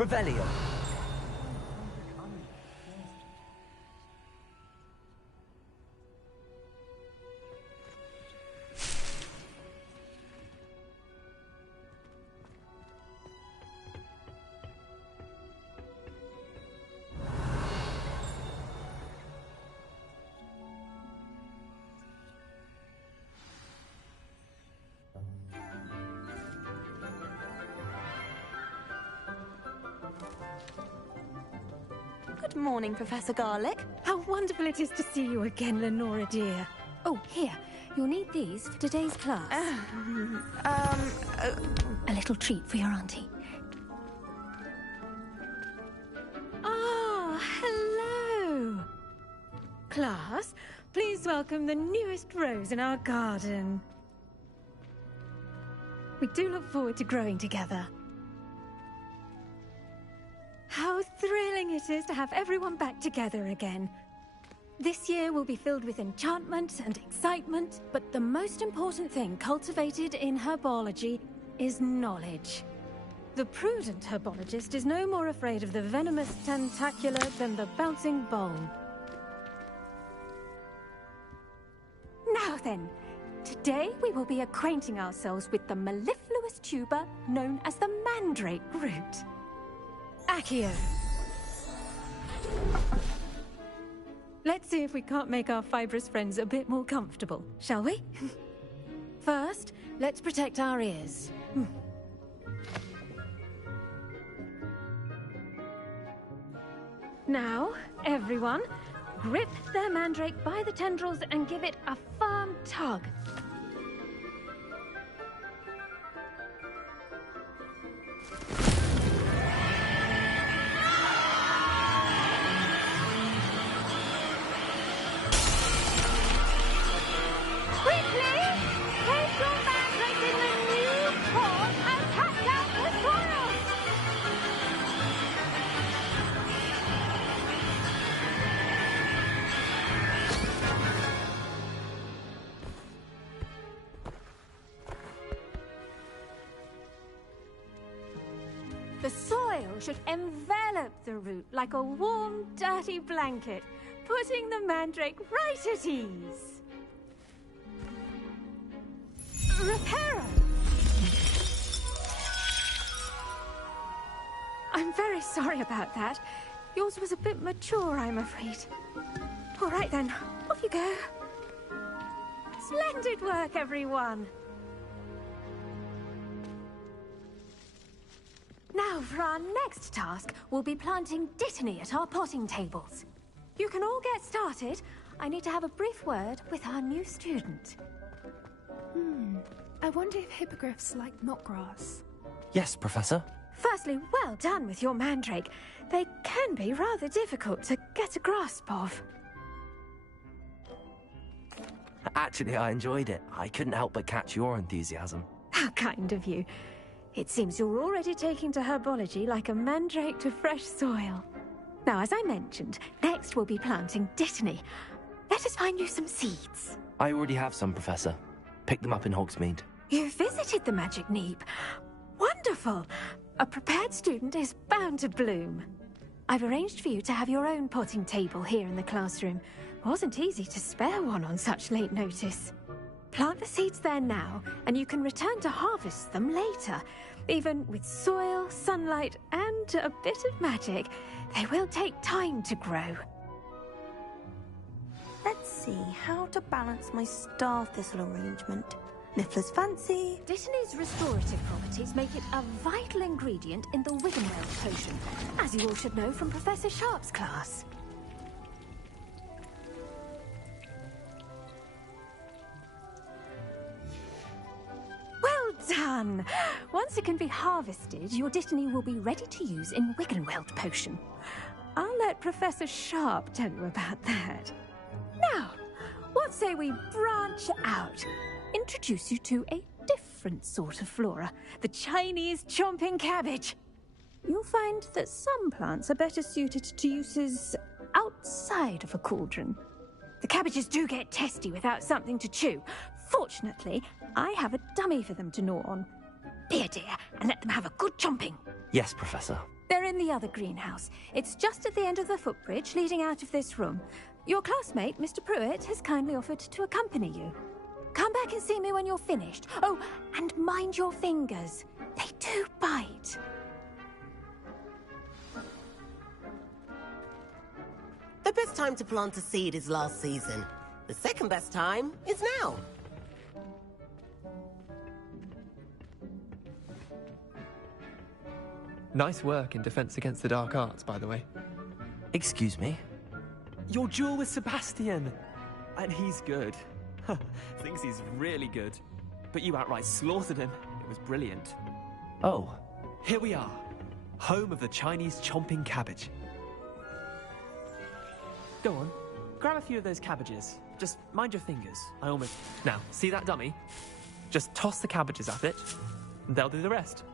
Revelio. Good morning, Professor Garlick. How wonderful it is to see you again, Lenora dear. Oh, here. You'll need these for today's class. A little treat for your auntie. Ah, hello. Class, please welcome the newest rose in our garden. We do look forward to growing together. How thrilling it is to have everyone back together again. This year will be filled with enchantment and excitement, but the most important thing cultivated in herbology is knowledge. The prudent herbologist is no more afraid of the venomous tentacula than the bouncing bowl. Now then, today we will be acquainting ourselves with the mellifluous tuber known as the mandrake root. Accio. Let's see if we can't make our fibrous friends a bit more comfortable, shall we? First, let's protect our ears. Now, everyone, grip their mandrake by the tendrils and give it a firm tug. The soil should envelop the root like a warm, dirty blanket, putting the mandrake right at ease. Reparo! I'm very sorry about that. Yours was a bit mature, I'm afraid. All right then, off you go. Splendid work, everyone! Now, for our next task, we'll be planting dittany at our potting tables. You can all get started. I need to have a brief word with our new student. I wonder if hippogriffs like knotgrass. Yes, Professor. Firstly, well done with your mandrake. They can be rather difficult to get a grasp of. Actually, I enjoyed it. I couldn't help but catch your enthusiasm. How kind of you. It seems you're already taking to herbology like a mandrake to fresh soil. Now, as I mentioned, next we'll be planting dittany. Let us find you some seeds. I already have some, Professor. Picked them up in Hogsmeade. You visited the Magic Neep. Wonderful! A prepared student is bound to bloom. I've arranged for you to have your own potting table here in the classroom. Wasn't easy to spare one on such late notice. Plant the seeds there now, and you can return to harvest them later. Even with soil, sunlight, and a bit of magic, they will take time to grow. Let's see how to balance my star thistle arrangement. Niffler's fancy. Dittany's restorative properties make it a vital ingredient in the Wiggenweld potion, as you all should know from Professor Sharp's class. Well done! Once it can be harvested, your dittany will be ready to use in Wiggenweld potion. I'll let Professor Sharp tell you about that. Now, what say we branch out? Introduce you to a different sort of flora, the Chinese chomping cabbage. You'll find that some plants are better suited to uses outside of a cauldron. The cabbages do get testy without something to chew. Fortunately, I have a dummy for them to gnaw on. Be a dear and let them have a good chomping. Yes, Professor. They're in the other greenhouse. It's just at the end of the footbridge leading out of this room. Your classmate, Mr. Pruitt, has kindly offered to accompany you. Come back and see me when you're finished. Oh, and mind your fingers. They do bite. The best time to plant a seed is last season. The second best time is now. Nice work in Defense Against the Dark Arts, by the way. Excuse me? Your duel with Sebastian! And he's good. Thinks he's really good. But you outright slaughtered him. It was brilliant. Oh. Here we are. Home of the Chinese chomping cabbage. Go on. Grab a few of those cabbages. Just mind your fingers. Now, see that dummy? Just toss the cabbages at it, and they'll do the rest.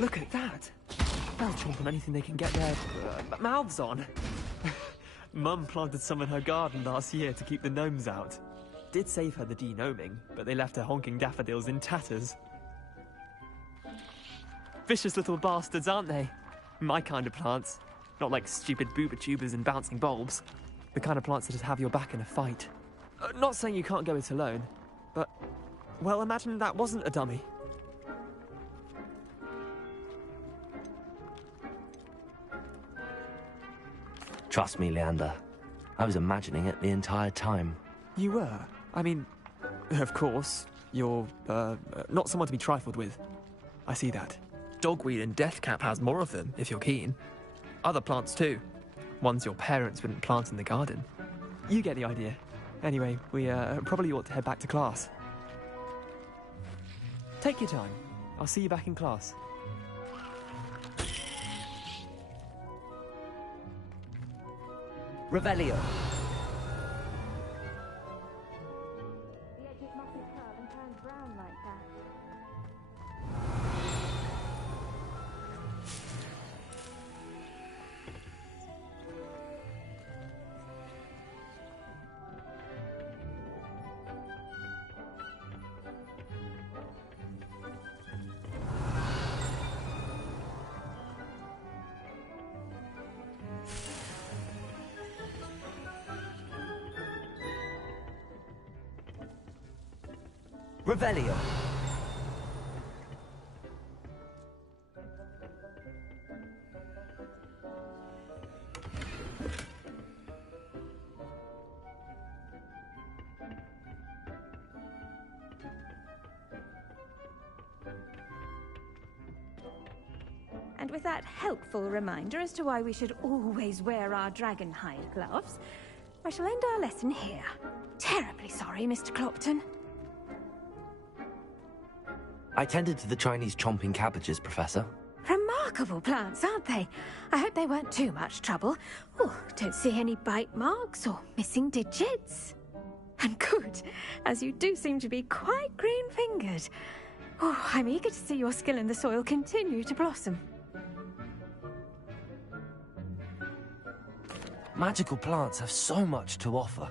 Look at that! They'll chomp on anything they can get their mouths on. Mum planted some in her garden last year to keep the gnomes out. Did save her the de-gnoming, but they left her honking daffodils in tatters. Vicious little bastards, aren't they? My kind of plants. Not like stupid booba tubers and bouncing bulbs. The kind of plants that just have your back in a fight. Not saying you can't go it alone, but... well, imagine that wasn't a dummy. Trust me, Leander. I was imagining it the entire time. You were? I mean, of course, you're, not someone to be trifled with. I see that. Dogweed and Deathcap has more of them, if you're keen. Other plants too. Ones your parents wouldn't plant in the garden. You get the idea. Anyway, we probably ought to head back to class. Take your time. I'll see you back in class. Revelio. The edges mustn't curve and turn brown like that. Revelio. And with that helpful reminder as to why we should always wear our dragon hide gloves, I shall end our lesson here. Terribly sorry, Mr. Clopton. I tended to the Chinese chomping cabbages, Professor. Remarkable plants, aren't they? I hope they weren't too much trouble. Oh, don't see any bite marks or missing digits. And good, as you do seem to be quite green-fingered. Oh, I'm eager to see your skill in the soil continue to blossom. Magical plants have so much to offer.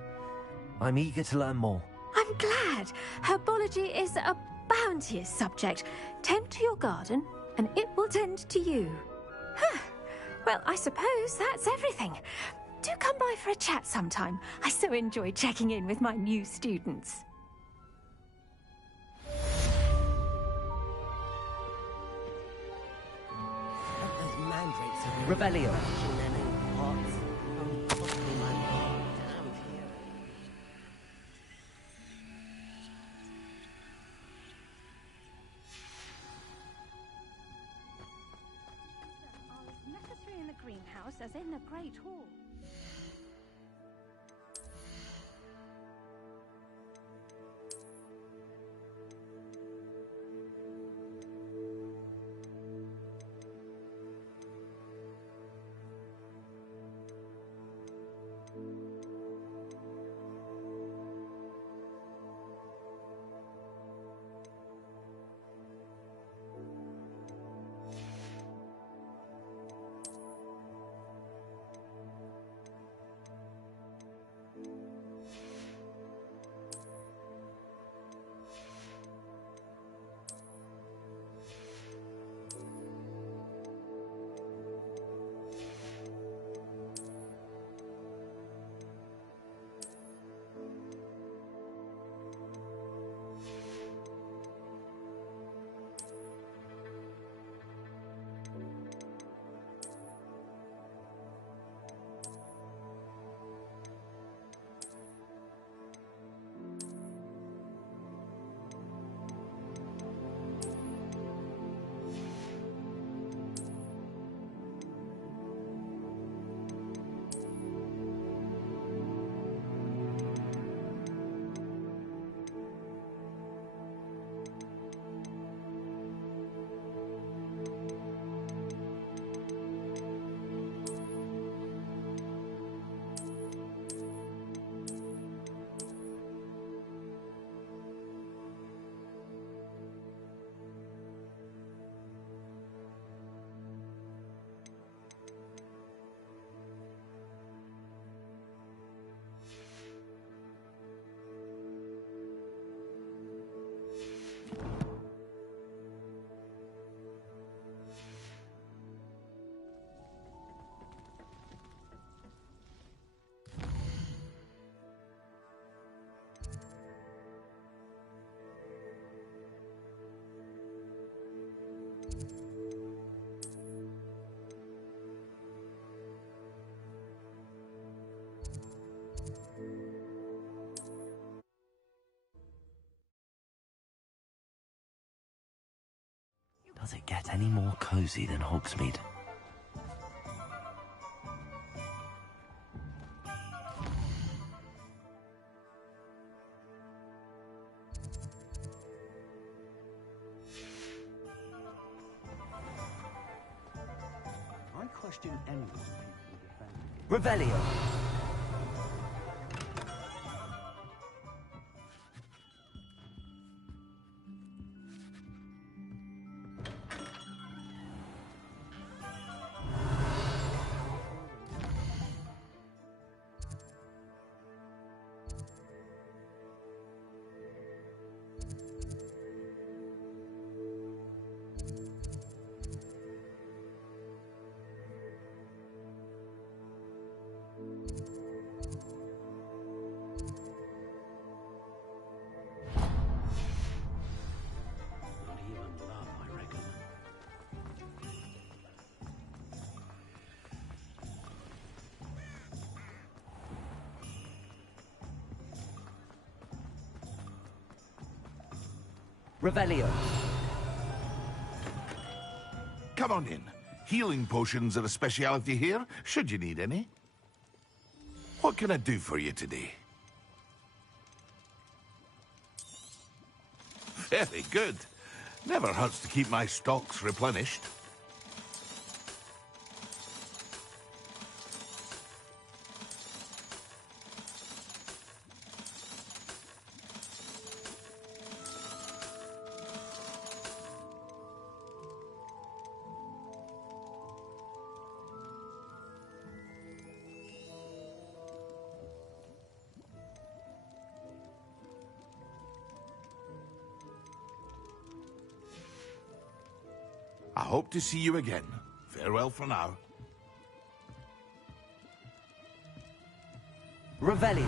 I'm eager to learn more. I'm glad. Herbology is a bounteous subject. Tend to your garden, and it will tend to you. Huh. Well, I suppose that's everything. Do come by for a chat sometime. I so enjoy checking in with my new students. Those mandrakes are Revelio. Necessary in the greenhouse as in the Great Hall. Does it get any more cozy than Hogsmeade? I question anyone who defends. Revelio. Not even love, I reckon. Revelio. Come on in. Healing potions are a speciality here, should you need any. What can I do for you today? Very good. Never hurts to keep my stocks replenished. I hope to see you again. Farewell for now. Revelio.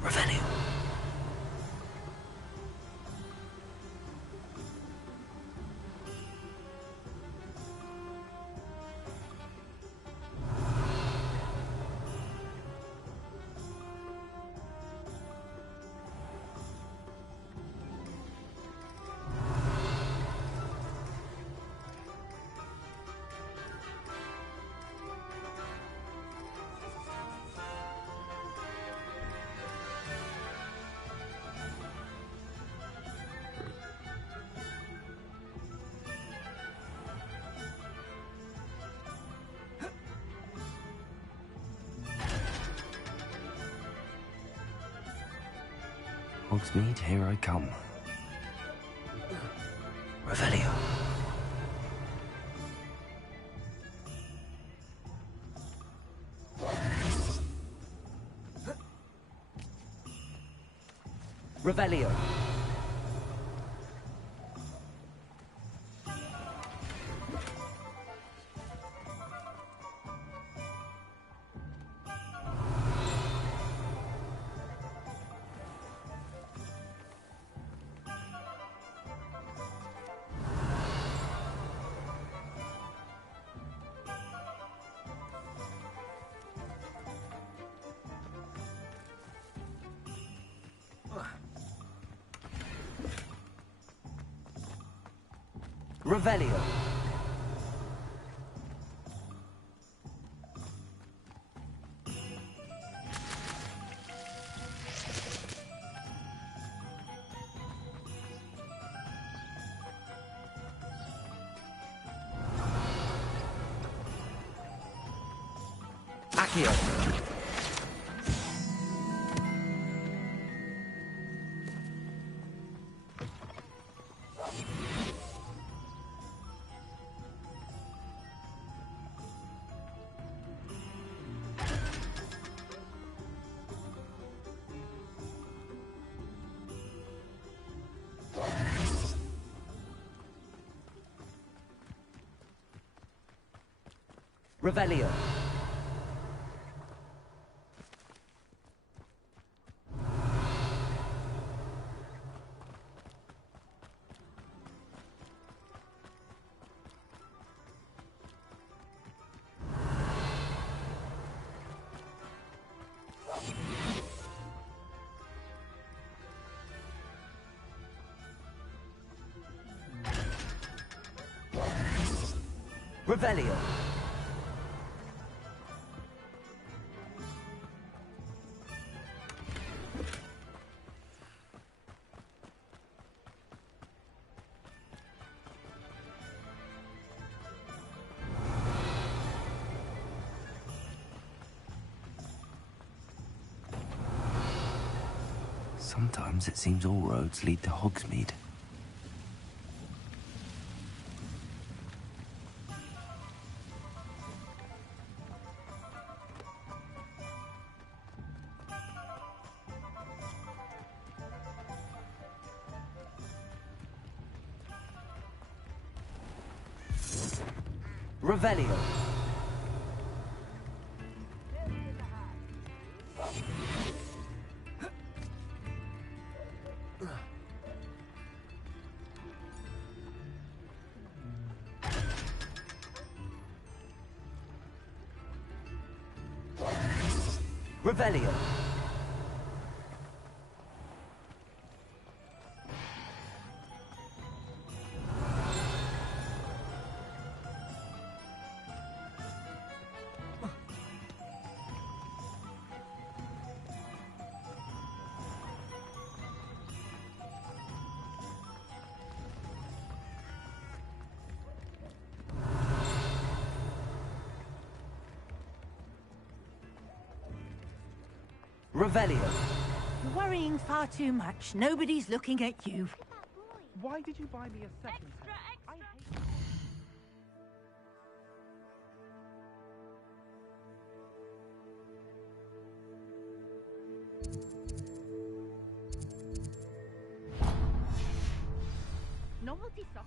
Revelio. Hogsmeade, here I come. Revelio. Revelio. Revelio. Accio. Revelio. Revelio. Sometimes it seems all roads lead to Hogsmeade. Revelio. Revelio. Revelio. You're worrying far too much. Nobody's looking at you. Why did you buy me a second hand? I hate... Novelty socks.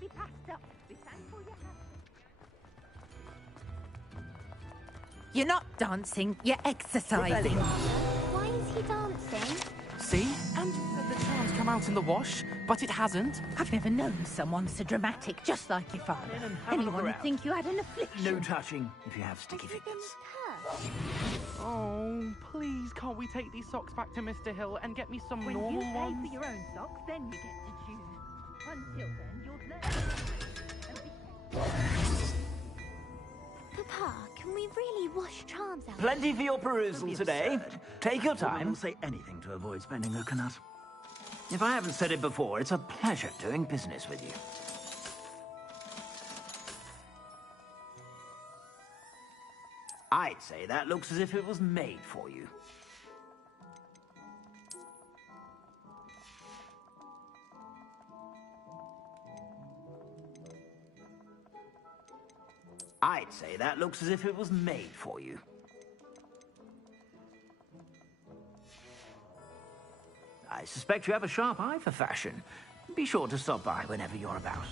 Be passed up. Be thankful you have. You're not dancing, you're exercising. Why is he dancing? See? And the charms come out in the wash, but it hasn't. I've never known someone so dramatic, just like your father. Anyone would think you had an affliction. No touching if you have sticky fingers. Oh, please, can't we take these socks back to Mr. Hill and get me some When normal you pay ones? for your own socks, then you get to choose. Until then, you'll learn. Papa, can we really wash charms out? Plenty for your perusal today. absurd. Take your No one time. will say anything to avoid spending a canut. If I haven't said it before, it's a pleasure doing business with you. I'd say that looks as if it was made for you. I'd say that looks as if it was made for you. I suspect you have a sharp eye for fashion. Be sure to stop by whenever you're about.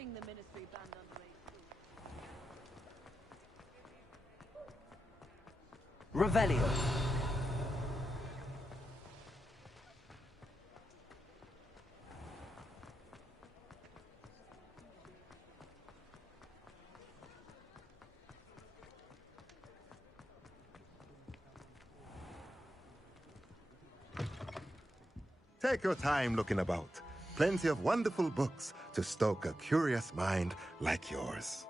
Sing the ministry band underage. Revelio. Take your time looking about. Plenty of wonderful books to stoke a curious mind like yours.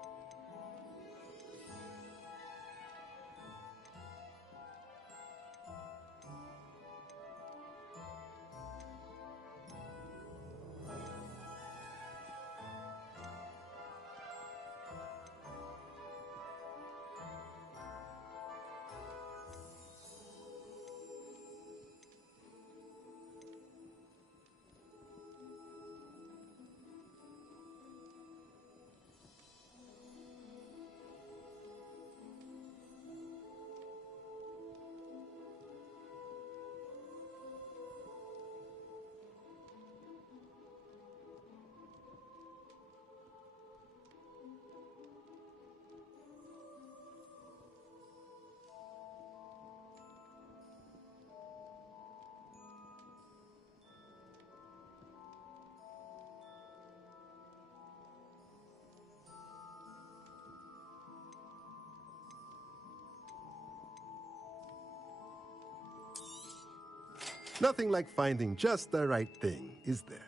Nothing like finding just the right thing, is there?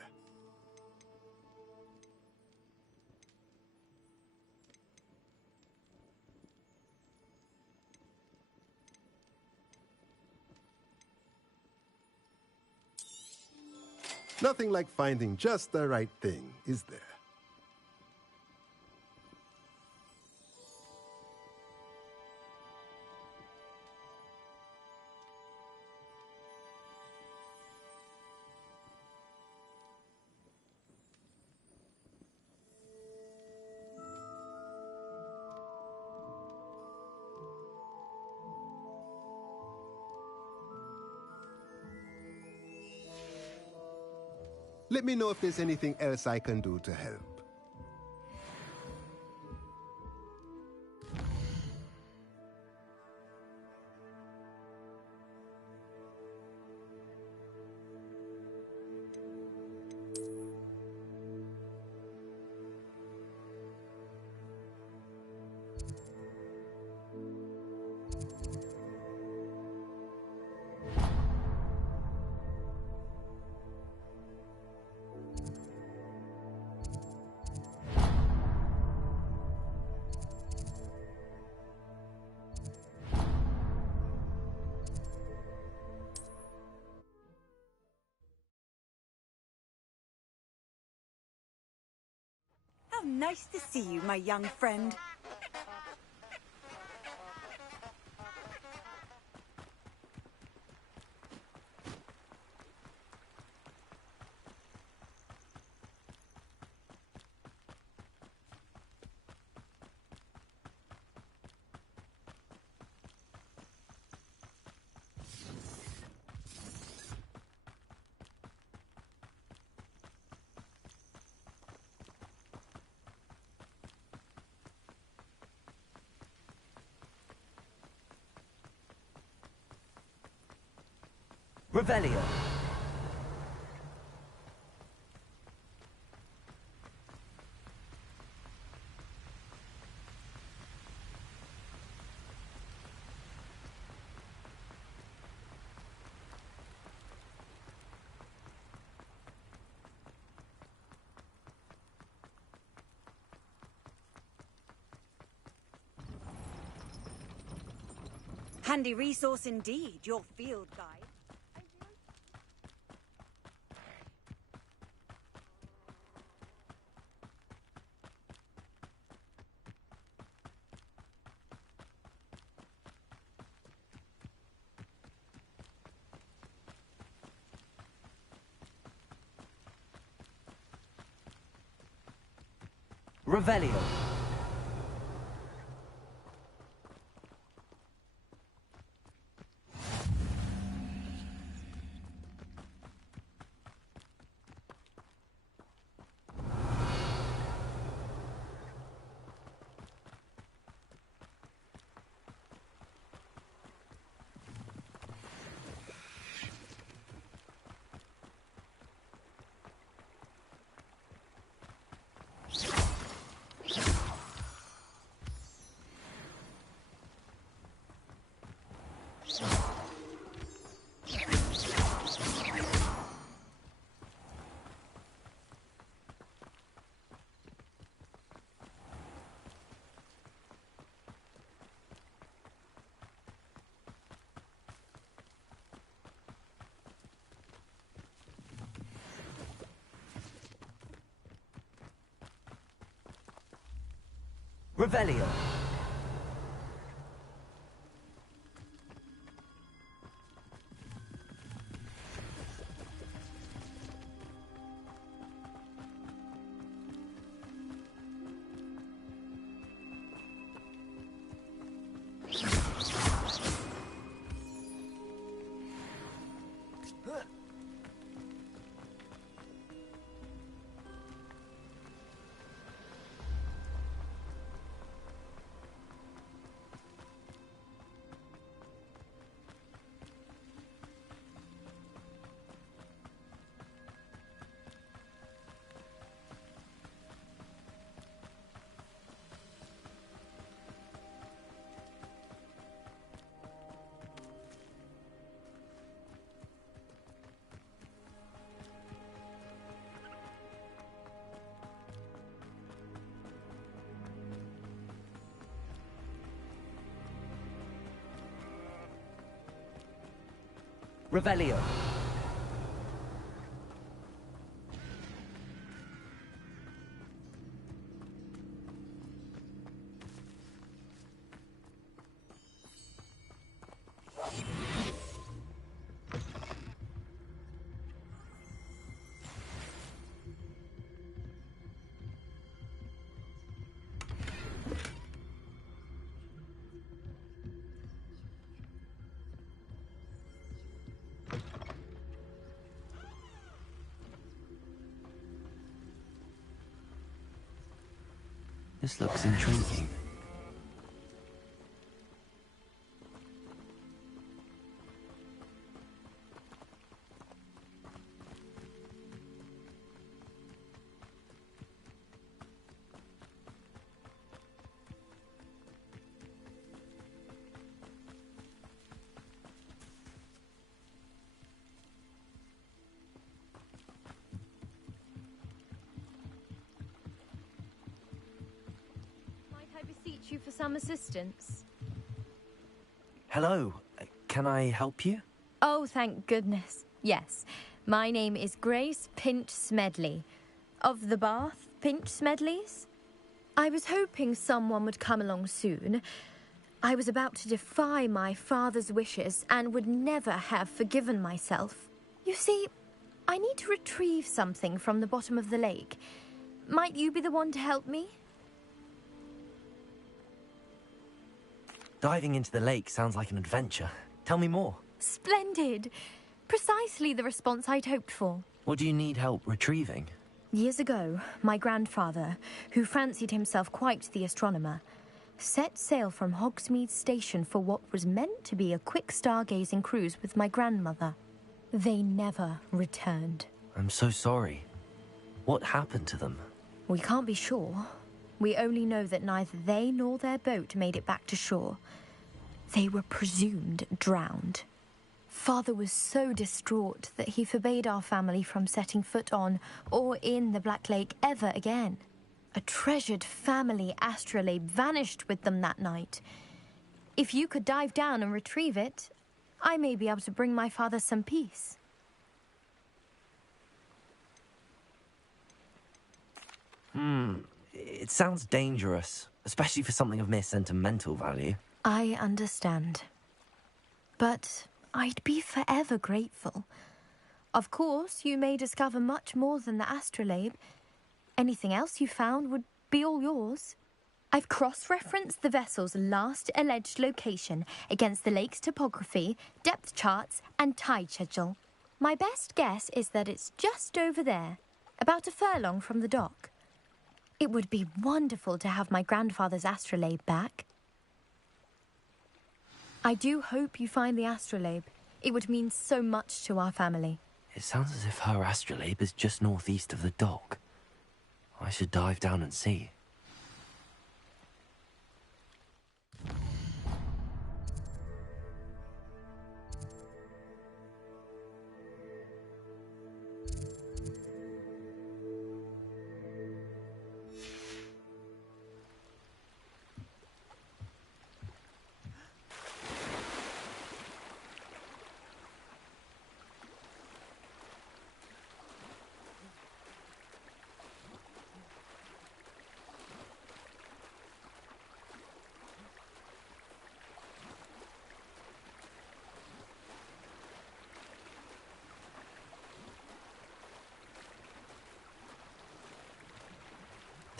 Nothing like finding just the right thing, is there? Let me know if there's anything else I can do to help. How nice to see you, my young friend. Revelio. Handy resource indeed, your field guide. Revelio. Revelio. Revelio. This looks intriguing. I beseech you for some assistance? Hello. Can I help you? Oh, thank goodness. Yes. My name is Grace Pinch Smedley. Of the Bath Pinch Smedleys? I was hoping someone would come along soon. I was about to defy my father's wishes and would never have forgiven myself. You see, I need to retrieve something from the bottom of the lake. Might you be the one to help me? Diving into the lake sounds like an adventure. Tell me more. Splendid! Precisely the response I'd hoped for. What do you need help retrieving? Years ago, my grandfather, who fancied himself quite the astronomer, set sail from Hogsmeade Station for what was meant to be a quick stargazing cruise with my grandmother. They never returned. I'm so sorry. What happened to them? We can't be sure. We only know that neither they nor their boat made it back to shore. They were presumed drowned. Father was so distraught that he forbade our family from setting foot on or in the Black Lake ever again. A treasured family astrolabe vanished with them that night. If you could dive down and retrieve it, I may be able to bring my father some peace. It sounds dangerous, especially for something of mere sentimental value. I understand. But I'd be forever grateful. Of course, you may discover much more than the astrolabe. Anything else you found would be all yours. I've cross-referenced the vessel's last alleged location against the lake's topography, depth charts, and tide schedule. My best guess is that it's just over there, about a furlong from the dock. It would be wonderful to have my grandfather's astrolabe back. I do hope you find the astrolabe. It would mean so much to our family. It sounds as if her astrolabe is just northeast of the dock. I should dive down and see.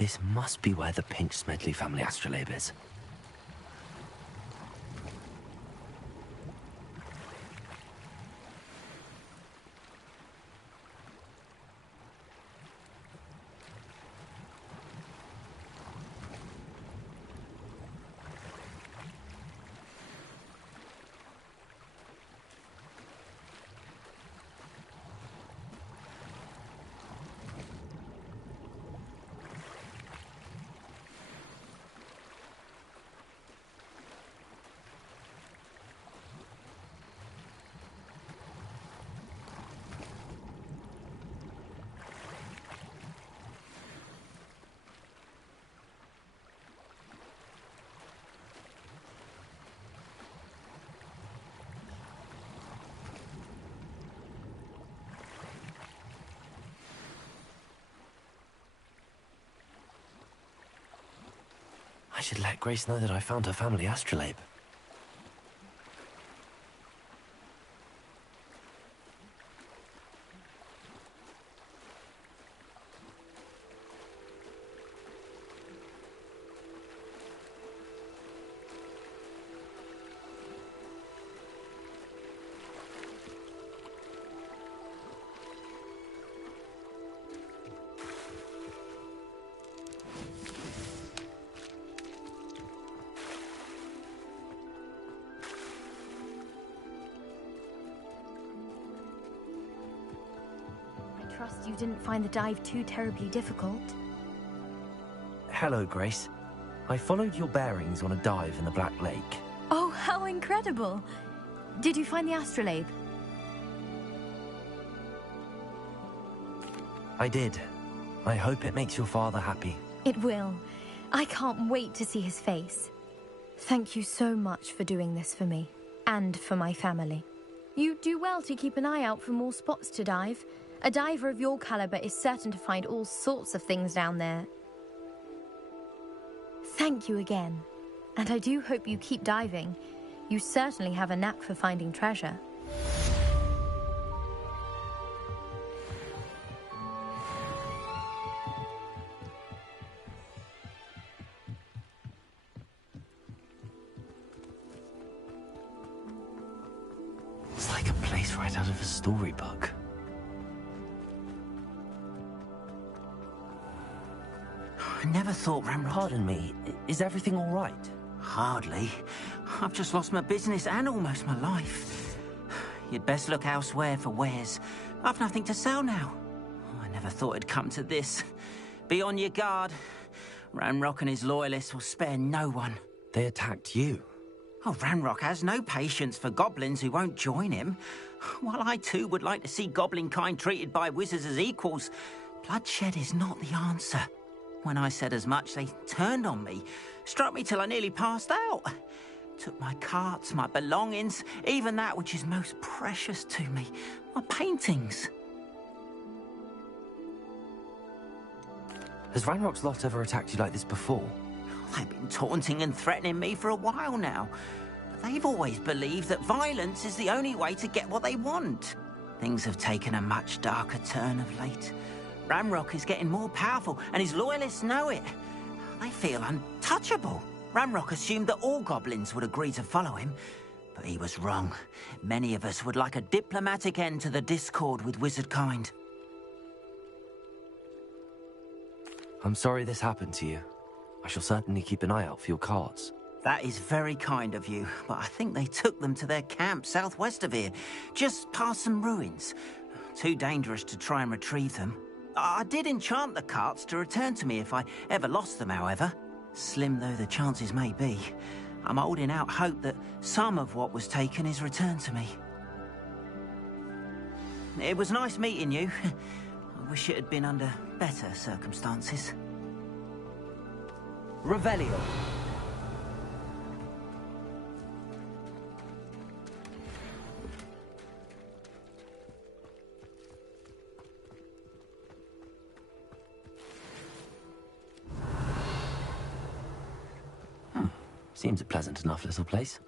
This must be where the Pinch Smedley family astrolabe is. I should let Grace know that I found her family astrolabe. I trust you didn't find the dive too terribly difficult. Hello, Grace. I followed your bearings on a dive in the Black Lake. Oh, how incredible! Did you find the astrolabe? I did. I hope it makes your father happy. It will. I can't wait to see his face. Thank you so much for doing this for me, and for my family. You do well to keep an eye out for more spots to dive. A diver of your caliber is certain to find all sorts of things down there. Thank you again, and I do hope you keep diving. You certainly have a knack for finding treasure. It's like a place right out of a storybook. I never thought Ramrod... Pardon me, is everything all right? Hardly. I've just lost my business and almost my life. You'd best look elsewhere for wares. I've nothing to sell now. I never thought it'd come to this. Be on your guard. Ranrock and his loyalists will spare no one. They attacked you? Oh, Ranrock has no patience for goblins who won't join him. While I too would like to see goblin kind treated by wizards as equals, bloodshed is not the answer. When I said as much, they turned on me, struck me till I nearly passed out. Took my carts, my belongings, even that which is most precious to me, my paintings. Has Ranrock's lot ever attacked you like this before? They've been taunting and threatening me for a while now. But they've always believed that violence is the only way to get what they want. Things have taken a much darker turn of late. Ramrock is getting more powerful, and his loyalists know it. They feel untouchable. Ramrock assumed that all goblins would agree to follow him, but he was wrong. Many of us would like a diplomatic end to the discord with wizard kind. I'm sorry this happened to you. I shall certainly keep an eye out for your cards. That is very kind of you, but I think they took them to their camp southwest of here, just past some ruins. Too dangerous to try and retrieve them. I did enchant the carts to return to me if I ever lost them, however. Slim though the chances may be, I'm holding out hope that some of what was taken is returned to me. It was nice meeting you. I wish it had been under better circumstances. Revelio. Seems a pleasant enough little place.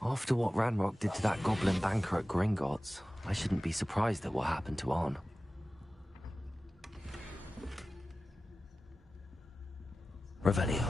After what Ranrock did to that goblin banker at Gringotts, I shouldn't be surprised at what happened to Arn. Revelio.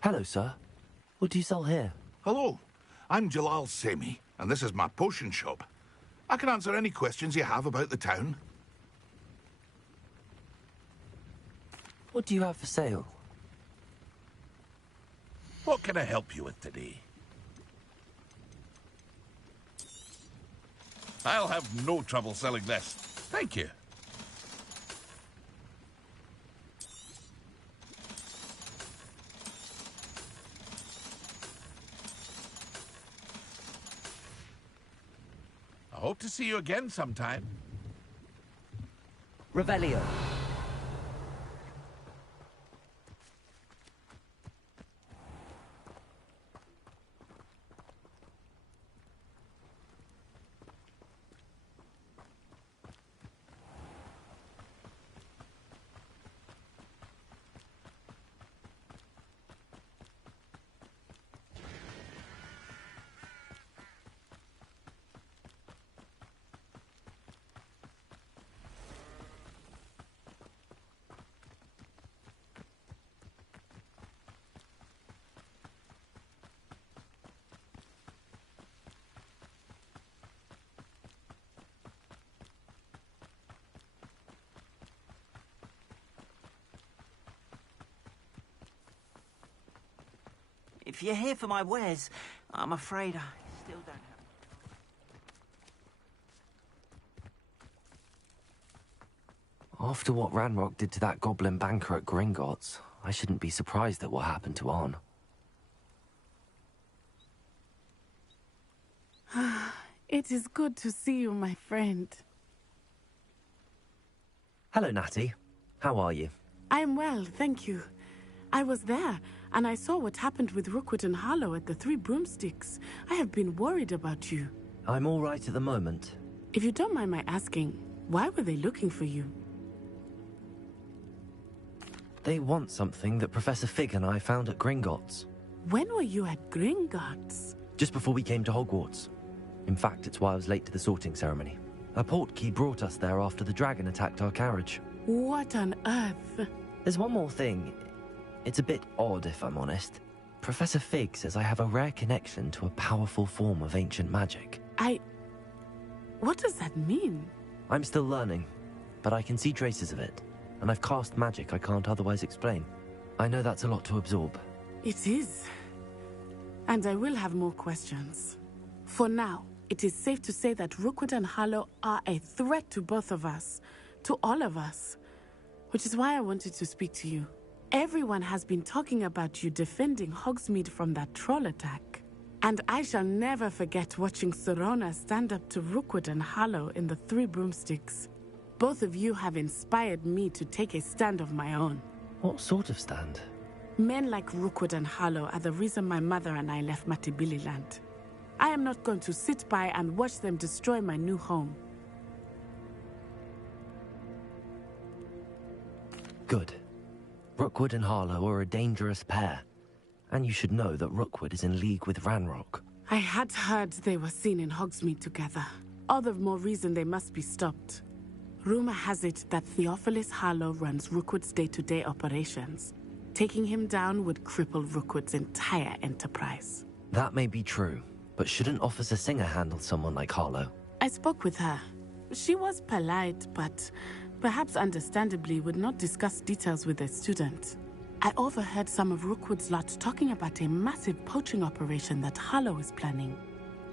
Hello, sir. What do you sell here? Hello, I'm Jalal Semi, and this is my potion shop. I can answer any questions you have about the town. What do you have for sale? What can I help you with today? I'll have no trouble selling this. Thank you. I hope to see you again sometime. Revelio. If you're here for my wares, I'm afraid I still don't have... After what Ranrock did to that goblin banker at Gringotts, I shouldn't be surprised at what happened to Arn. It is good to see you, my friend. Hello, Natty. How are you? I'm well, thank you. I was there, and I saw what happened with Rookwood and Harlow at the Three Broomsticks. I have been worried about you. I'm all right at the moment. If you don't mind my asking, why were they looking for you? They want something that Professor Fig and I found at Gringotts. When were you at Gringotts? Just before we came to Hogwarts. In fact, it's why I was late to the sorting ceremony. A portkey brought us there after the dragon attacked our carriage. What on earth? There's one more thing. It's a bit odd, if I'm honest. Professor Fig says I have a rare connection to a powerful form of ancient magic. What does that mean? I'm still learning, but I can see traces of it. and I've cast magic I can't otherwise explain. I know that's a lot to absorb. It is. And I will have more questions. For now, it is safe to say that Rookwood and Harlow are a threat to both of us. To all of us. Which is why I wanted to speak to you. Everyone has been talking about you defending Hogsmeade from that troll attack. And I shall never forget watching Serona stand up to Rookwood and Harlow in the Three Broomsticks. Both of you have inspired me to take a stand of my own. What sort of stand? Men like Rookwood and Harlow are the reason my mother and I left Matibililand. I am not going to sit by and watch them destroy my new home. Good. Rookwood and Harlow are a dangerous pair. And you should know that Rookwood is in league with Ranrock. I had heard they were seen in Hogsmeade together. All the more reason they must be stopped. Rumor has it that Theophilus Harlow runs Rookwood's day-to-day operations. Taking him down would cripple Rookwood's entire enterprise. That may be true, but shouldn't Officer Singer handle someone like Harlow? I spoke with her. She was polite, but perhaps understandably would not discuss details with a student. I overheard some of Rookwood's lot talking about a massive poaching operation that Harlow is planning.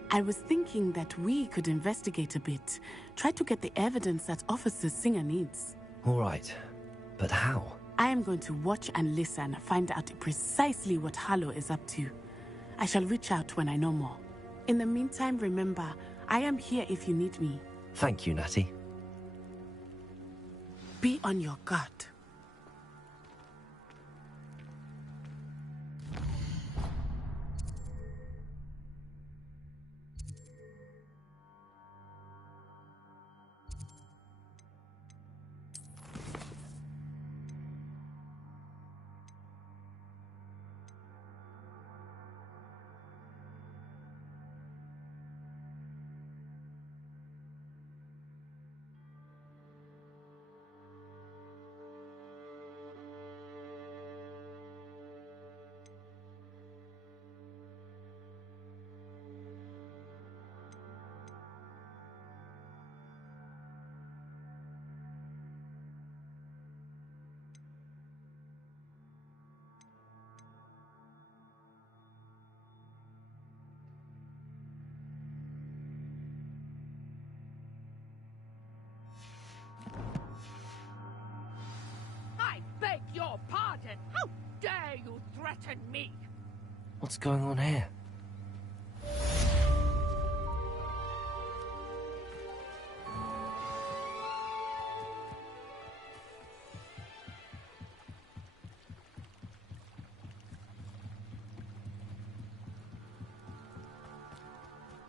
I was thinking that we could investigate a bit, try to get the evidence that Officer Singer needs. All right, but how? I am going to watch and listen, find out precisely what Harlow is up to. I shall reach out when I know more. In the meantime, remember, I am here if you need me. Thank you, Natty. Be on your guard. Beg your pardon! How dare you threaten me? What's going on here?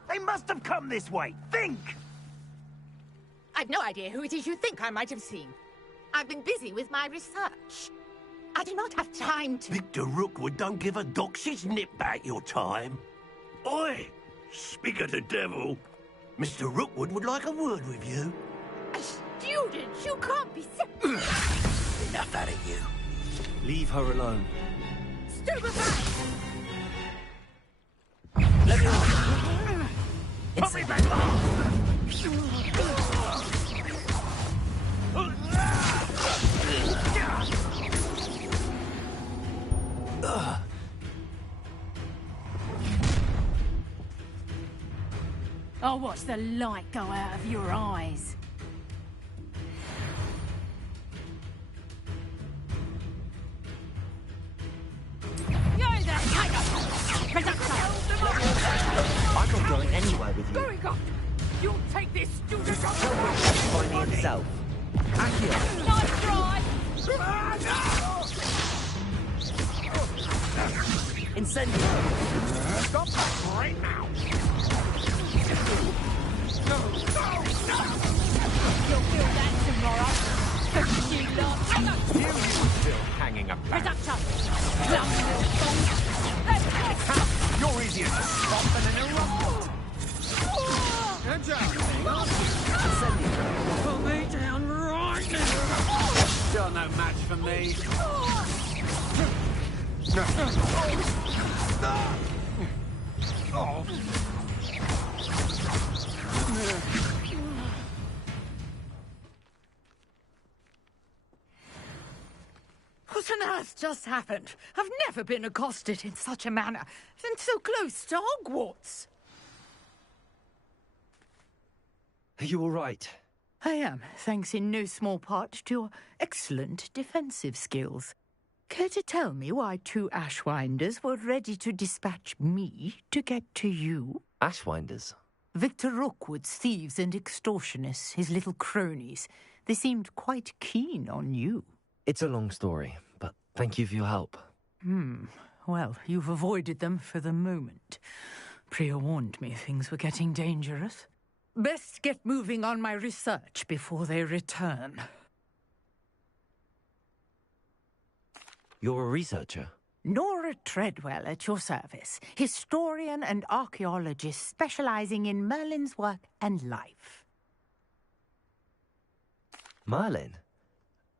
They must have come this way. Think! I've no idea who it is you think I might have seen. I've been busy with my research. I do not have time to... Victor Rookwood don't give a doxy's nip back your time. Oi! Speak of the devil. Mr. Rookwood would like a word with you. A student? You can't be... Enough out of you. Leave her alone. Stupefy! Let me on. Put me back on! I'll watch the light go out of your eyes. You're the tiger! I'm not going anywhere with you. Going up! You'll take this student on Tell Richard to find me himself. Accio. Nice try! Incendio. Stop that right now! No! You'll feel that tomorrow. You lot. You still hanging about. Reductor! Plum little phone! You're easier to stop than an interrupt. Good job. Put me down right now. You're no match for me. Oh. What on earth just happened? I've never been accosted in such a manner, and so close to Hogwarts. Are you all right? I am, thanks in no small part to your excellent defensive skills. Care to tell me why 2 Ashwinders were ready to dispatch me to get to you? Ashwinders? Victor Rookwood's thieves and extortionists, his little cronies. They seemed quite keen on you. It's a long story, but thank you for your help. Well, you've avoided them for the moment. Priya warned me things were getting dangerous. Best get moving on my research before they return. You're a researcher? Nora Treadwell at your service, historian and archaeologist specializing in Merlin's work and life. Merlin?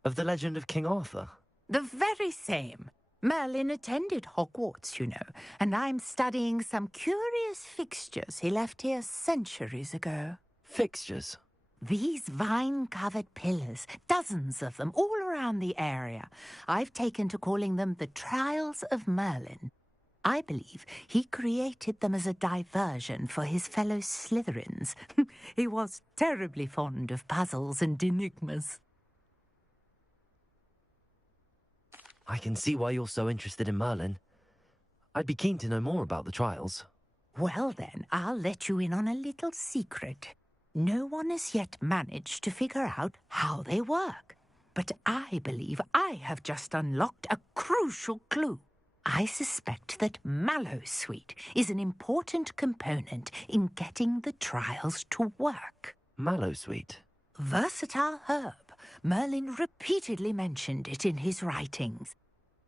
Of the legend of King Arthur? The very same. Merlin attended Hogwarts, you know, and I'm studying some curious fixtures he left here centuries ago. Fixtures? These vine-covered pillars, dozens of them, all around the area. I've taken to calling them the Trials of Merlin. I believe he created them as a diversion for his fellow Slytherins. He was terribly fond of puzzles and enigmas. I can see why you're so interested in Merlin. I'd be keen to know more about the trials. Well then, I'll let you in on a little secret. No one has yet managed to figure out how they work. But I believe I have just unlocked a crucial clue. I suspect that Mallowsweet is an important component in getting the trials to work. Mallowsweet? Versatile herb. Merlin repeatedly mentioned it in his writings.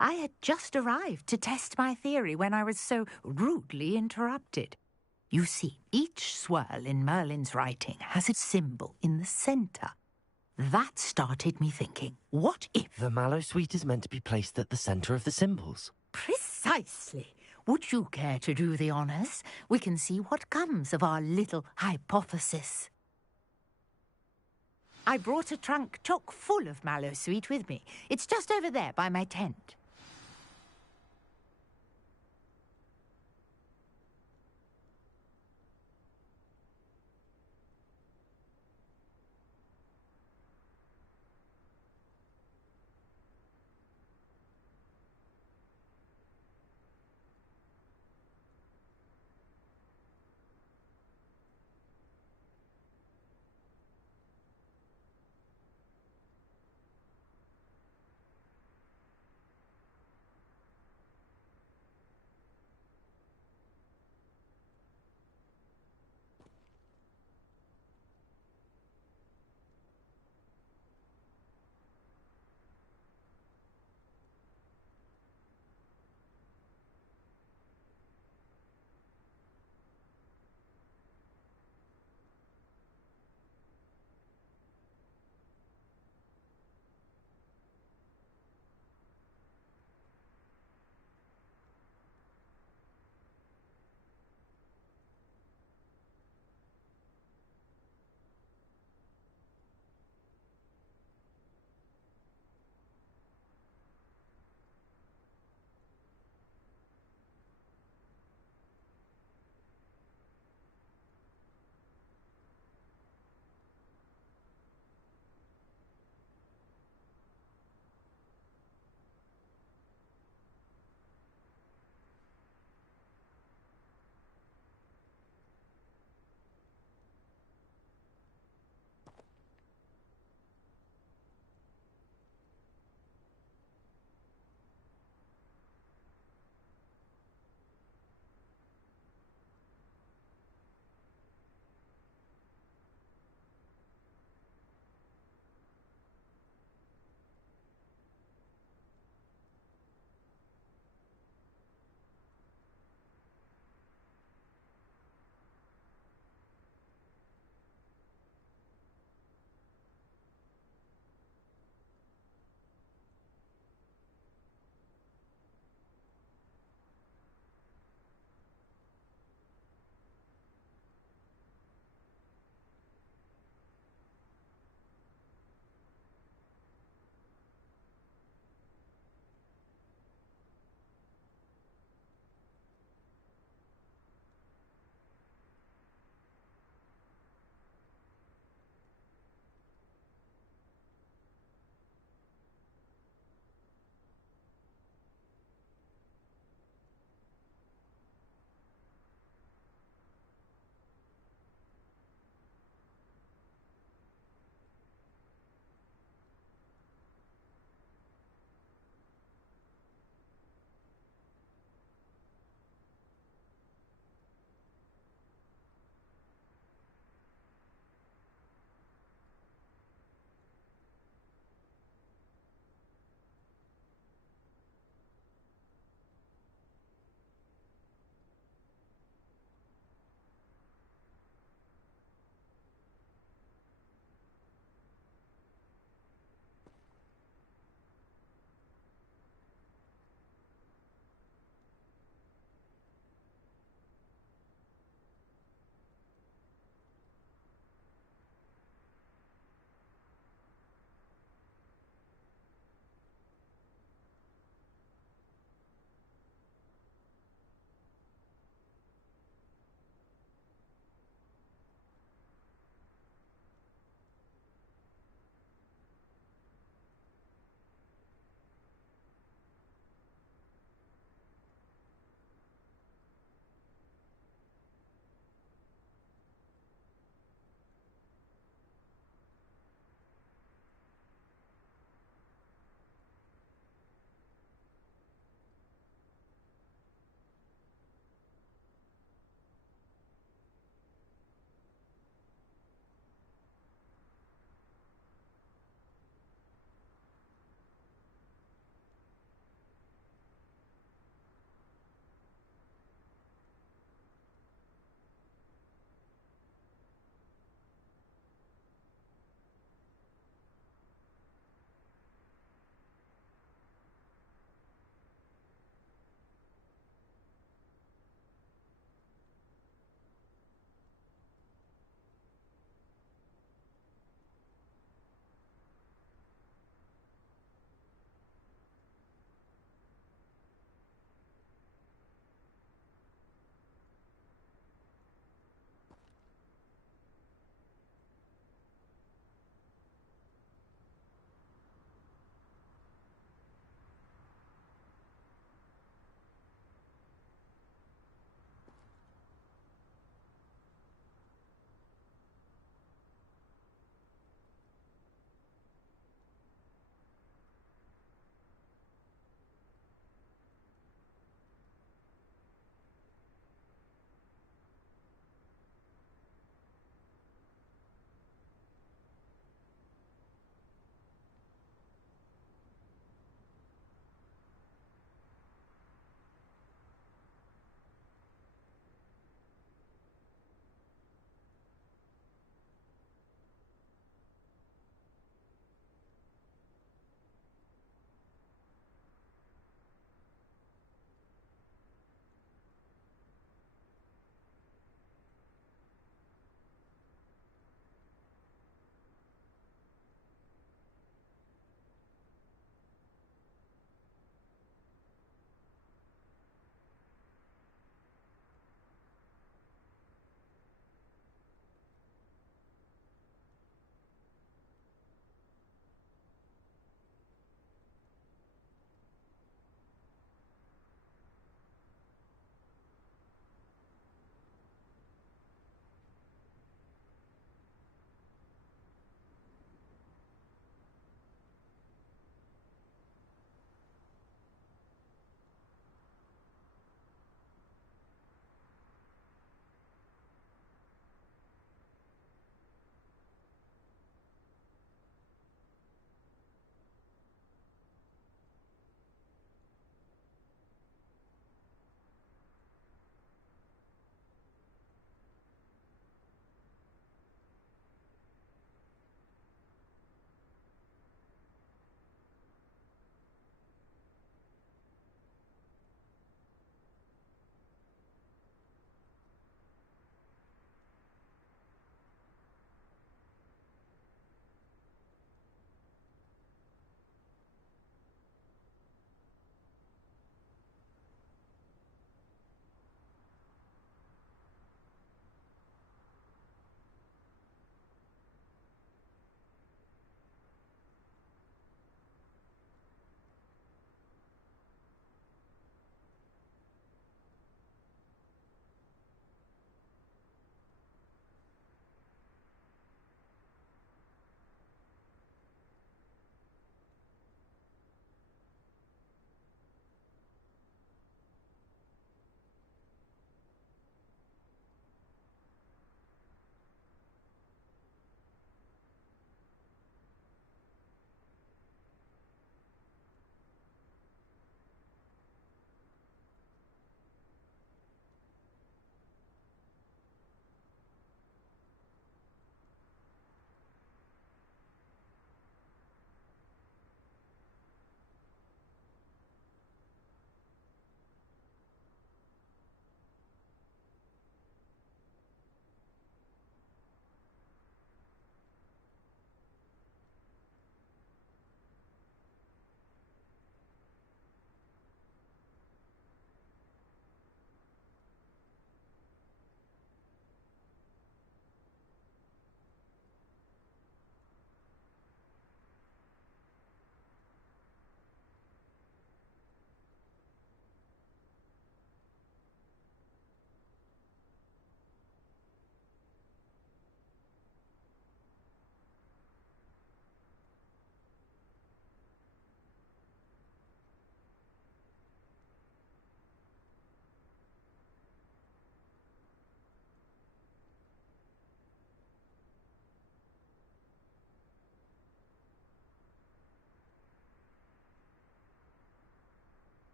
I had just arrived to test my theory when I was so rudely interrupted. You see, each swirl in Merlin's writing has a symbol in the centre. That started me thinking, what if... The Mallowsweet is meant to be placed at the centre of the symbols. Precisely. Would you care to do the honours? We can see what comes of our little hypothesis. I brought a trunk chock full of Mallowsweet with me. It's just over there by my tent.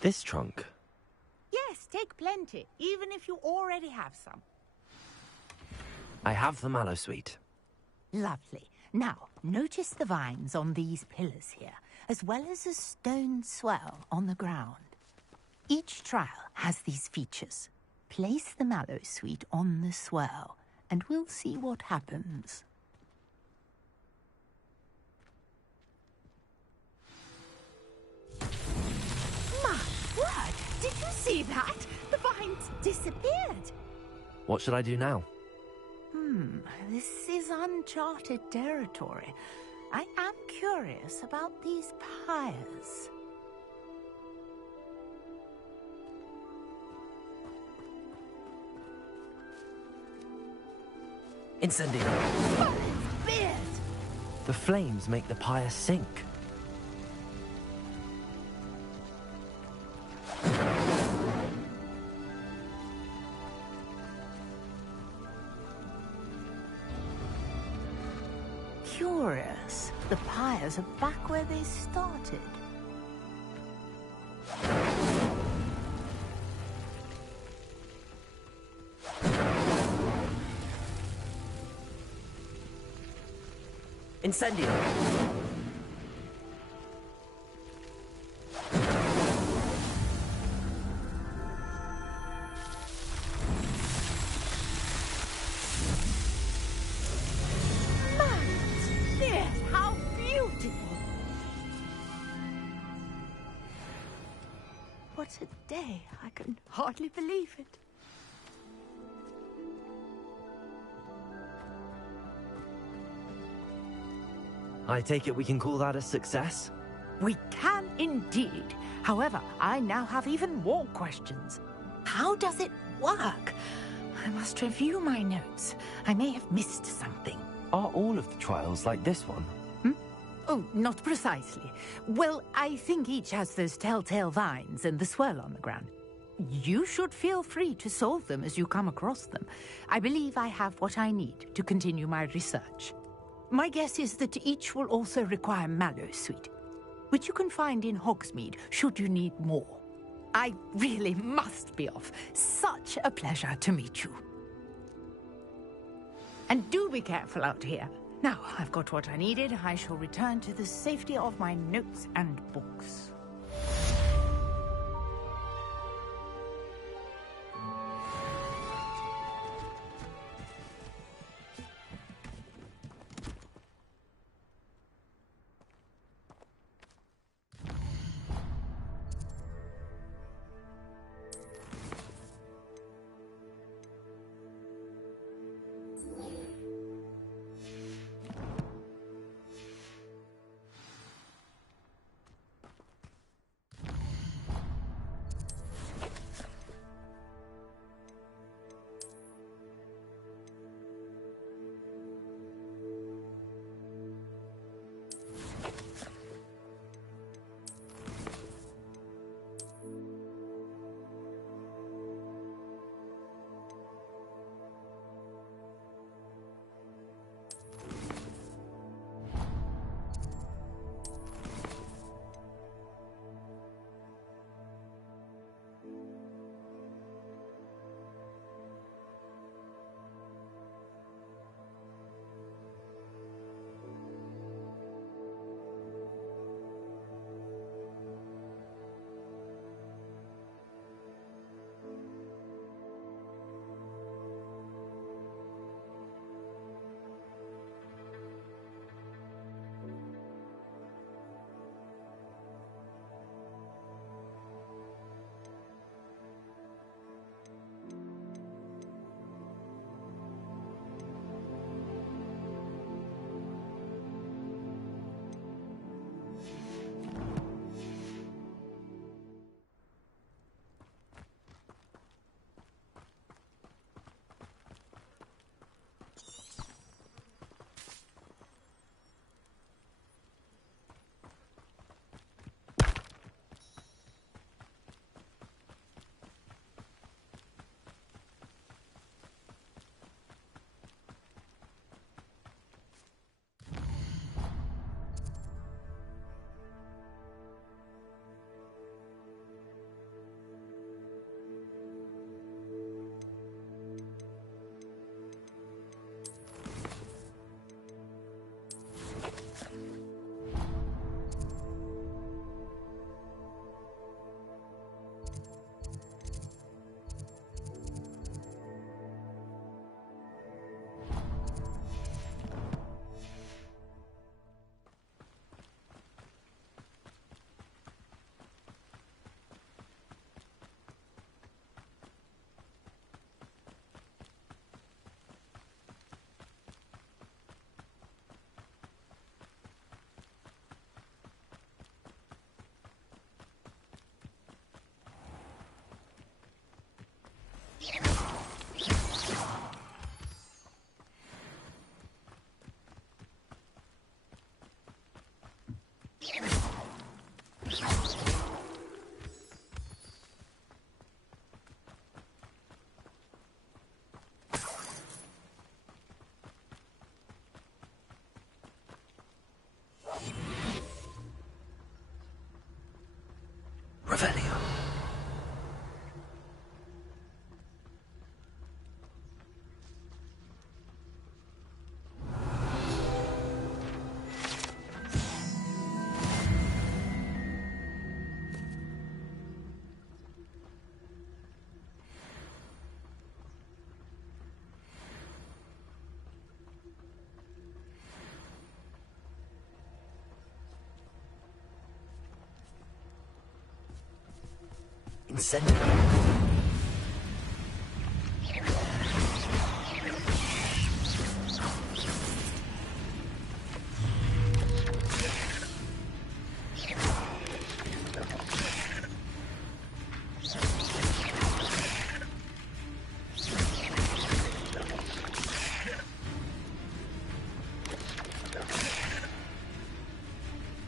This trunk? Yes, take plenty, even if you already have some. I have the mallow sweet. Lovely. Now, notice the vines on these pillars here, as well as a stone swell on the ground. Each trial has these features. Place the mallow sweet on the swell, and we'll see what happens. My word! Did you see that? The vines disappeared. What should I do now? This is uncharted territory. I am curious about these pyres. Incendio! The flames make the pyre sink. Curious. The pyres are back where they started. Incendio! How beautiful! What a day. I can hardly believe it. I take it we can call that a success? We can indeed. However, I now have even more questions. How does it work? I must review my notes. I may have missed something. Are all of the trials like this one? Oh, not precisely. Well, I think each has those telltale vines and the swirl on the ground. You should feel free to solve them as you come across them. I believe I have what I need to continue my research. My guess is that each will also require mallow sweet, which you can find in Hogsmeade should you need more. I really must be off. Such a pleasure to meet you. And do be careful out here. Now, I've got what I needed. I shall return to the safety of my notes and books. Revelio. Incendio.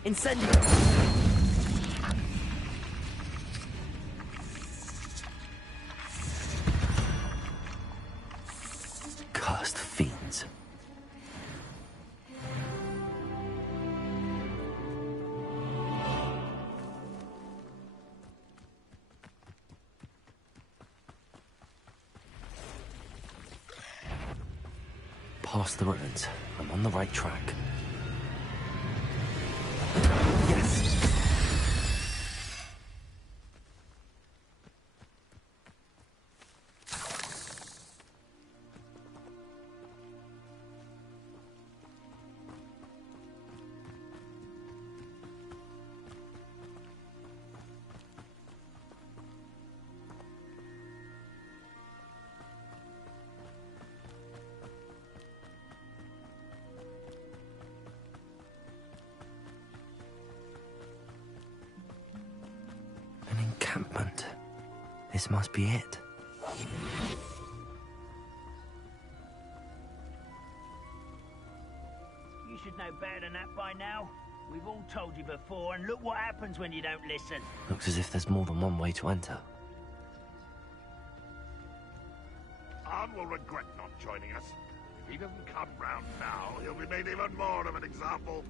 Incendio. Cursed fiends. Past the ruins. I'm on the right track. Yes! Encampment. This must be it. You should know better than that by now. We've all told you before, and look what happens when you don't listen. Looks as if there's more than one way to enter. Arn will regret not joining us. If he doesn't come round now, he'll be made even more of an example.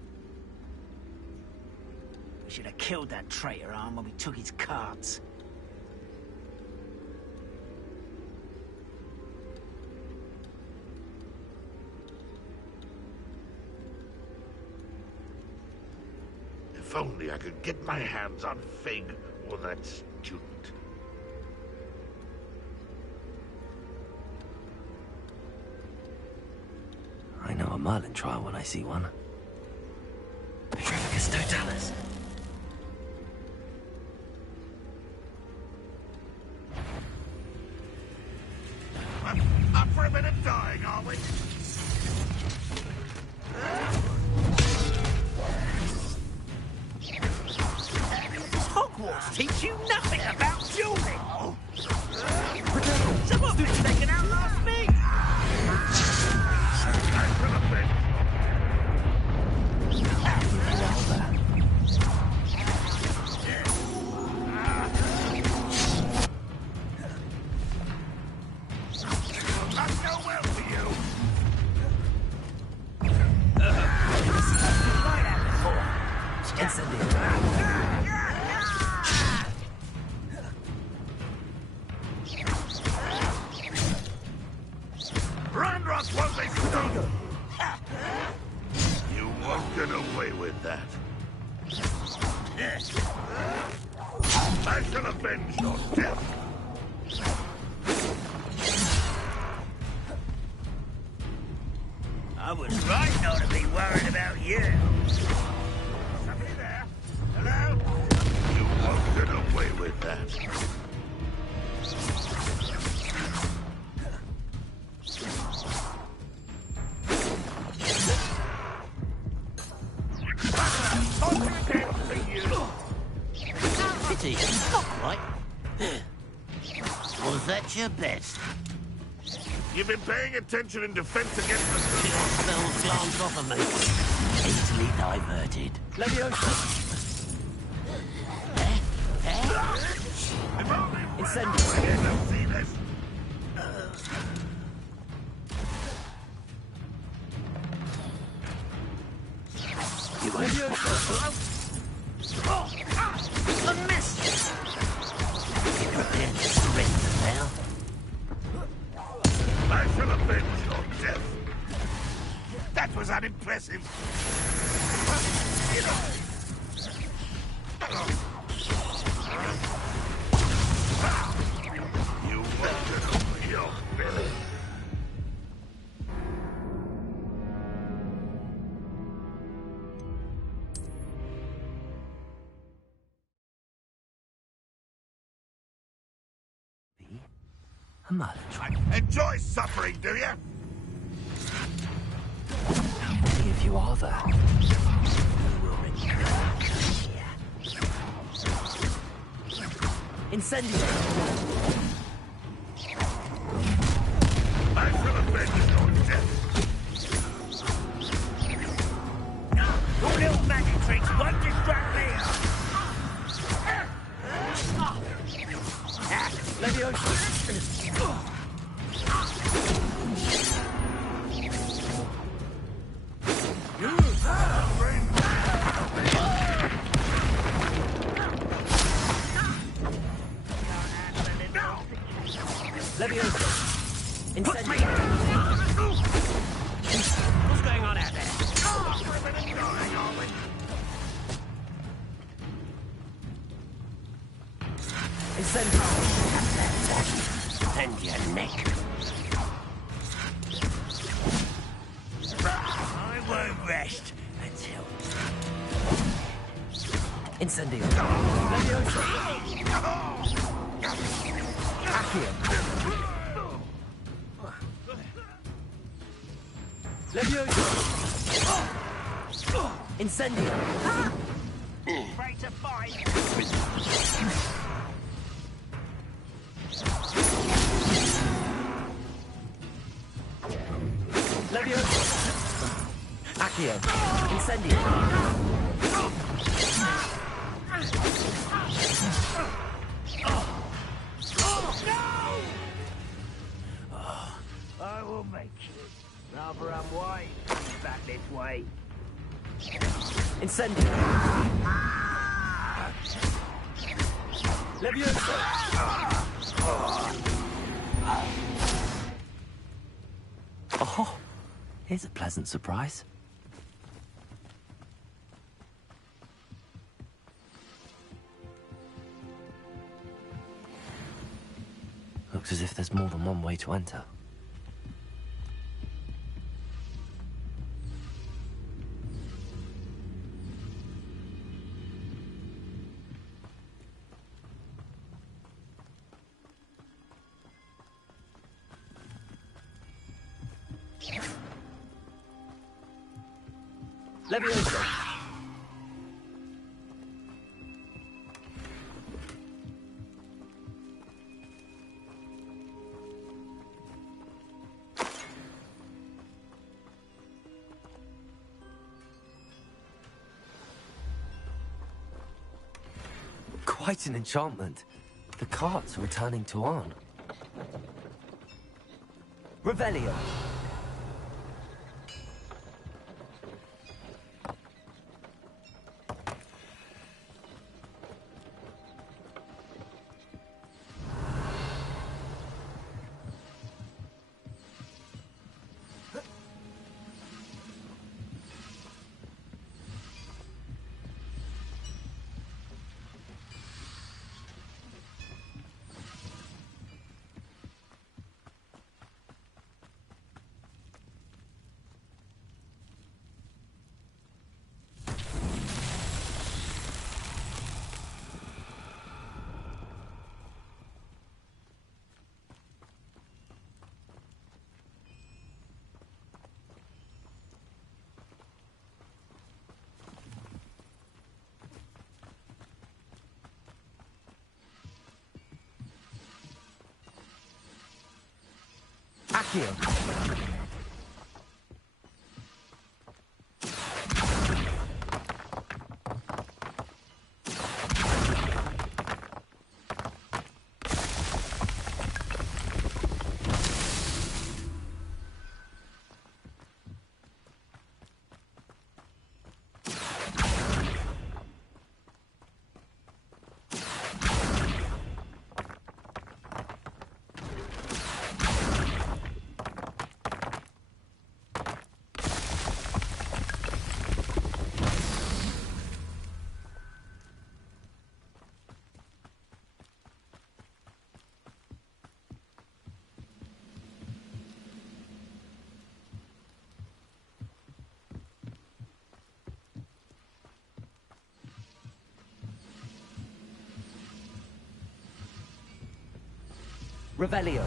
We should have killed that traitor, Arn, when we took his cards. If only I could get my hands on Fig or that student. I know a Merlin trial when I see one. Petrificus Totalis. Up for a bit of dying, are we? Does Hogwarts teach you nothing about dueling? Someone's been taken out last week! Randross won't be stopped! You won't get away with that. I shall avenge your death. I was right not to be worried about you. Somebody there? Hello? You won't get away with that. Pity, not right. Was that your best? You've been paying attention in defense against the... Your spells glance off of me. Easily diverted. Leviosa! Incendio! See this? You won't... A miss! You prepared to surrender now? I shall avenge your death. That was unimpressive. You want to know your belly. A murder trap. Enjoy suffering, do you? How many of you are there? Incendio! I shall avenge your death. Your little magic tricks won't distract me. Leviosa! Leviosa! Incendio! What's going on out there? Incendio! And your neck. I won't rest until... Incendio! Leviosa! Accio! Leviosa! Incendio! Afraid to fight. Leviosa! Accio! Incendio! I will make it. Rather unwise. Back this way. Incendio! Leviosa! Oh, here's a pleasant surprise. Looks as if there's more than one way to enter. Leviosa! Quite an enchantment. The carts are returning to Arn. Revelio! Accio. Revelio.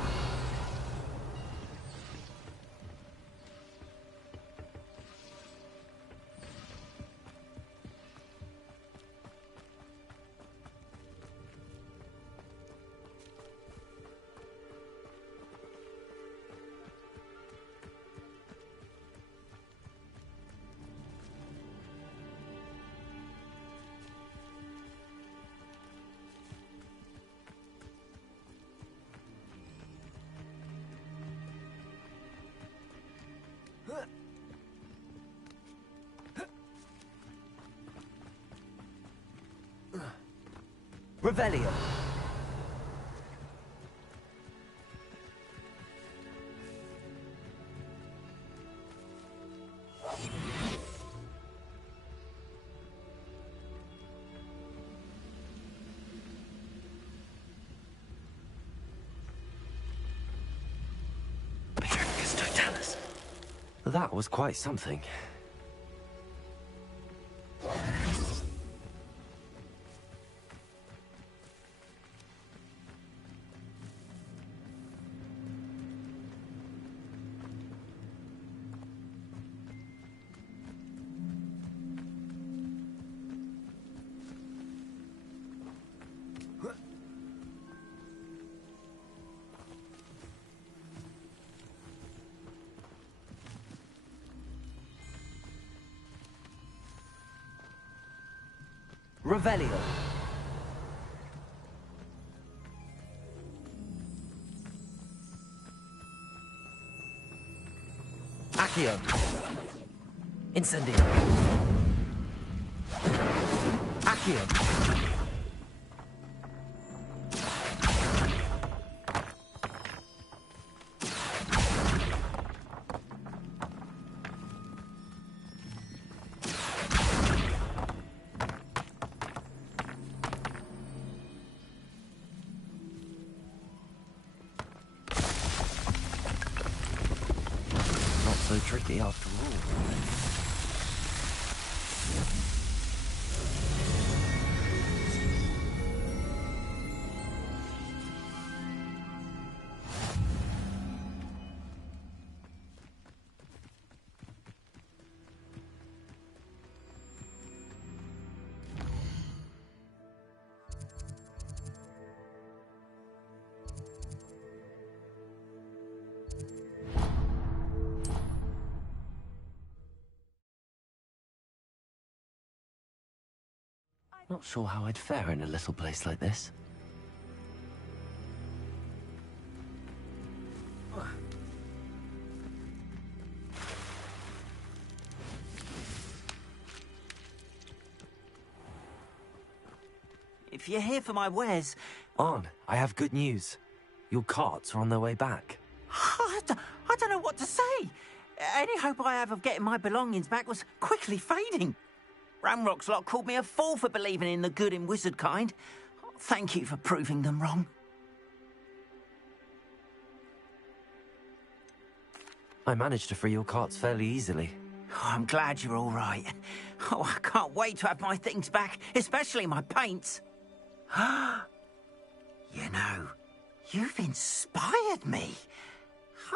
Revelio. That was quite something. Revelio. Accio. Incendio. Accio. So tricky after all. Not sure how I'd fare in a little place like this. If you're here for my wares... On, I have good news. Your carts are on their way back. I don't know what to say. Any hope I have of getting my belongings back was quickly fading. Ramrock's lot called me a fool for believing in the good in wizard kind. Thank you for proving them wrong. I managed to free your carts fairly easily. Oh, I'm glad you're all right. Oh, I can't wait to have my things back, especially my paints. You know, you've inspired me.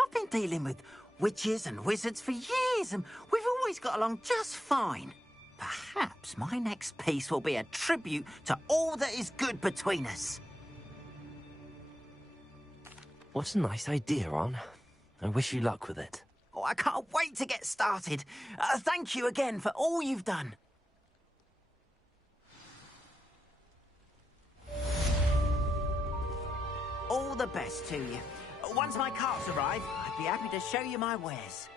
I've been dealing with witches and wizards for years, and we've always got along just fine. Perhaps my next piece will be a tribute to all that is good between us. What a nice idea, Ron. I wish you luck with it. Oh, I can't wait to get started. Thank you again for all you've done. All the best to you. Once my carts arrive, I'd be happy to show you my wares.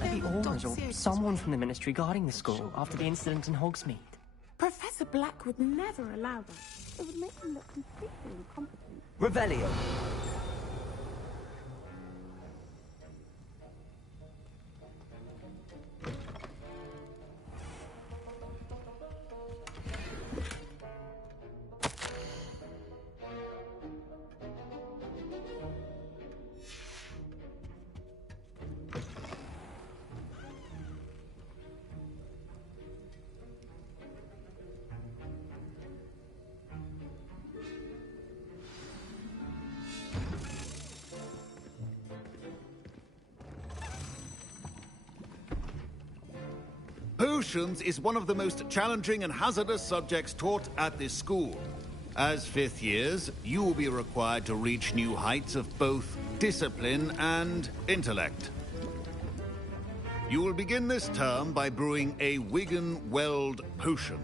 Maybe Ormers or someone from the Ministry guarding the school after the incident in Hogsmeade. Professor Black would never allow that. It would make him look completely incompetent. Revelio. Potions is one of the most challenging and hazardous subjects taught at this school. As fifth years, you will be required to reach new heights of both discipline and intellect. You will begin this term by brewing a Wigan-Weld potion.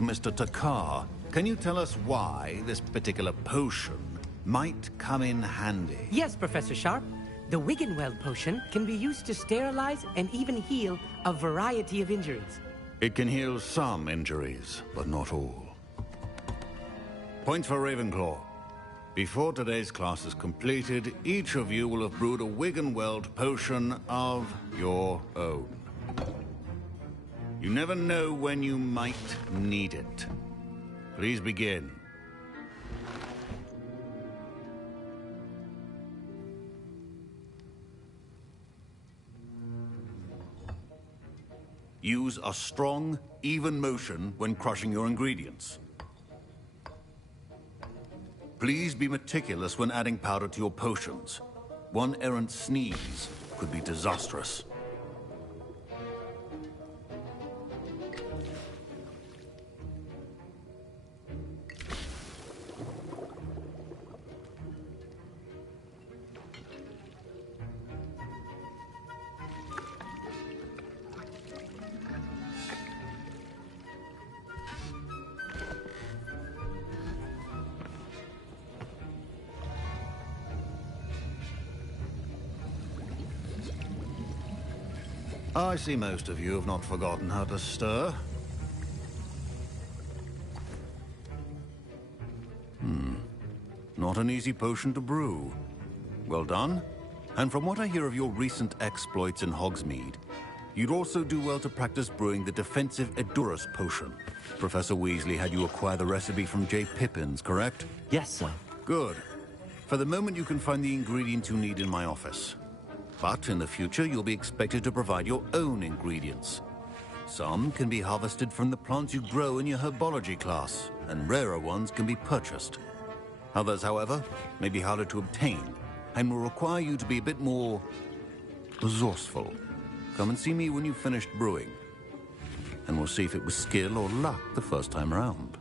Mr. Takar, can you tell us why this particular potion might come in handy? Yes, Professor Sharp. The Wigan-Weld potion can be used to sterilize and even heal a variety of injuries. It can heal some injuries, but not all. Points for Ravenclaw. Before today's class is completed, each of you will have brewed a Wigan-Weld potion of your own. You never know when you might need it. Please begin. Use a strong, even motion when crushing your ingredients. Please be meticulous when adding powder to your potions. One errant sneeze could be disastrous. I see most of you have not forgotten how to stir. Not an easy potion to brew. Well done. And from what I hear of your recent exploits in Hogsmeade, you'd also do well to practice brewing the defensive Edurus potion. Professor Weasley had you acquire the recipe from J. Pippins, correct? Yes, sir. Good. For the moment, you can find the ingredients you need in my office. But in the future, you'll be expected to provide your own ingredients. Some can be harvested from the plants you grow in your herbology class, and rarer ones can be purchased. Others, however, may be harder to obtain, and will require you to be a bit more resourceful. Come and see me when you've finished brewing, and we'll see if it was skill or luck the first time around.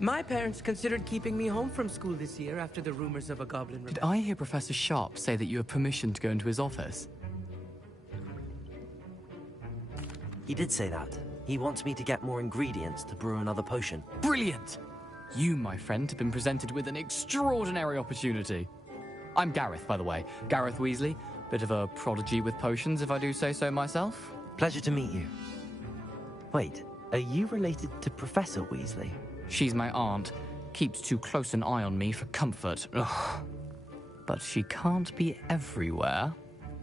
My parents considered keeping me home from school this year after the rumors of a goblin Did I hear Professor Sharp say that you have permission to go into his office? He did say that. He wants me to get more ingredients to brew another potion. Brilliant! You, my friend, have been presented with an extraordinary opportunity. I'm Gareth, by the way. Gareth Weasley. Bit of a prodigy with potions, if I do say so myself. Pleasure to meet you. Wait, are you related to Professor Weasley? She's my aunt. Keeps too close an eye on me for comfort. Ugh. But she can't be everywhere.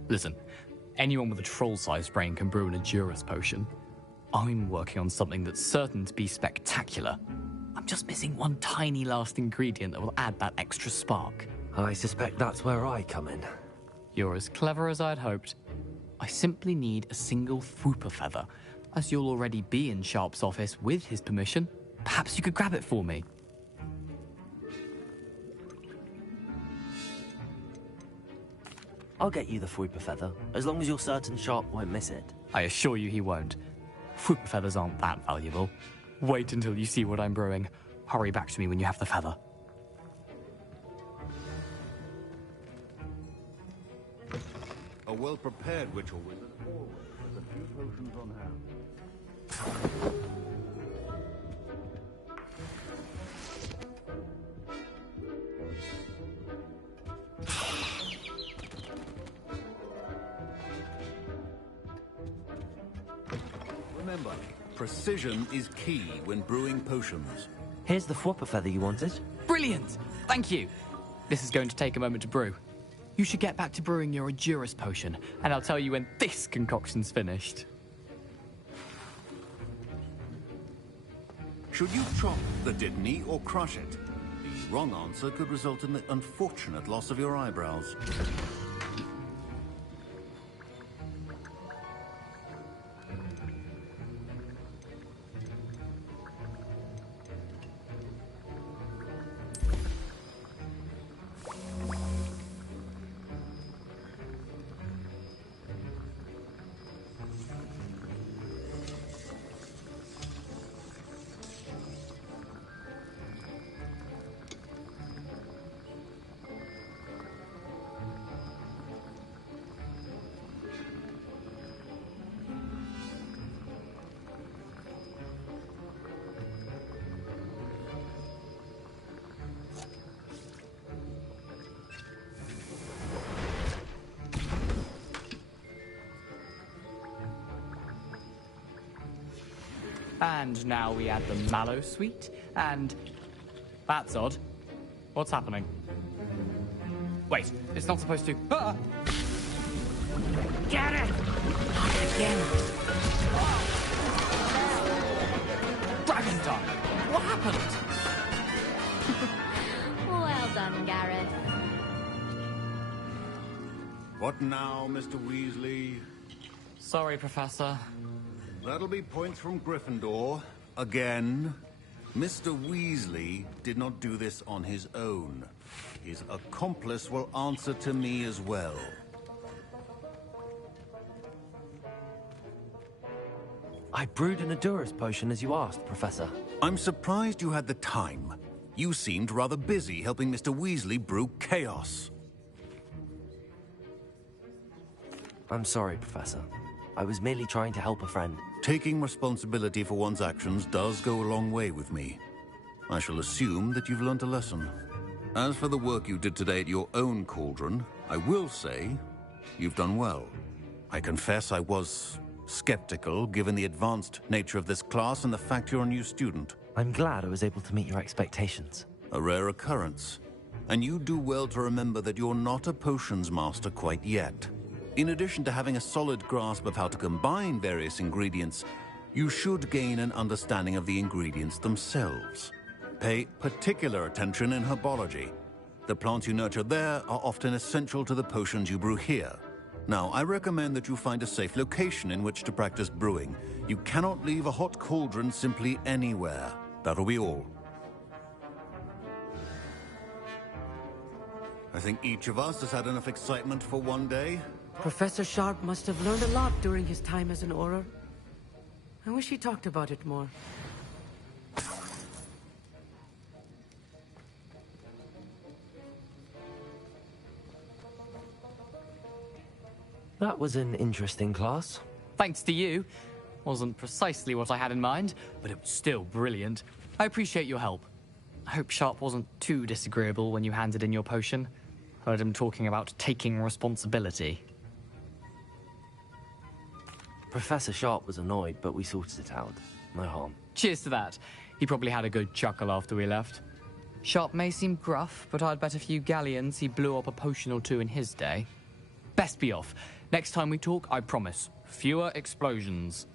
Listen, anyone with a troll-sized brain can brew an Edurus potion. I'm working on something that's certain to be spectacular. I'm just missing one tiny last ingredient that will add that extra spark. I suspect that's where I come in. You're as clever as I'd hoped. I simply need a single Fwooper feather. As you'll already be in Sharp's office with his permission, perhaps you could grab it for me. I'll get you the Fwooper feather, as long as you're certain Sharp won't miss it. I assure you he won't. Fwooper feathers aren't that valuable. Wait until you see what I'm brewing. Hurry back to me when you have the feather. A well-prepared witch or wizard always has a few potions on hand. Remember, precision is key when brewing potions. Here's the Fwooper feather you wanted. Brilliant! Thank you! This is going to take a moment to brew. You should get back to brewing your Edurus potion, and I'll tell you when this concoction's finished. Should you chop the Didney or crush it? The wrong answer could result in the unfortunate loss of your eyebrows. And now we add the mallow sweet, and... That's odd. What's happening? Wait, it's not supposed to... Ah! Get it! Again! Dragon Dog! What happened? Well done, Gareth. What now, Mr. Weasley? Sorry, Professor. That'll be points from Gryffindor. Again. Mr. Weasley did not do this on his own. His accomplice will answer to me as well. I brewed an Edurus potion as you asked, Professor. I'm surprised you had the time. You seemed rather busy helping Mr. Weasley brew chaos. I'm sorry, Professor. I was merely trying to help a friend. Taking responsibility for one's actions does go a long way with me. I shall assume that you've learnt a lesson. As for the work you did today at your own cauldron, I will say you've done well. I confess I was skeptical, given the advanced nature of this class and the fact you're a new student. I'm glad I was able to meet your expectations. A rare occurrence. And you do well to remember that you're not a potions master quite yet. In addition to having a solid grasp of how to combine various ingredients, you should gain an understanding of the ingredients themselves. Pay particular attention in herbology. The plants you nurture there are often essential to the potions you brew here. Now, I recommend that you find a safe location in which to practice brewing. You cannot leave a hot cauldron simply anywhere. That'll be all. I think each of us has had enough excitement for one day. Professor Sharp must have learned a lot during his time as an Auror. I wish he talked about it more. That was an interesting class. Thanks to you. Wasn't precisely what I had in mind, but it was still brilliant. I appreciate your help. I hope Sharp wasn't too disagreeable when you handed in your potion. Heard him talking about taking responsibility. Professor Sharp was annoyed, but we sorted it out. No harm. Cheers to that. He probably had a good chuckle after we left. Sharp may seem gruff, but I'd bet a few galleons he blew up a potion or two in his day. Best be off. Next time we talk, I promise, fewer explosions.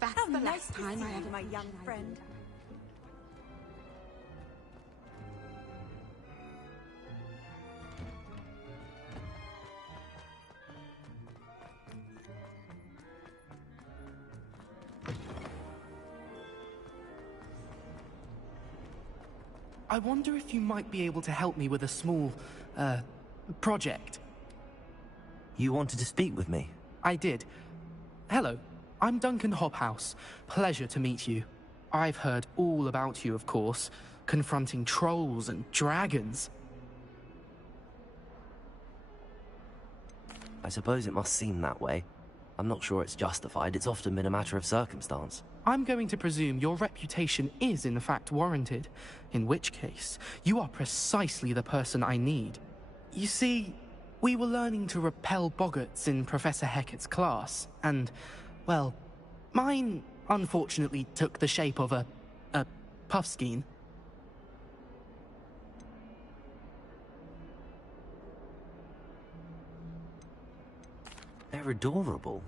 That's the last time I have my young friend. I wonder if you might be able to help me with a small, project. You wanted to speak with me? I did. Hello, I'm Duncan Hobhouse. Pleasure to meet you. I've heard all about you, of course, confronting trolls and dragons. I suppose it must seem that way. I'm not sure it's justified. It's often been a matter of circumstance. I'm going to presume your reputation is in fact warranted, in which case, you are precisely the person I need. You see, we were learning to repel boggarts in Professor Hecat's class, and, well, mine unfortunately took the shape of a puffskein. They're adorable.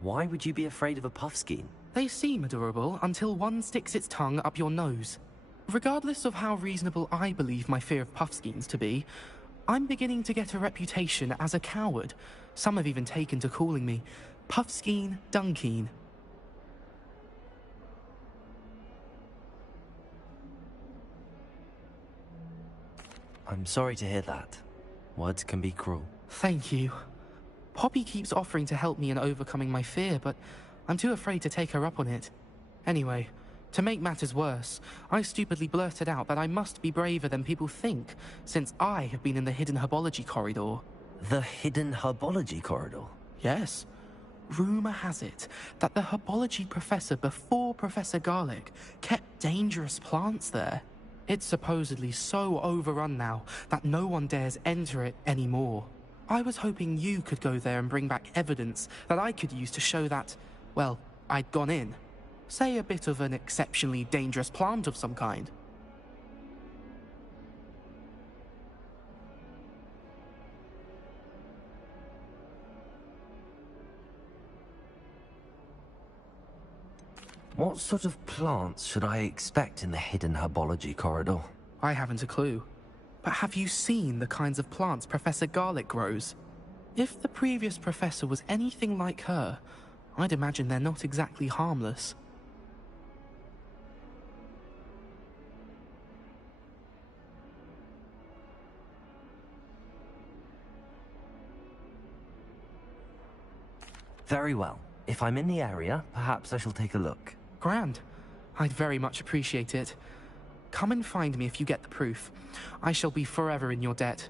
Why would you be afraid of a puffskein? They seem adorable until one sticks its tongue up your nose. Regardless of how reasonable I believe my fear of puffskeins to be, I'm beginning to get a reputation as a coward. Some have even taken to calling me Puffskein Dunkeen. I'm sorry to hear that. Words can be cruel. Thank you. Poppy keeps offering to help me in overcoming my fear, but I'm too afraid to take her up on it. Anyway, to make matters worse, I stupidly blurted out that I must be braver than people think, since I have been in the hidden herbology corridor. The hidden herbology corridor? Yes. Rumour has it that the herbology professor before Professor Garlic kept dangerous plants there. It's supposedly so overrun now that no one dares enter it anymore. I was hoping you could go there and bring back evidence that I could use to show that, well, I'd gone in. Say a bit of an exceptionally dangerous plant of some kind. What sort of plants should I expect in the hidden herbology corridor? I haven't a clue. But have you seen the kinds of plants Professor Garlic grows? If the previous professor was anything like her, I'd imagine they're not exactly harmless. Very well. If I'm in the area, perhaps I shall take a look. Grand. I'd very much appreciate it. Come and find me if you get the proof. I shall be forever in your debt.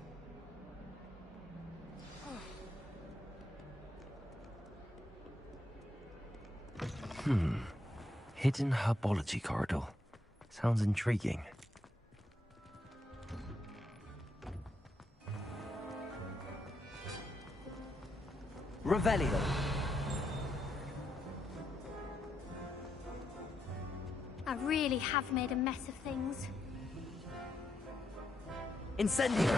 Hidden herbology corridor. Sounds intriguing. Revelio. I really have made a mess of things. Incendio.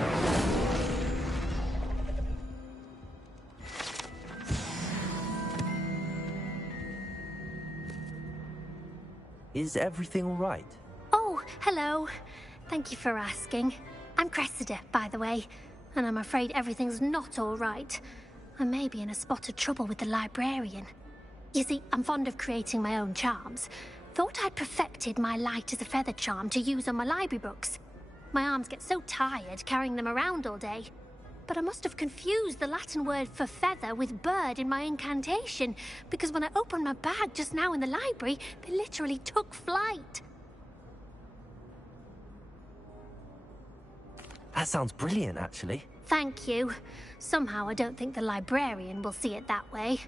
Is everything all right? Oh, hello. Thank you for asking. I'm Cressida, by the way, and I'm afraid everything's not all right. I may be in a spot of trouble with the librarian. You see, I'm fond of creating my own charms. Thought I'd perfected my light as a feather charm to use on my library books. My arms get so tired carrying them around all day. But I must have confused the Latin word for feather with bird in my incantation, because when I opened my bag just now in the library, they literally took flight. That sounds brilliant, actually. Thank you. Somehow I don't think the librarian will see it that way.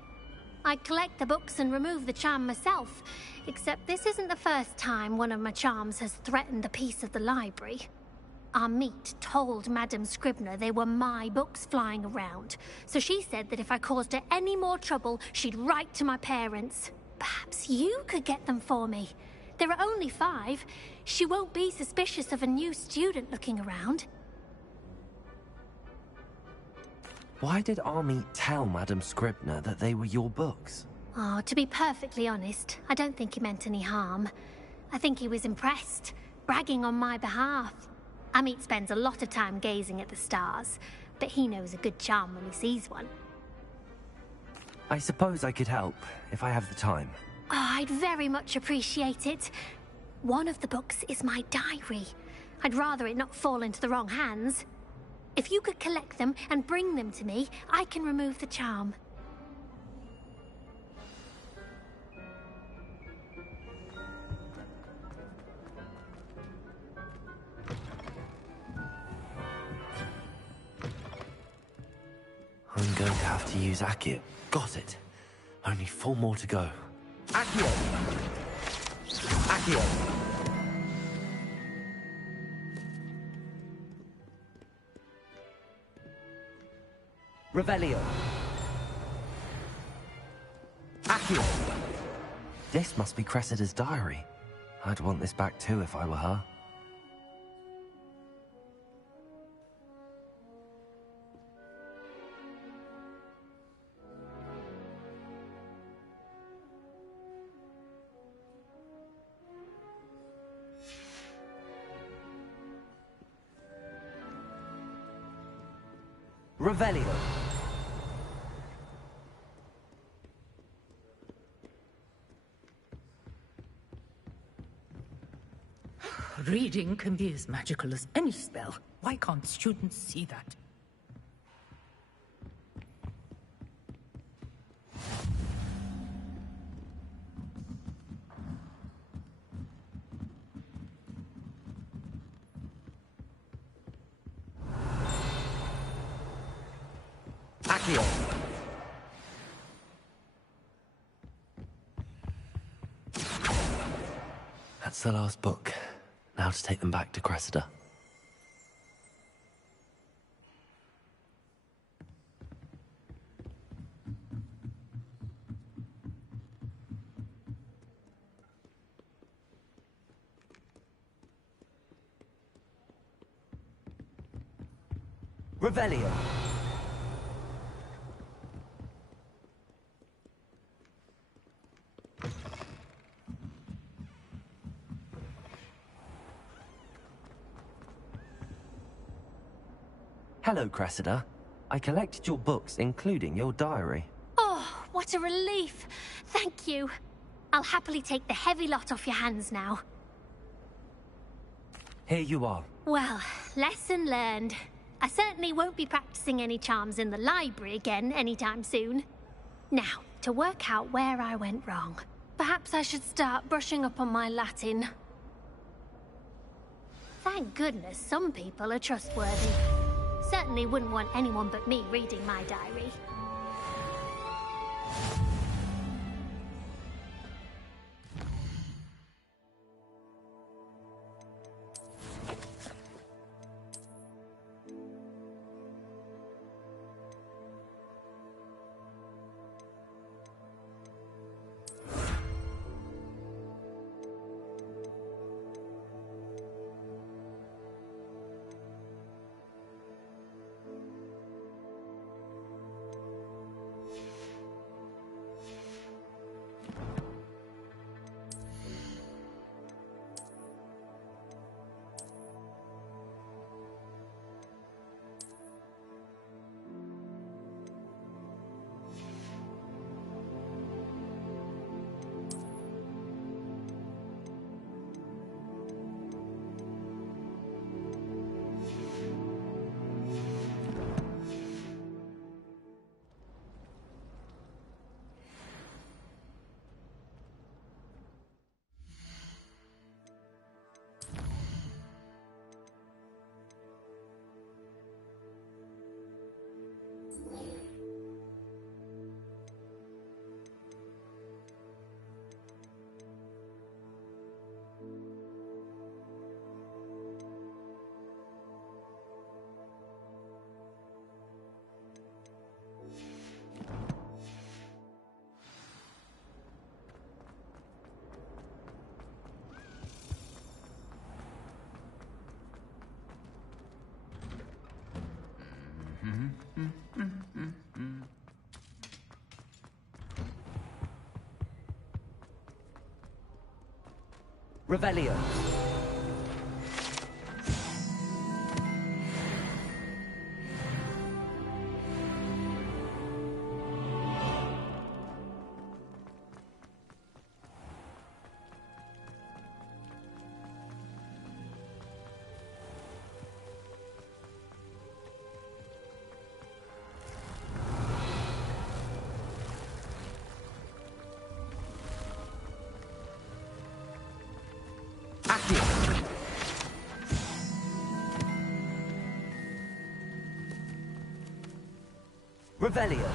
I collect the books and remove the charm myself, except this isn't the first time one of my charms has threatened the peace of the library. Our meet told Madame Scribner they were my books flying around, so she said that if I caused her any more trouble, she'd write to my parents. Perhaps you could get them for me. There are only 5. She won't be suspicious of a new student looking around. Why did Army tell Madame Scribner that they were your books? Oh, to be perfectly honest, I don't think he meant any harm. I think he was impressed, bragging on my behalf. Amit spends a lot of time gazing at the stars, but he knows a good charm when he sees one. I suppose I could help, if I have the time. Oh, I'd very much appreciate it. One of the books is my diary. I'd rather it not fall into the wrong hands. If you could collect them and bring them to me, I can remove the charm. I'm going to have to use Accio. Got it. Only 4 more to go. Accio! Accio! Revelio. Accio. This must be Cressida's diary. I'd want this back too if I were her. Revelio. Reading can be as magical as any spell. Why can't students see that? Accio. That's the last book. Now to take them back to Cressida. Revelio. Hello, Cressida. I collected your books, including your diary. Oh, what a relief. Thank you. I'll happily take the heavy lot off your hands now. Here you are. Well, lesson learned. I certainly won't be practicing any charms in the library again anytime soon. Now, to work out where I went wrong. Perhaps I should start brushing up on my Latin. Thank goodness some people are trustworthy. Certainly wouldn't want anyone but me reading my diary. Revelio. Revelio.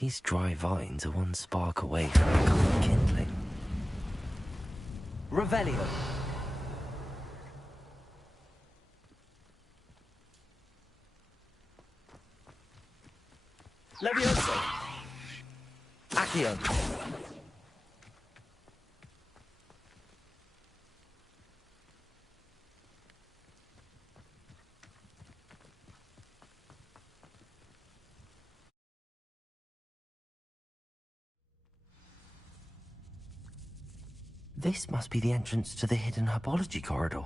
These dry vines are one spark away from becoming kindling. Revelio. Levioso. Accio. This must be the entrance to the hidden herbology corridor.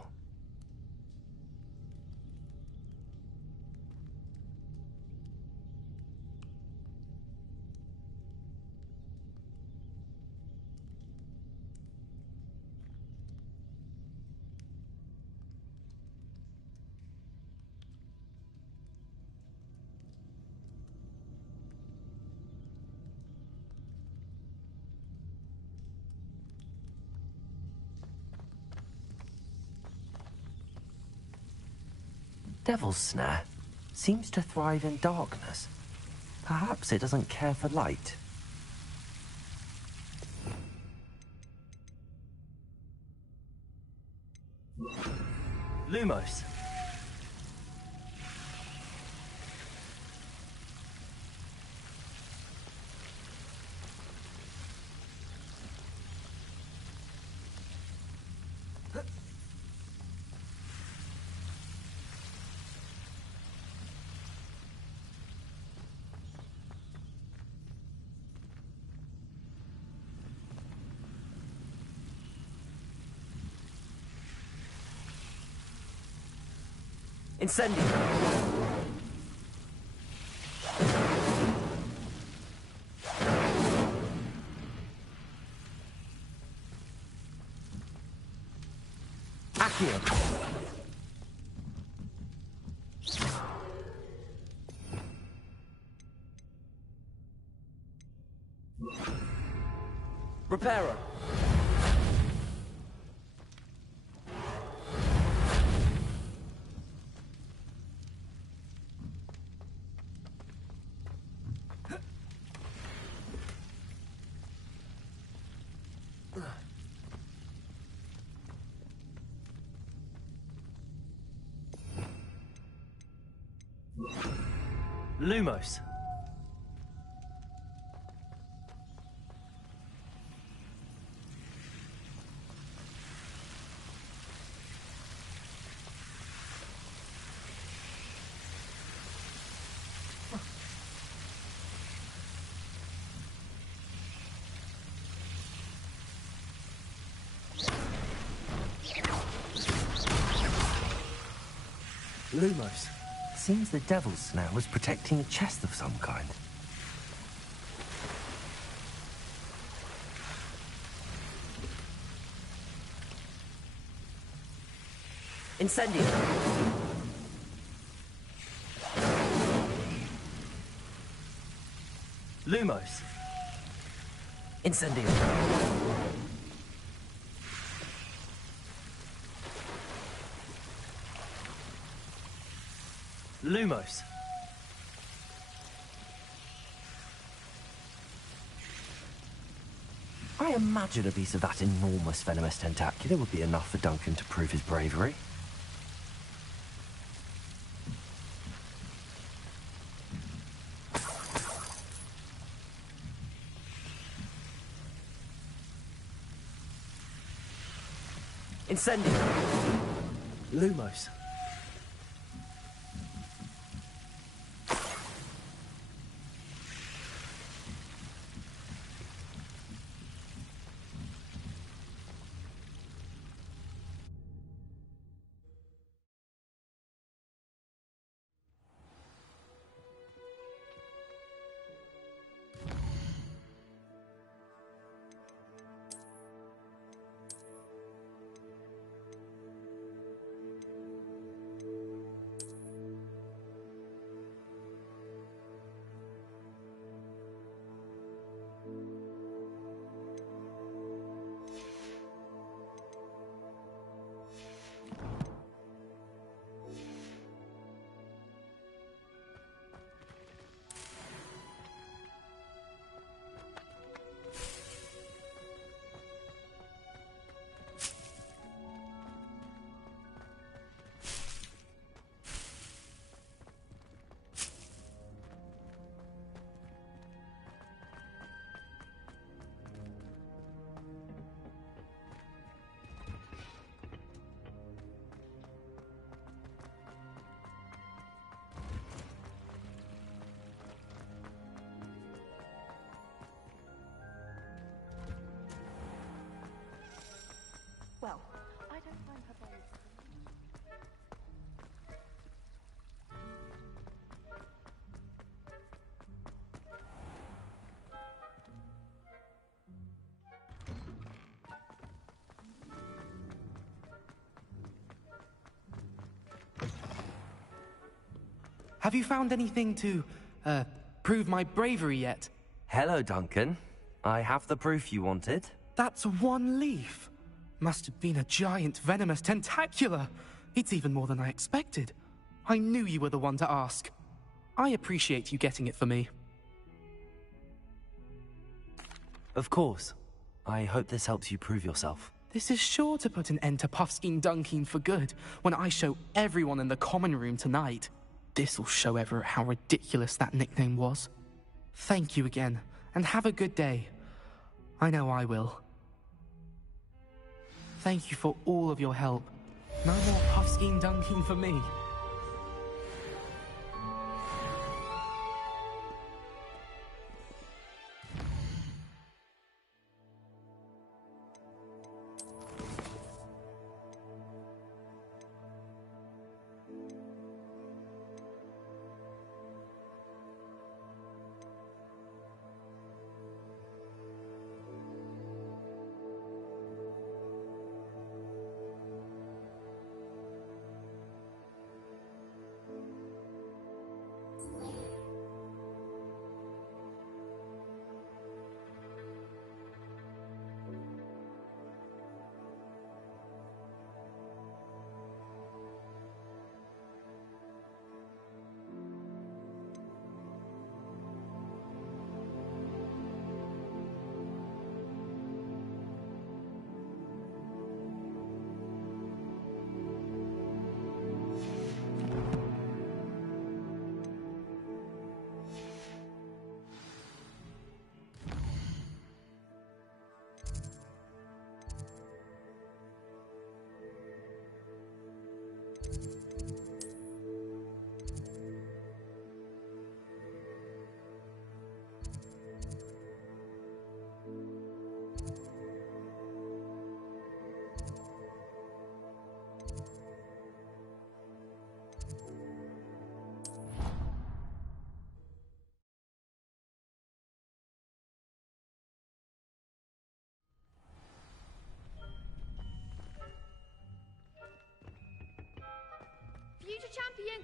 Devil's Snare seems to thrive in darkness. Perhaps it doesn't care for light. Lumos. Incendio. Accio. Reparo. Lumos. Lumos. Seems the Devil's Snare was protecting a chest of some kind. Incendio! Lumos! Incendio! Lumos! I imagine a piece of that enormous venomous tentacula would be enough for Duncan to prove his bravery. Incendio! Lumos! Well, I don't find her very... Have you found anything to, prove my bravery yet? Hello, Duncan. I have the proof you wanted. That's one leaf. Must have been a giant venomous tentacula. It's even more than I expected. I knew you were the one to ask. I appreciate you getting it for me. Of course. I hope this helps you prove yourself. This is sure to put an end to Puffskein Dunkeen for good when I show everyone in the common room tonight. This'll show Everett how ridiculous that nickname was. Thank you again, and have a good day. I know I will. Thank you for all of your help. No more Puffskein Dunkeen for me.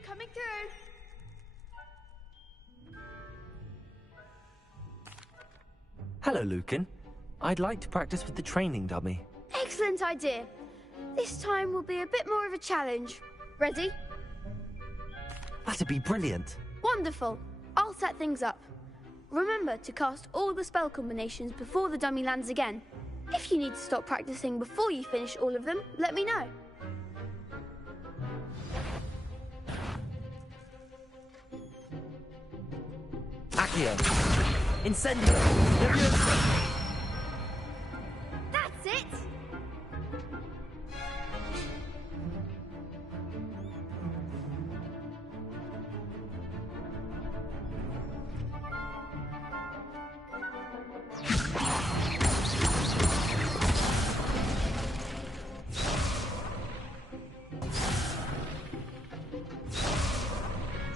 coming through. Hello, Lucan. I'd like to practice with the training dummy. Excellent idea. This time will be a bit more of a challenge. Ready? That'd be brilliant. Wonderful. I'll set things up. Remember to cast all the spell combinations before the dummy lands again. If you need to stop practicing before you finish all of them, let me know. Accio. Incendio. Leviosa. That's it!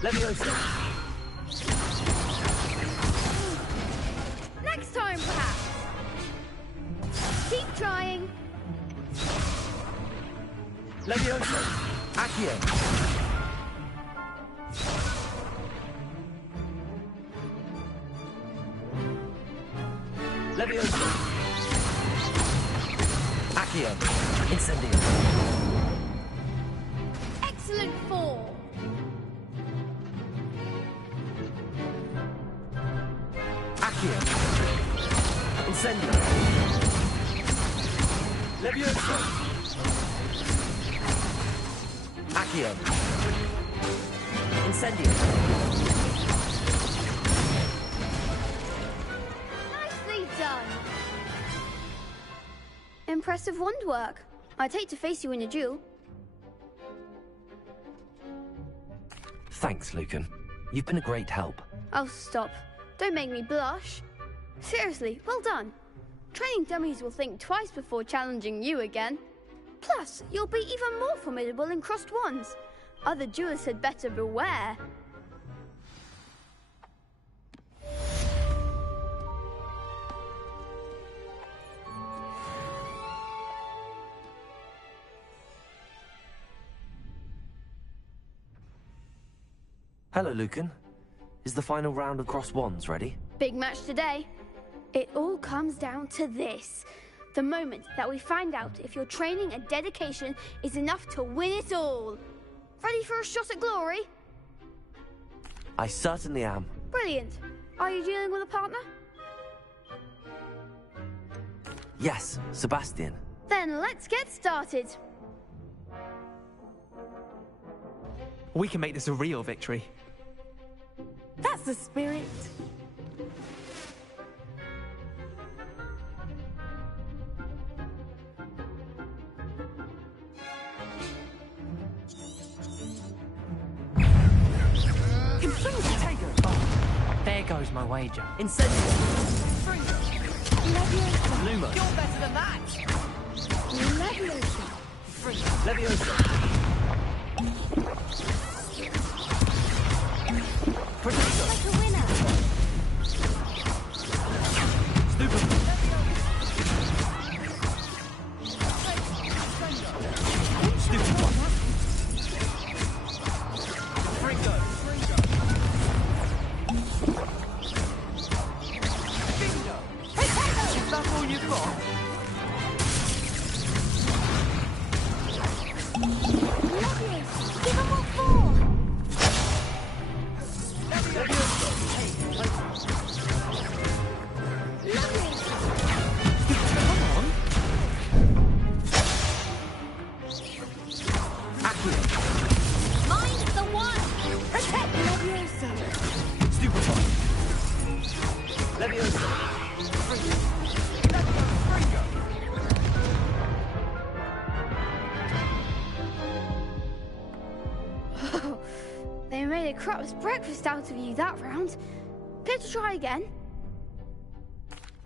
Leviosa. Next time, perhaps. Keep trying. Leviosa. Accio. Leviosa. Accio. Incendio. Excellent form. Accio. Incendio. Leviosa. Accio. Incendio. Nicely done. Impressive wand work. I'd hate to face you in a duel. Thanks, Lucan. You've been a great help. Oh, stop. Don't make me blush. Seriously, well done. Training dummies will think twice before challenging you again. Plus, you'll be even more formidable in crossed wands. Other duelists had better beware. Hello, Lucan. Is the final round of crossed wands ready? Big match today. It all comes down to this. The moment that we find out if your training and dedication is enough to win it all. Ready for a shot at glory? I certainly am. Brilliant. Are you dealing with a partner? Yes, Sebastian. Then let's get started. We can make this a real victory. That's the spirit. There goes my wager. Incendio. Leviosa. Luma. You're better than that! Leviosa. Leviosa. Protector. Like a winner. Stupid. Stupid one. Fringo. Bingo. Is that all you've got? Leviosa. Give them all four. Leviosa. Mind the one. Protect Leviosa. Stupid one. Leviosa. They made a crap's breakfast out of you that round. Care to try again?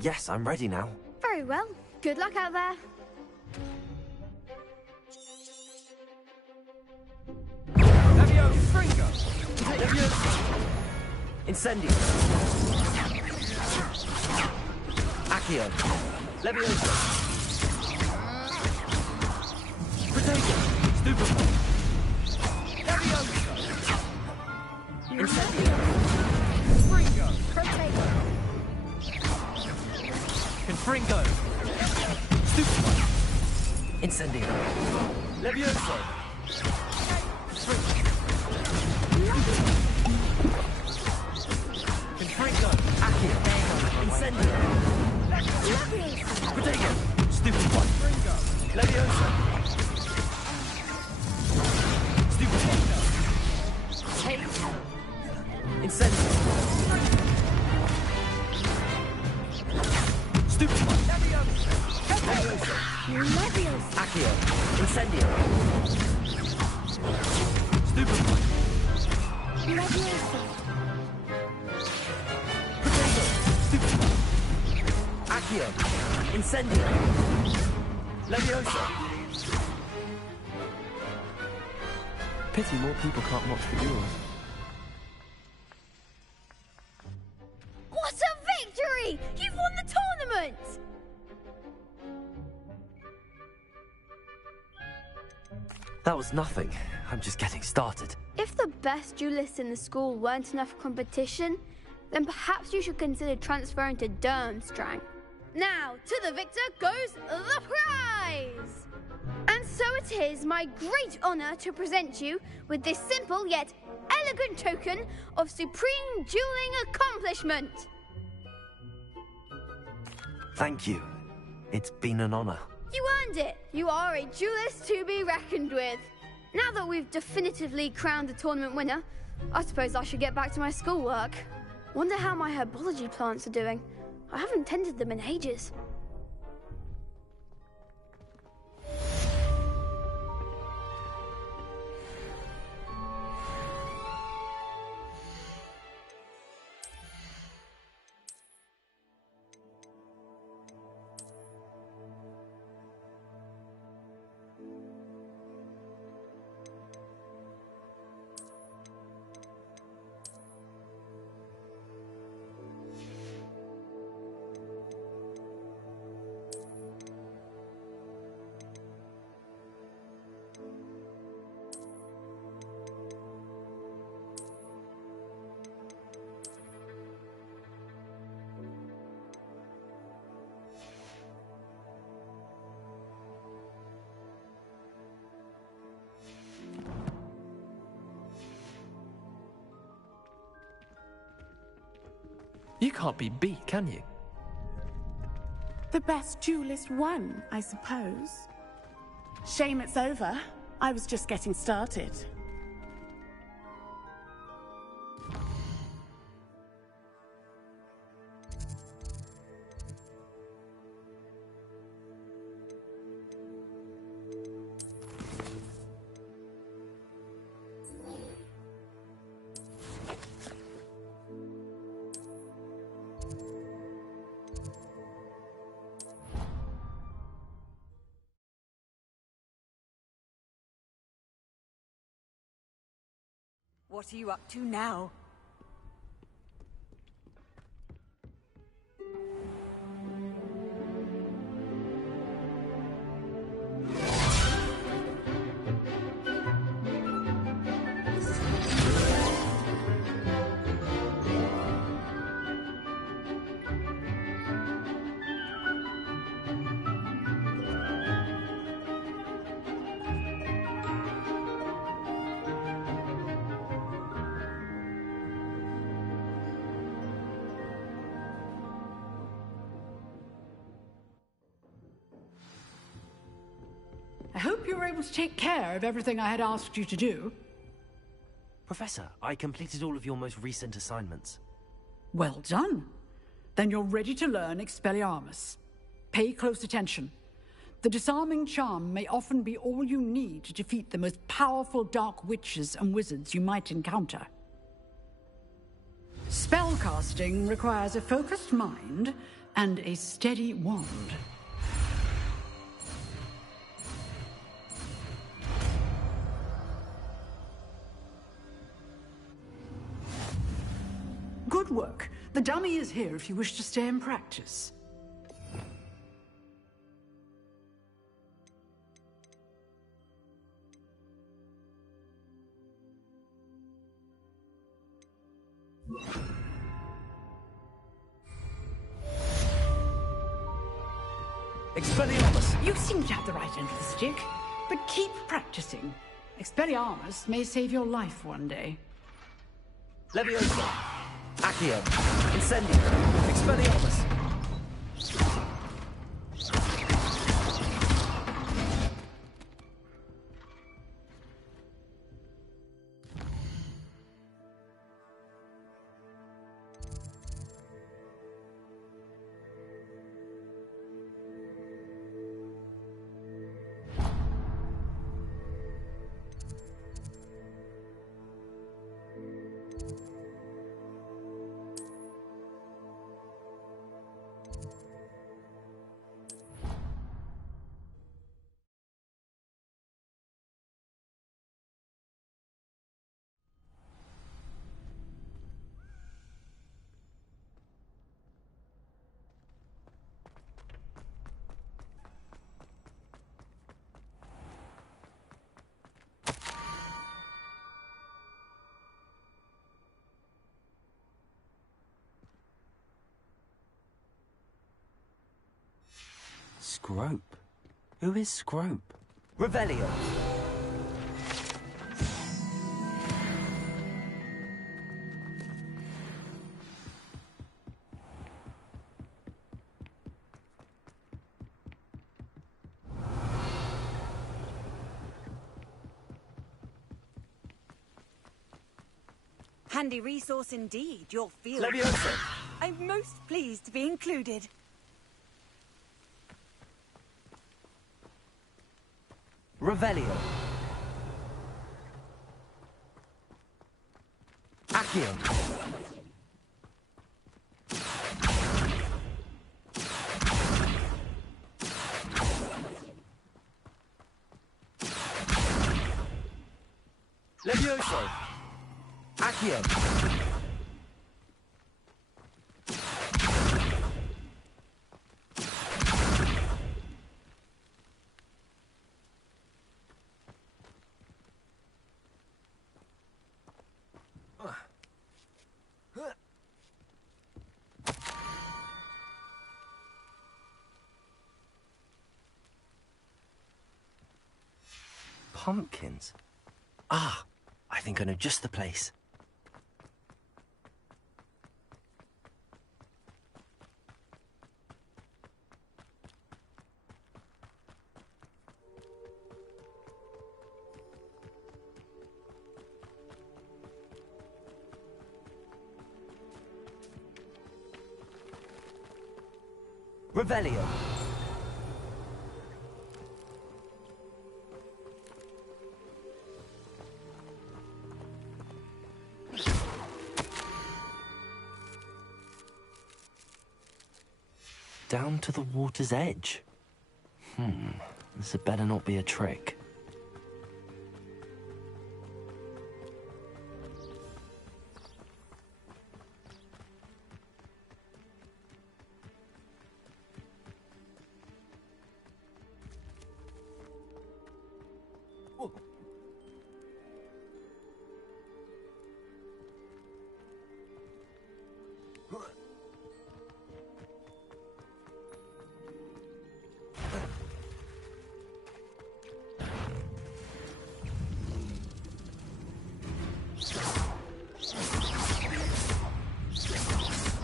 Yes, I'm ready now. Very well. Good luck out there. Fringo. Leviosa. Incendio. Accio. Leviosa. Protego. Stupefy. Leviosa. Confringo! Stupefy! Incendio! Levioso! Confringo! Accio! Incendio! Protego! Stupefy! Levioso! Stupefy! Incendio! Stupefy! Levioso! Accio! Incendio! Stupefy! Protego! Stupefy! Accio! Incendio! Levioso! Pity more people can't watch the duels. What a victory! You've won the tournament! That was nothing. I'm just getting started. If the best duelists in the school weren't enough competition, then perhaps you should consider transferring to Durmstrang. Now, to the victor goes the prize! And so it is my great honor to present you with this simple yet elegant token of supreme dueling accomplishment. Thank you. It's been an honor. You earned it. You are a duelist to be reckoned with. Now that we've definitively crowned the tournament winner, I suppose I should get back to my schoolwork. Wonder how my herbology plants are doing. I haven't tended them in ages. You can't be beat, can you? The best duelist won, I suppose. Shame it's over. I was just getting started. What are you up to now? I hope you were able to take care of everything I had asked you to do. Professor, I completed all of your most recent assignments. Well done. Then you're ready to learn Expelliarmus. Pay close attention. The disarming charm may often be all you need to defeat the most powerful dark witches and wizards you might encounter. Spellcasting requires a focused mind and a steady wand. Good work. The dummy is here if you wish to stay and practice. Expelliarmus! You seem to have the right end of the stick, but keep practicing. Expelliarmus may save your life one day. Leviosa! Accio! Incendio! Expelliarmus! Scrope? Who is Scrope? Revelio! Handy resource indeed, your field. Leviosa! I'm most pleased to be included. Revelio! Accio! Levioso! Accio! Pumpkins? Ah, I think I know just the place. Revelio. Down to the water's edge. This had better not be a trick.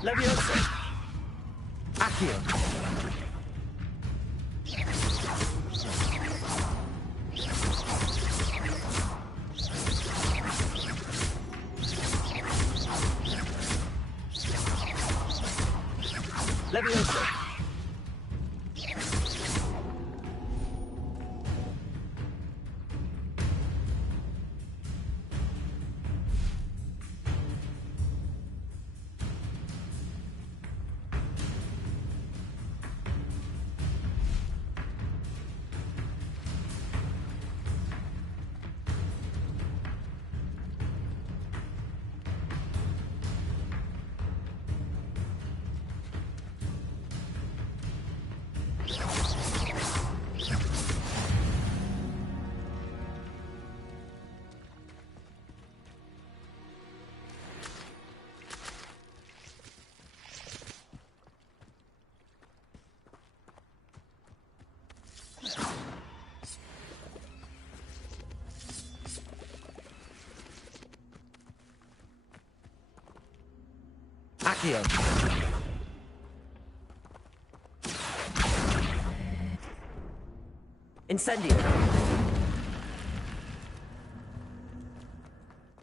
Leviosa! Accio! Leviosa! Accio. Incendio.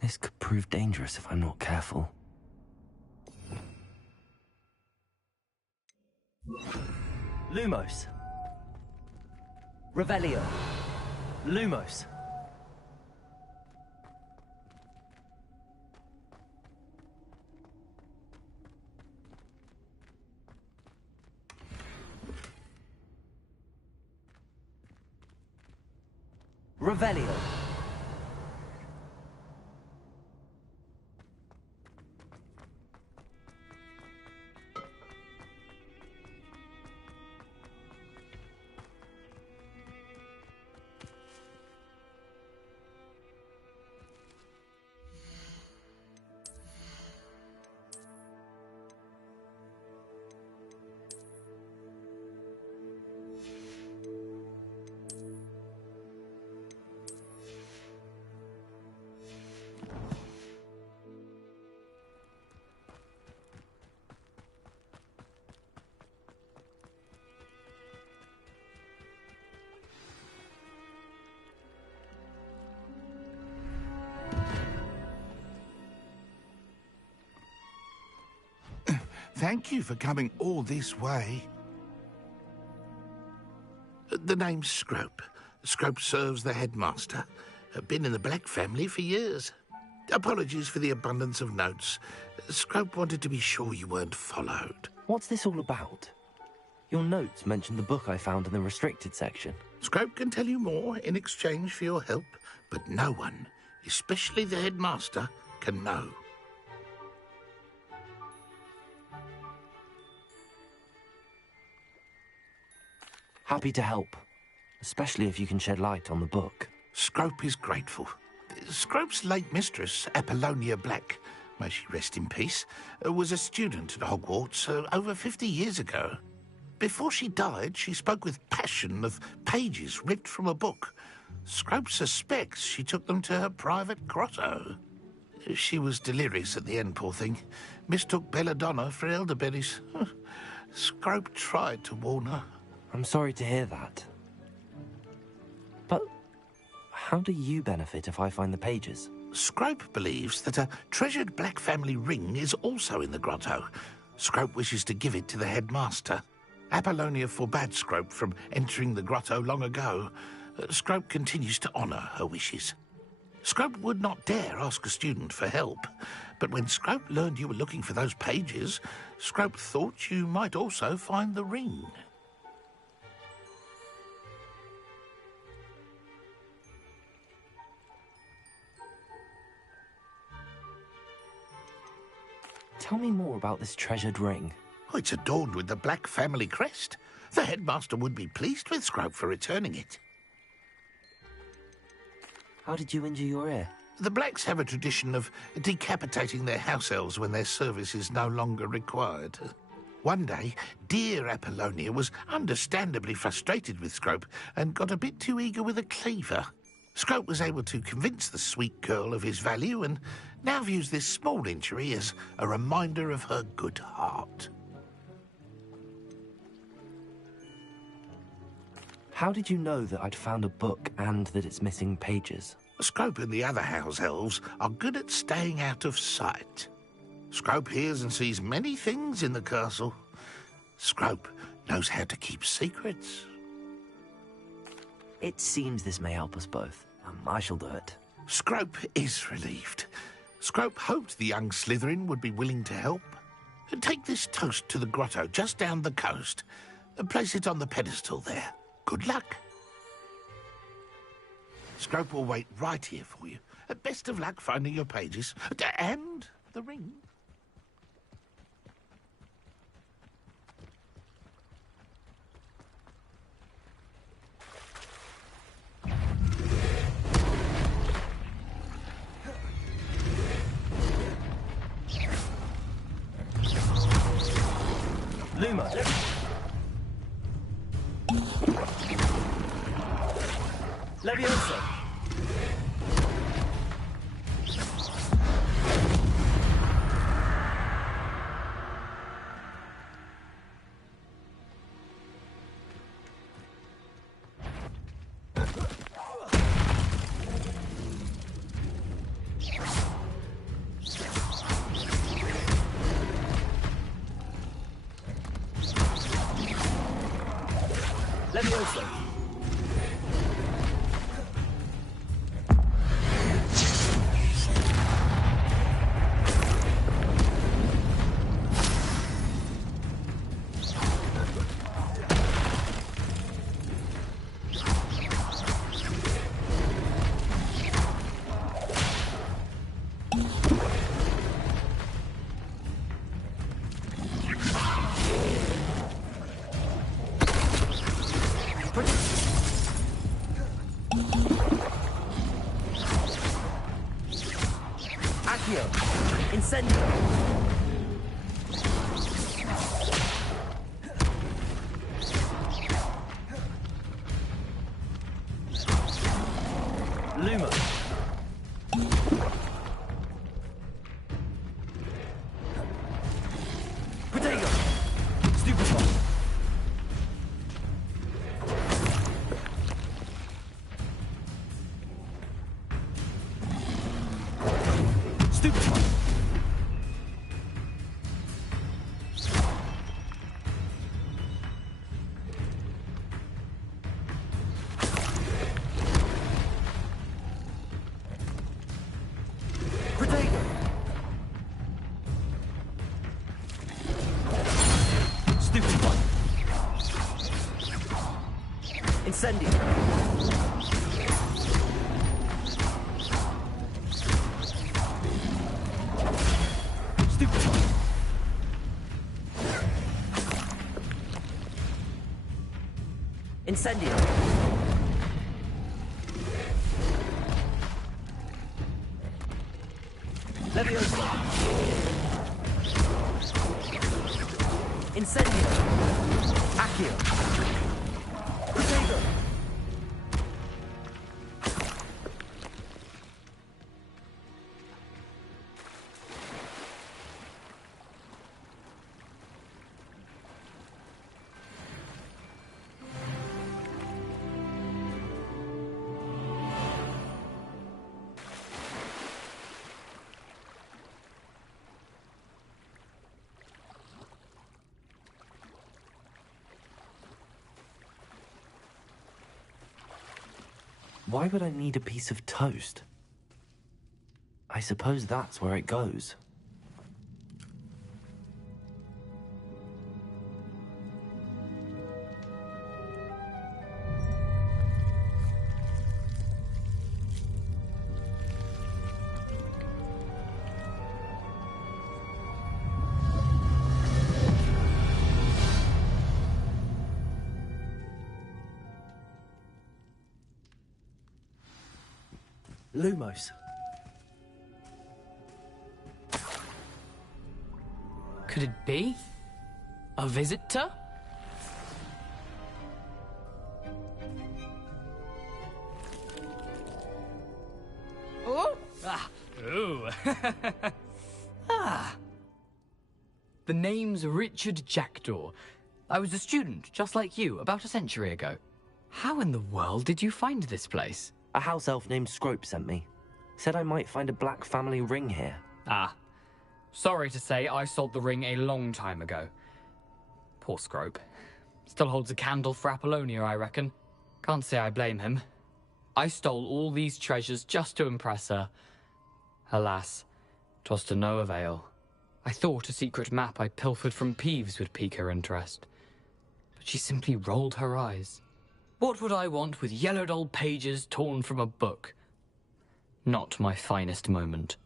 This could prove dangerous if I'm not careful. Lumos. Revelio. Lumos. Revelio. Thank you for coming all this way. The name's Scrope. Scrope serves the headmaster. Been in the Black family for years. Apologies for the abundance of notes. Scrope wanted to be sure you weren't followed. What's this all about? Your notes mentioned the book I found in the restricted section. Scrope can tell you more in exchange for your help, but no one, especially the headmaster, can know. Happy to help, especially if you can shed light on the book. Scrope is grateful. Scrope's late mistress, Apollonia Black, may she rest in peace, was a student at Hogwarts over 50 years ago. Before she died, she spoke with passion of pages ripped from a book. Scrope suspects she took them to her private grotto. She was delirious at the end, poor thing. Mistook belladonna for elderberries. Scrope tried to warn her. I'm sorry to hear that. But how do you benefit if I find the pages? Scrope believes that a treasured Black family ring is also in the grotto. Scrope wishes to give it to the headmaster. Apollonia forbade Scrope from entering the grotto long ago. Scrope continues to honour her wishes. Scrope would not dare ask a student for help, but when Scrope learned you were looking for those pages, Scrope thought you might also find the ring. Tell me more about this treasured ring. Oh, it's adorned with the Black family crest. The headmaster would be pleased with Scrope for returning it. How did you injure your ear? The Blacks have a tradition of decapitating their house elves when their service is no longer required. One day, dear Apollonia was understandably frustrated with Scrope and got a bit too eager with a cleaver. Scrope was able to convince the sweet girl of his value and now views this small injury as a reminder of her good heart. How did you know that I'd found a book and that it's missing pages? Scrope and the other house elves are good at staying out of sight. Scrope hears and sees many things in the castle. Scrope knows how to keep secrets. It seems this may help us both. I shall do it. Scrope is relieved. Scrope hoped the young Slytherin would be willing to help. Take this toast to the grotto just down the coast and place it on the pedestal there. Good luck. Scrope will wait right here for you. Best of luck finding your pages. And the ring. Luma. Leviosa. Levioso! Incendio! Luma! Protego! Stupefy! Stupefy! Incendio! Stupefy! Incendio! Leviosa! Incendio! Accio! Protego! Why would I need a piece of toast? I suppose that's where it goes. Lumos. Could it be? A visitor? Oh! Ah! Ooh! Ah! The name's Richard Jackdaw. I was a student, just like you, about a century ago. How in the world did you find this place? A house elf named Scrope sent me. Said I might find a black family ring here. Ah. Sorry to say, I sold the ring a long time ago. Poor Scrope. Still holds a candle for Apollonia, I reckon. Can't say I blame him. I stole all these treasures just to impress her. Alas, 'twas to no avail. I thought a secret map I pilfered from Peeves would pique her interest. But she simply rolled her eyes. What would I want with yellowed old pages torn from a book? Not my finest moment.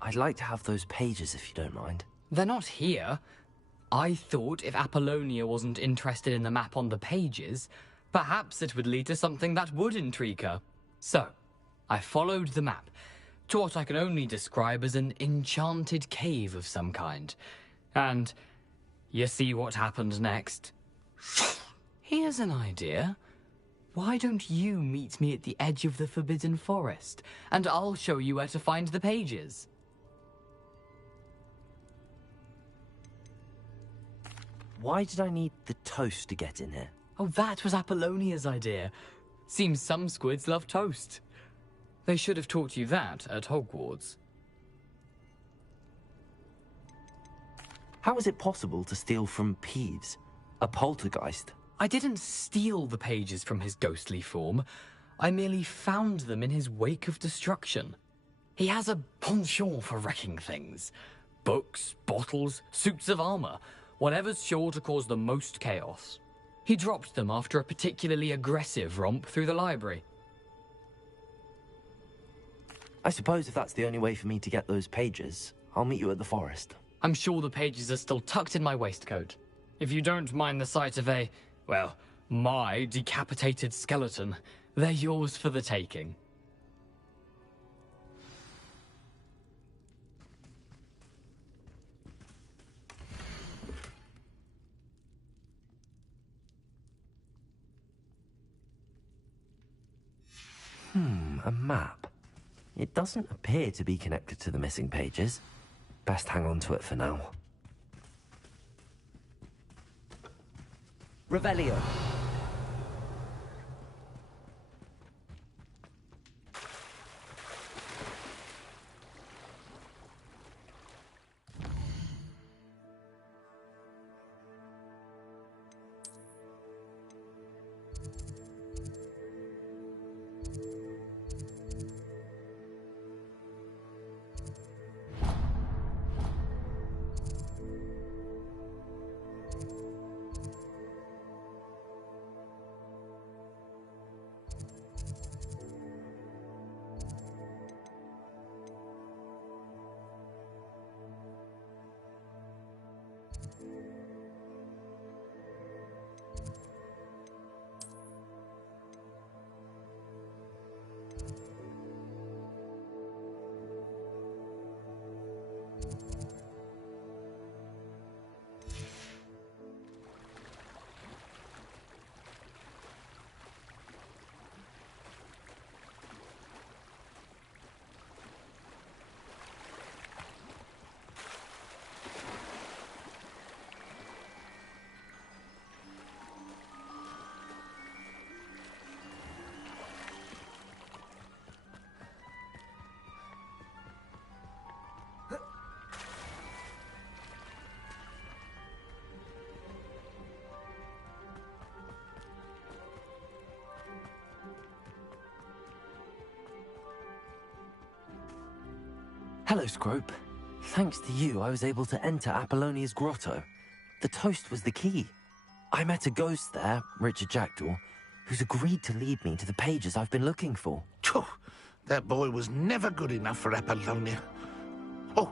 I'd like to have those pages if you don't mind. They're not here. I thought if Apollonia wasn't interested in the map on the pages, perhaps it would lead to something that would intrigue her. So, I followed the map to what I can only describe as an enchanted cave of some kind. And you see what happened next? Here's an idea. Why don't you meet me at the edge of the Forbidden Forest, and I'll show you where to find the pages. Why did I need the toast to get in here? Oh, that was Apollonia's idea. Seems some squids love toast. They should have taught you that at Hogwarts. How is it possible to steal from Peeves? A poltergeist? I didn't steal the pages from his ghostly form. I merely found them in his wake of destruction. He has a penchant for wrecking things. Books, bottles, suits of armor, whatever's sure to cause the most chaos. He dropped them after a particularly aggressive romp through the library. I suppose if that's the only way for me to get those pages, I'll meet you at the forest. I'm sure the pages are still tucked in my waistcoat. If you don't mind the sight of a, well, my decapitated skeleton, they're yours for the taking. A map. It doesn't appear to be connected to the missing pages. Best hang on to it for now. Revelio. Hello, Scrope. Thanks to you, I was able to enter Apollonia's grotto. The toast was the key. I met a ghost there, Richard Jackdaw, who's agreed to lead me to the pages I've been looking for. Phew, that boy was never good enough for Apollonia. Oh,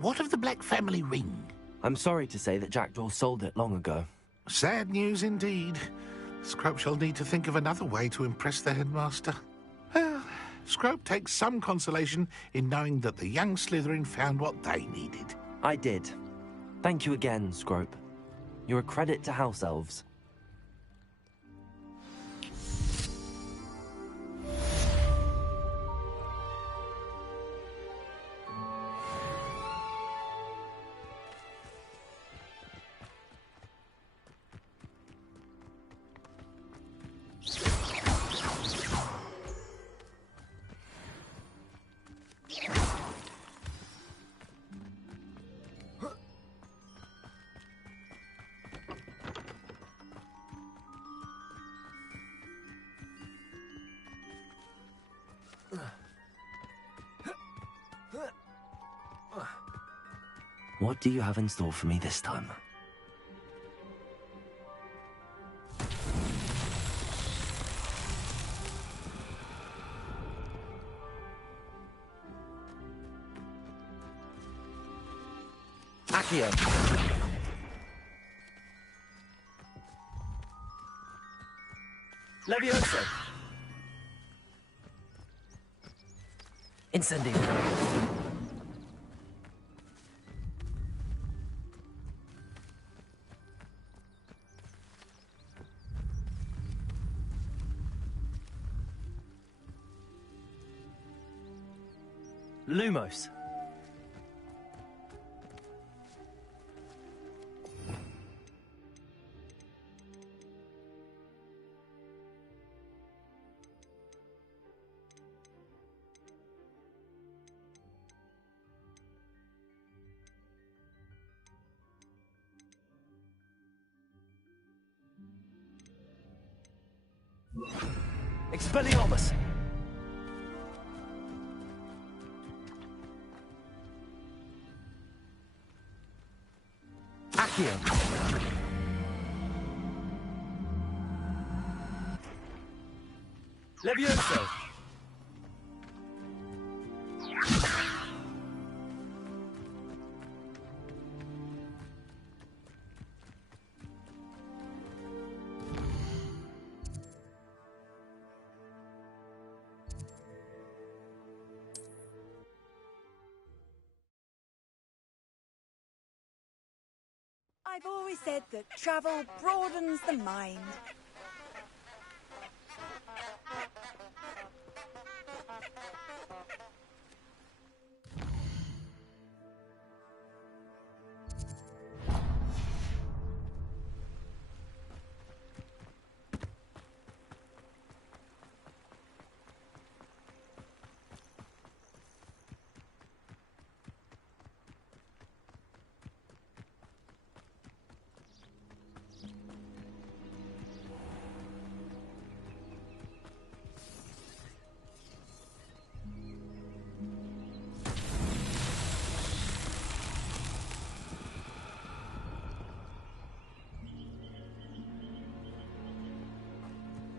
what of the Black family ring? I'm sorry to say that Jackdaw sold it long ago. Sad news indeed. Scrope shall need to think of another way to impress the headmaster. Well, Scrope takes some consolation in knowing that the young Slytherin found what they needed. I did. Thank you again, Scrope. You're a credit to House Elves. What do you have in store for me this time? Accio. Levioso. Incendio. Lumos. Expelliarmus! Accio! Levioso! I've always said that travel broadens the mind.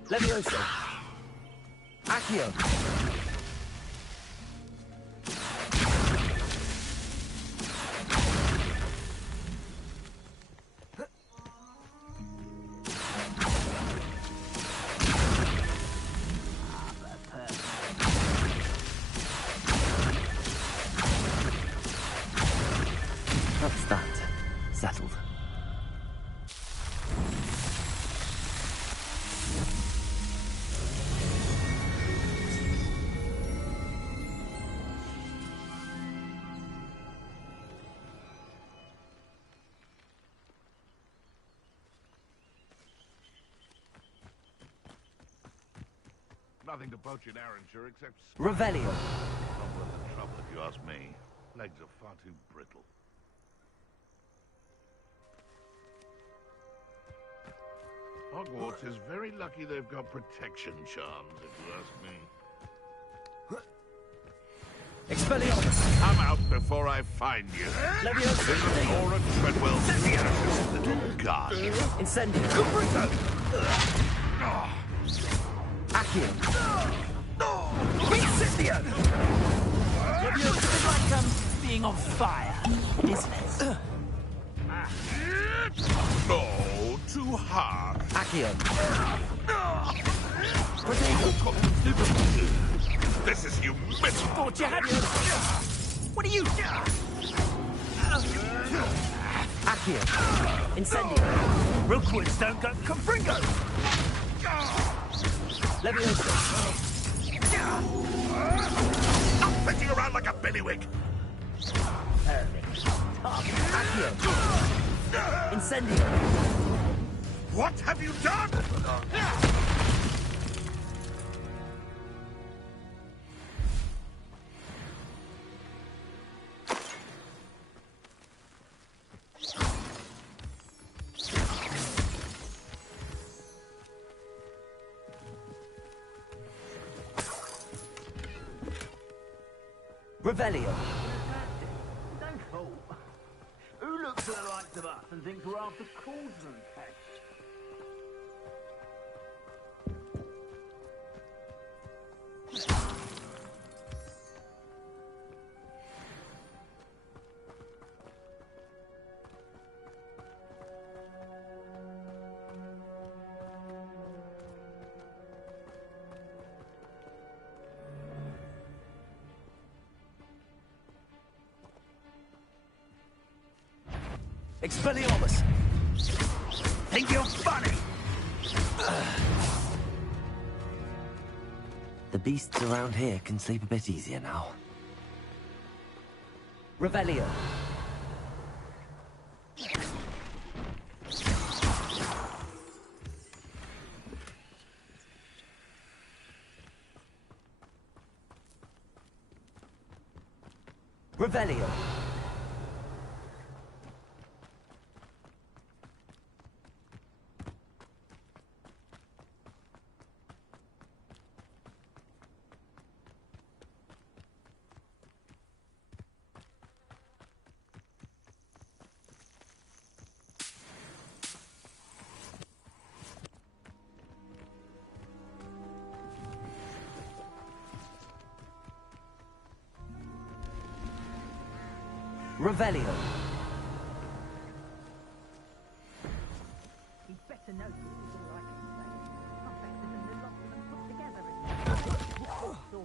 Levioso! Accio! That's that. Settled. Nothing to poach in Arranshire except... Revelio! Not worth the trouble if you ask me. Legs are far too brittle. Hogwarts is very lucky they've got protection charms, if you ask me. Expelliarmus! Come out before I find you. Levioso! This is Laura Treadwell's little guardian. Incendio! Accio! Incendio! Levioso is like, being on fire, isn't it? Oh, too hard. Accio! This is humiliating. Thought you had yours. What are you? Accio! Incendio! Rookwoods don't go Confringo! Levioso! I'm pitching around like a billywig. Perfect. Accio! Incendio! What have you done? Revelio! Don't call. Who looks at the likes of us and thinks we're after cauldron pets? Expelliarmus! Think you're funny? The beasts around here can sleep a bit easier now. Revelio! Revelio! Revelio. He'd better know this is all I can say. Not better than the lot of them put together in Potato!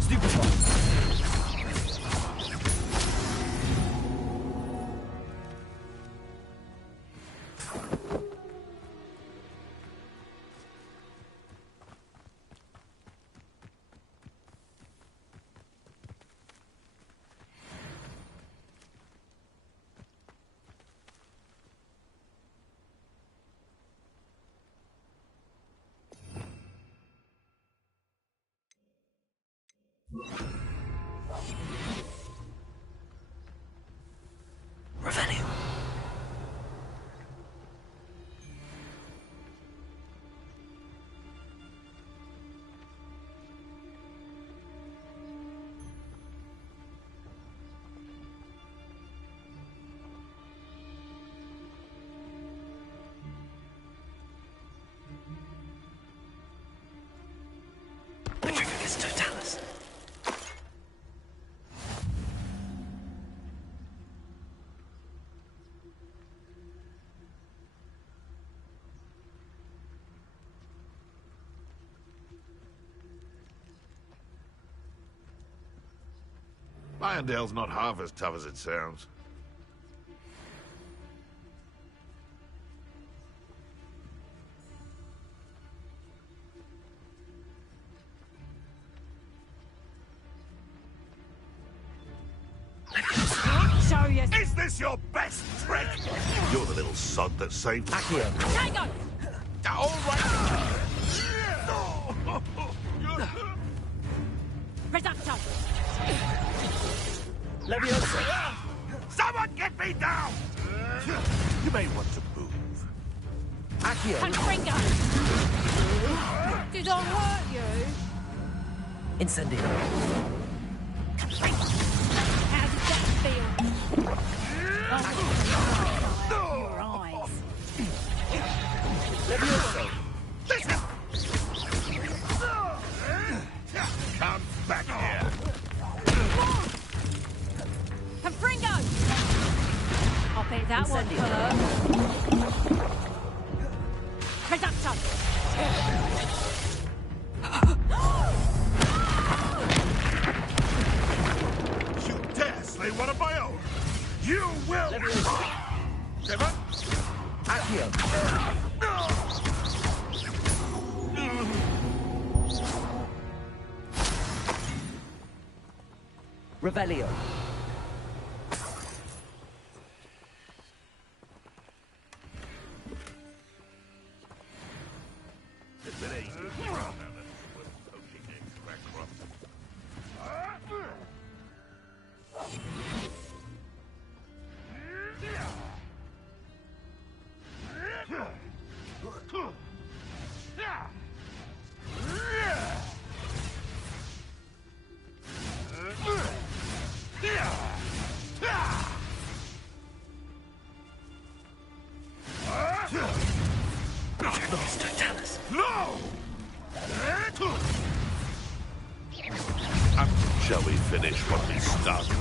Stupefy! Revelio. Patricius Totalis. Irondale's not half as tough as it sounds. Show you. Is this your best trick? You're the little sod that saved us. Tango! All right. Reducto! Leviosa! Someone get me down! You may want to move. Accio. Confringo! Did I hurt you? Incendio. How did that feel? Your eyes. Leviosa! Listen! Come back here. Confringo! I'll bet that one Incendio. hurt. Reducto! You dare slay one of my own! You will! Seven? Accio. Revelio. If it ain't you, with poaching eggs, crack crop. Patricius Totalis. No! Shall we finish what we started?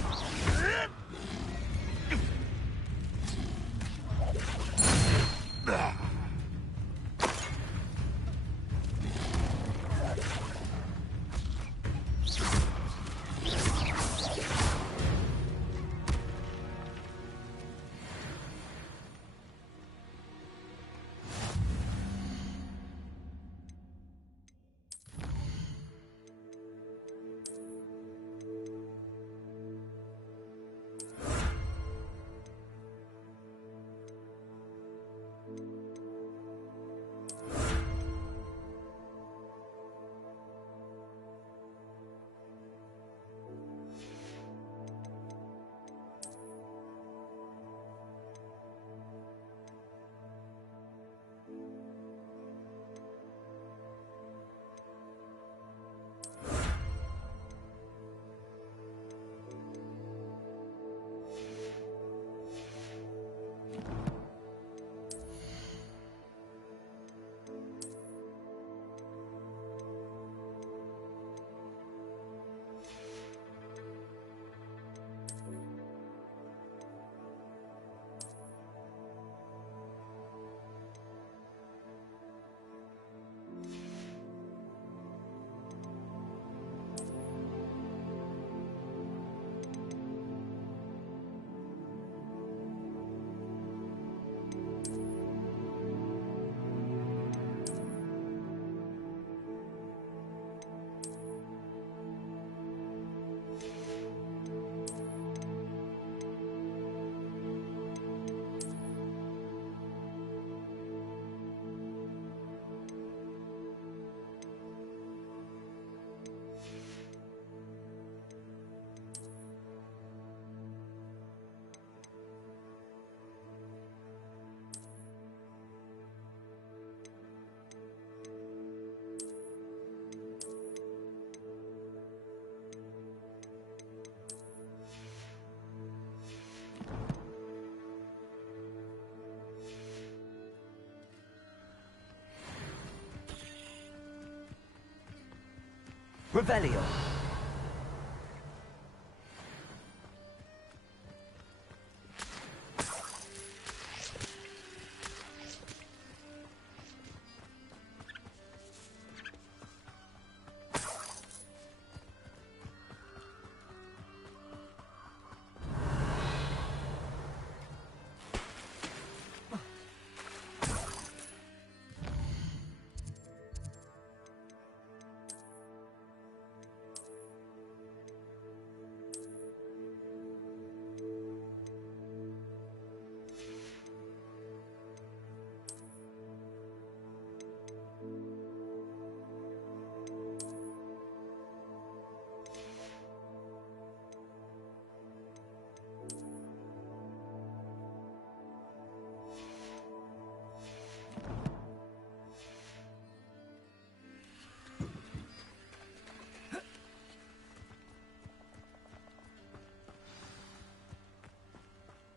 Revelio.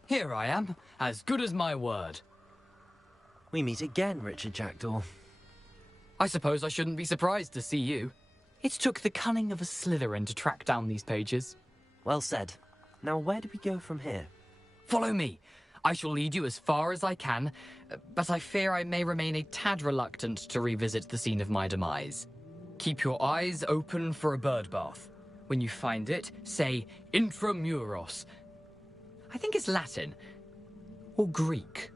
Here I am, as good as my word. We meet again, Richard Jackdaw. I suppose I shouldn't be surprised to see you. It took the cunning of a Slytherin to track down these pages. Well said. Now where do we go from here? Follow me. I shall lead you as far as I can, but I fear I may remain a tad reluctant to revisit the scene of my demise. Keep your eyes open for a bird bath. When you find it, say intramuros. I think it's Latin. Or Greek.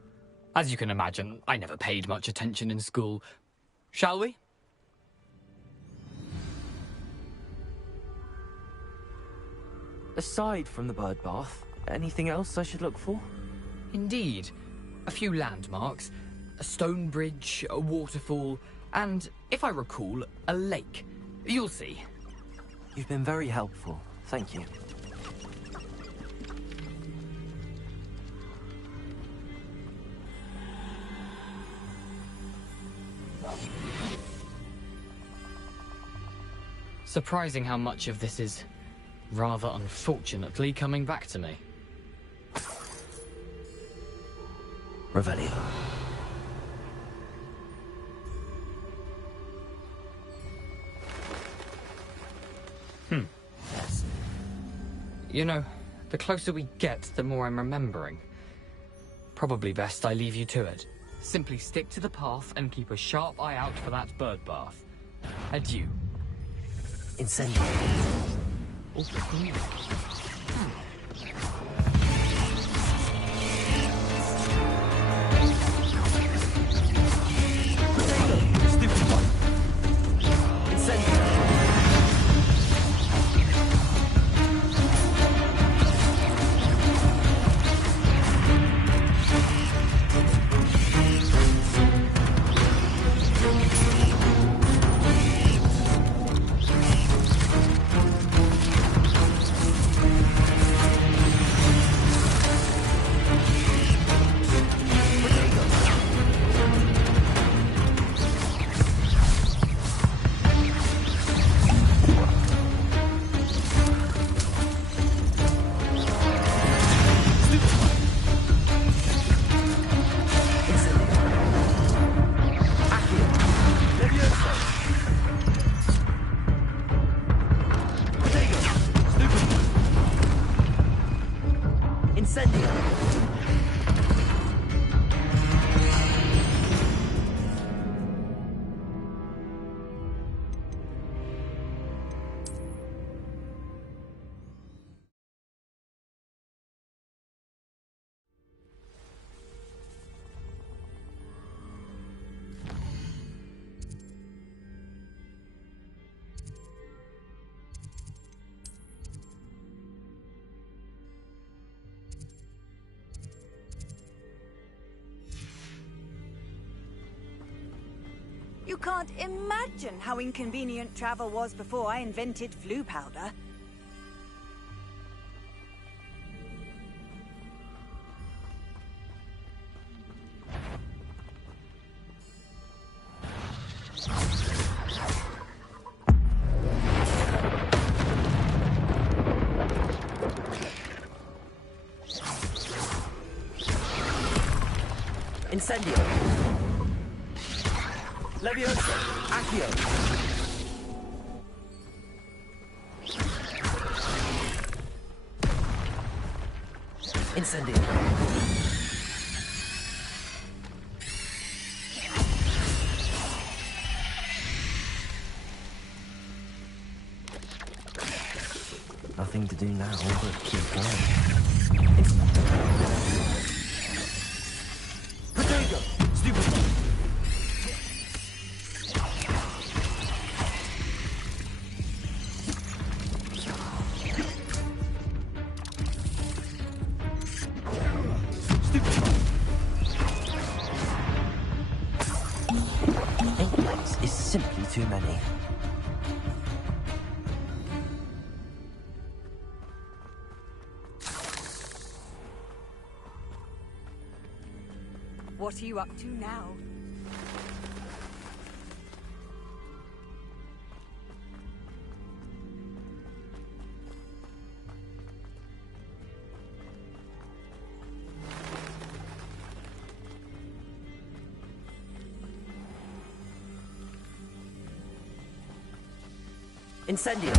As you can imagine, I never paid much attention in school. Shall we? Aside from the bird bath, anything else I should look for? Indeed. A few landmarks. A stone bridge, a waterfall, and, if I recall, a lake. You'll see. You've been very helpful. Thank you. Surprising how much of this is, rather unfortunately, coming back to me. Revelio. Yes. You know, the closer we get, the more I'm remembering. Probably best I leave you to it. Simply stick to the path and keep a sharp eye out for that bird bath. Adieu. Incendio. Stupid one. Incendio. You can't imagine how inconvenient travel was before I invented flu powder. Incendio. Leviosa. Accio. Incendio. Nothing to do now but keep going. Potato! Stupid! Is simply too many. What are you up to now? Incendio.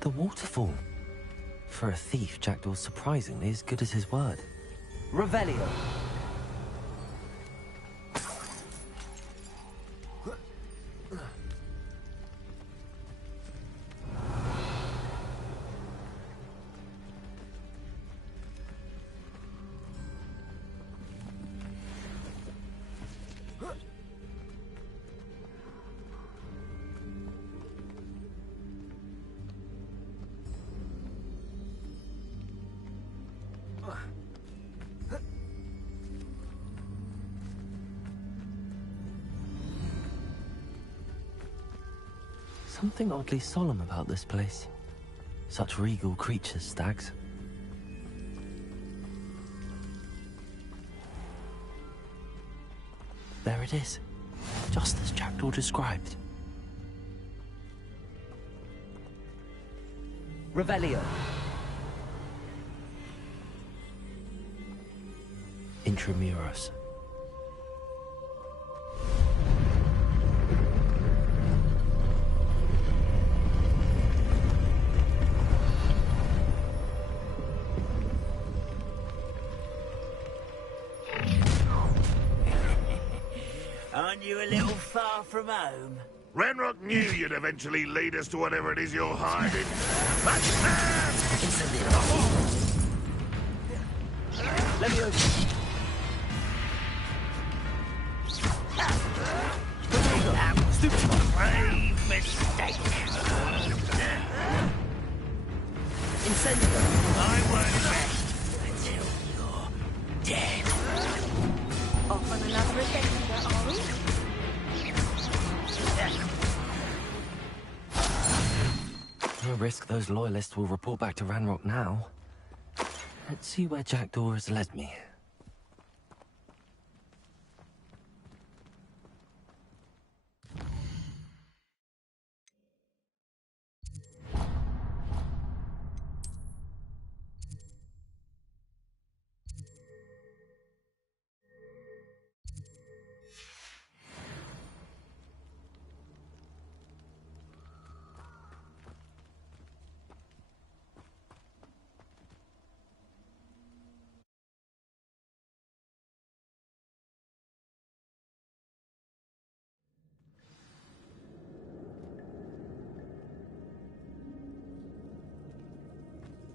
The waterfall. For a thief, Jackdaw's surprisingly as good as his word. Revelio. Something oddly solemn about this place. Such regal creatures, stags. There it is, just as Jackdaw described. Revelio. Intramuros. Aren't you a little far from home? Ranrock knew you'd eventually lead us to whatever it is you're hiding. Let me open. Stupid brave mistake. Incendio. I won't rest until you're dead. Off on another adventure, are we? No risk those loyalists will report back to Ranrock now. Let's see where Jackdaw has led me.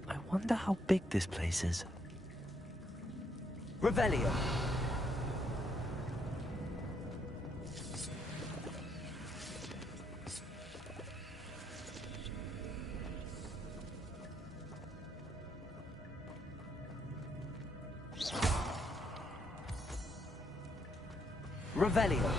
I wonder how big this place is. Revelio. Revelio.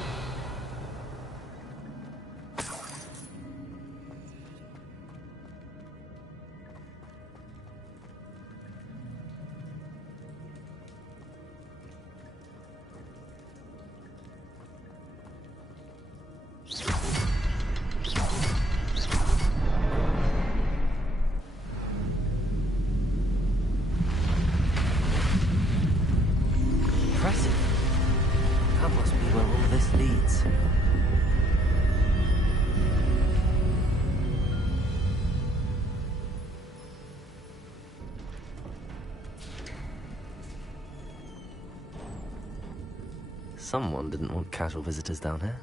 Someone didn't want casual visitors down here.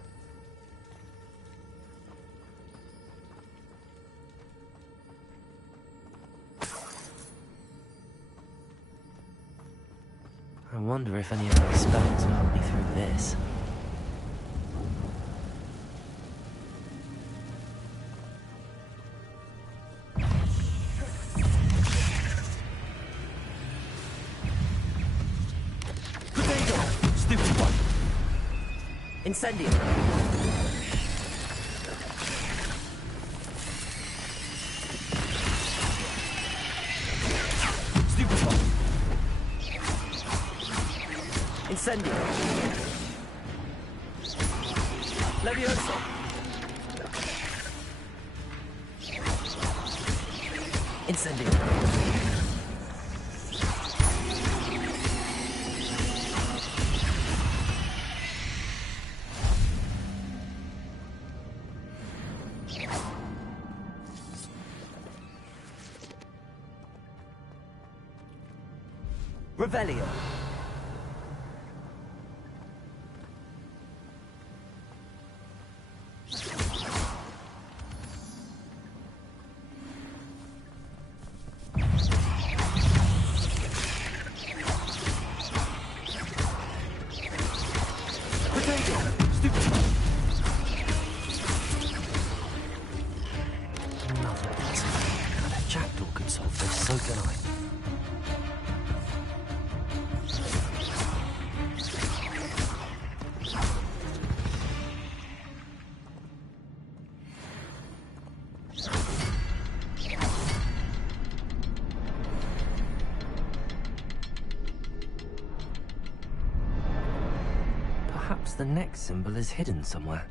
I wonder if any of my spells will help me through this. Stupid one. Incendio. Stupid one. Incendio. Levioso. Incendio. Revelio. Another answer. God, a jackdaw could solve this, so can I. Perhaps the next symbol is hidden somewhere.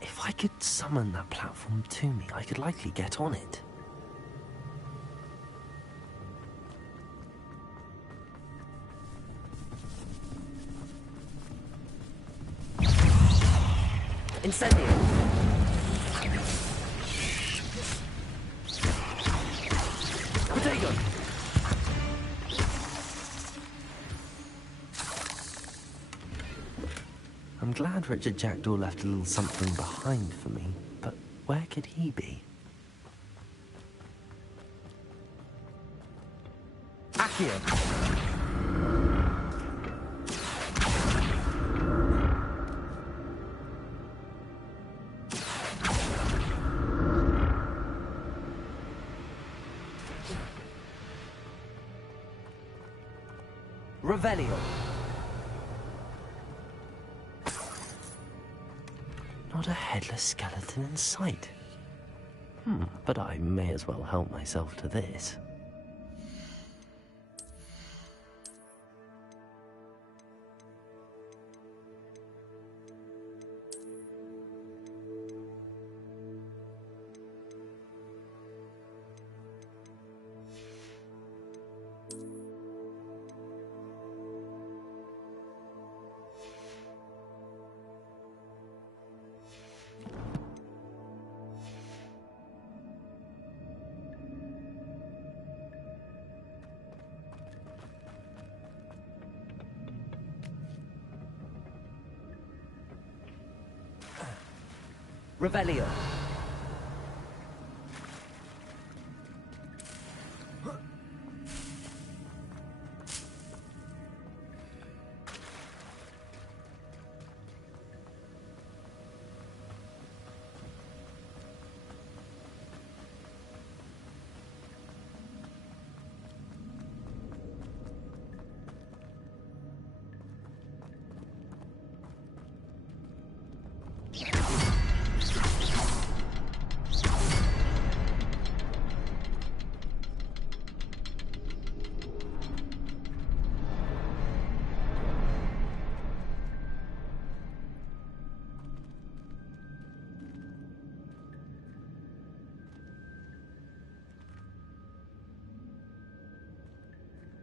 If I could summon that platform to me, I could likely get on it. Incendio. Protego. I'm glad Richard Jackdaw left a little something behind for me, but where could he be? Accio. Revelio. Not a headless skeleton in sight. But I may as well help myself to this. Revelio.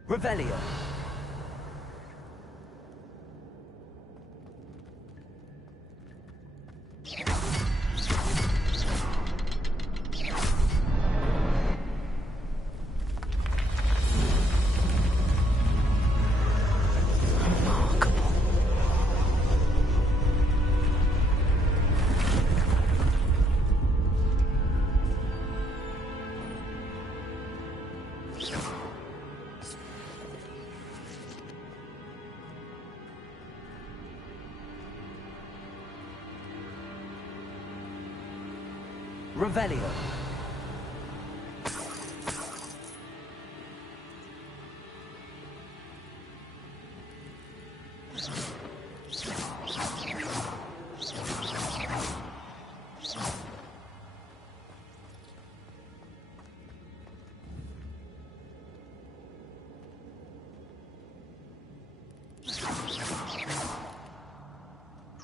Revelio. Revelio.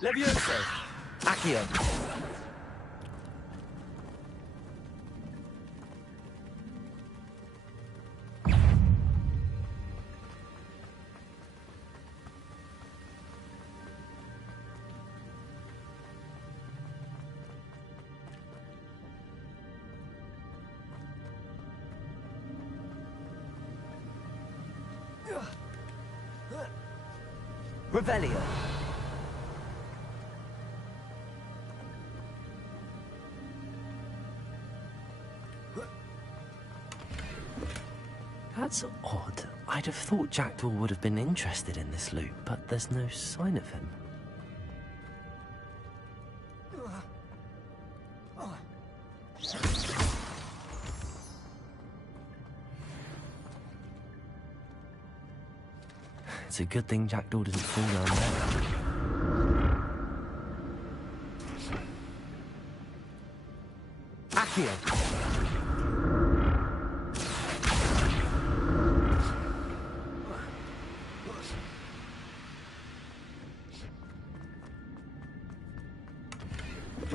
Levioso. Accio. Revelio. That's odd. I'd have thought Jackdaw would have been interested in this loot, but there's no sign of him. It's a good thing Jackdaw didn't fall down there. Accio.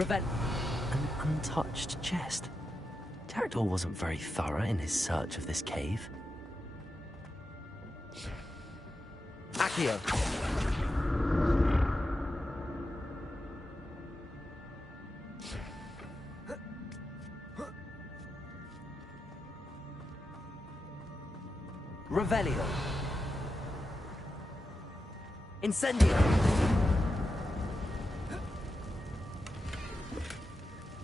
An untouched chest. Jackdaw wasn't very thorough in his search of this cave. Accio. Revelio. Incendio.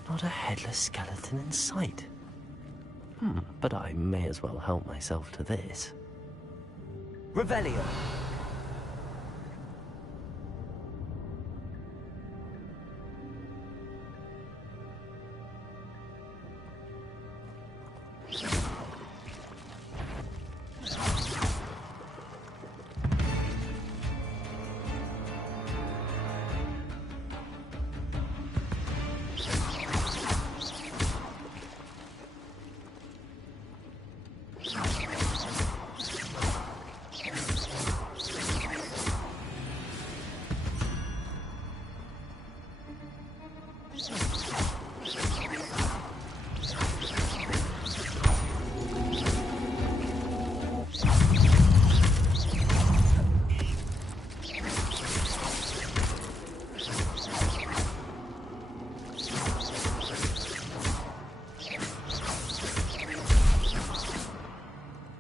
Not a headless skeleton in sight. But I may as well help myself to this. Revelio.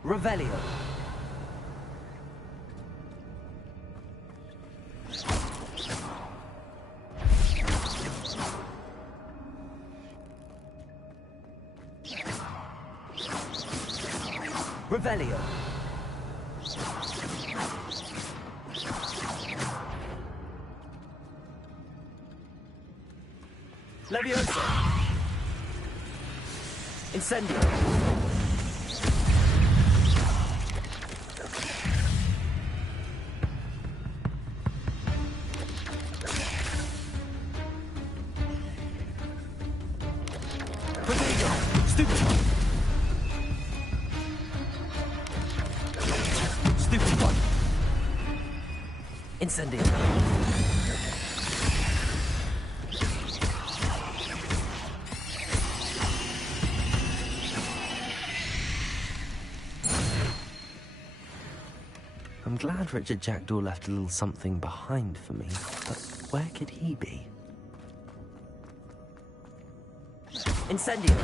Revelio. Revelio. Levioso. Incendio. Incendio. I'm glad Richard Jackdaw left a little something behind for me, but where could he be? Incendio.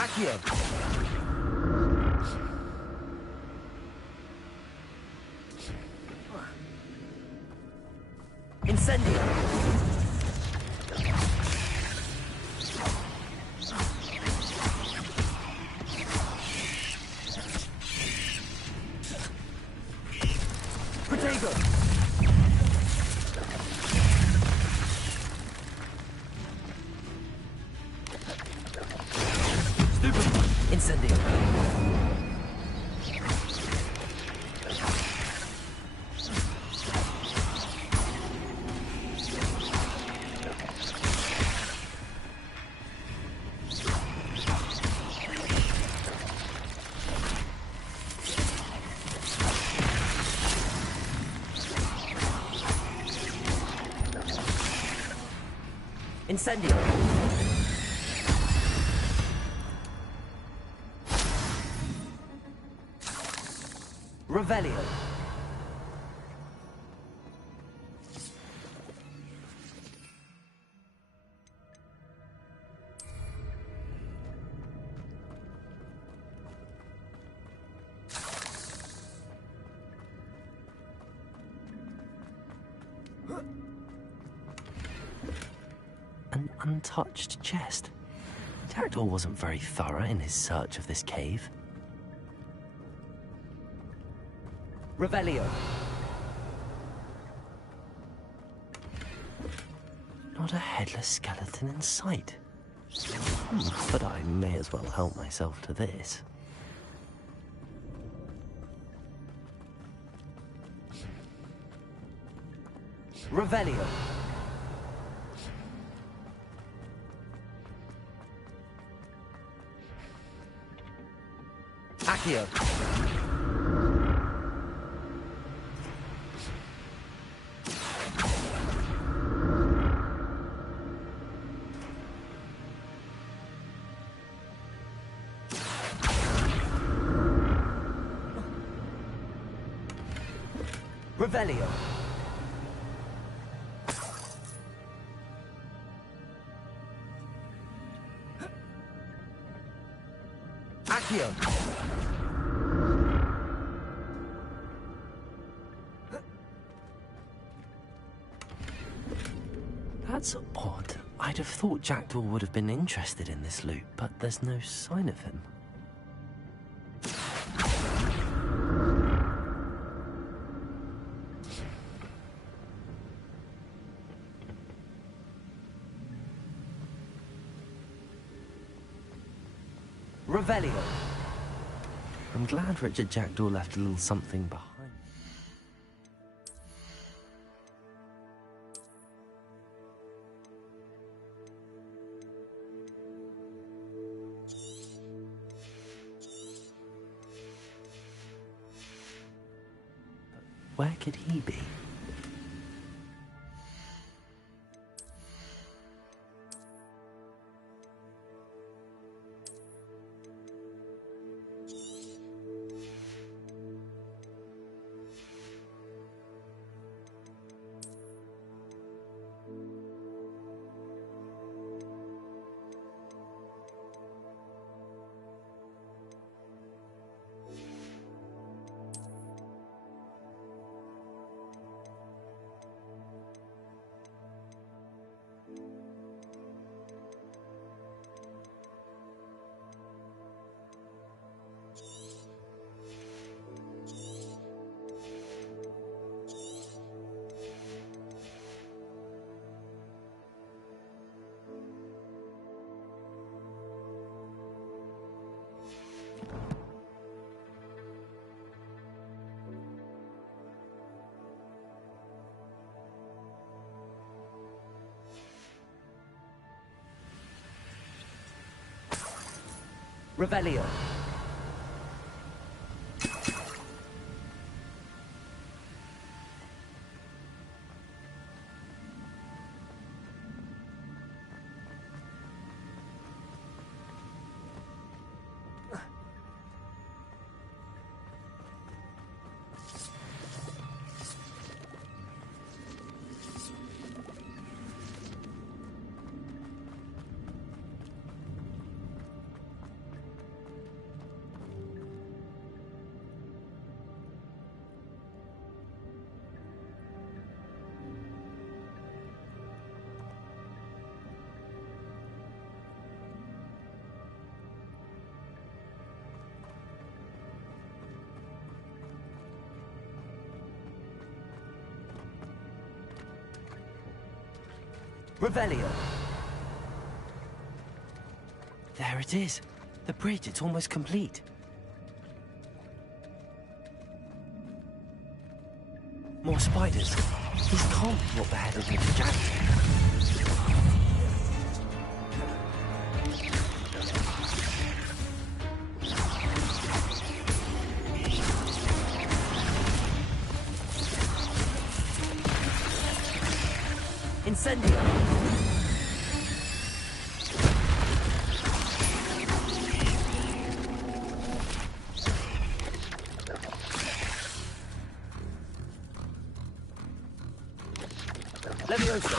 Accio. Incendio. Protego. Incendio. Incendio. Revelio. An untouched chest. Jackdaw wasn't very thorough in his search of this cave. Revelio. Not a headless skeleton in sight. But I may as well help myself to this. Revelio. Accio. Revelio. Accio. That's odd. I'd have thought Jackdaw would have been interested in this loot, but there's no sign of him. Revelio. I'm glad Richard Jackdaw left a little something behind. But where could he be? Revelio. Revelio. There it is. The bridge, it's almost complete. More spiders. These can't be what the head of Richard Jackson. Incendio! Levioso!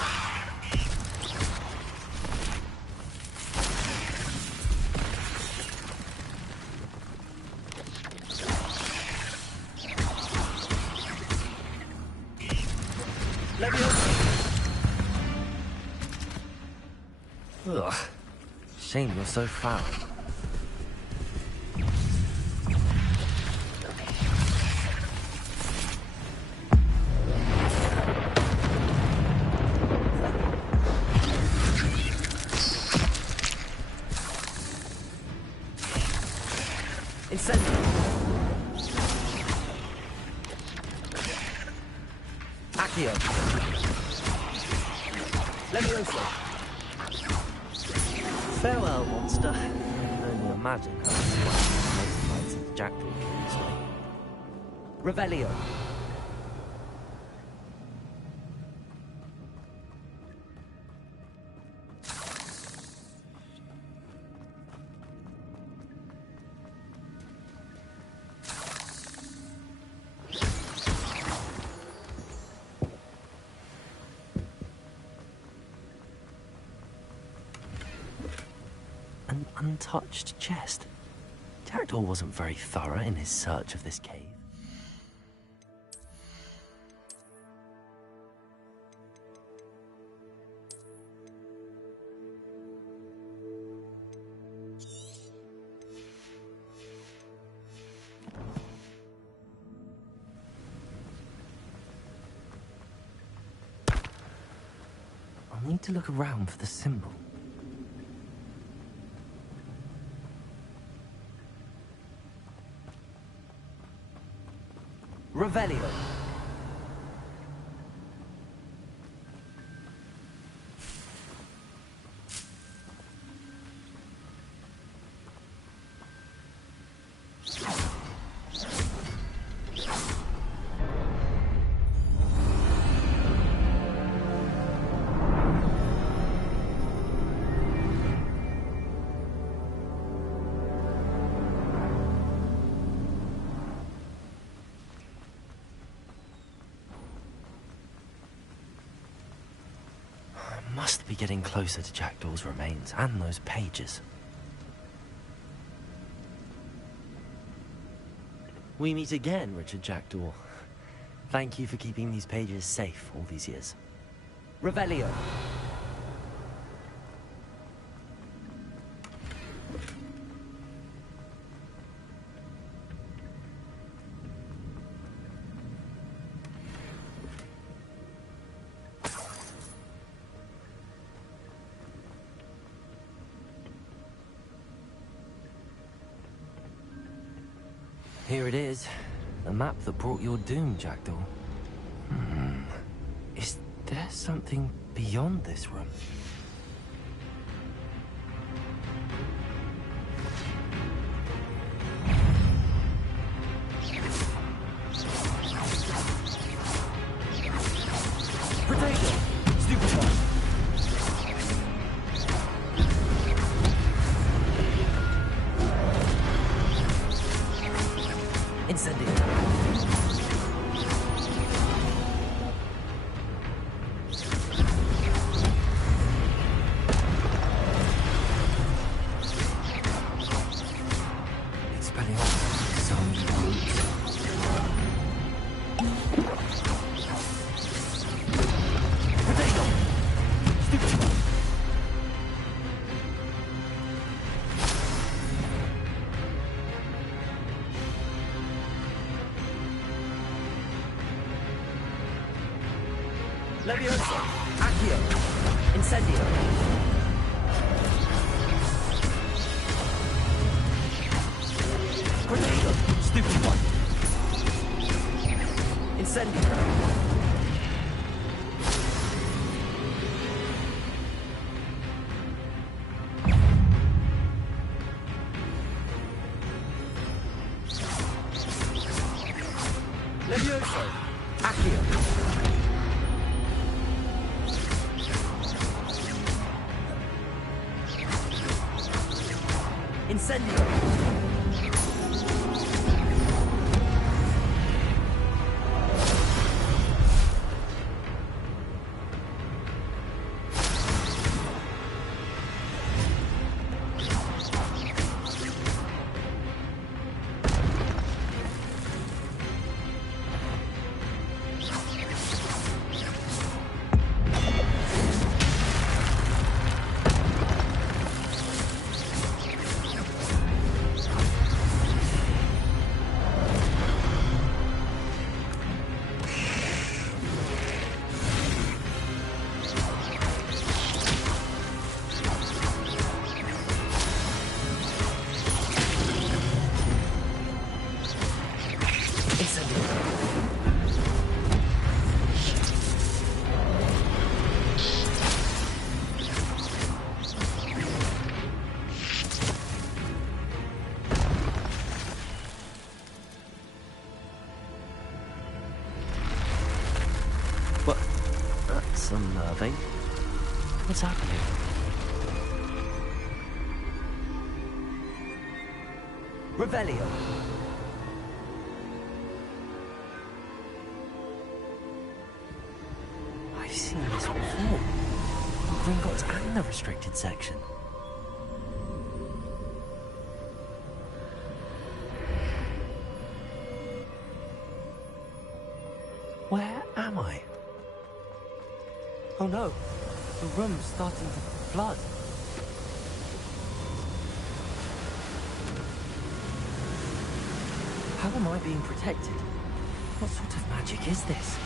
Levioso! Ugh. Shame you're so foul. Incendio! Accio! Levioso! Farewell, monster. I can only imagine how this multiplied since Jackdaw came this way. Revelio. An untouched chest. Jackdaw wasn't very thorough in his search of this cave. I'll need to look around for the symbol. Revelio. Must be getting closer to Jackdaw's remains and those pages. We meet again, Richard Jackdaw. Thank you for keeping these pages safe all these years. Revelio. Here it is. The map that brought your doom, Jackdaw. Is there something beyond this room? Potato! Stupefy! Incendio. Expelling some roots. Potato! Stupefy! Leviosa! Accio! Incendio. Grenade. Stupid one. Incendio. Levioso. Accio. Incendio. What? That's unnerving. What's happening? Revelio. I've seen this before. Gringotts and the restricted section. Where am I? Oh no, the room's starting to flood. How am I being protected? What sort of magic is this?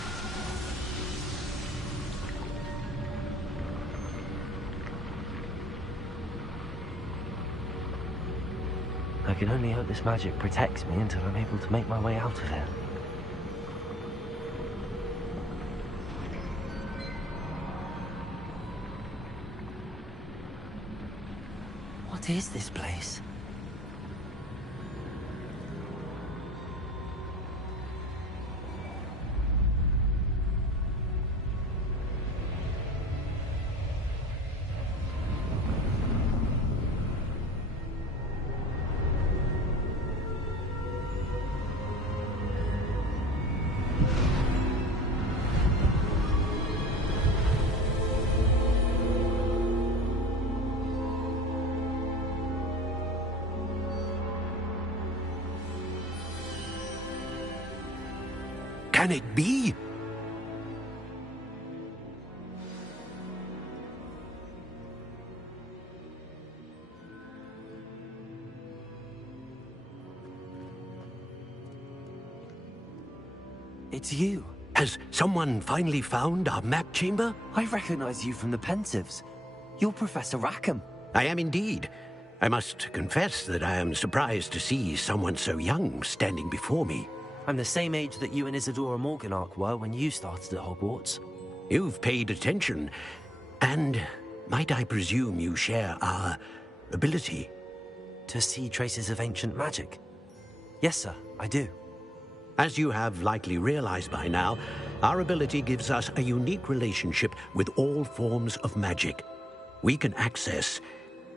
I can only hope this magic protects me until I'm able to make my way out of here. What is this place? Can it be? It's you. Has someone finally found our map chamber? I recognize you from the Pensives. You're Professor Rackham. I am indeed. I must confess that I am surprised to see someone so young standing before me. I'm the same age that you and Isadora Morganach were when you started at Hogwarts. You've paid attention, and might I presume you share our ability? To see traces of ancient magic? Yes, sir, I do. As you have likely realized by now, our ability gives us a unique relationship with all forms of magic. We can access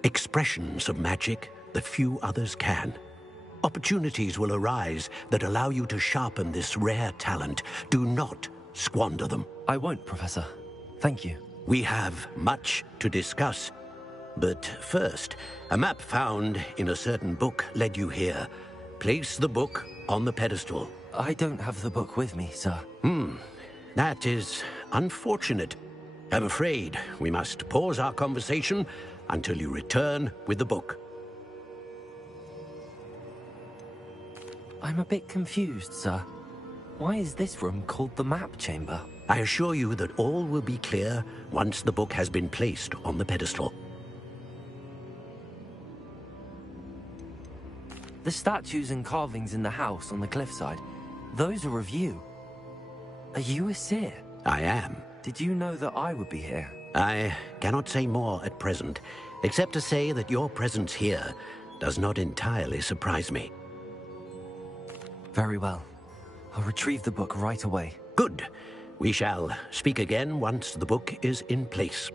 expressions of magic that few others can. Opportunities will arise that allow you to sharpen this rare talent. Do not squander them. I won't, Professor. Thank you. We have much to discuss. But first, a map found in a certain book led you here. Place the book on the pedestal. I don't have the book with me, sir. That is unfortunate. I'm afraid we must pause our conversation until you return with the book. I'm a bit confused, sir. Why is this room called the map chamber? I assure you that all will be clear once the book has been placed on the pedestal. The statues and carvings in the house on the cliffside, those are of you. Are you a seer? I am. Did you know that I would be here? I cannot say more at present, except to say that your presence here does not entirely surprise me. Very well. I'll retrieve the book right away. Good. We shall speak again once the book is in place.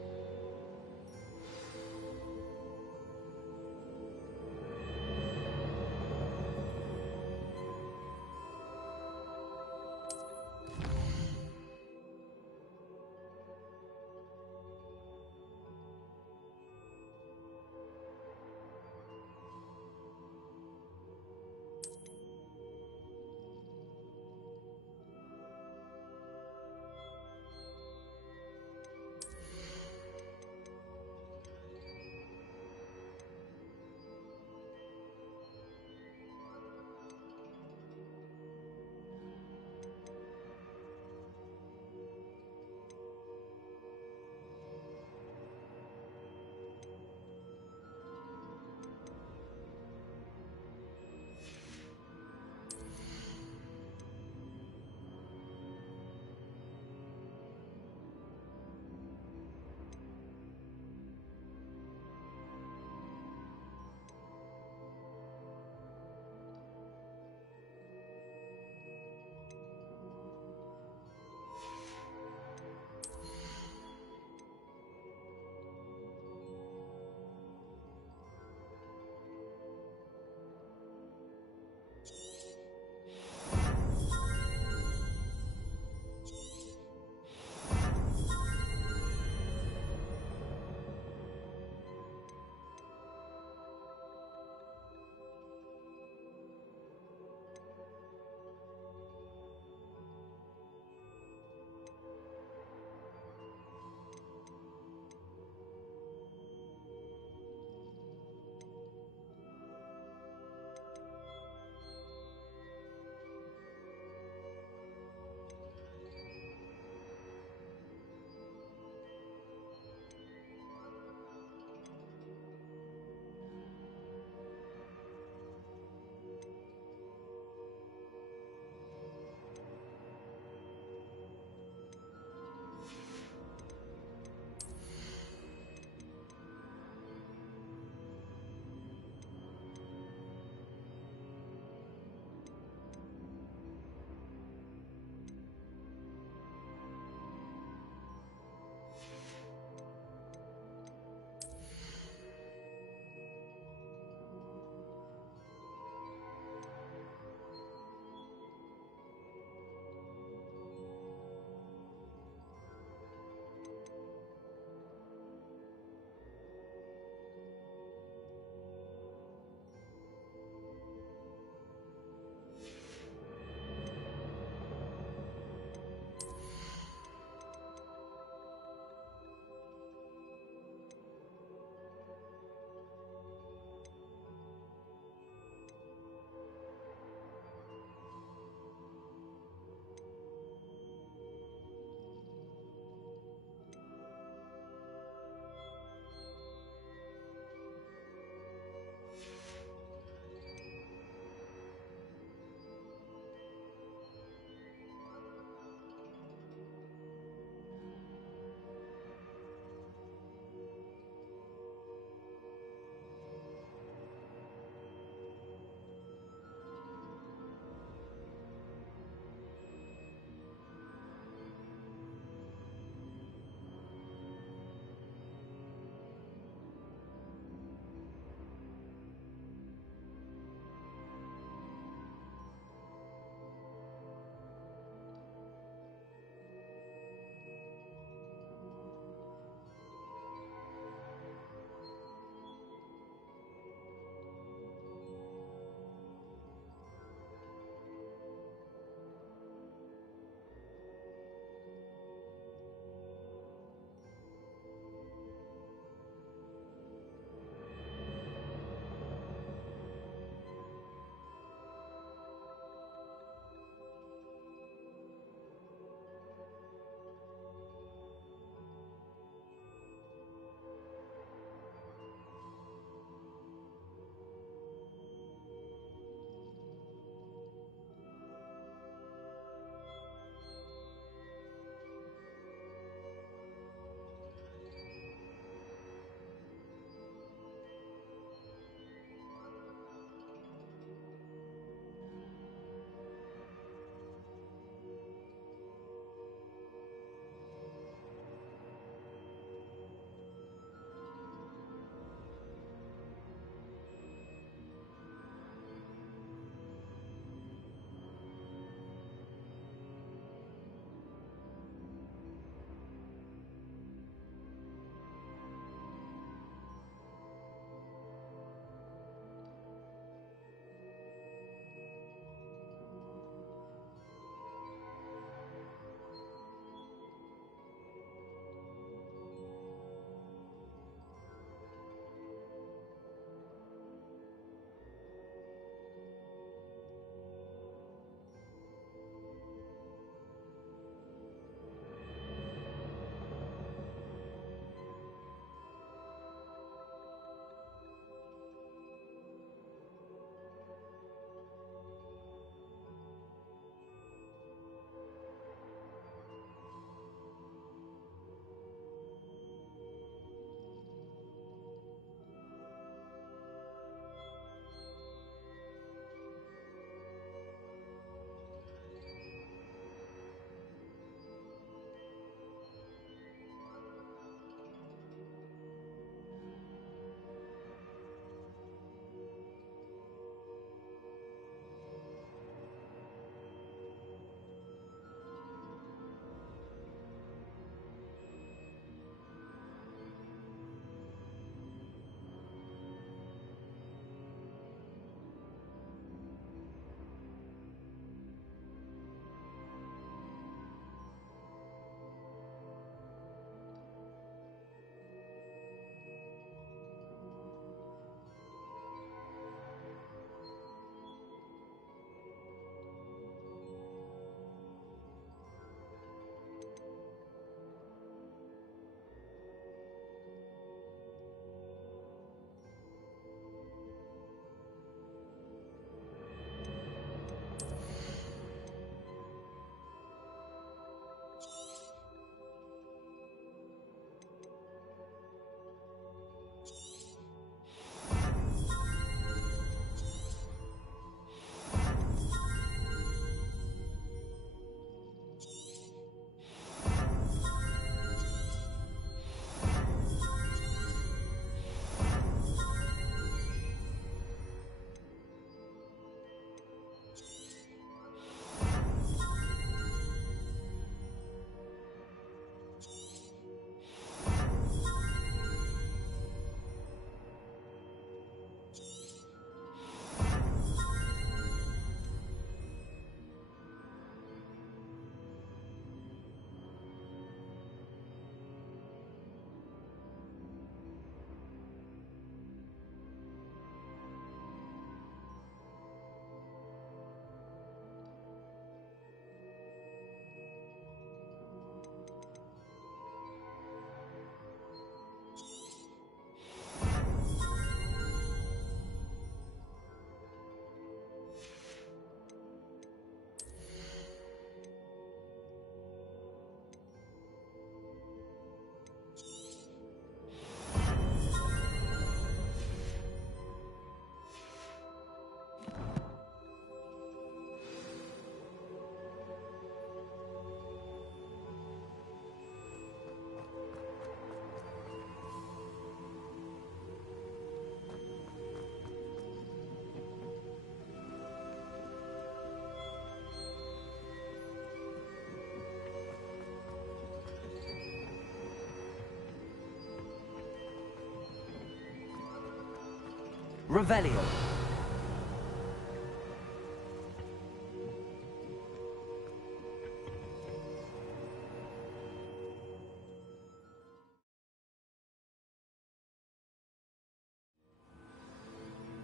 Revelio.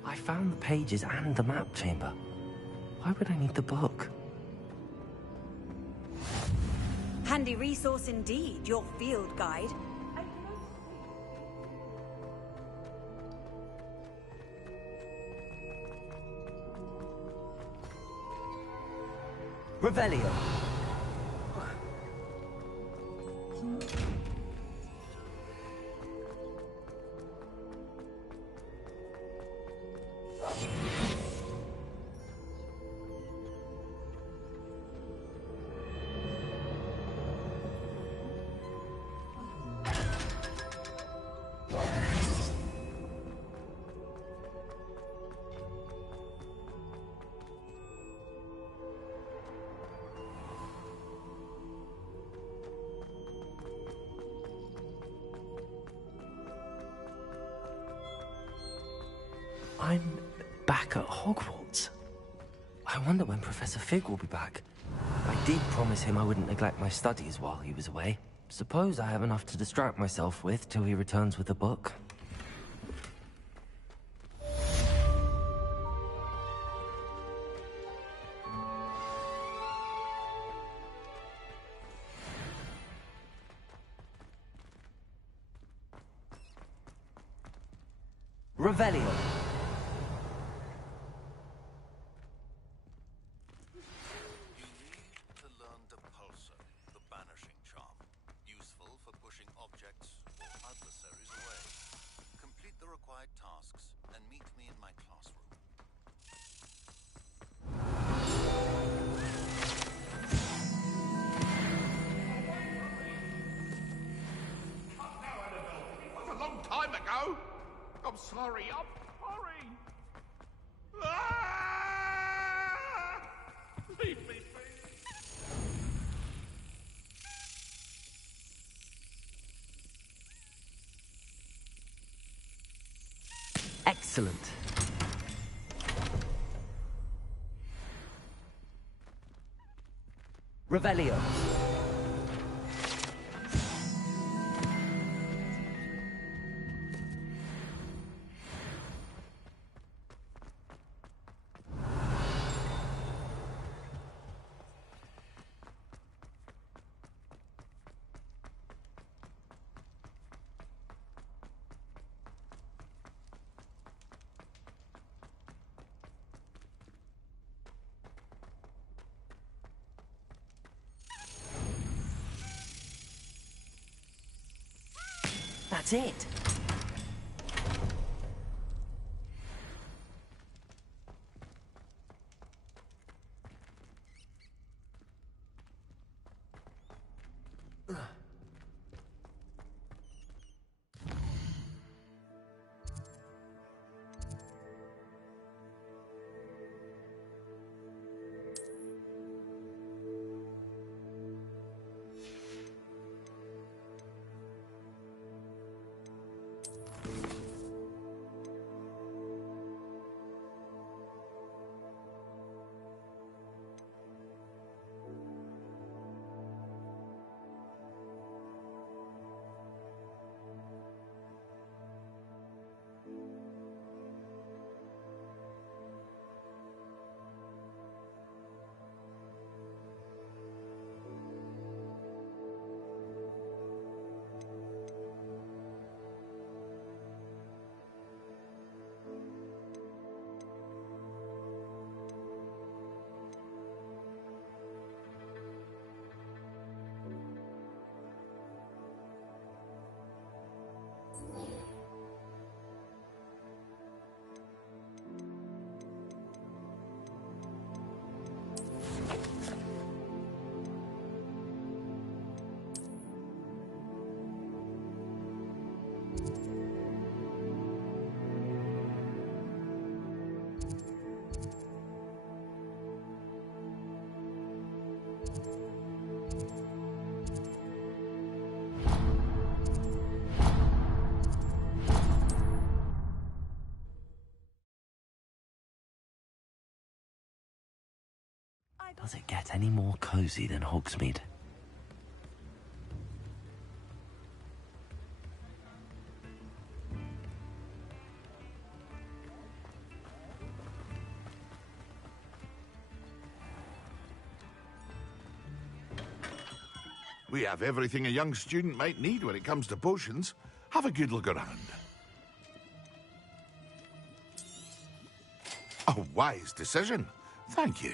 I found the pages and the map chamber. Why would I need the book? Handy resource indeed, your field guide. Revelio. I'm back at Hogwarts. I wonder when Professor Fig will be back. I did promise him I wouldn't neglect my studies while he was away. Suppose I have enough to distract myself with till he returns with a book. Revelio. Time ago. I'm sorry. I'm sorry. Ah! Leave me be. Excellent. Revelio. That's it. Does it get any more cozy than Hogsmeade? We have everything a young student might need when it comes to potions. Have a good look around. A wise decision. Thank you.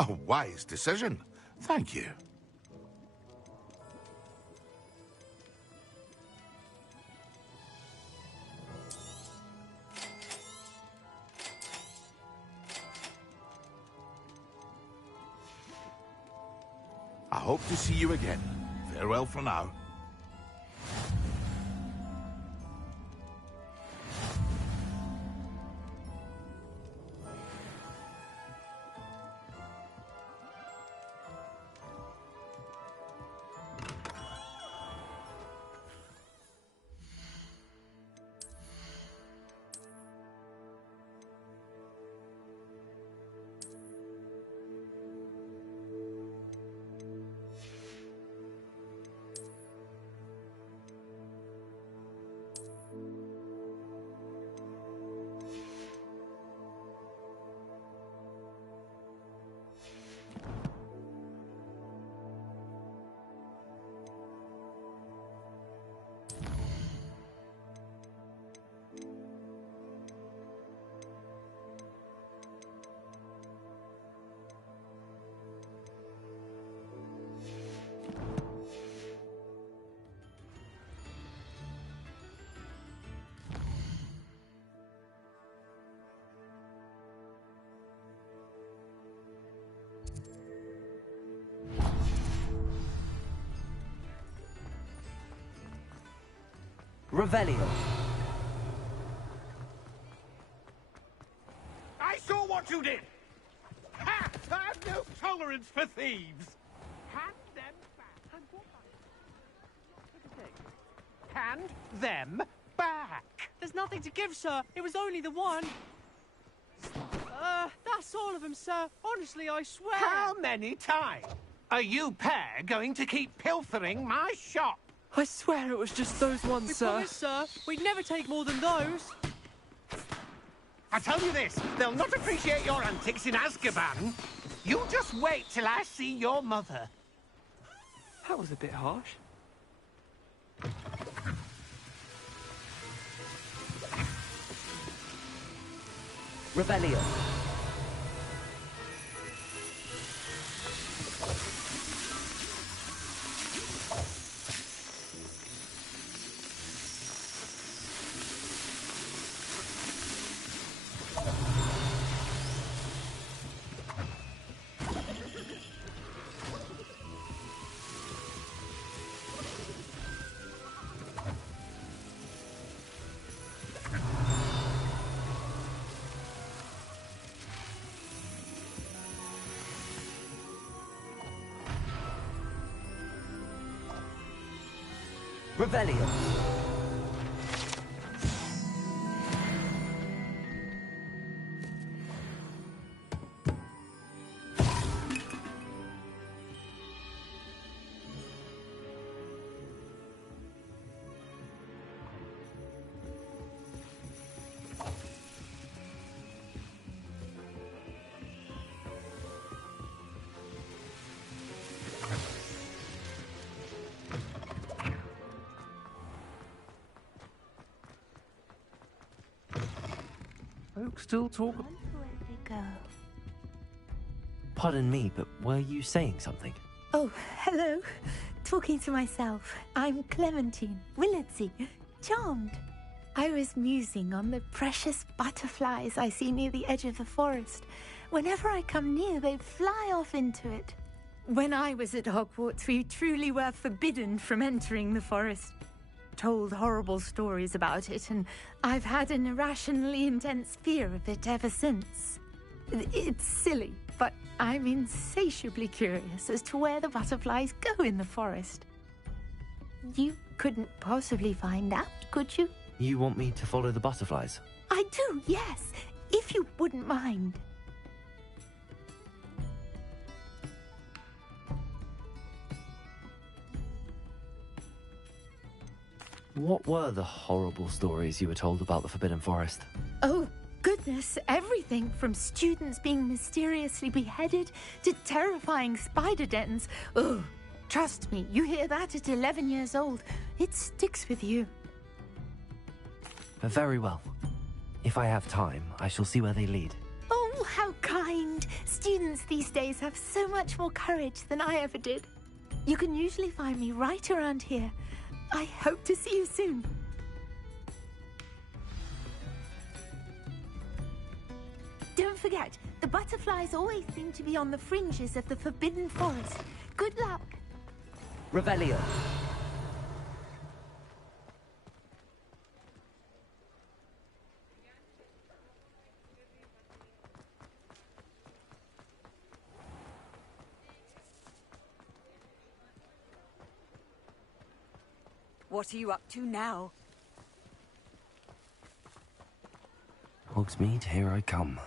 A wise decision. Thank you. I hope to see you again. Farewell for now. Revelio. I saw what you did! Ha! I have no tolerance for thieves! Hand them back. Hand them back! There's nothing to give, sir. It was only the one. That's all of them, sir. Honestly, I swear. How many times are you pair going to keep pilfering my shop? I swear it was just those ones, We sir. promise, sir. We'd never take more than those. I tell you this, they'll not appreciate your antics in Azkaban. You just wait till I see your mother. That was a bit harsh. Revelio. Revelio. still talk... Where'd they go? Pardon me, but were you saying something? Oh, hello. Talking to myself. I'm Clementine, Willardsey, charmed. I was musing on the precious butterflies I see near the edge of the forest. Whenever I come near, they fly off into it. When I was at Hogwarts, we truly were forbidden from entering the forest. Told horrible stories about it, and I've had an irrationally intense fear of it ever since. It's silly, but I'm insatiably curious as to where the butterflies go in the forest. You couldn't possibly find out, could you? You want me to follow the butterflies? I do, yes, if you wouldn't mind. What were the horrible stories you were told about the Forbidden Forest? Oh, goodness, everything from students being mysteriously beheaded to terrifying spider dens. Ugh, trust me, you hear that at 11 years old, it sticks with you. Very well. If I have time, I shall see where they lead. Oh, how kind! Students these days have so much more courage than I ever did. You can usually find me right around here. I hope to see you soon. Don't forget, the butterflies always seem to be on the fringes of the Forbidden Forest. Good luck. Revelio. What are you up to now? Hogsmeade, here I come.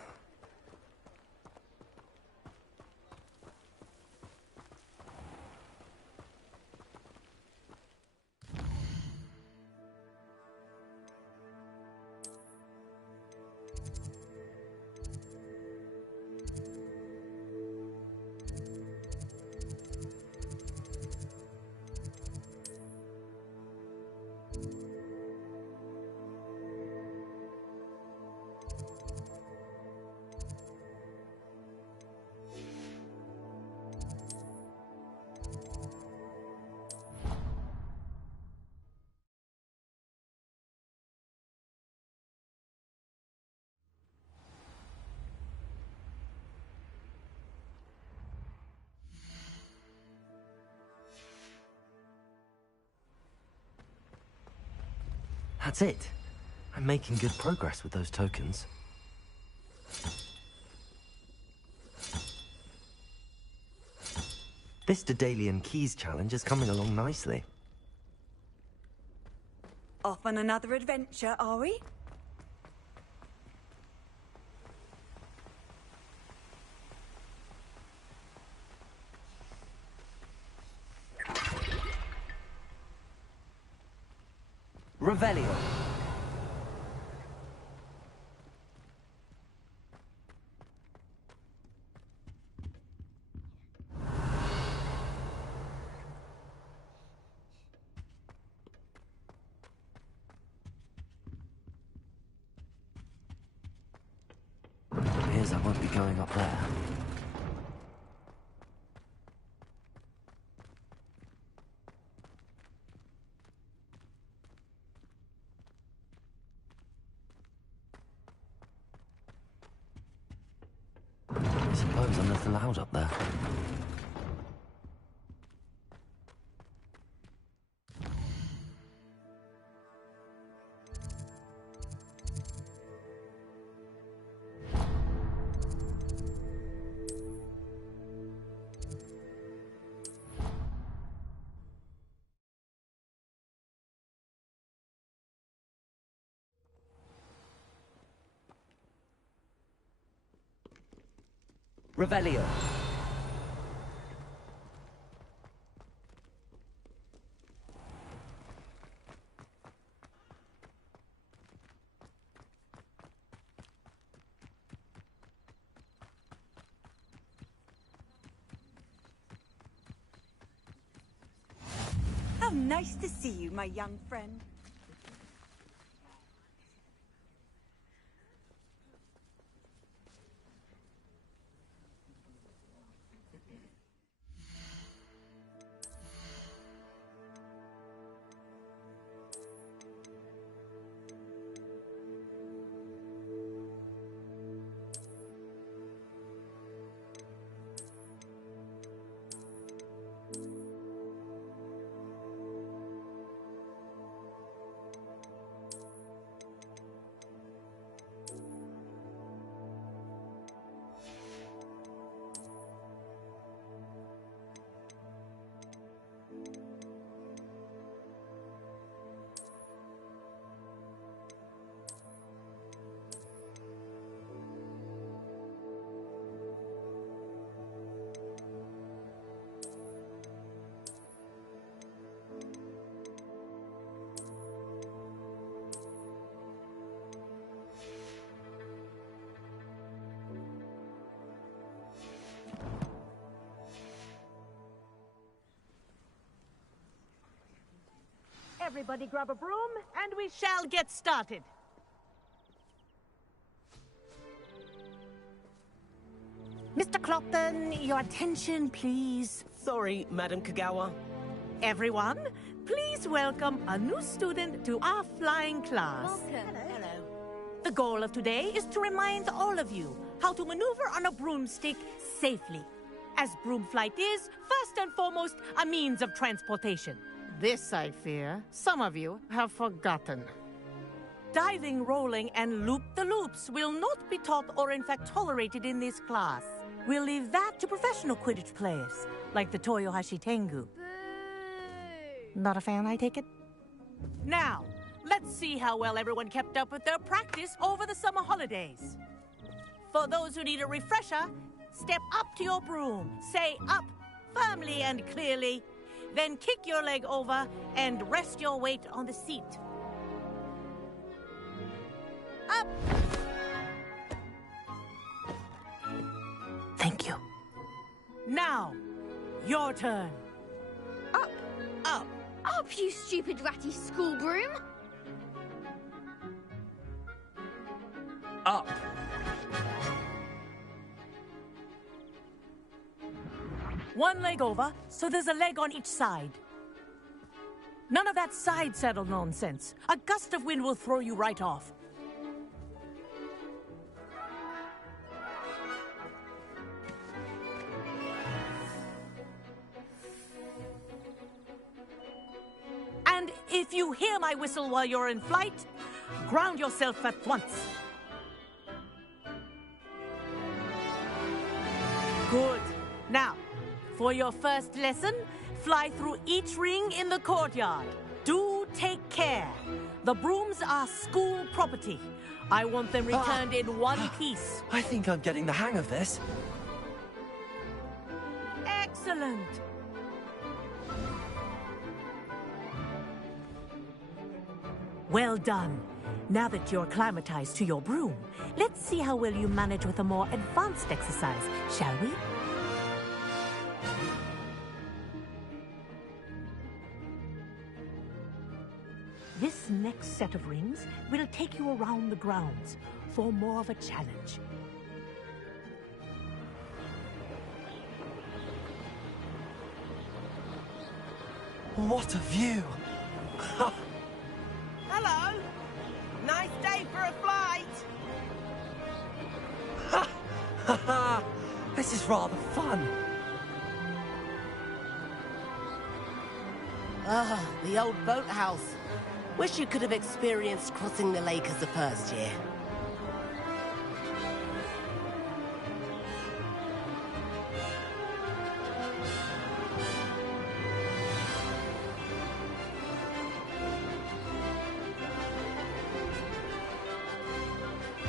That's it. I'm making good progress with those tokens. This Daedalian Keys challenge is coming along nicely. Off on another adventure, are we? Revelio. Appears I won't be going up there. I suppose I'm not allowed up there. Revelio. How nice to see you, my young friend. Everybody grab a broom, and we shall get started. Mr. Clopton, your attention, please. Sorry, Madam Kagawa. Everyone, please welcome a new student to our flying class. Welcome. Hello. The goal of today is to remind all of you how to maneuver on a broomstick safely, as broom flight is, first and foremost, a means of transportation. This, I fear, some of you have forgotten. Diving, rolling, and loop-the-loops will not be taught or in fact tolerated in this class. We'll leave that to professional Quidditch players, like the Toyohashi Tengu. Not a fan, I take it? Now, let's see how well everyone kept up with their practice over the summer holidays. For those who need a refresher, step up to your broom, say up firmly and clearly, then kick your leg over and rest your weight on the seat. Up! Thank you. Now, your turn. Up! Up! Up, you stupid ratty school broom! Up! One leg over, so there's a leg on each side. None of that side saddle nonsense. A gust of wind will throw you right off. And if you hear my whistle while you're in flight, ground yourself at once. Good. Now, for your first lesson, fly through each ring in the courtyard. Do take care. The brooms are school property. I want them returned in one piece. I think I'm getting the hang of this. Excellent. Well done. Now that you're acclimatized to your broom, let's see how well you manage with a more advanced exercise, shall we? This next set of rings will take you around the grounds for more of a challenge. What a view! Hello! Nice day for a flight! Ha! This is rather fun. Ah, the old boathouse. Wish you could have experienced crossing the lake as a first year.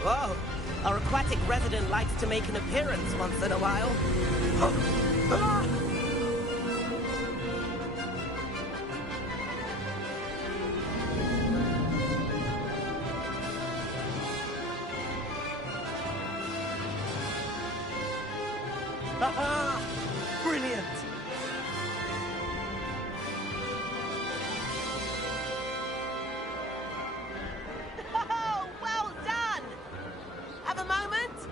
Whoa! Our aquatic resident likes to make an appearance once in a while. Aha! Brilliant! Oh, well done! Have a moment?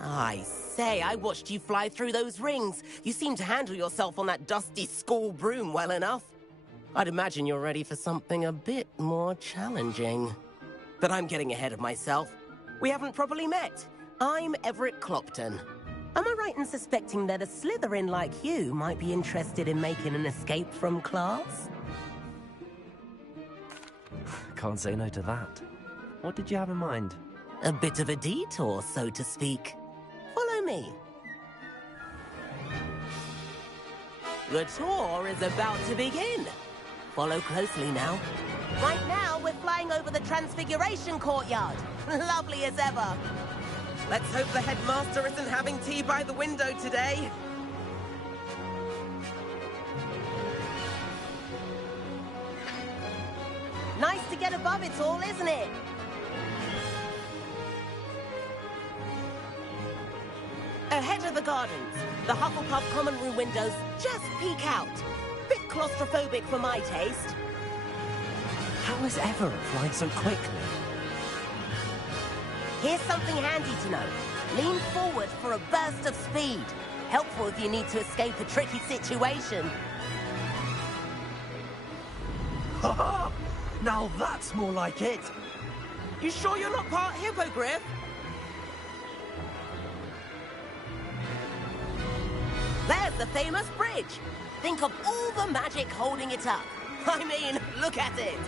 I say, I watched you fly through those rings. You seem to handle yourself on that dusty school broom well enough. I'd imagine you're ready for something a bit more challenging. But I'm getting ahead of myself. We haven't properly met. I'm Everett Clopton. Am I right in suspecting that a Slytherin like you might be interested in making an escape from class? Can't say no to that. What did you have in mind? A bit of a detour, so to speak. Follow me. The tour is about to begin. Follow closely now. Right now, we're flying over the Transfiguration Courtyard. Lovely as ever. Let's hope the headmaster isn't having tea by the window today. Nice to get above it all, isn't it? Ahead of the gardens, the Hufflepuff common room windows just peek out. Bit claustrophobic for my taste. How is Everett flying so quickly? Here's something handy to know. Lean forward for a burst of speed. Helpful if you need to escape a tricky situation. Ha! Now that's more like it. You sure you're not part hippogriff? There's the famous bridge. Think of all the magic holding it up. I mean, look at it.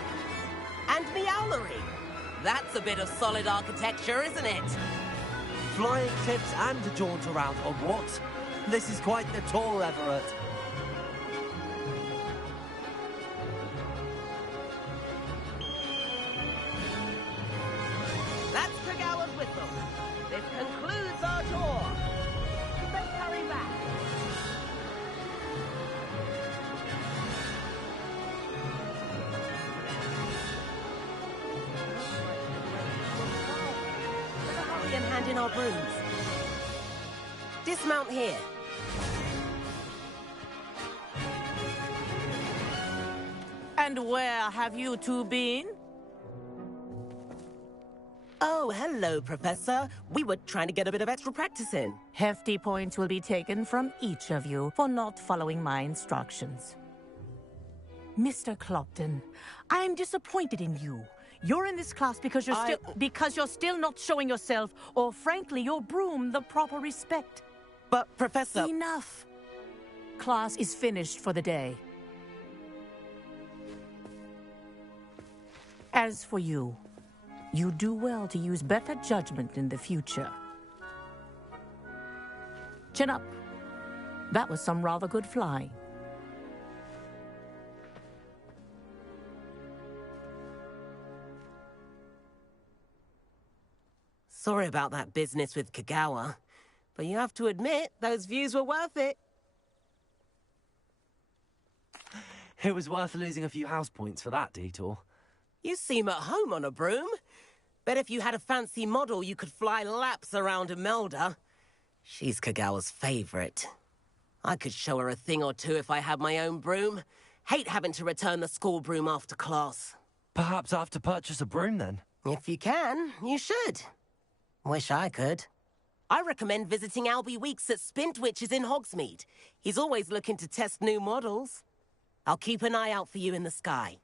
And Meowlery. That's a bit of solid architecture, isn't it? Flying tips and a jaunt around Hogwarts. This is quite the tour, Everett. That's Kagawa's whistle. This concludes our tour. Let's hurry back. Better hurry and hand in our brooms. Dismount here. And where have you two been? Oh, hello, Professor. We were trying to get a bit of extra practice in. Hefty points will be taken from each of you for not following my instructions. Mr. Clopton, I am disappointed in you. You're in this class because you're still not showing yourself, or frankly, your broom, the proper respect. But, Professor... Enough. Class is finished for the day. As for you, you do well to use better judgment in the future. Chin up. That was some rather good flying. Sorry about that business with Kagawa, but you have to admit, those views were worth it. It was worth losing a few house points for that detour. You seem at home on a broom. Bet if you had a fancy model, you could fly laps around Imelda. She's Kagawa's favorite. I could show her a thing or two if I had my own broom. Hate having to return the school broom after class. Perhaps I have to purchase a broom then? If you can, you should. Wish I could. I recommend visiting Albie Weeks at Spintwitches in Hogsmeade. He's always looking to test new models. I'll keep an eye out for you in the sky.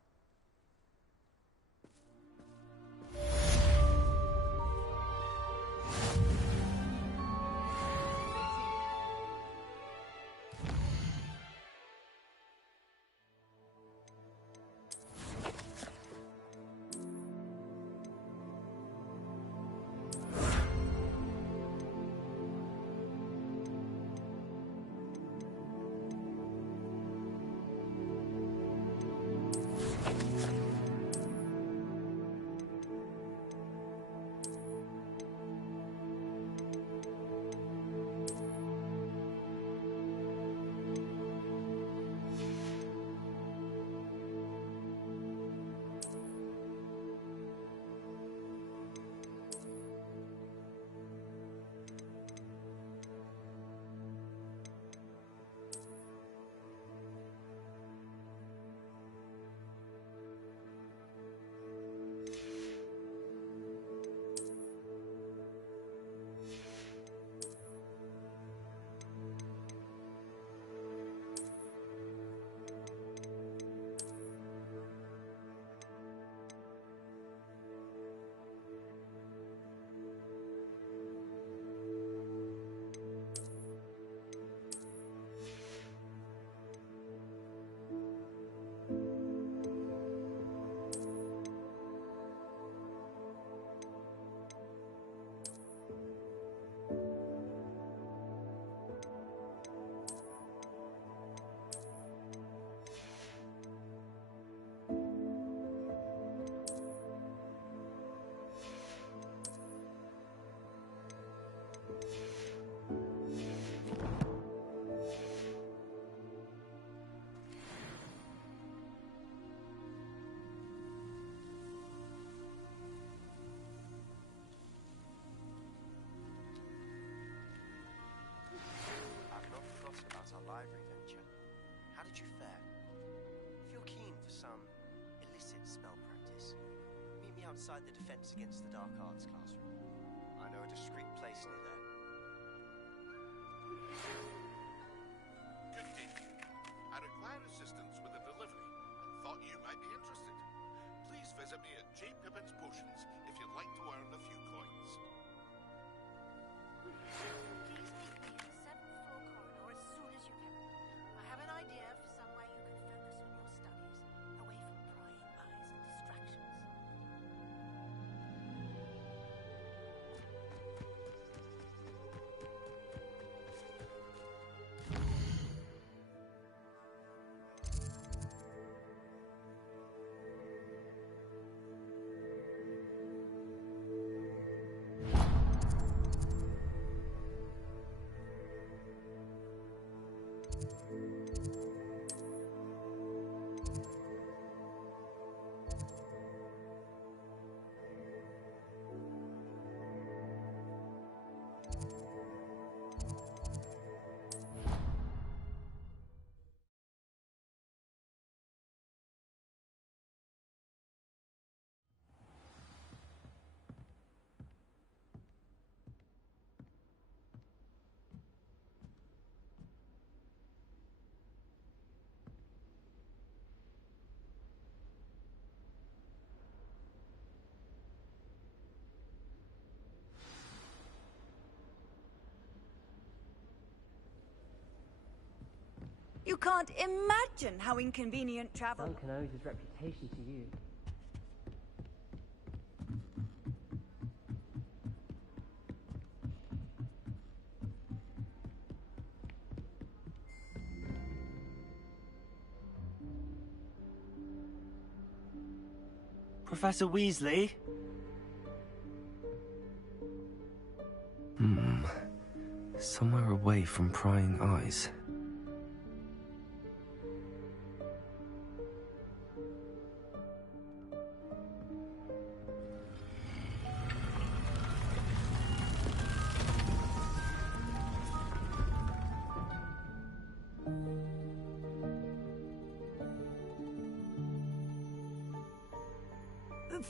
outside the Defense Against the Dark Arts classroom. I know a discreet place near there. Good day. I require assistance with a delivery and thought you might be interested. Please visit me at J. Pippin's Potions if you'd like to earn a few coins. Please meet me in the 7th floor corridor as soon as you can. I have an idea for somewhere you can focus on your studies, away from prying eyes and distractions. You can't imagine how inconvenient travel... Duncan owes his reputation to you. Professor Weasley? Somewhere away from prying eyes.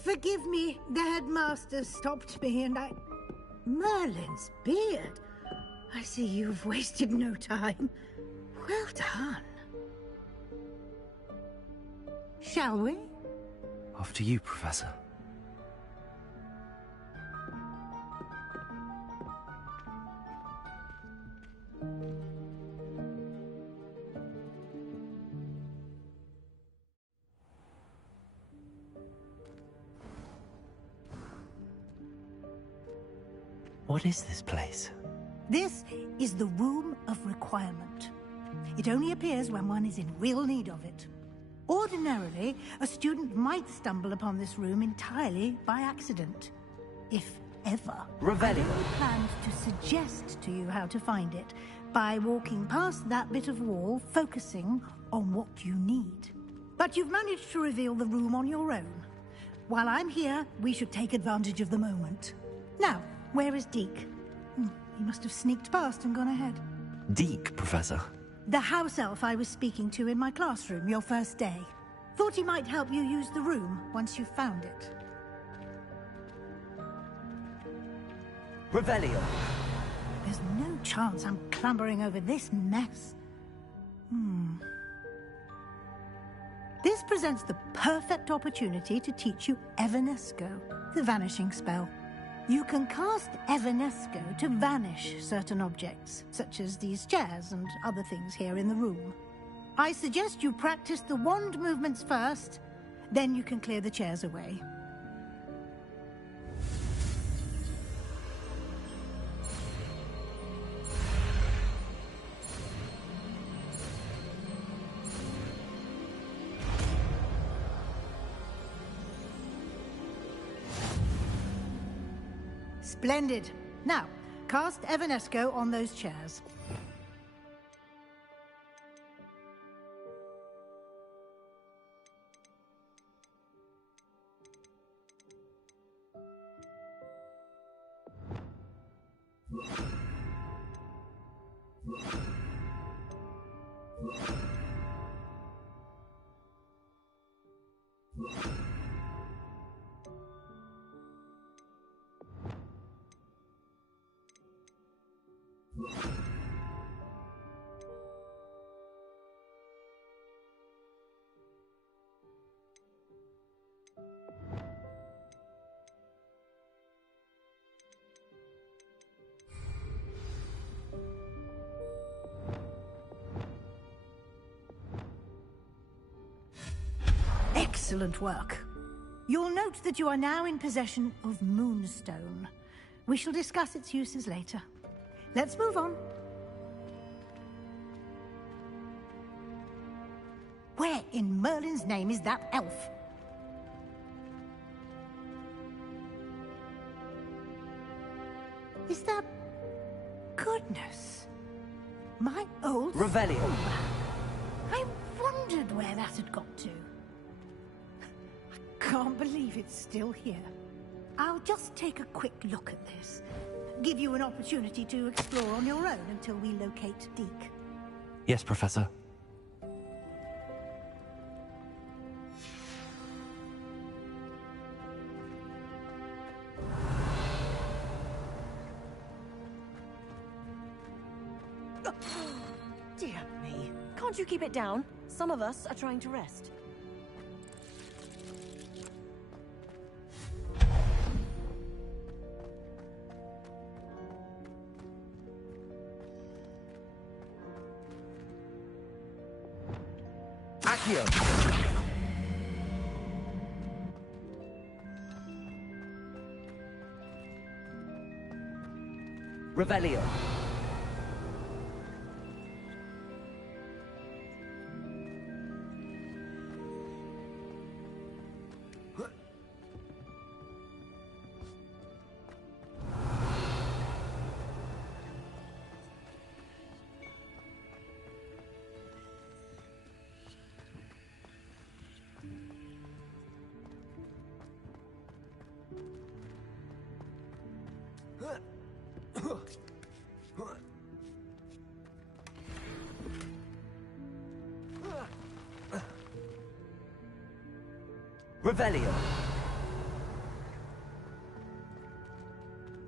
Forgive me, the headmaster stopped me and I... Merlin's beard. I see you've wasted no time. Well done. Shall we? After you, Professor. What is this place? This is the Room of Requirement. It only appears when one is in real need of it. Ordinarily, a student might stumble upon this room entirely by accident. If ever. Revelio. I planned to suggest to you how to find it by walking past that bit of wall, focusing on what you need. But you've managed to reveal the room on your own. While I'm here, we should take advantage of the moment. Now, where is Deke? He must have sneaked past and gone ahead. Deke, Professor. The house elf I was speaking to in my classroom your first day. Thought he might help you use the room once you found it. Revelio. There's no chance I'm clambering over this mess. This presents the perfect opportunity to teach you Evanesco, the vanishing spell. You can cast Evanesco to vanish certain objects, such as these chairs and other things here in the room. I suggest you practice the wand movements first, then you can clear the chairs away. Splendid. Now, cast Evanesco on those chairs. Excellent work. You'll note that you are now in possession of Moonstone. We shall discuss its uses later. Let's move on. Where in Merlin's name is that elf? Is that... Goodness. My old... Revelio. I wondered where that had got to. I can't believe it's still here. I'll just take a quick look at this. Give you an opportunity to explore on your own until we locate Deke. Yes, Professor. Dear me. Can't you keep it down? Some of us are trying to rest. Accio. Revelio. Revelio.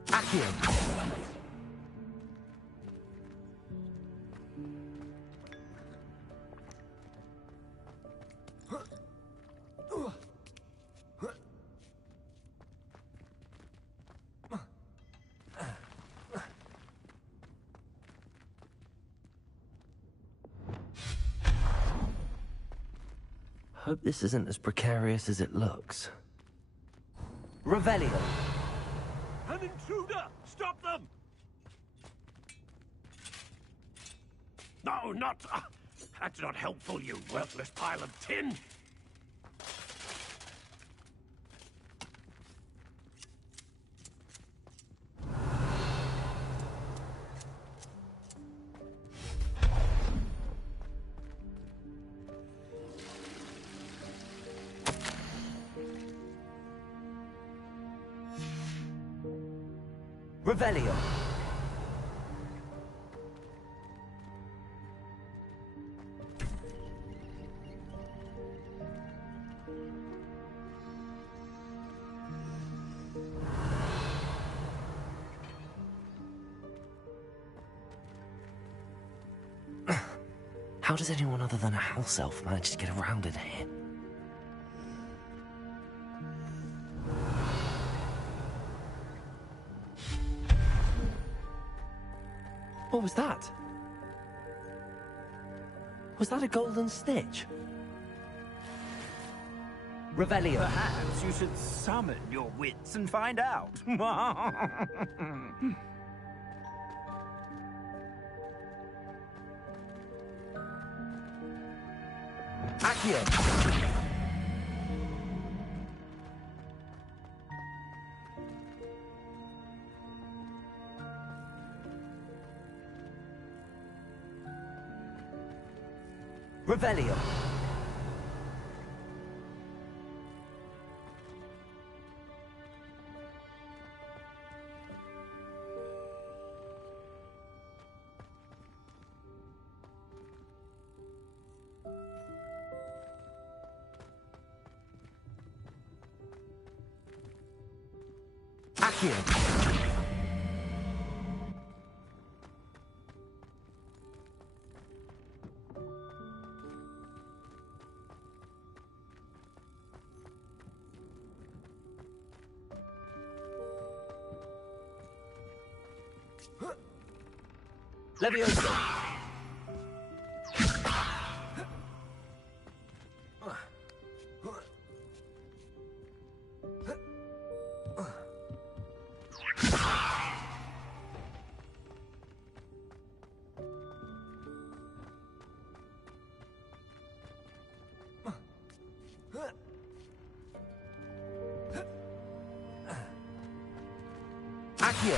Accio. Hope this isn't as precarious as it looks. Revelio. An intruder! Stop them! No, not... that's not helpful, you worthless pile of tin! Revelio. How does anyone other than a house elf manage to get around in here? What was that? Was that a golden snitch? Revelio. Perhaps you should summon your wits and find out. Accio. Revelio. Accio. Levioso. Accio!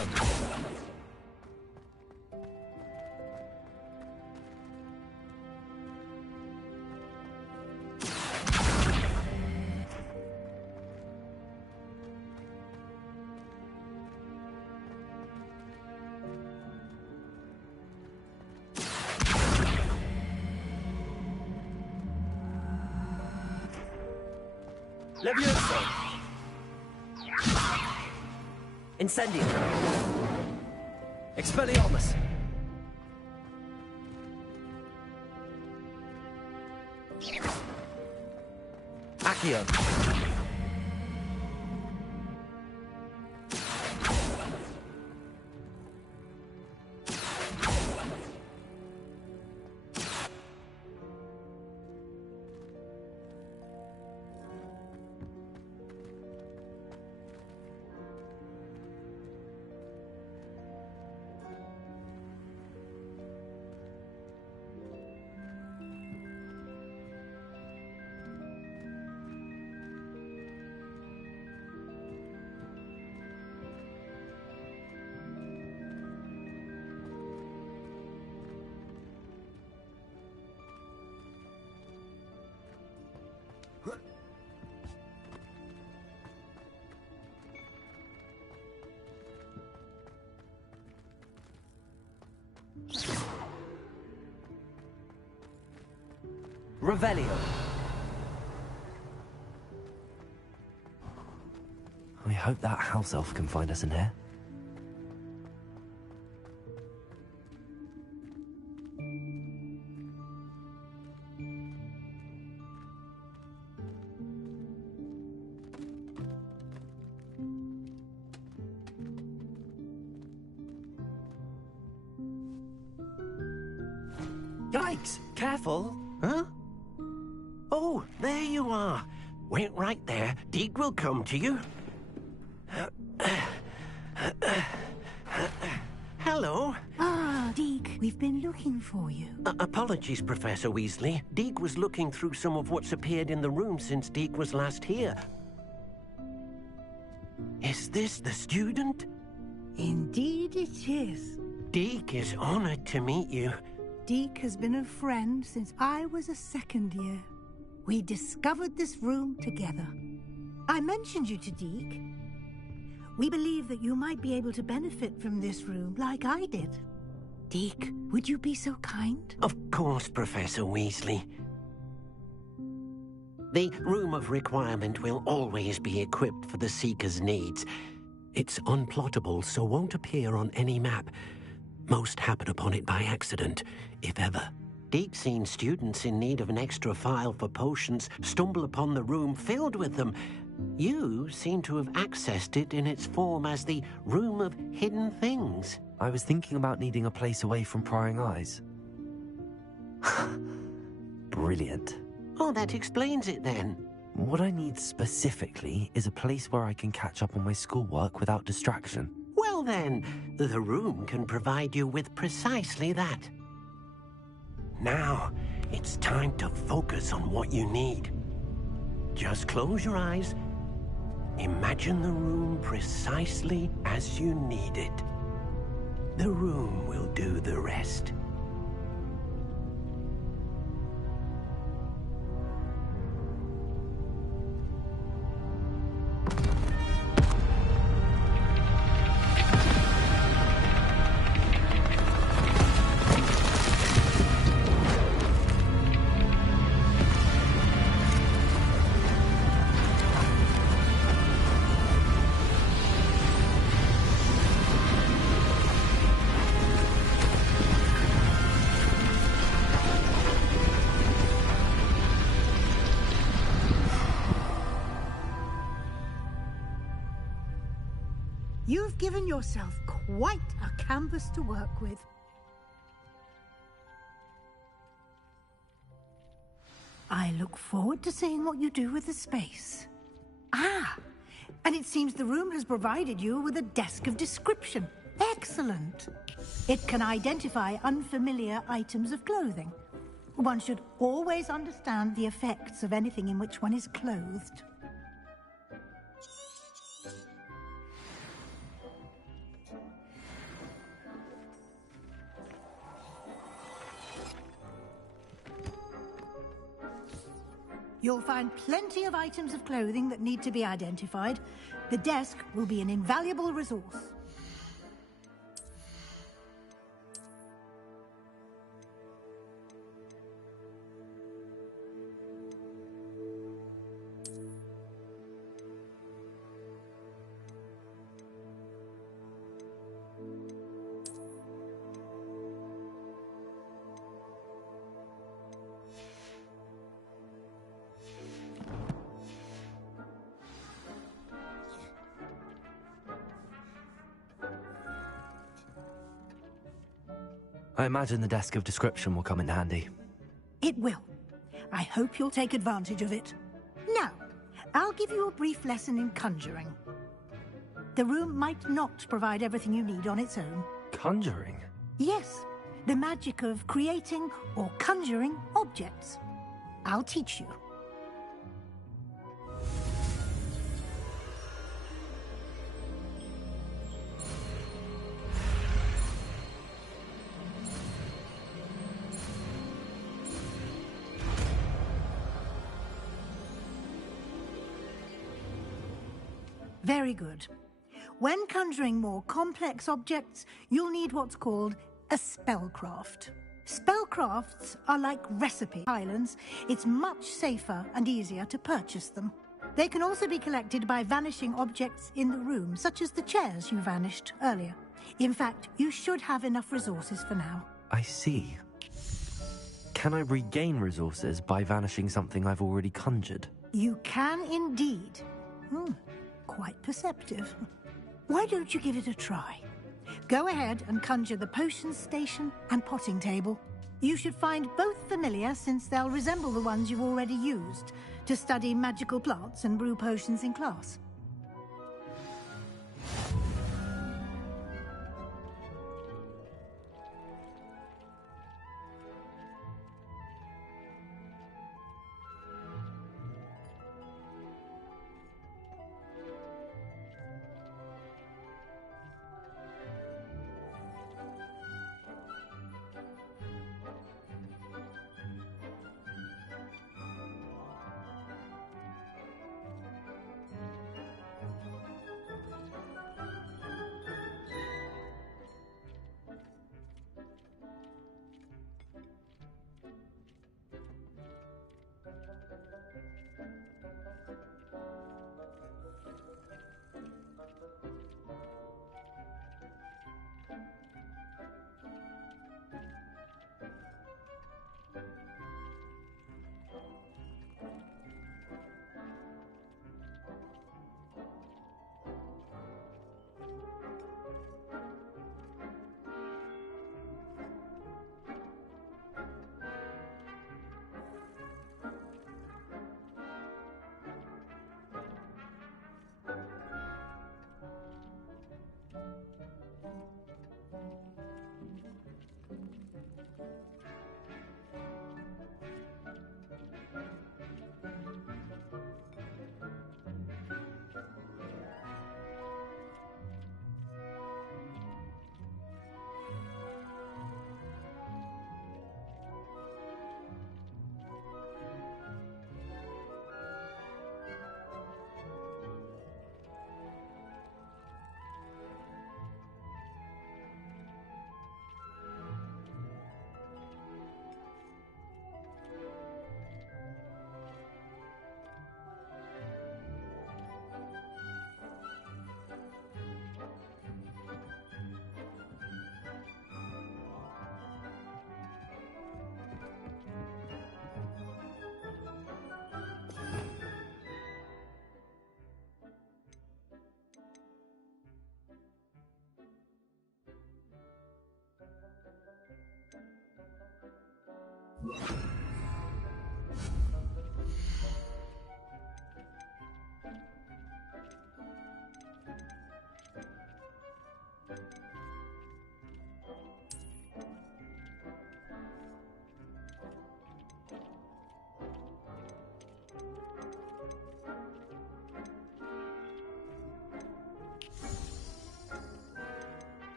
Levioso! Incendio! Expelliarmus! Accio! Revelio. I hope that house elf can find us in here. Yikes! Careful! Huh? Oh, there you are. Wait right there. Deke will come to you. Hello. Ah, Deke, we've been looking for you. Apologies, Professor Weasley. Deke was looking through some of what's appeared in the room since Deke was last here. Is this the student? Indeed it is. Deke is honored to meet you. Deke has been a friend since I was a second year. We discovered this room together. I mentioned you to Deke. We believe that you might be able to benefit from this room like I did. Deke, would you be so kind? Of course, Professor Weasley. The Room of Requirement will always be equipped for the Seeker's needs. It's unplottable, so won't appear on any map. Most happen upon it by accident, if ever. Deke's seen students in need of an extra file for potions stumble upon the room filled with them. You seem to have accessed it in its form as the Room of Hidden Things. I was thinking about needing a place away from prying eyes. Brilliant. Oh, that explains it then. What I need specifically is a place where I can catch up on my schoolwork without distraction. Well then, the room can provide you with precisely that. Now, it's time to focus on what you need. Just close your eyes. Imagine the room precisely as you need it. The room will do the rest. You've given yourself quite a canvas to work with. I look forward to seeing what you do with the space. Ah, and it seems the room has provided you with a desk of description. Excellent. It can identify unfamiliar items of clothing. One should always understand the effects of anything in which one is clothed. You'll find plenty of items of clothing that need to be identified. The desk will be an invaluable resource. I imagine the desk of description will come in handy. It will. I hope you'll take advantage of it. Now, I'll give you a brief lesson in conjuring. The room might not provide everything you need on its own. Conjuring? Yes, the magic of creating or conjuring objects. I'll teach you. Very good. When conjuring more complex objects, you'll need what's called a spellcraft. Spellcrafts are like recipe islands. It's much safer and easier to purchase them. They can also be collected by vanishing objects in the room, such as the chairs you vanished earlier. In fact, you should have enough resources for now. I see. Can I regain resources by vanishing something I've already conjured? You can indeed. Quite perceptive. Why don't you give it a try? Go ahead and conjure the potions station and potting table. You should find both familiar, since they'll resemble the ones you've already used to study magical plants and brew potions in class.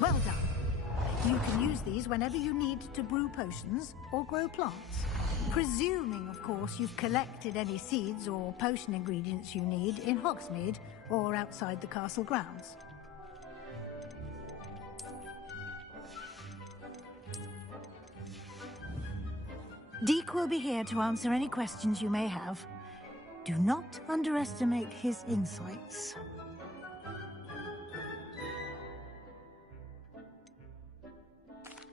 Well done. You can use these whenever you need to brew potions or grow plants. Presuming, of course, you've collected any seeds or potion ingredients you need in Hogsmeade or outside the castle grounds. Deek will be here to answer any questions you may have. Do not underestimate his insights.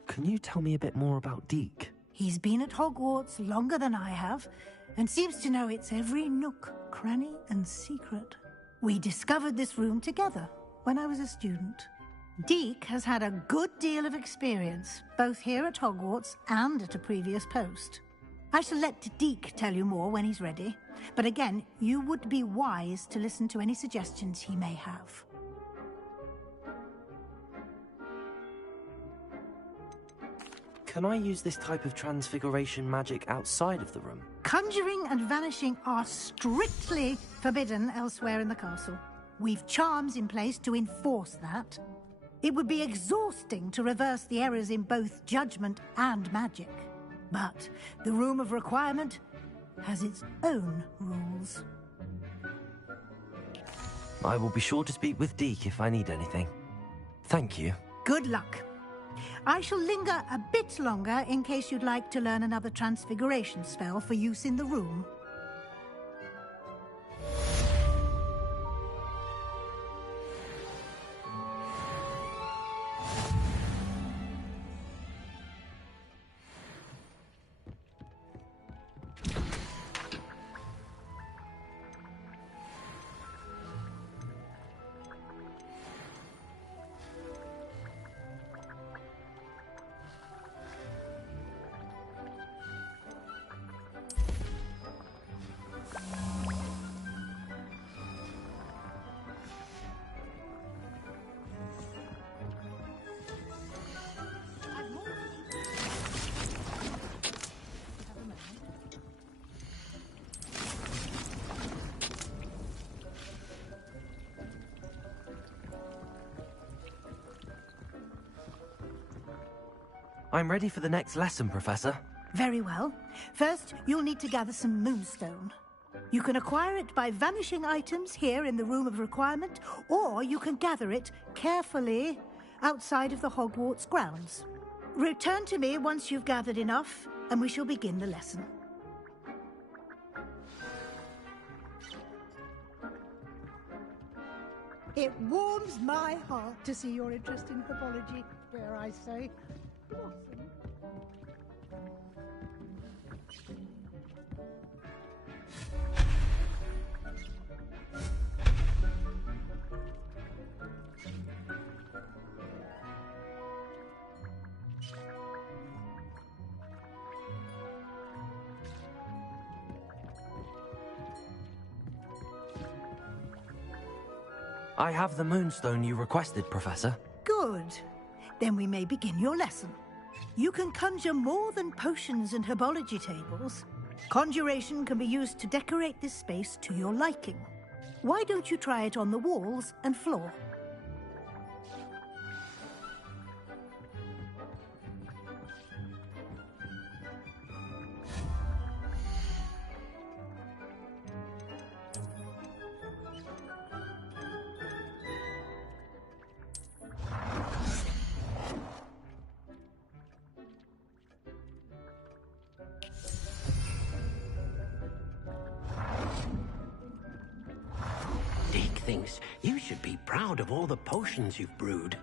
Can you tell me a bit more about Deek? He's been at Hogwarts longer than I have, and seems to know its every nook, cranny, and secret. We discovered this room together when I was a student. Deek has had a good deal of experience, both here at Hogwarts and at a previous post. I shall let Deek tell you more when he's ready, but again, you would be wise to listen to any suggestions he may have. Can I use this type of transfiguration magic outside of the room? Conjuring and vanishing are strictly forbidden elsewhere in the castle. We've charms in place to enforce that. It would be exhausting to reverse the errors in both judgment and magic. But the Room of Requirement has its own rules. I will be sure to speak with Deek if I need anything. Thank you. Good luck. I shall linger a bit longer in case you'd like to learn another transfiguration spell for use in the room. I'm ready for the next lesson, Professor. Very well. First, you'll need to gather some moonstone. You can acquire it by vanishing items here in the Room of Requirement, or you can gather it carefully outside of the Hogwarts grounds. Return to me once you've gathered enough, and we shall begin the lesson. It warms my heart to see your interest in herbology, dare I say. Blossom. I have the moonstone you requested, Professor. Good. Then we may begin your lesson. You can conjure more than potions and herbology tables. Conjuration can be used to decorate this space to your liking. Why don't you try it on the walls and floor? Deek thinks you should be proud of all the potions you've brewed.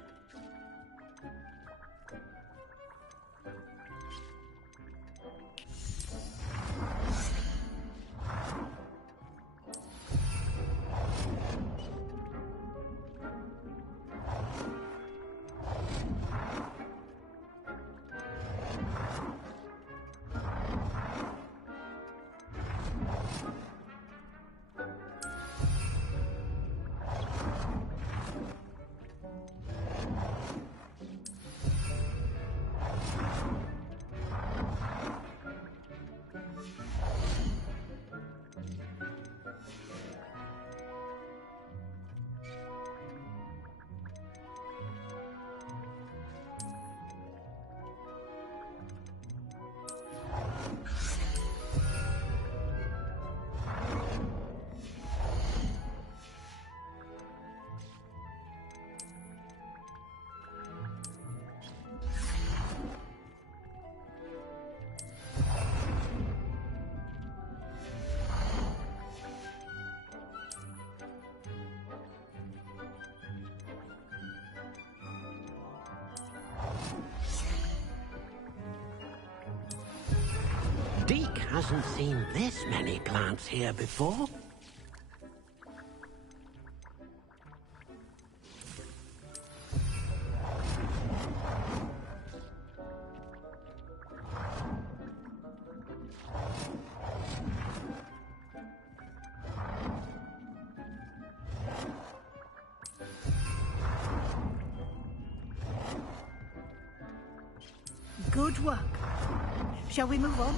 hasn't seen this many plants here before. Good work. Shall we move on?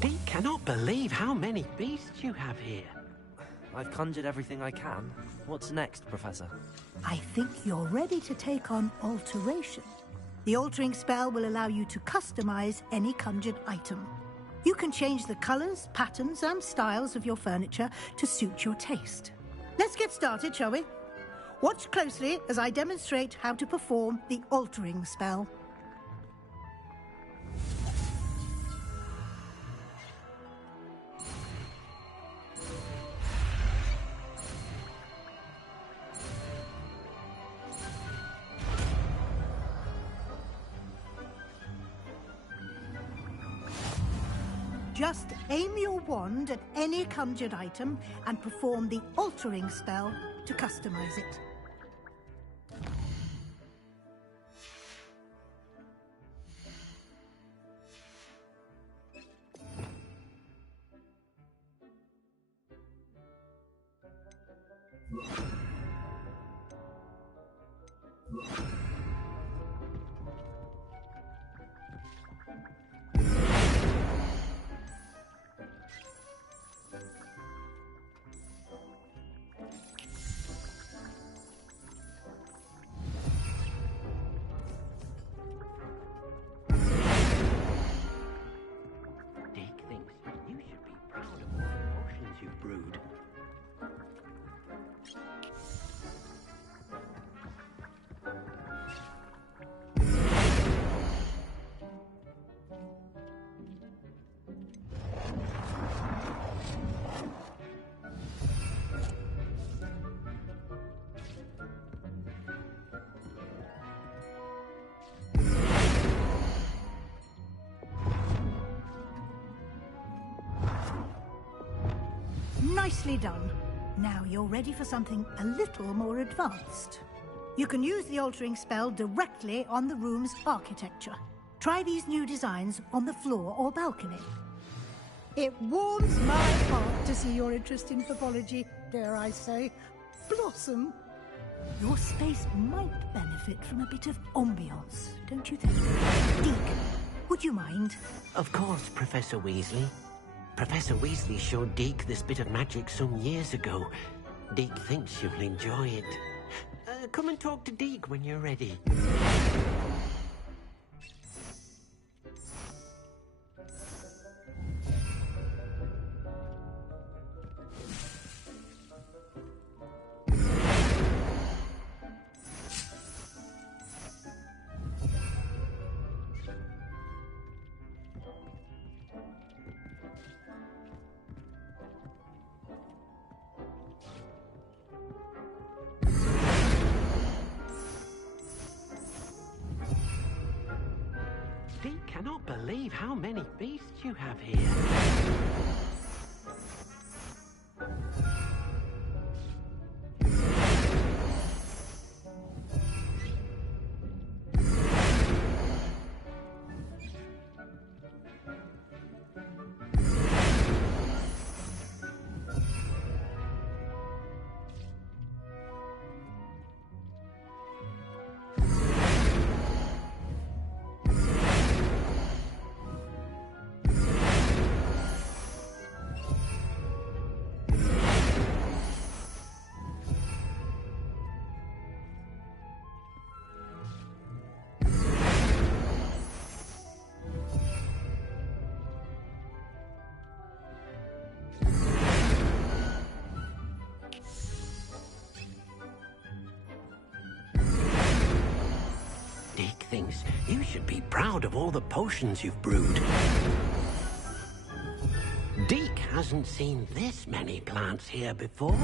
Deke cannot believe how many beasts you have here. I've conjured everything I can. What's next, Professor? I think you're ready to take on alteration. The altering spell will allow you to customize any conjured item. You can change the colors, patterns, and styles of your furniture to suit your taste. Let's get started, shall we? Watch closely as I demonstrate how to perform the altering spell. Just aim your wand at any conjured item and perform the altering spell to customize it. Brood. Nicely done. Now you're ready for something a little more advanced. You can use the altering spell directly on the room's architecture. Try these new designs on the floor or balcony. It warms my heart to see your interest in pathology, dare I say, blossom. Your space might benefit from a bit of ambiance, don't you think? Deke, would you mind? Of course, Professor Weasley. Professor Weasley showed Deke this bit of magic some years ago. Deke thinks you'll enjoy it. Come and talk to Deke when you're ready. Deke cannot believe how many beasts you have here. thinks you should be proud of all the potions you've brewed. Deke hasn't seen this many plants here before.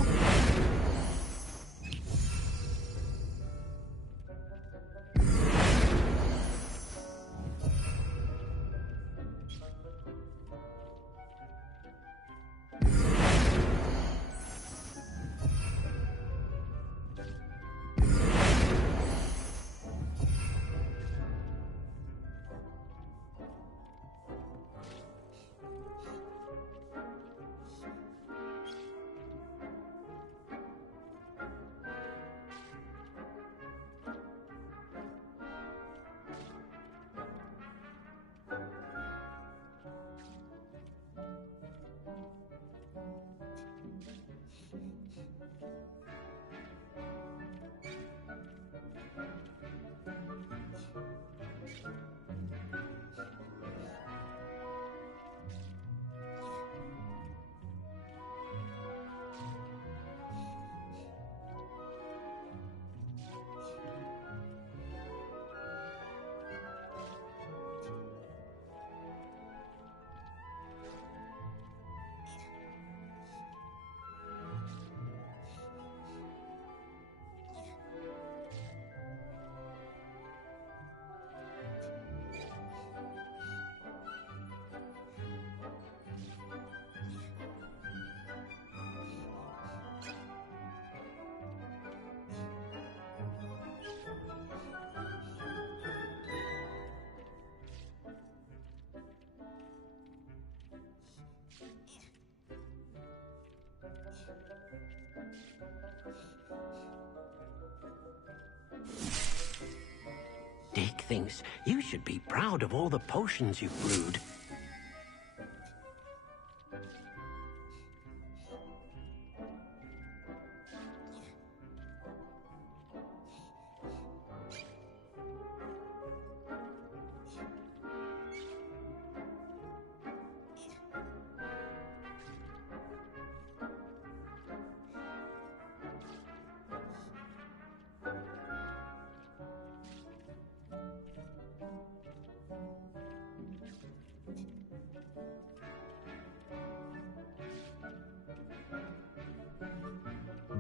Dick thinks you should be proud of all the potions you've brewed.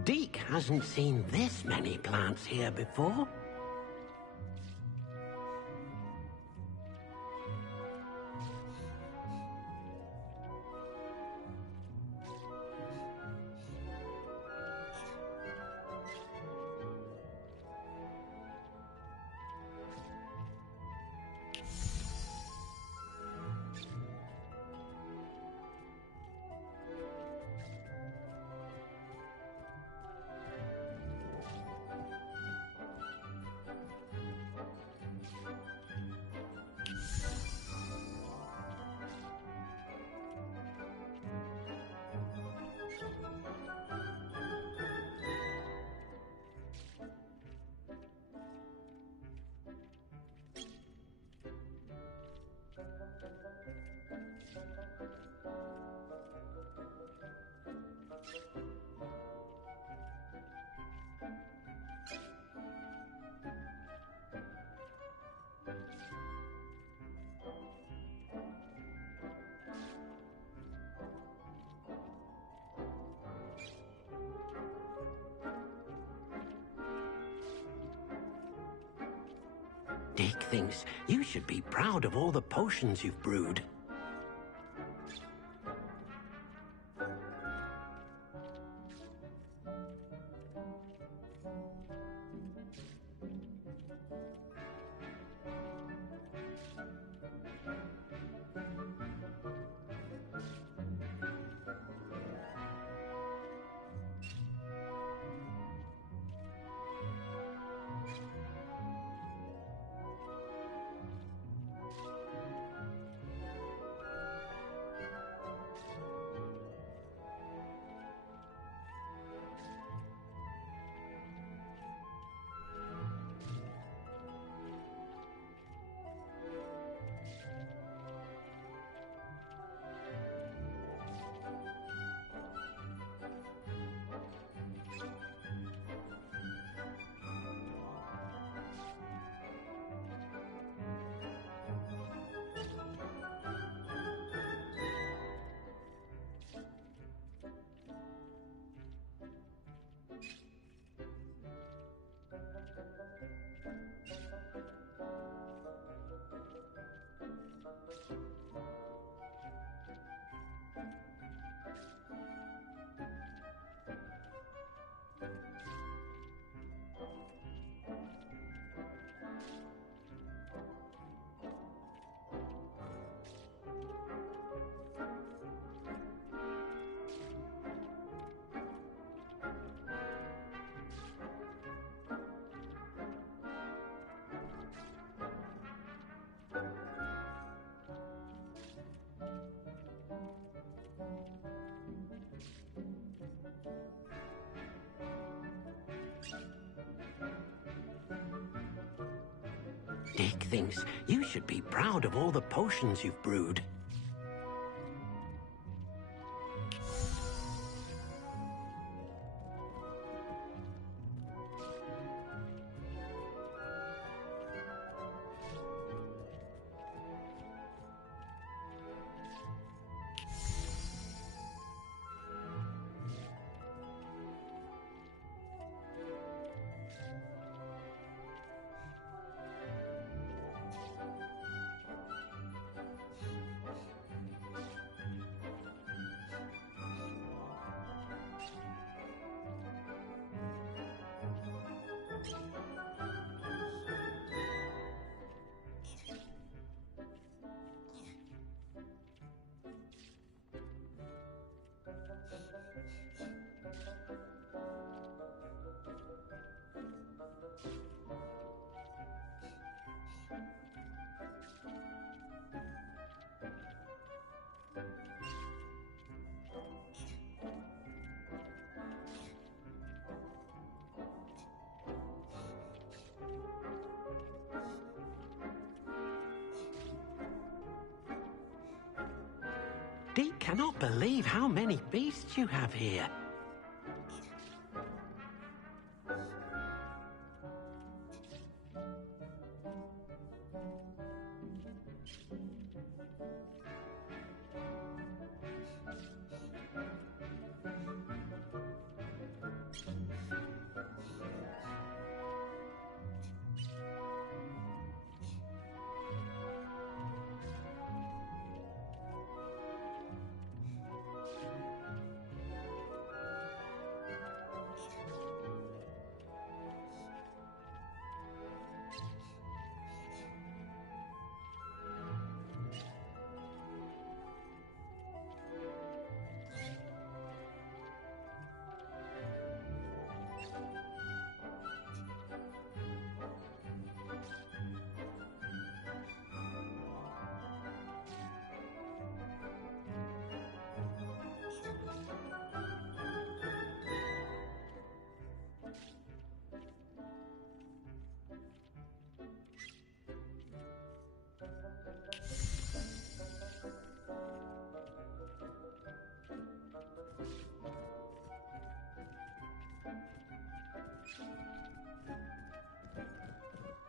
Deke hasn't seen this many plants here before. Dick thinks you should be proud of all the potions you've brewed. Dick thinks you should be proud of all the potions you've brewed. Deke cannot believe how many beasts you have here.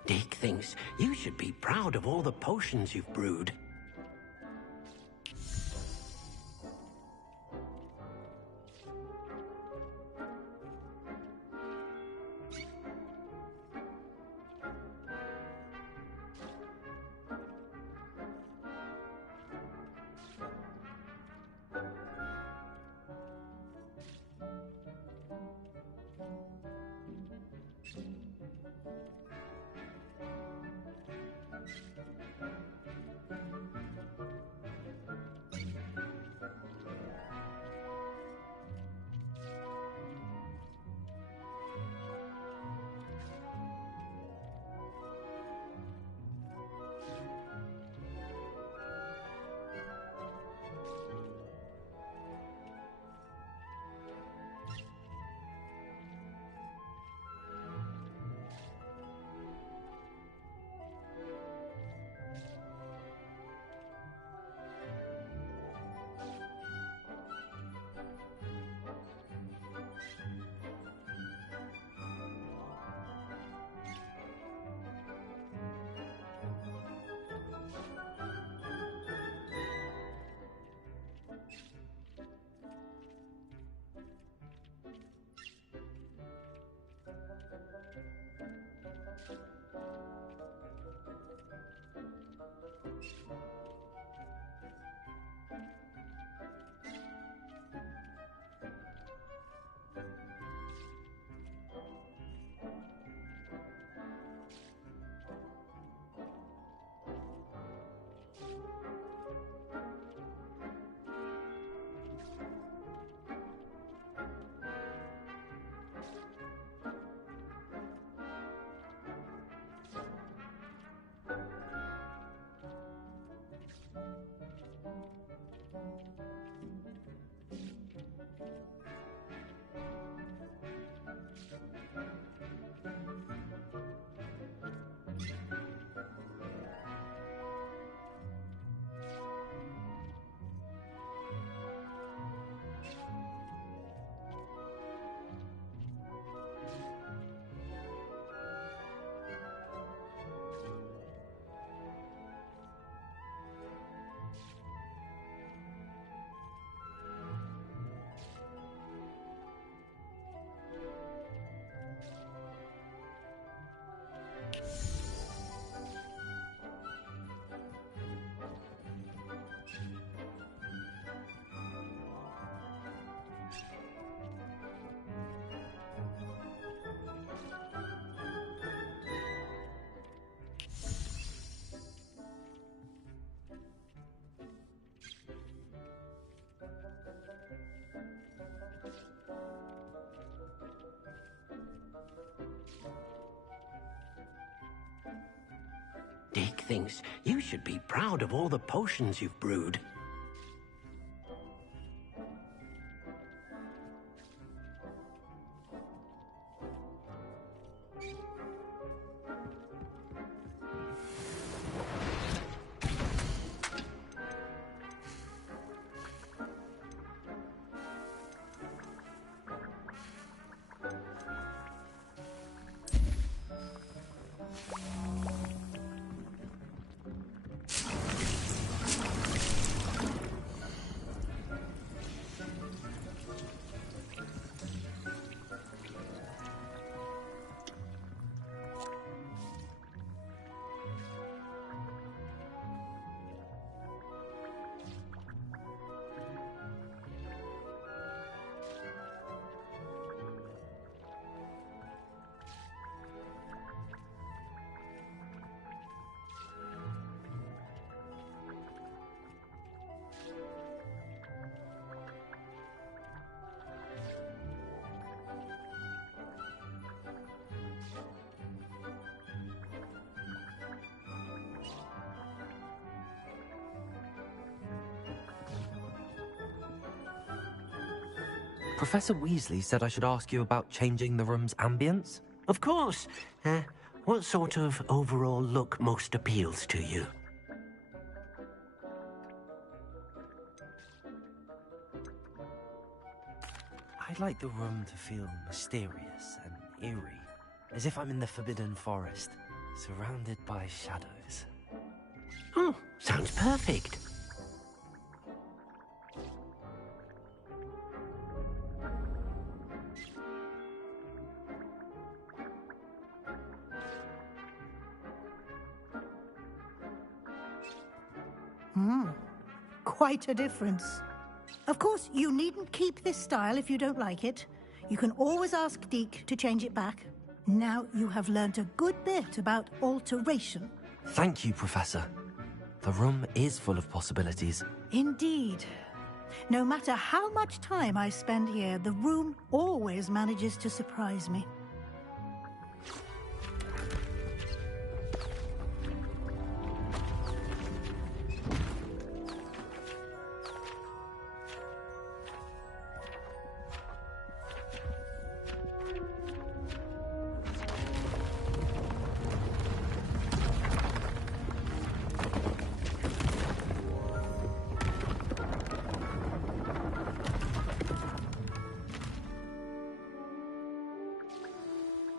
Dick thinks you should be proud of all the potions you've brewed. Dick thinks you should be proud of all the potions you've brewed. Professor Weasley said I should ask you about changing the room's ambience. Of course. What sort of overall look most appeals to you? I'd like the room to feel mysterious and eerie, as if I'm in the Forbidden Forest, surrounded by shadows. Oh, sounds perfect. Quite a difference. Of course, you needn't keep this style if you don't like it. You can always ask Deke to change it back. Now you have learnt a good bit about alteration. Thank you, Professor. The room is full of possibilities. Indeed. No matter how much time I spend here, the room always manages to surprise me.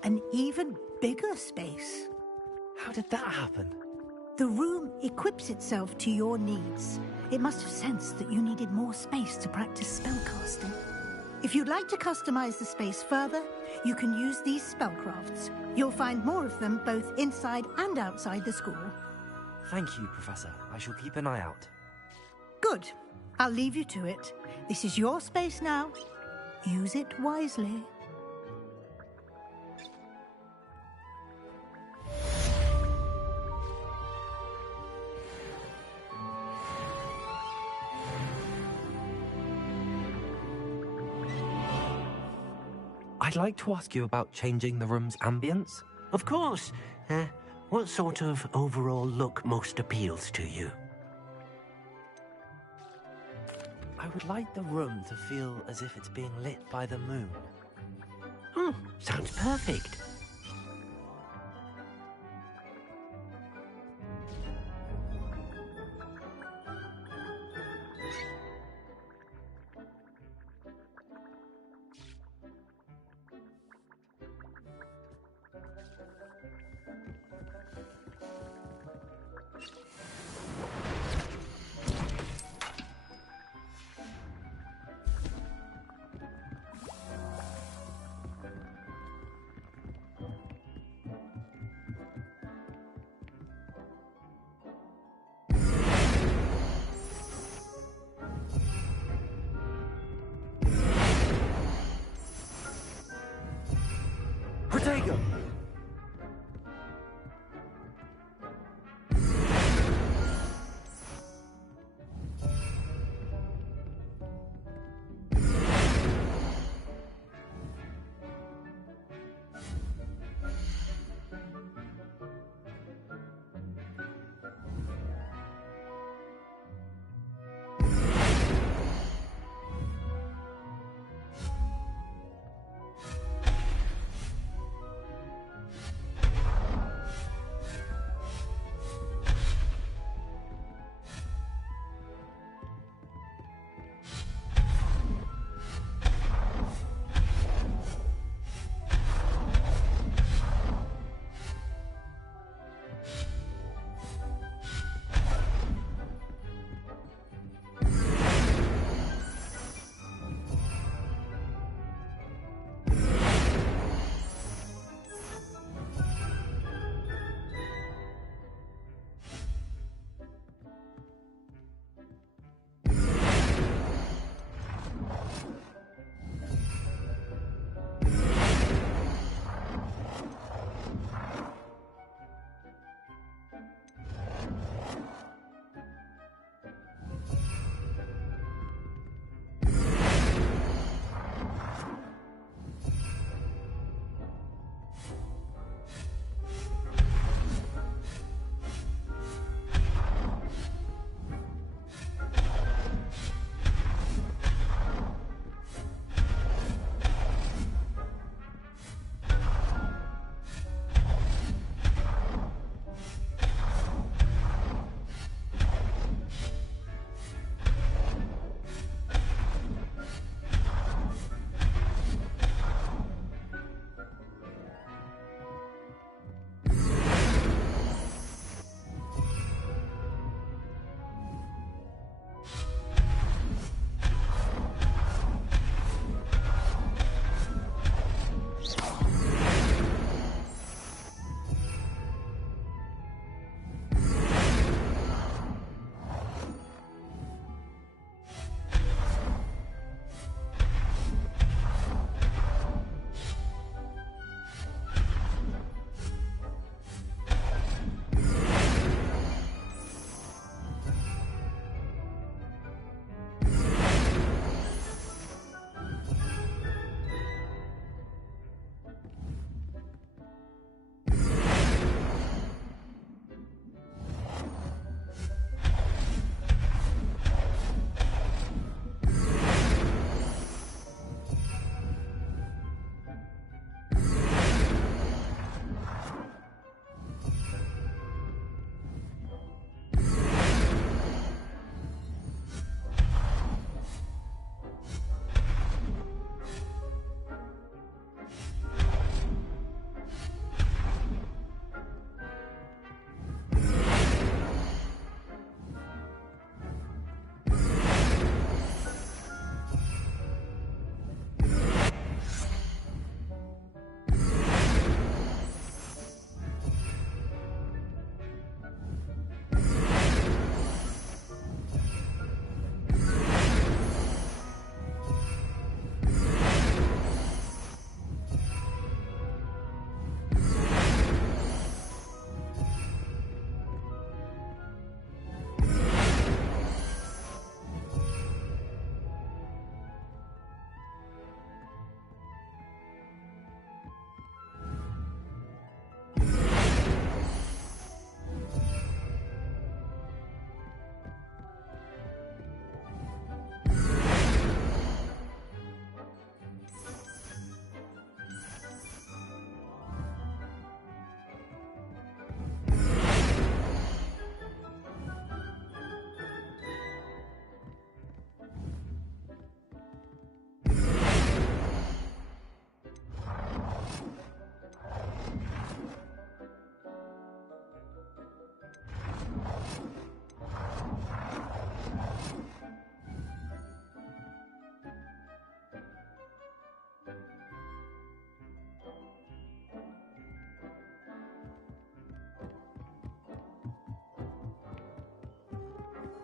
An even bigger space. How did that happen? The room equips itself to your needs. It must have sensed that you needed more space to practice spellcasting. If you'd like to customize the space further, you can use these spellcrafts. You'll find more of them both inside and outside the school. Thank you, Professor. I shall keep an eye out. Good. I'll leave you to it. This is your space now. Use it wisely. I'd like to ask you about changing the room's ambience. Of course. What sort of overall look most appeals to you? I would like the room to feel as if it's being lit by the moon. Oh, sounds perfect.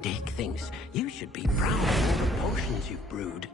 Dick thinks you should be proud of all the potions you've brewed.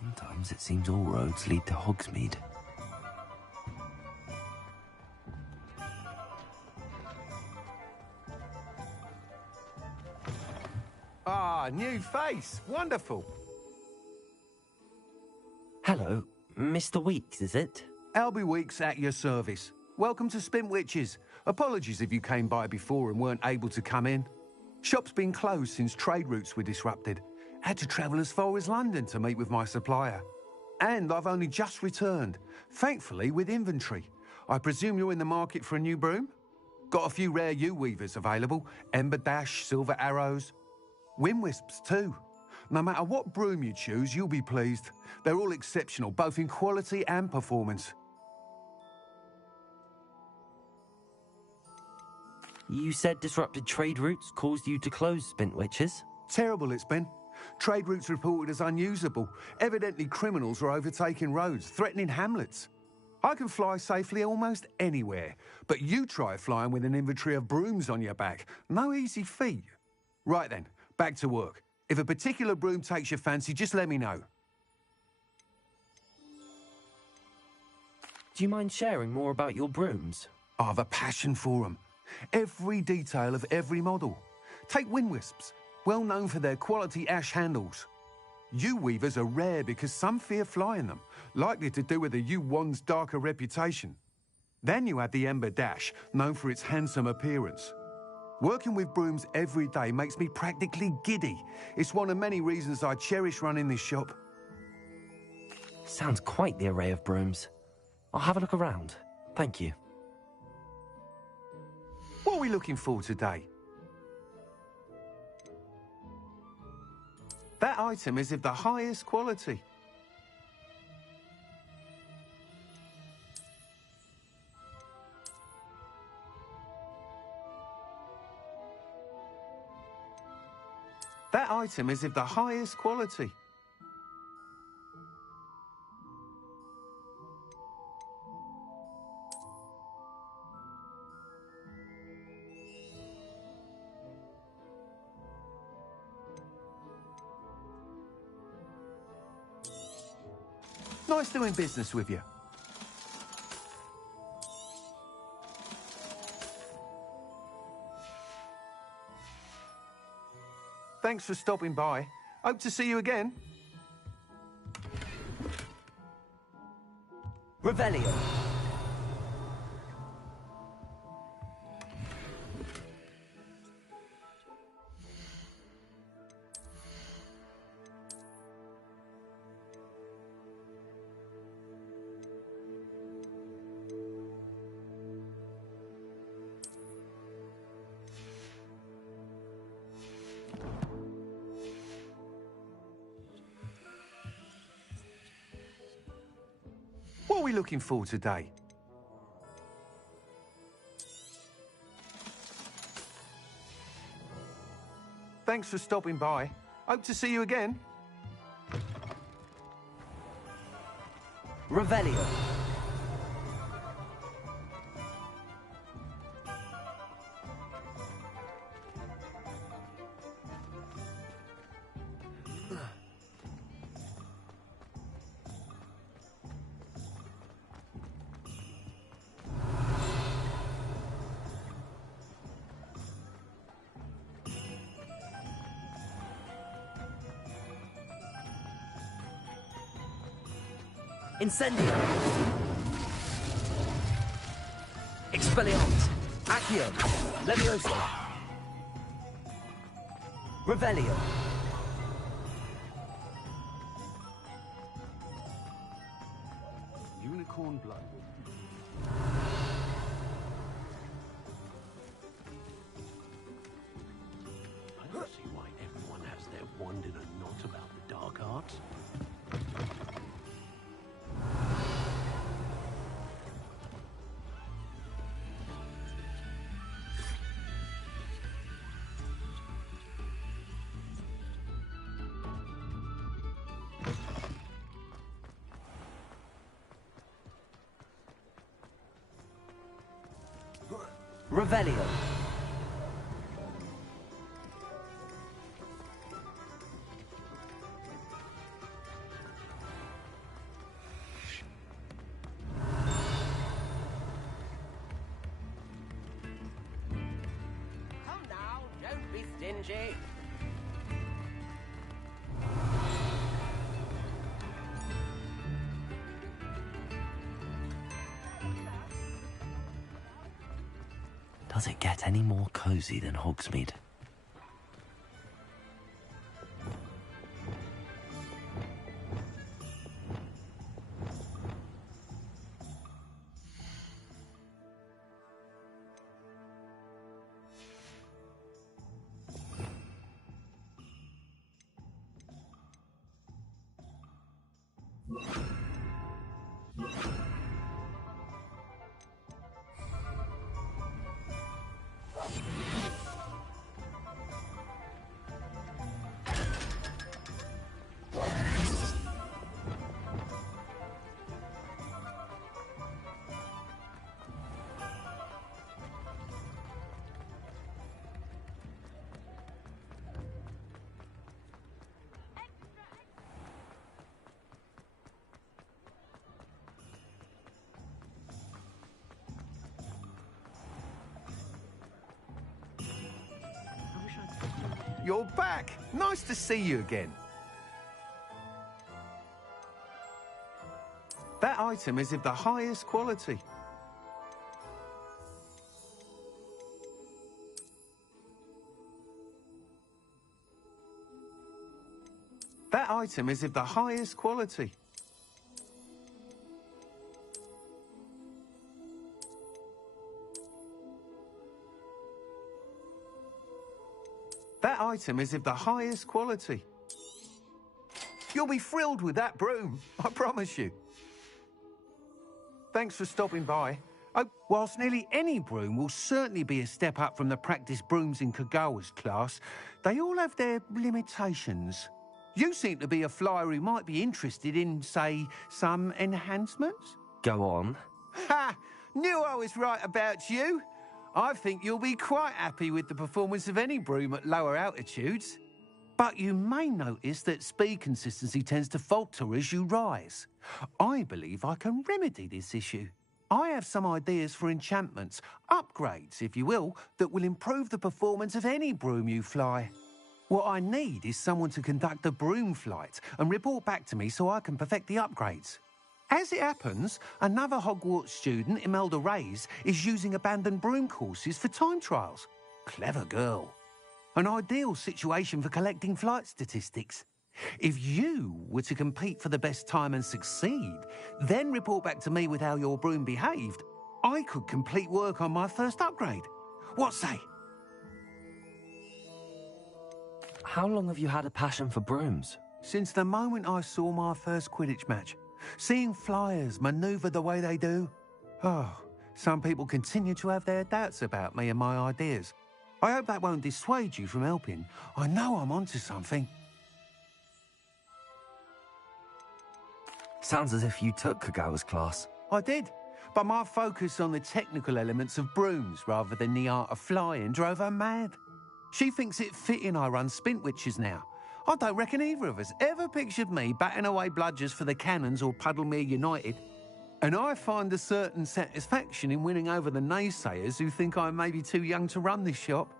Sometimes it seems all roads lead to Hogsmeade. Ah, new face. Wonderful. Hello, Mr. Weeks, is it? Albie Weeks at your service. Welcome to Spintwitches. Apologies if you came by before and weren't able to come in. Shop's been closed since trade routes were disrupted. Had to travel as far as London to meet with my supplier. And I've only just returned, thankfully with inventory. I presume you're in the market for a new broom? Got a few rare U-weavers available. Ember Dash, Silver Arrows. Wind Wisps too. No matter what broom you choose, you'll be pleased. They're all exceptional, both in quality and performance. You said disrupted trade routes caused you to close Spintwitches? Terrible it's been. Trade routes reported as unusable. Evidently criminals are overtaking roads, threatening hamlets. I can fly safely almost anywhere, but you try flying with an inventory of brooms on your back. No easy feat. Right then, back to work. If a particular broom takes your fancy, just let me know. Do you mind sharing more about your brooms? I've a passion for them. Every detail of every model. Take Wind Wisps, well known for their quality ash handles. U-weavers are rare because some fear flying them, likely to do with the U-wand's darker reputation. Then you have the Ember Dash, known for its handsome appearance. Working with brooms every day makes me practically giddy. It's one of many reasons I cherish running this shop. Sounds quite the array of brooms. I'll have a look around. Thank you. What are we looking for today? That item is of the highest quality. That item is of the highest quality. Nice doing business with you. Thanks for stopping by. Hope to see you again. Revelio. What are we looking for today? Thanks for stopping by. Hope to see you again. Revelio. Incendio. Expelliarmus. Accio. Levioso. Revelio. Unicorn blood. I don't see why everyone has their wand in a knot about the dark arts. Revelio. be stingy. Does it get any more cozy than Hogsmeade? You're back! Nice to see you again. That item is of the highest quality. That item is of the highest quality. That item is of the highest quality. You'll be thrilled with that broom, I promise you. Thanks for stopping by. Oh, whilst nearly any broom will certainly be a step up from the practice brooms in Kagawa's class, they all have their limitations. You seem to be a flyer who might be interested in, say, some enhancements? Go on. Ha! Knew I was right about you. I think you'll be quite happy with the performance of any broom at lower altitudes. But you may notice that speed consistency tends to falter as you rise. I believe I can remedy this issue. I have some ideas for enchantments, upgrades, if you will, that will improve the performance of any broom you fly. What I need is someone to conduct a broom flight and report back to me so I can perfect the upgrades. As it happens, another Hogwarts student, Imelda Reyes, is using abandoned broom courses for time trials. Clever girl. An ideal situation for collecting flight statistics. If you were to compete for the best time and succeed, then report back to me with how your broom behaved, I could complete work on my first upgrade. What say? How long have you had a passion for brooms? Since the moment I saw my first Quidditch match. Seeing flyers manoeuvre the way they do. Oh, some people continue to have their doubts about me and my ideas. I hope that won't dissuade you from helping. I know I'm onto something. Sounds as if you took Kagawa's class. I did, but my focus on the technical elements of brooms rather than the art of flying drove her mad. She thinks it fitting I run Spintwitches now. I don't reckon either of us ever pictured me batting away bludgers for the Cannons or Puddlemere United. And I find a certain satisfaction in winning over the naysayers who think I may be too young to run this shop.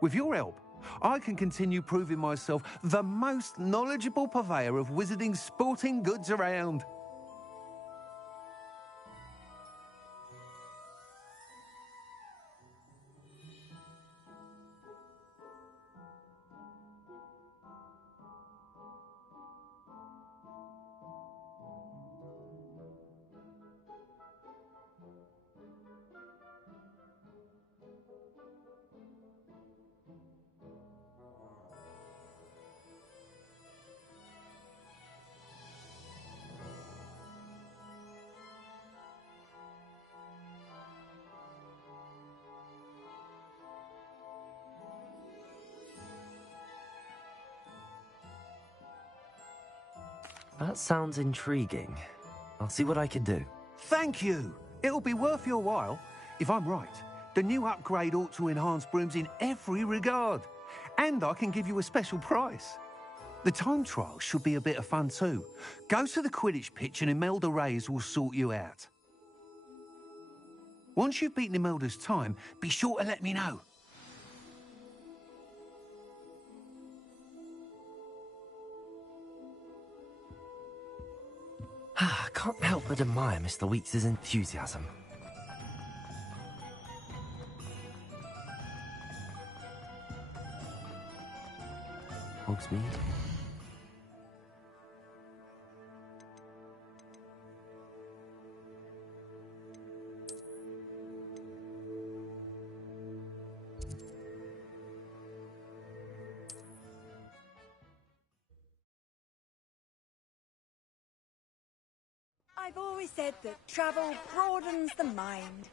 With your help, I can continue proving myself the most knowledgeable purveyor of wizarding sporting goods around. That sounds intriguing. I'll see what I can do. Thank you. It'll be worth your while. If I'm right, the new upgrade ought to enhance brooms in every regard. And I can give you a special price. The time trial should be a bit of fun too. Go to the Quidditch pitch and Imelda Reyes will sort you out. Once you've beaten Imelda's time, be sure to let me know. I can't help but admire Mr. Weeks' enthusiasm. Hogsmeade? I've always said that travel broadens the mind.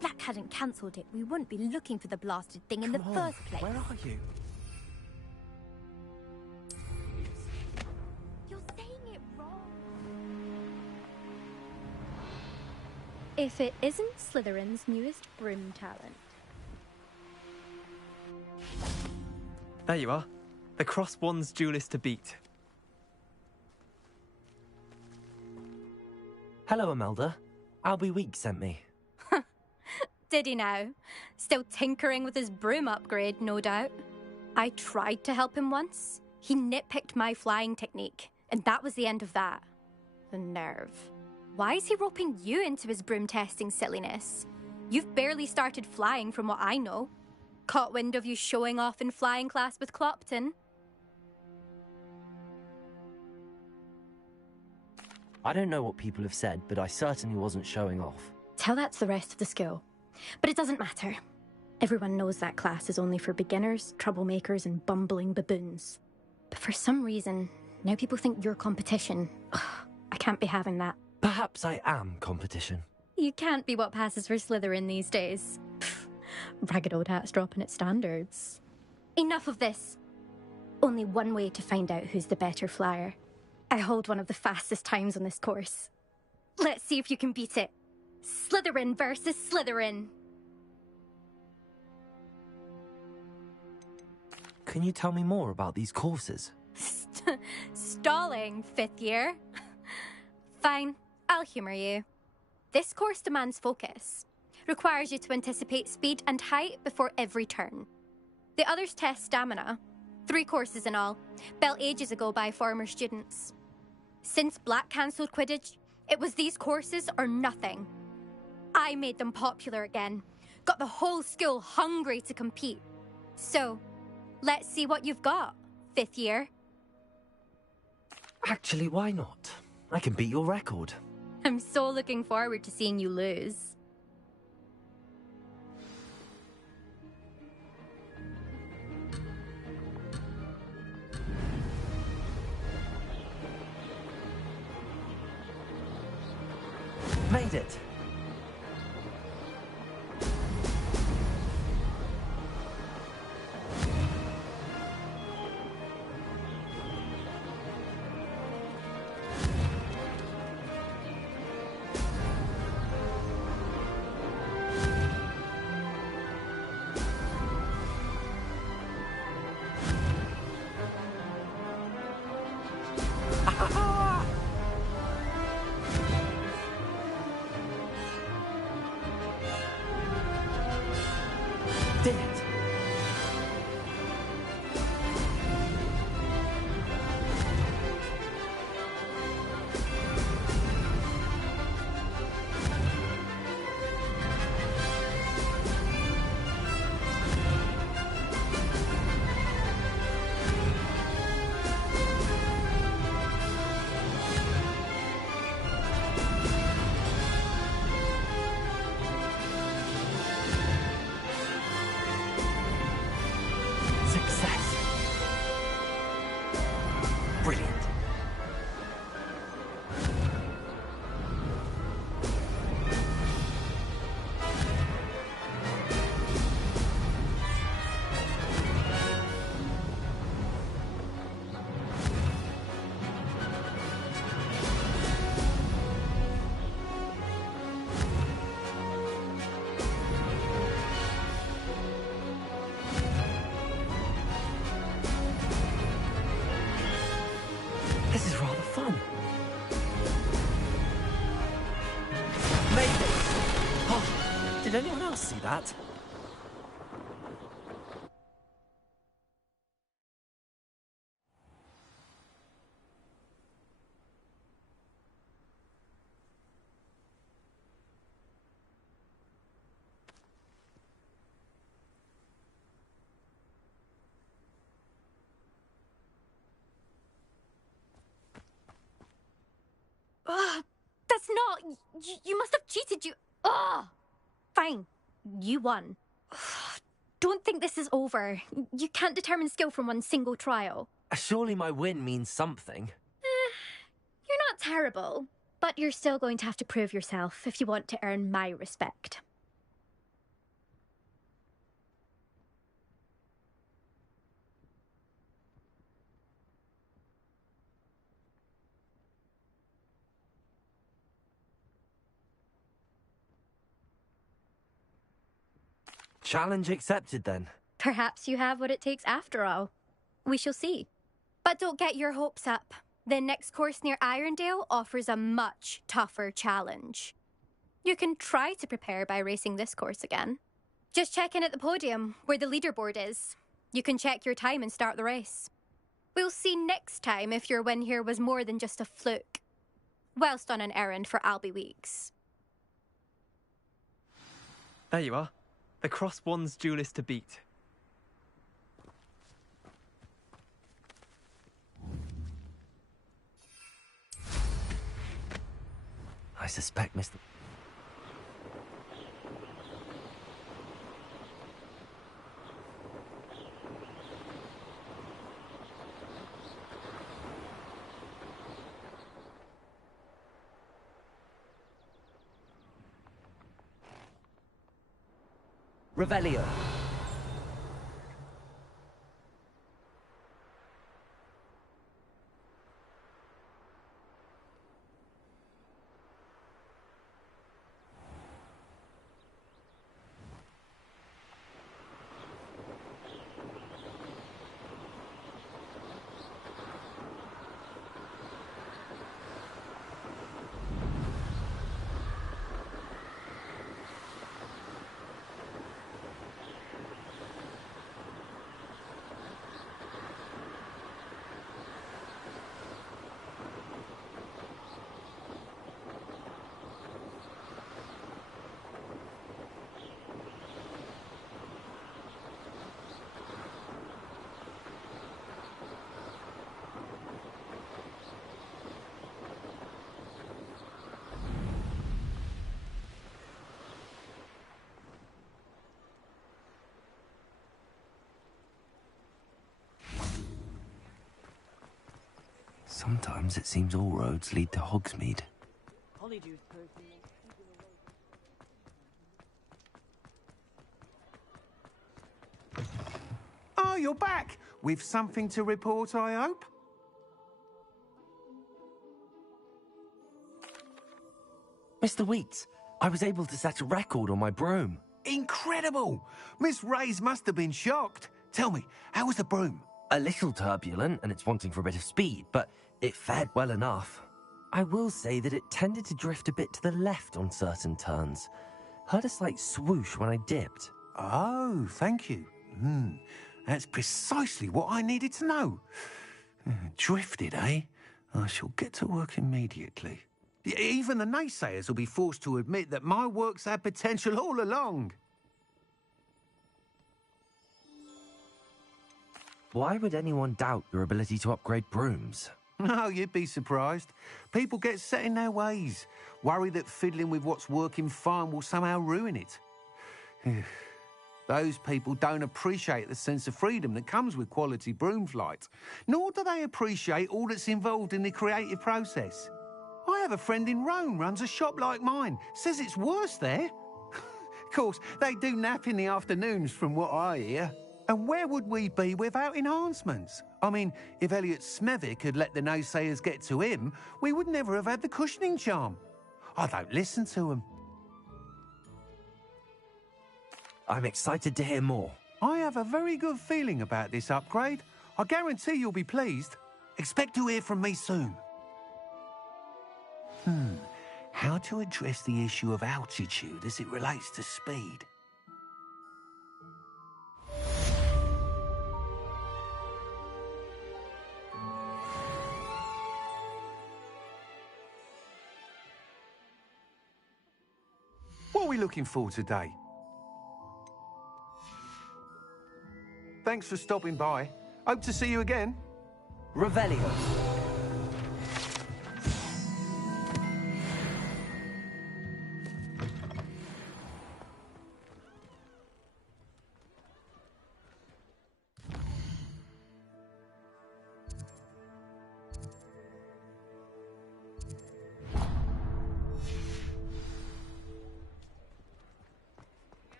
Black hadn't cancelled it, we wouldn't be looking for the blasted thing in the first place. Where are you? You're saying it wrong. If it isn't Slytherin's newest broom talent. There you are. The Cross Wands duelist to beat. Hello, Imelda. Albie Weeks sent me. Did he now? Still tinkering with his broom upgrade, no doubt. I tried to help him once. He nitpicked my flying technique, and that was the end of that. The nerve. Why is he roping you into his broom testing silliness? You've barely started flying from what I know. Caught wind of you showing off in flying class with Clopton? I don't know what people have said, but I certainly wasn't showing off. Tell that to the rest of the school. But it doesn't matter. Everyone knows that class is only for beginners, troublemakers, and bumbling baboons. But for some reason, now people think you're competition. Ugh, I can't be having that. Perhaps I am competition. You can't be what passes for Slytherin these days. Pfft, ragged old hat's dropping its standards. Enough of this. Only one way to find out who's the better flyer. I hold one of the fastest times on this course. Let's see if you can beat it. Slytherin versus Slytherin. Can you tell me more about these courses? Stalling, 5th year. Fine, I'll humour you. This course demands focus. Requires you to anticipate speed and height before every turn. The others test stamina. 3 courses in all, built ages ago by former students. Since Black cancelled Quidditch, it was these courses or nothing. I made them popular again. Got the whole school hungry to compete. So, let's see what you've got, 5th year. Actually, why not? I can beat your record. I'm so looking forward to seeing you lose. Made it! Did it! Success! Brilliant. This is rather fun. Made it! Oh, did anyone else see that? Ugh, that's not... You must have cheated, you... Ugh! Fine, you won. Ugh, don't think this is over. You can't determine skill from one single trial. Surely my win means something. You're not terrible, but you're still going to have to prove yourself if you want to earn my respect. Challenge accepted then. Perhaps you have what it takes after all. We shall see. But don't get your hopes up. The next course near Irondale offers a much tougher challenge. You can try to prepare by racing this course again. Just check in at the podium, where the leaderboard is. You can check your time and start the race. We'll see next time if your win here was more than just a fluke. Whilst on an errand for Albie Weeks. There you are. The Cross Wands duelist to beat. suspect Mr. Revelio. Sometimes it seems all roads lead to Hogsmeade. Holydew personally. Oh, you're back! With something to report, I hope? Mr. Wheats, I was able to set a record on my broom. Incredible! Miss Reyes must have been shocked. Tell me, how was the broom? A little turbulent, and it's wanting for a bit of speed, but it fared well enough. I will say that it tended to drift a bit to the left on certain turns. Heard a slight swoosh when I dipped. Oh, thank you. That's precisely what I needed to know. Drifted, eh? I shall get to work immediately. Even the naysayers will be forced to admit that my work's had potential all along. Why would anyone doubt your ability to upgrade brooms? No, you'd be surprised. People get set in their ways, worry that fiddling with what's working fine will somehow ruin it. Those people don't appreciate the sense of freedom that comes with quality broom flight, nor do they appreciate all that's involved in the creative process. I have a friend in Rome runs a shop like mine, says it's worse there. Of course, they do nap in the afternoons from what I hear. And where would we be without enhancements? I mean, if Elliot Smethwick had let the naysayers get to him, we would never have had the cushioning charm. I don't listen to them. I'm excited to hear more. I have a very good feeling about this upgrade. I guarantee you'll be pleased. Expect to hear from me soon. How to address the issue of altitude as it relates to speed? What are we looking for today? Thanks for stopping by. Hope to see you again. Revelio.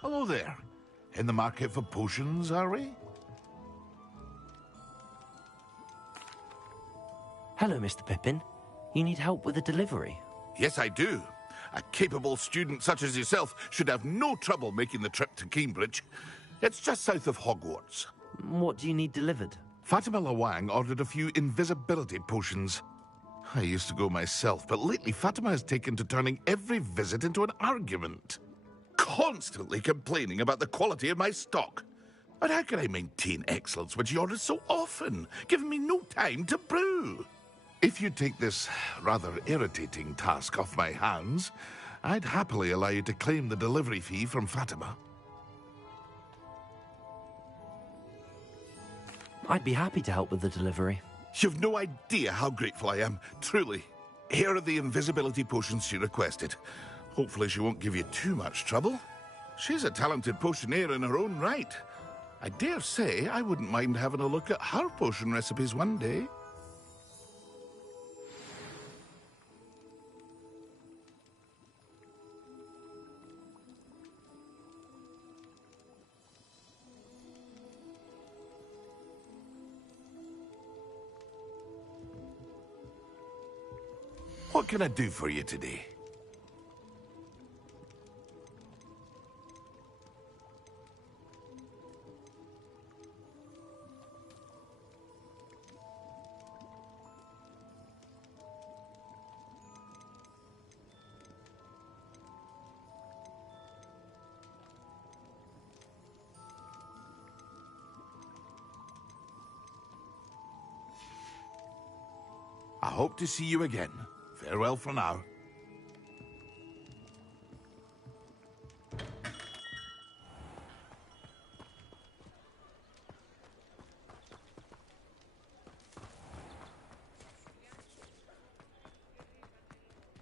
Hello there. In the market for potions, are we? Hello, Mr. Pippin. You need help with a delivery? Yes, I do. A capable student such as yourself should have no trouble making the trip to Cambridge. It's just south of Hogwarts. What do you need delivered? Fatima Lawang ordered a few invisibility potions. I used to go myself, but lately Fatima has taken to turning every visit into an argument. Constantly complaining about the quality of my stock. But how can I maintain excellence when she orders so often, giving me no time to brew? If you take this rather irritating task off my hands, I'd happily allow you to claim the delivery fee from Fatima. I'd be happy to help with the delivery. You've no idea how grateful I am, truly. Here are the invisibility potions she requested. Hopefully she won't give you too much trouble. She's a talented potioneer in her own right. I dare say I wouldn't mind having a look at her potion recipes one day. What can I do for you today? I hope to see you again. Farewell for now.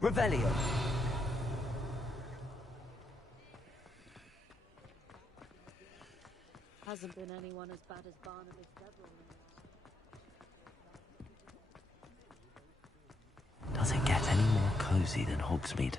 Revelio. Hasn't been anyone as bad as Barnabas Devil. Does it get any more cozy than Hogsmeade?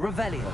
Revelio.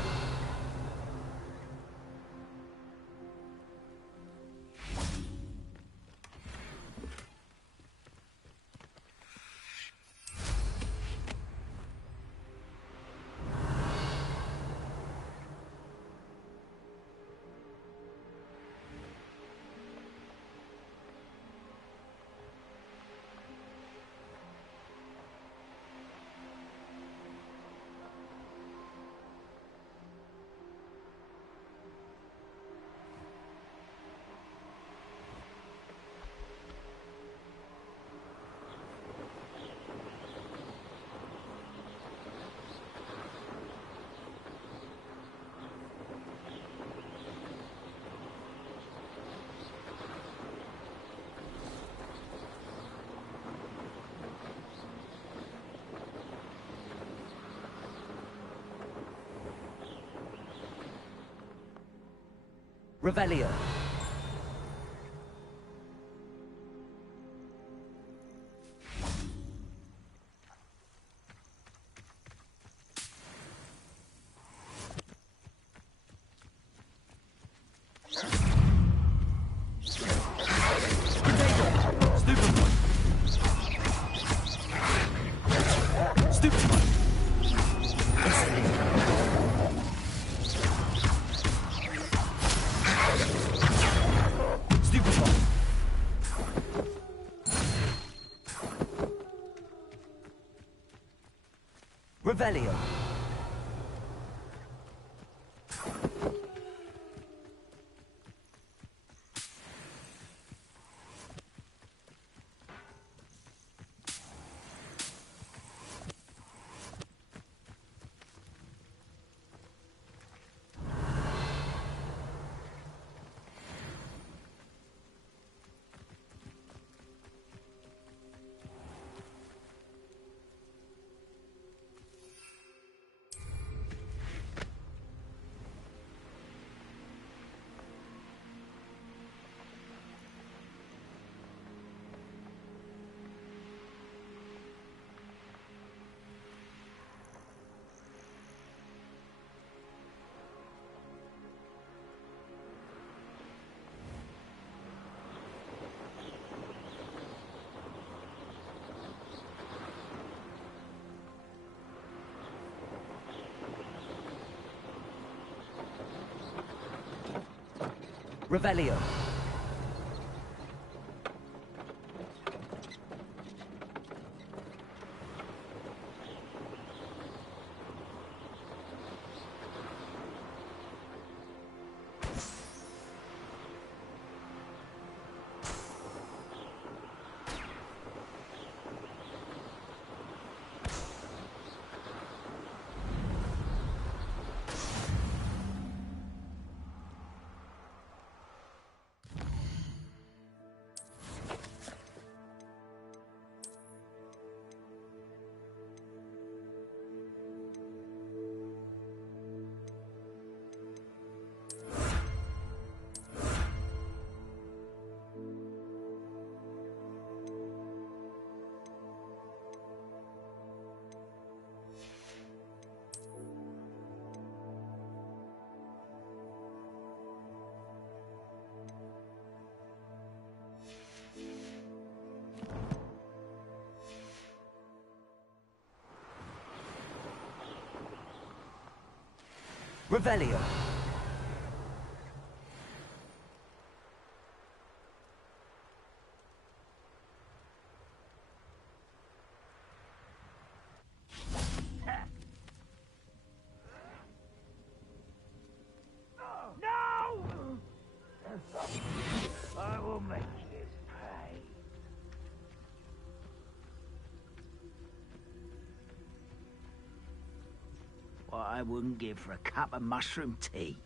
Revelio. Revelio. Revelio. Revelio. No! I will make you pay. What I wouldn't give for a cup of mushroom tea.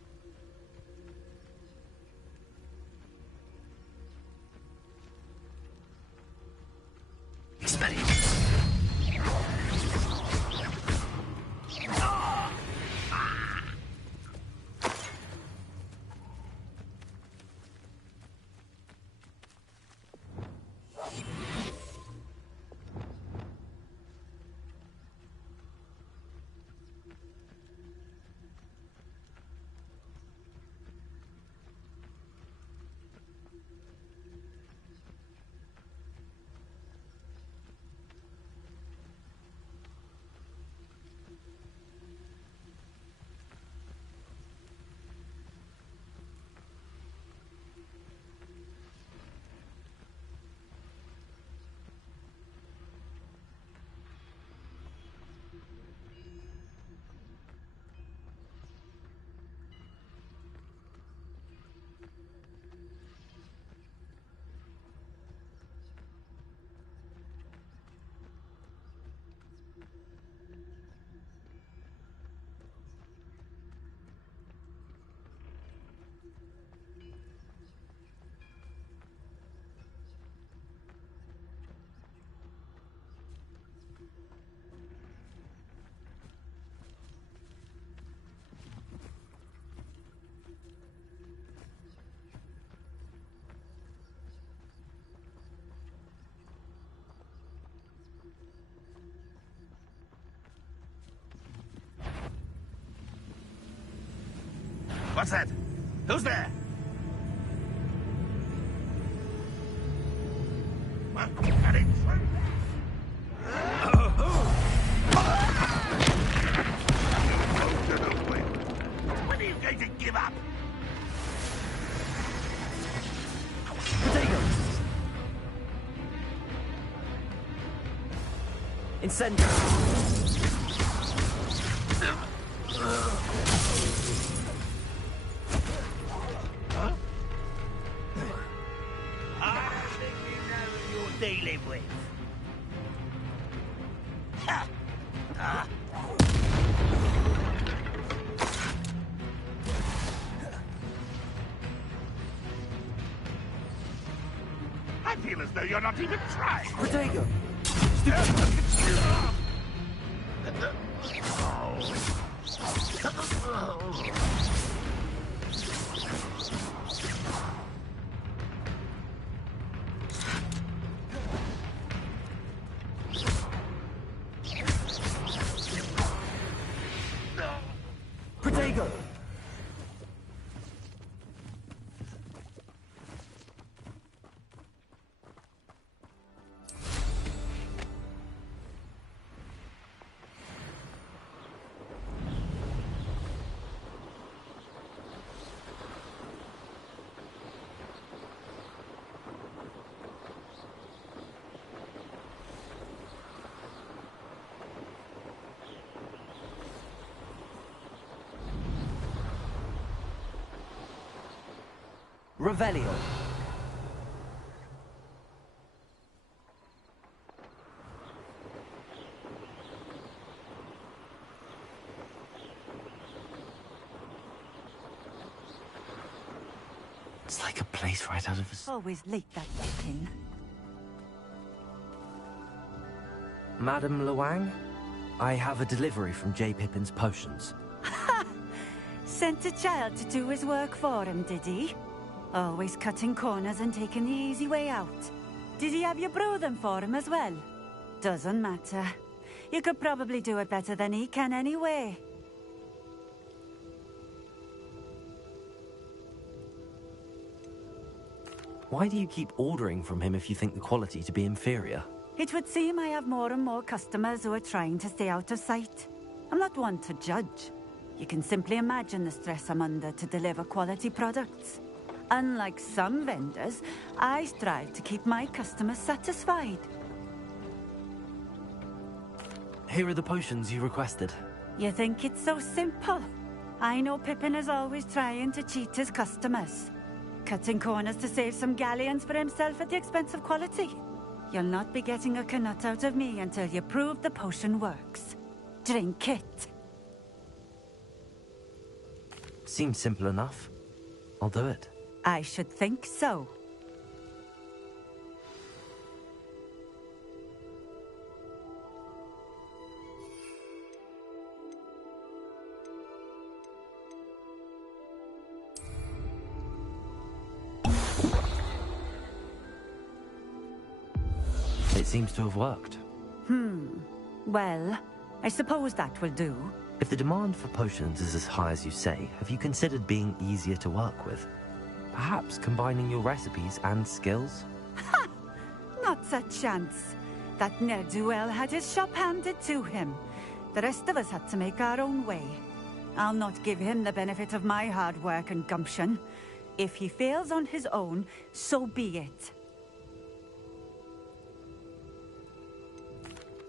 What's that? Who's there? An intruder! When are you going to give up? Incendio. Dealing with. I feel as though you're not even trying. Protego. Protego. Revelio. It's like a place right out of a... Always late, that Pippin. Madam Luang, I have a delivery from J. Pippin's potions. Sent a child to do his work for him, did he? Always cutting corners and taking the easy way out. Did he have you brew them for him as well? Doesn't matter. You could probably do it better than he can anyway. Why do you keep ordering from him if you think the quality to be inferior? It would seem I have more and more customers who are trying to stay out of sight. I'm not one to judge. You can simply imagine the stress I'm under to deliver quality products. Unlike some vendors, I strive to keep my customers satisfied. Here are the potions you requested. You think it's so simple? I know Pippin is always trying to cheat his customers. Cutting corners to save some galleons for himself at the expense of quality. You'll not be getting a canut out of me until you prove the potion works. Drink it. Seems simple enough. I'll do it. I should think so. It seems to have worked. Well, I suppose that will do. If the demand for potions is as high as you say, have you considered being easier to work with? Perhaps combining your recipes and skills? Ha! Not a chance. That ne'er-do-well had his shop handed to him. The rest of us had to make our own way. I'll not give him the benefit of my hard work and gumption. If he fails on his own, so be it.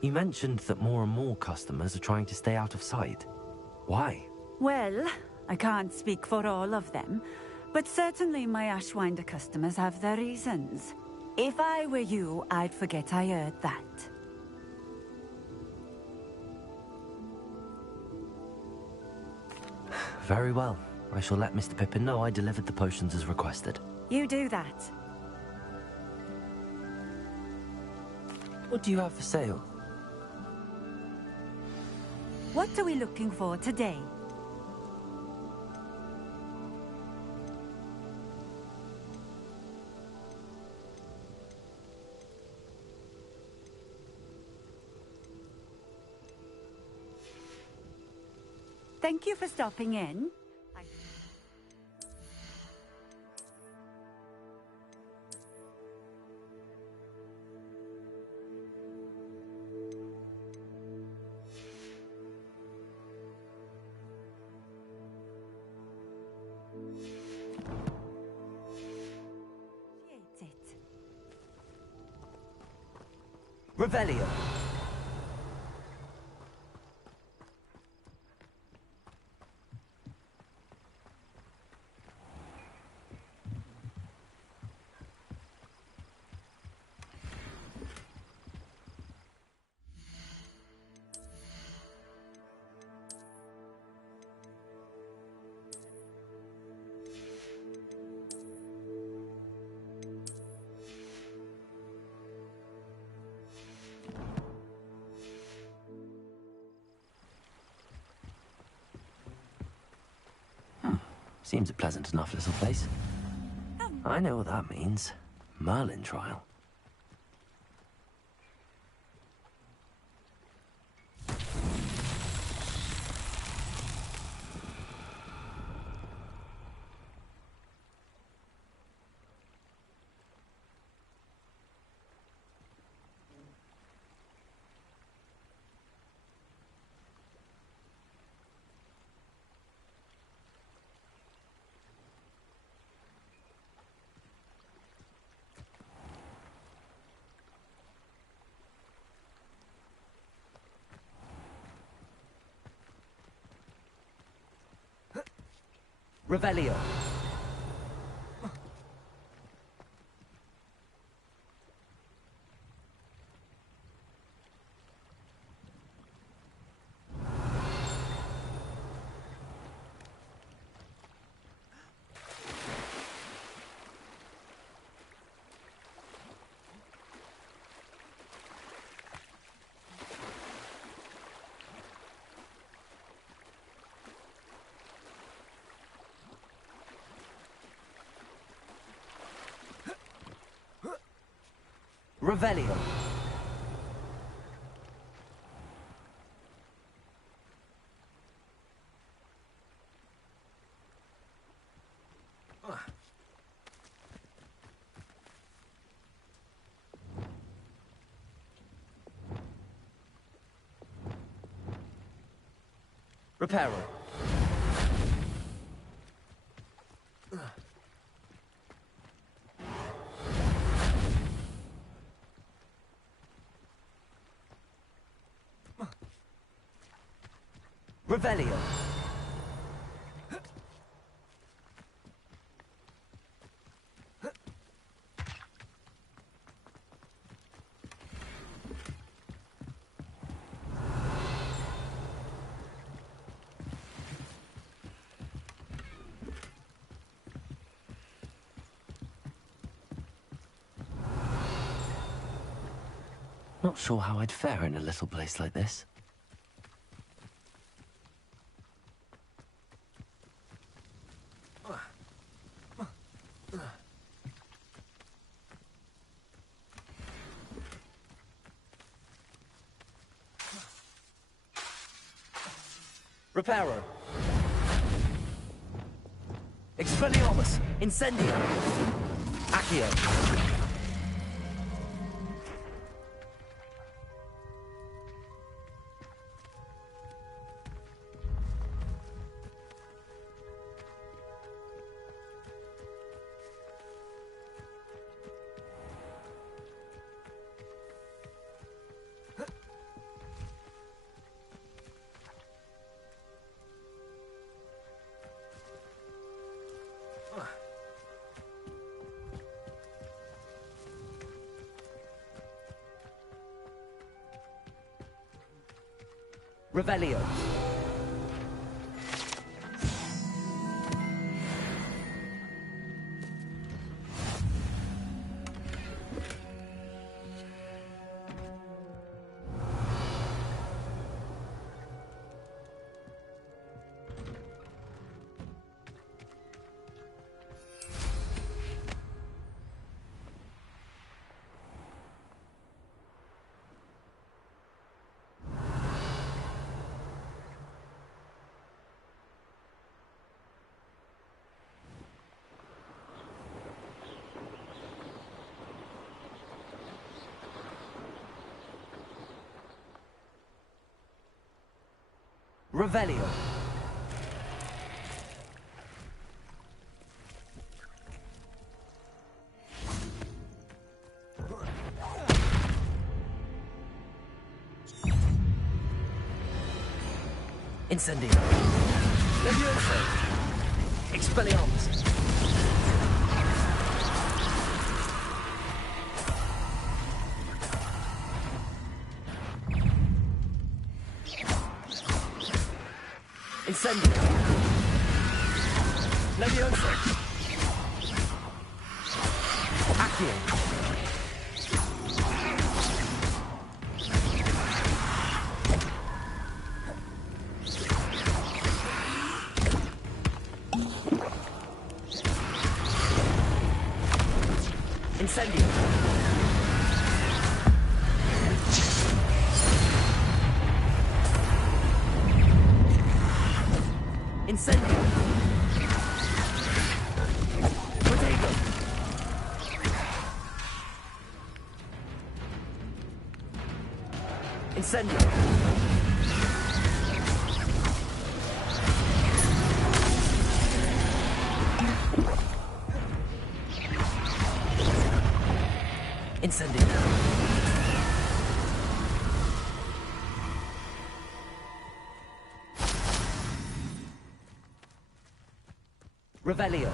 You mentioned that more and more customers are trying to stay out of sight. Why? Well, I can't speak for all of them, but certainly my Ashwinder customers have their reasons. If I were you, I'd forget I heard that. Very well. I shall let Mr. Pippin know I delivered the potions as requested. You do that. What do you have for sale? What are we looking for today? Thank you for stopping in. Revelio. Seems a pleasant enough little place. I know what that means. Merlin trial. Revelio. Revelio. Reparo. Revelio. Not sure how I'd fare in a little place like this. Reparo. Expelliarmus. Incendio. Accio. Revelio. Revelio. Incendio. Levioso. Expelliarmus. Incendio. Levioso. Accio. Incendio. Incendio. Protego. Incendio. Incendio. Revelio.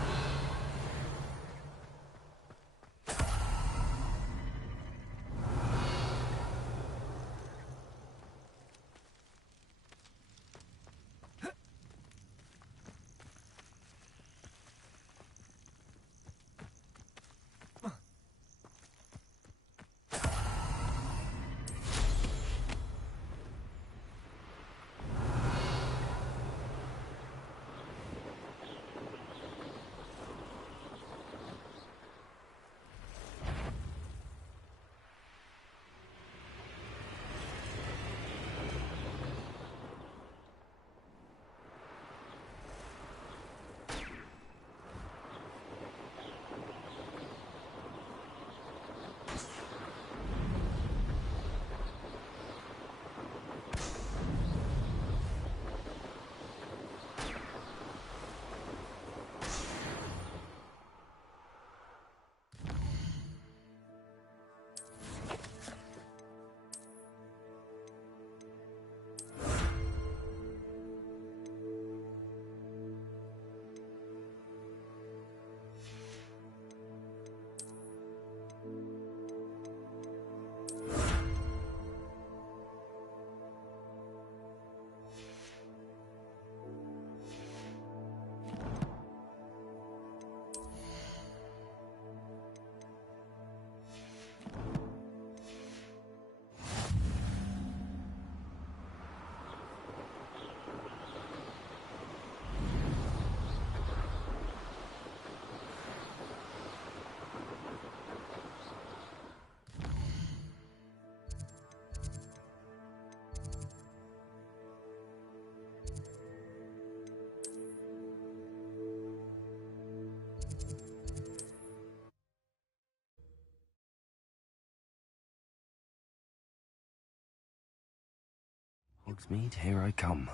Hogsmeade, here I come.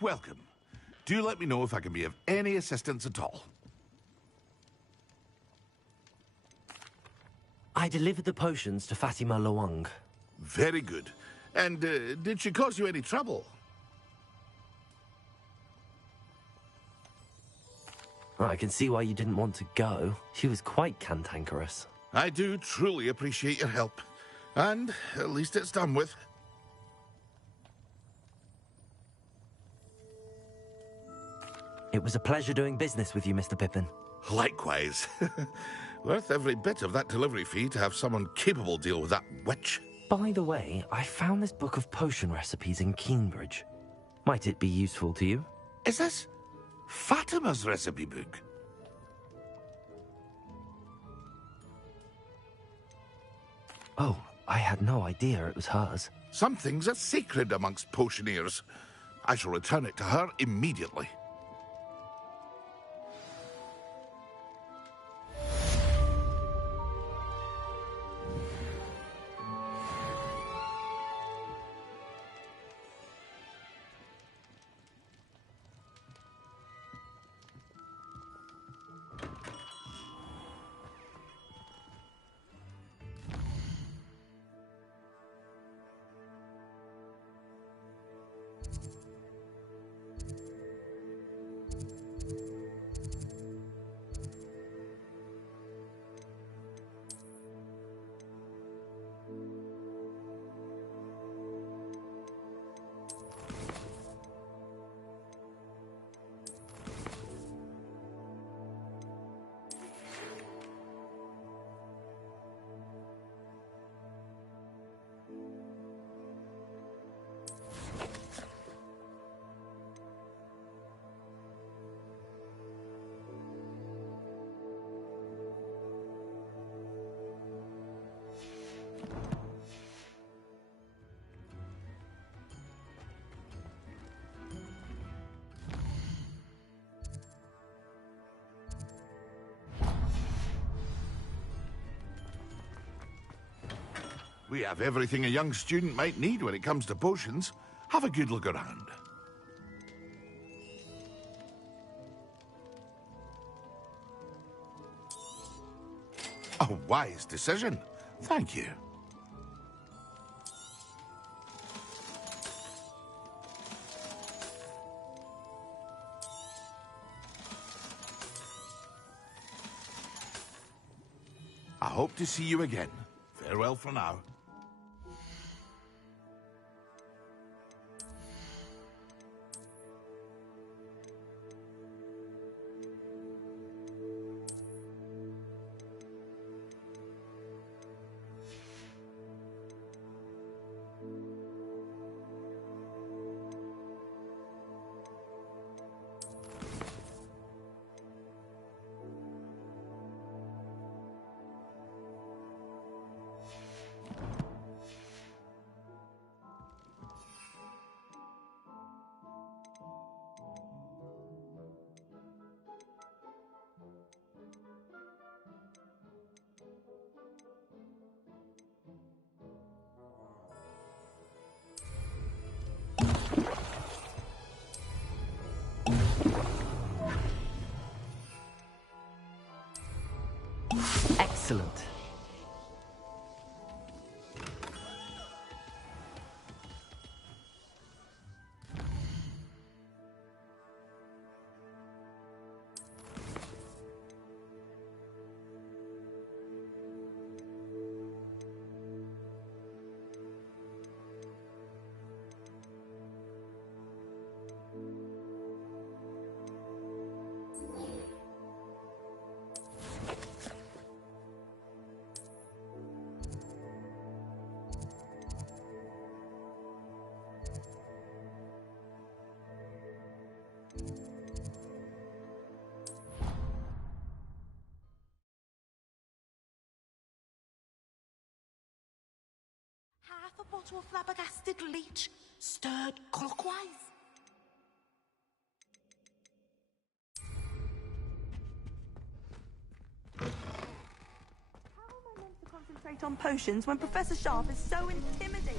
Welcome. Do let me know if I can be of any assistance at all. I delivered the potions to Fatima Lawang. Very good. And did she cause you any trouble? I can see why you didn't want to go. She was quite cantankerous. I do truly appreciate your help. And at least it's done with. It was a pleasure doing business with you, Mr. Pippin. Likewise. Worth every bit of that delivery fee to have someone capable deal with that witch. By the way, I found this book of potion recipes in Keenbridge. Might it be useful to you? Is this Fatima's recipe book? Oh, I had no idea it was hers. Some things are sacred amongst potioneers. I shall return it to her immediately. We have everything a young student might need when it comes to potions. Have a good look around. A wise decision. Thank you. I hope to see you again. Farewell for now. Excellent. half a bottle of flabbergasted leech, stirred clockwise. To concentrate on potions when Professor Sharp is so intimidating.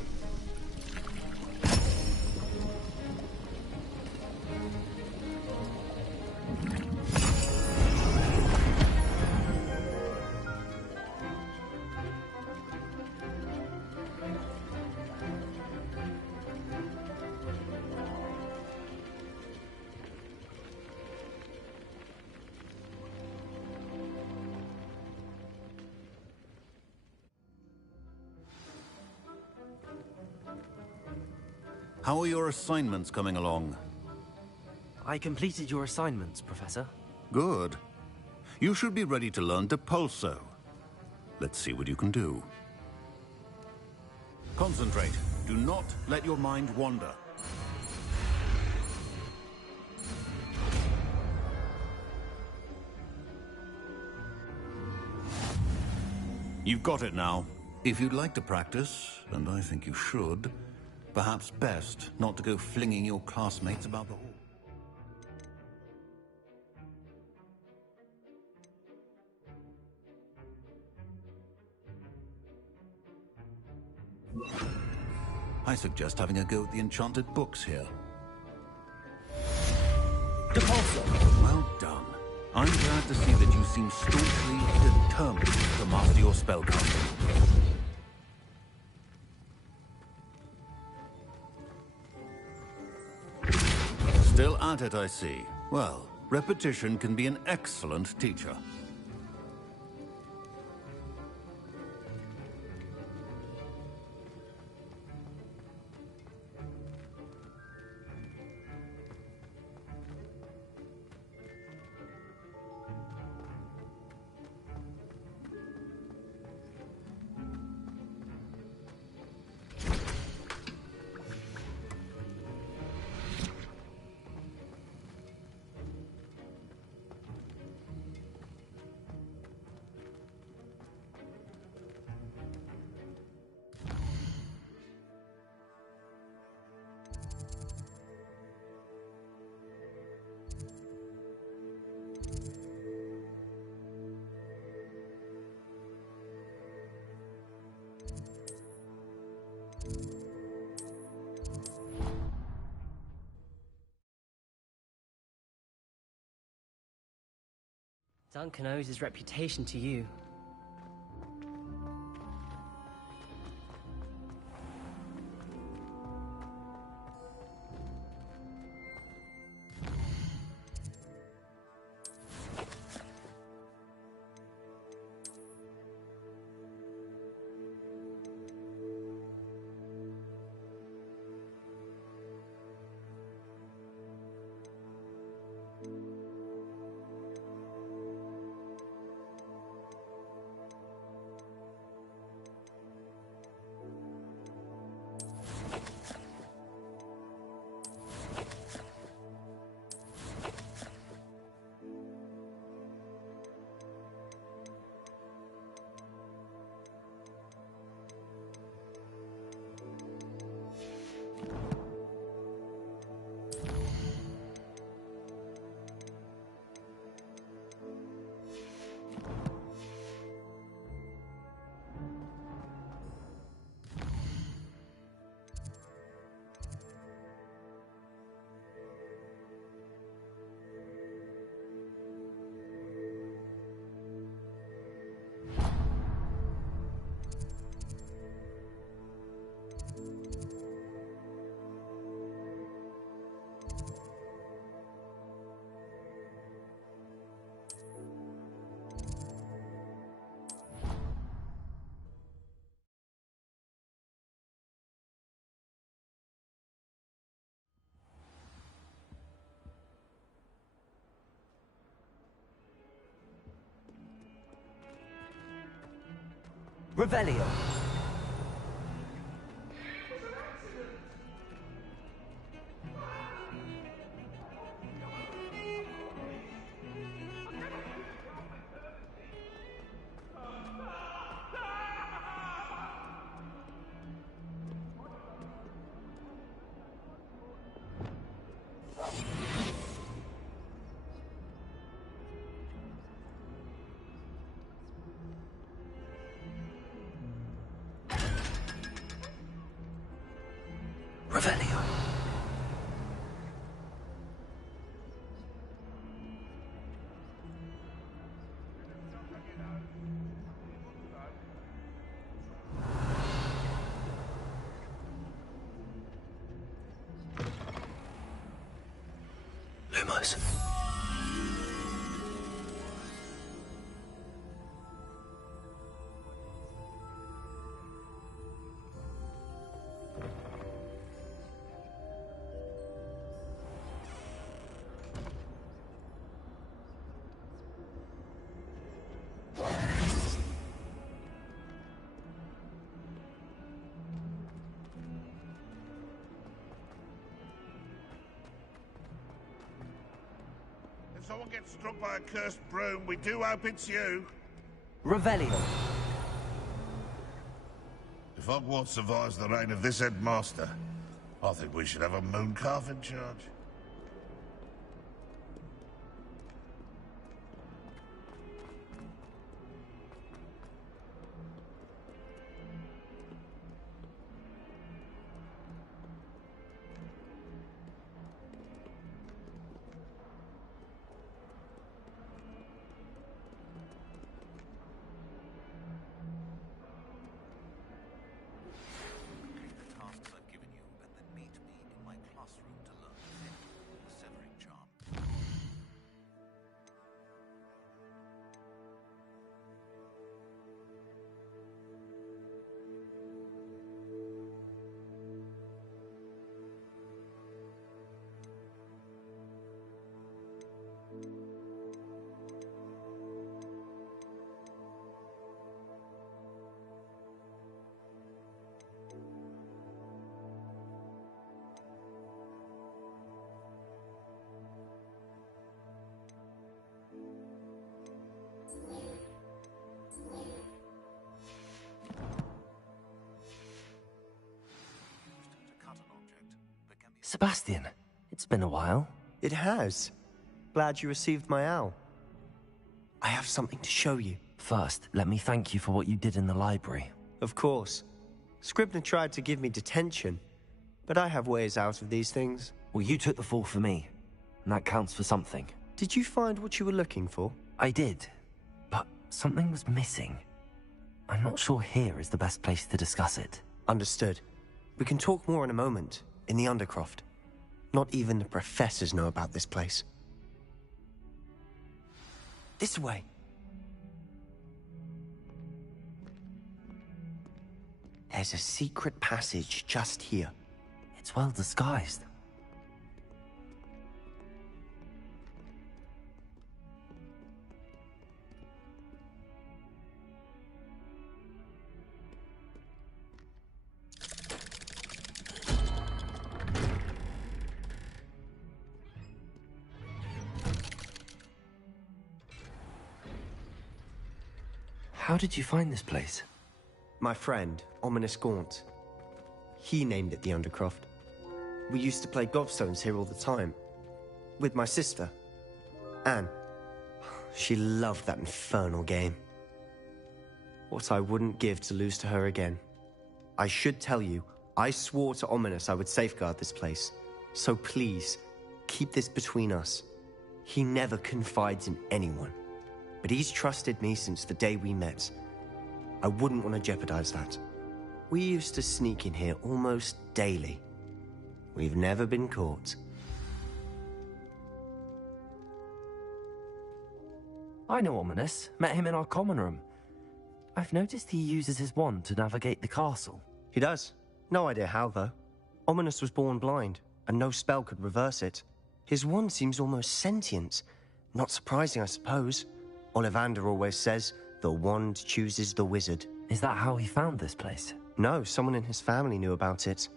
How are your assignments coming along? I completed your assignments, Professor. Good. You should be ready to learn Depulso. Let's see what you can do. Concentrate. Do not let your mind wander. You've got it now. If you'd like to practice, and I think you should, perhaps best not to go flinging your classmates about the hall. I suggest having a go at the enchanted books here. Depulso! Well done. I'm glad to see that you seem staunchly determined to master your spellcasting. Still at it, I see. Well, repetition can be an excellent teacher. Duncan owes his reputation to you. Revelio. Revelio. Lumos. If someone gets struck by a cursed broom, we do hope it's you. Revelio. If Hogwarts survives the reign of this headmaster, I think we should have a mooncalf in charge. Sebastian, it's been a while. It has. Glad you received my owl. I have something to show you. First, let me thank you for what you did in the library. Of course. Scribner tried to give me detention, but I have ways out of these things. Well, you took the fall for me, and that counts for something. Did you find what you were looking for? I did, but something was missing. I'm not sure here is the best place to discuss it. Understood. We can talk more in a moment, in the Undercroft. Not even the professors know about this place. This way. There's a secret passage just here. It's well disguised. How did you find this place? My friend, Ominous Gaunt. He named it the Undercroft. We used to play gobstones here all the time. With my sister, Anne. She loved that infernal game. What I wouldn't give to lose to her again. I should tell you, I swore to Ominous I would safeguard this place. So please, keep this between us. He never confides in anyone. But he's trusted me since the day we met. I wouldn't want to jeopardize that. We used to sneak in here almost daily. We've never been caught. I know Ominous. Met him in our common room. I've noticed he uses his wand to navigate the castle. He does. No idea how, though. Ominous was born blind, and no spell could reverse it. His wand seems almost sentient. Not surprising, I suppose. Ollivander always says, the wand chooses the wizard. Is that how he found this place? No, someone in his family knew about it.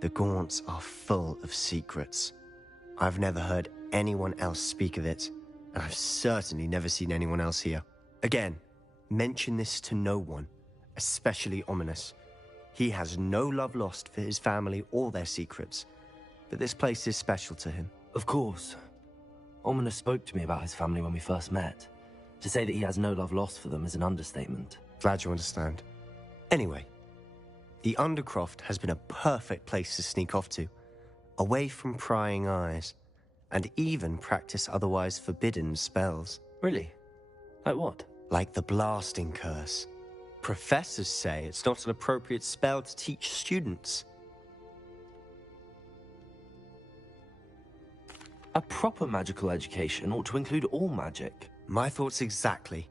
The Gaunts are full of secrets. I've never heard anyone else speak of it, and I've certainly never seen anyone else here. Again, mention this to no one, especially Ominous. He has no love lost for his family or their secrets, but this place is special to him. Of course. Ominous spoke to me about his family when we first met. To say that he has no love lost for them is an understatement. Glad you understand. Anyway, The Undercroft has been a perfect place to sneak off to, away from prying eyes, and even practice otherwise forbidden spells. Really? Like what? Like the blasting curse. Professors say it's not an appropriate spell to teach students. A proper magical education ought to include all magic. My thoughts exactly.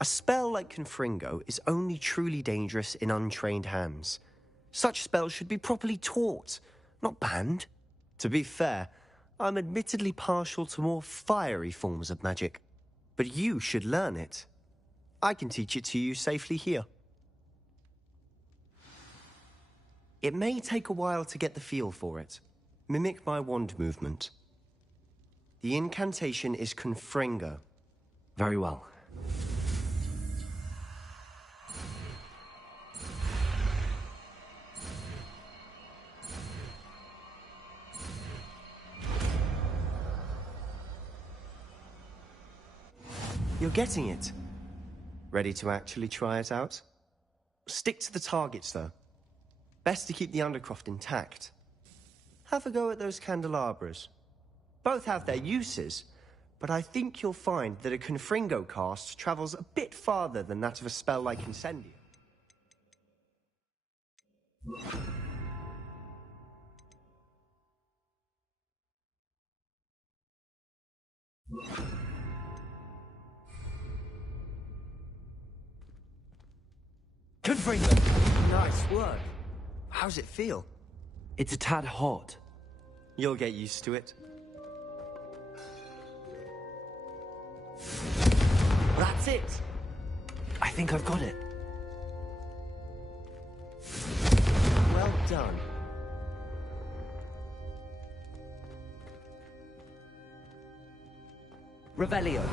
A spell like Confringo is only truly dangerous in untrained hands. Such spells should be properly taught, not banned. To be fair, I'm admittedly partial to more fiery forms of magic. But you should learn it. I can teach it to you safely here. It may take a while to get the feel for it. Mimic my wand movement. The incantation is Confringo. Very well. You're getting it. Ready to actually try it out? Stick to the targets, though. Best to keep the Undercroft intact. Have a go at those candelabras. Both have their uses, but I think you'll find that a Confringo cast travels a bit farther than that of a spell like Incendio. Confringo! Nice work. How's it feel? It's a tad hot. You'll get used to it. That's it. I think I've got it. Well done. Revelio.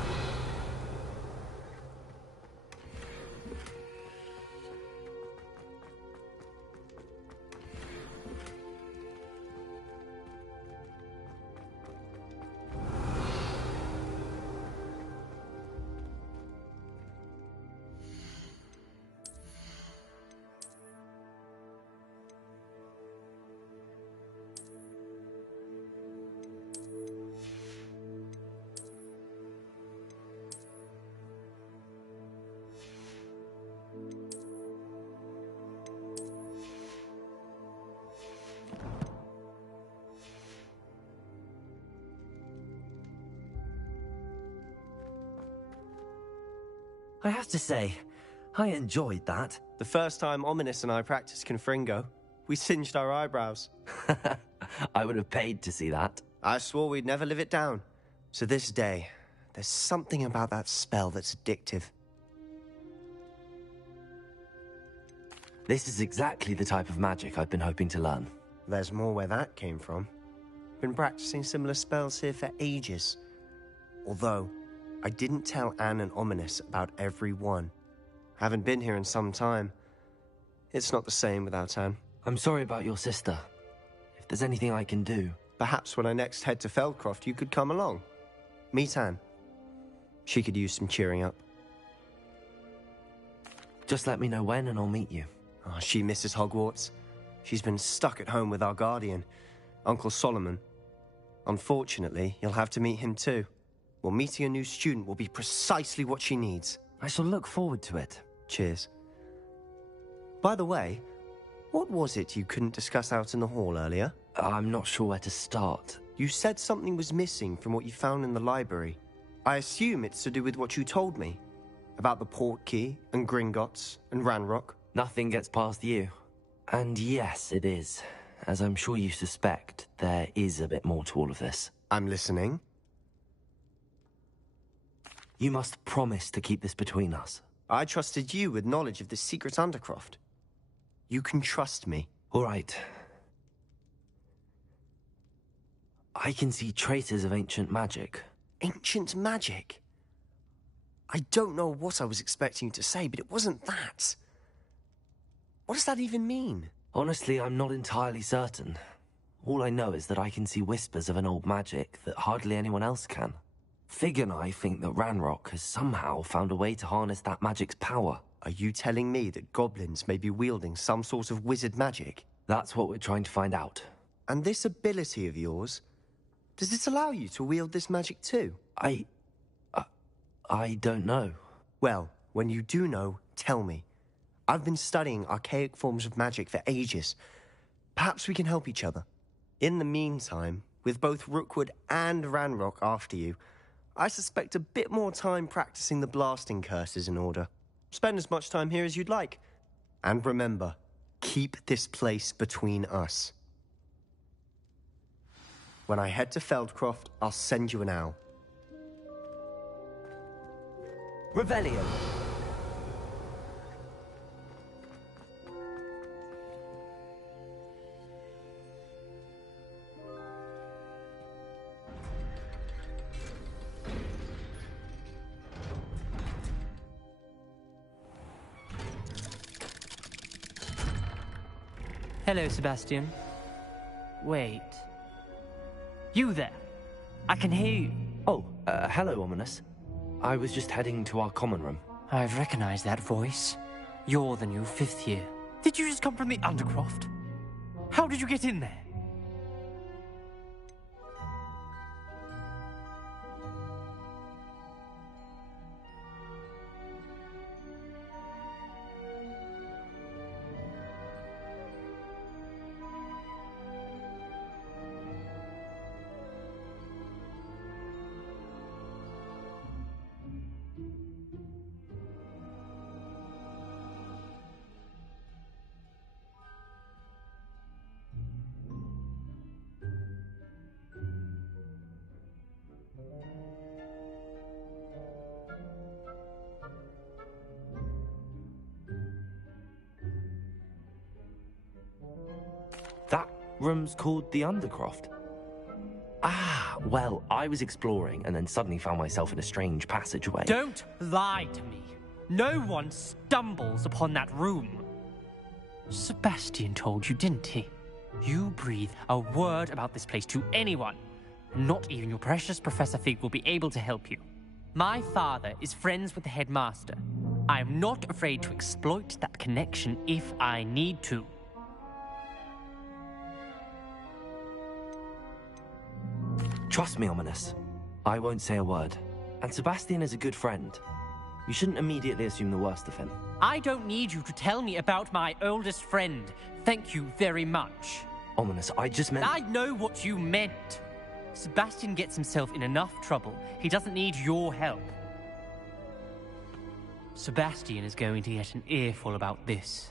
I have to say, I enjoyed that. The first time Ominous and I practiced Confringo, we singed our eyebrows. I would have paid to see that. I swore we'd never live it down. So this day, there's something about that spell that's addictive. This is exactly the type of magic I've been hoping to learn. There's more where that came from. Been practicing similar spells here for ages. Although, I didn't tell Anne and Ominous about every one. Haven't been here in some time. It's not the same without Anne. I'm sorry about your sister. If there's anything I can do... Perhaps when I next head to Feldcroft, you could come along. Meet Anne. She could use some cheering up. Just let me know when and I'll meet you. Oh, she misses Hogwarts. She's been stuck at home with our guardian, Uncle Solomon. Unfortunately, you'll have to meet him too. Well, meeting a new student will be precisely what she needs. I shall look forward to it. Cheers. By the way, what was it you couldn't discuss out in the hall earlier? I'm not sure where to start. You said something was missing from what you found in the library. I assume it's to do with what you told me. About the port key, and Gringotts, and Ranrock. Nothing gets past you. And yes, it is. As I'm sure you suspect, there is a bit more to all of this. I'm listening. You must promise to keep this between us. I trusted you with knowledge of the secret Undercroft. You can trust me. All right. I can see traces of ancient magic. Ancient magic? I don't know what I was expecting you to say, but it wasn't that. What does that even mean? Honestly, I'm not entirely certain. All I know is that I can see whispers of an old magic that hardly anyone else can. Fig and I think that Ranrock has somehow found a way to harness that magic's power. Are you telling me that goblins may be wielding some sort of wizard magic? That's what we're trying to find out. And this ability of yours, does it allow you to wield this magic too? I don't know. Well, when you do know, tell me. I've been studying archaic forms of magic for ages. Perhaps we can help each other. In the meantime, with both Rookwood and Ranrock after you, I suspect a bit more time practicing the blasting curse is in order. Spend as much time here as you'd like. And remember, keep this place between us. When I head to Feldcroft, I'll send you an owl. Revelio. Hello, Sebastian. Wait. You there? I can hear you. Oh, hello, Ominous. I was just heading to our common room. I've recognized that voice. You're the new 5th year. Did you just come from the Undercroft? How did you get in there? That room's called the Undercroft. Ah, well, I was exploring and then suddenly found myself in a strange passageway. Don't lie to me. No one stumbles upon that room. Sebastian told you, didn't he? You breathe a word about this place to anyone. Not even your precious Professor Fig will be able to help you. My father is friends with the headmaster. I am not afraid to exploit that connection if I need to. Trust me, Ominous. I won't say a word. And Sebastian is a good friend. You shouldn't immediately assume the worst of him. I don't need you to tell me about my oldest friend. Thank you very much. Ominous, I just meant... I know what you meant. Sebastian gets himself in enough trouble. He doesn't need your help. Sebastian is going to get an earful about this.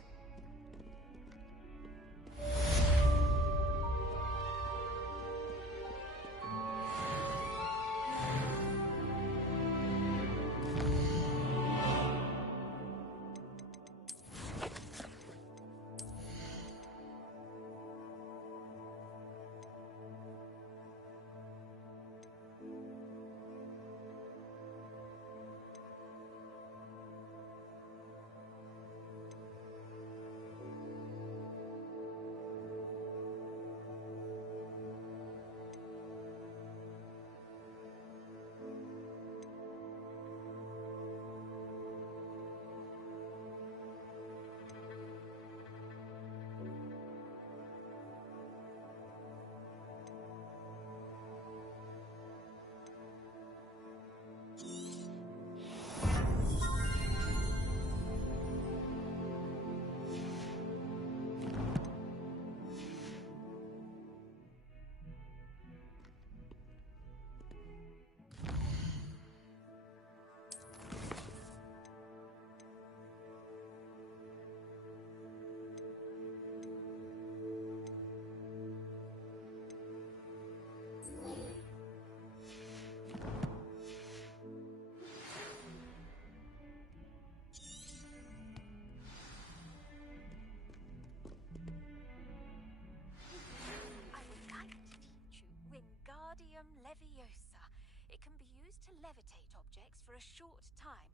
Leviosa. It can be used to levitate objects for a short time.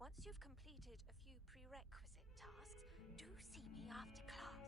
Once you've completed a few prerequisite tasks, do see me after class.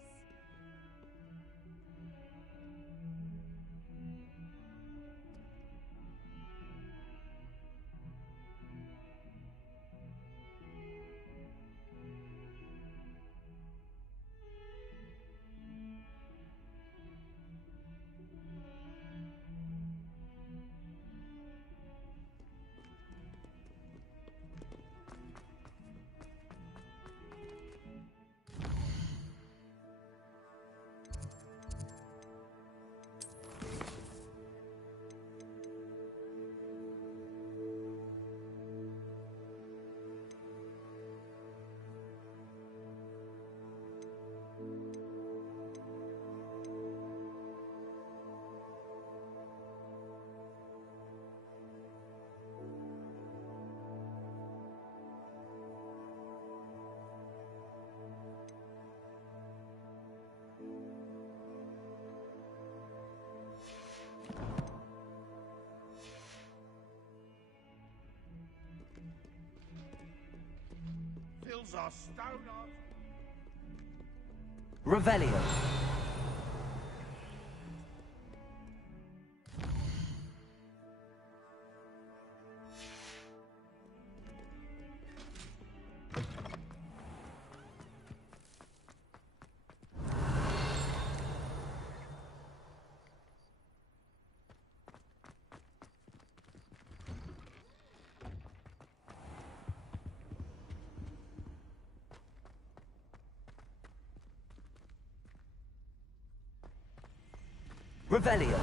Fools are stone art. Revelio. Revelio.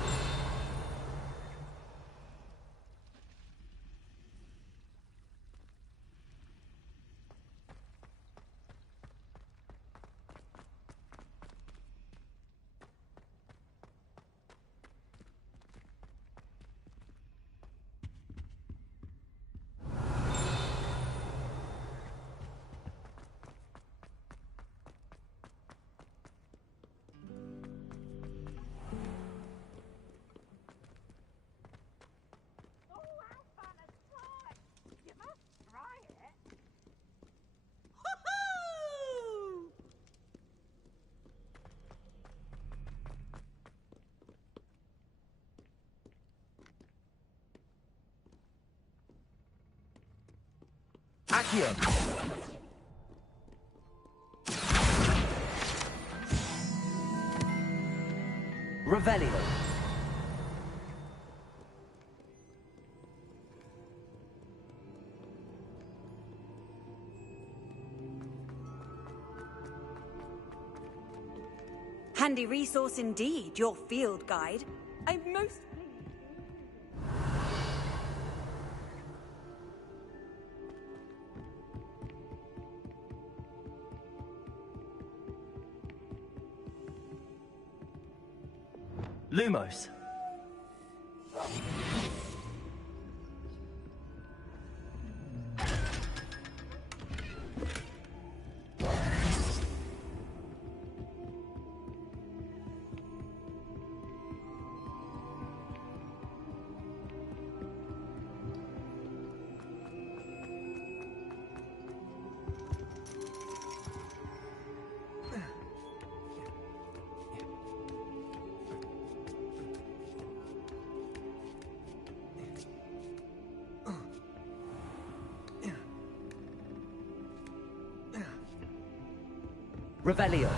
Accio. Revelio. Handy resource indeed, your field guide. I'm most Lumos. Revelio.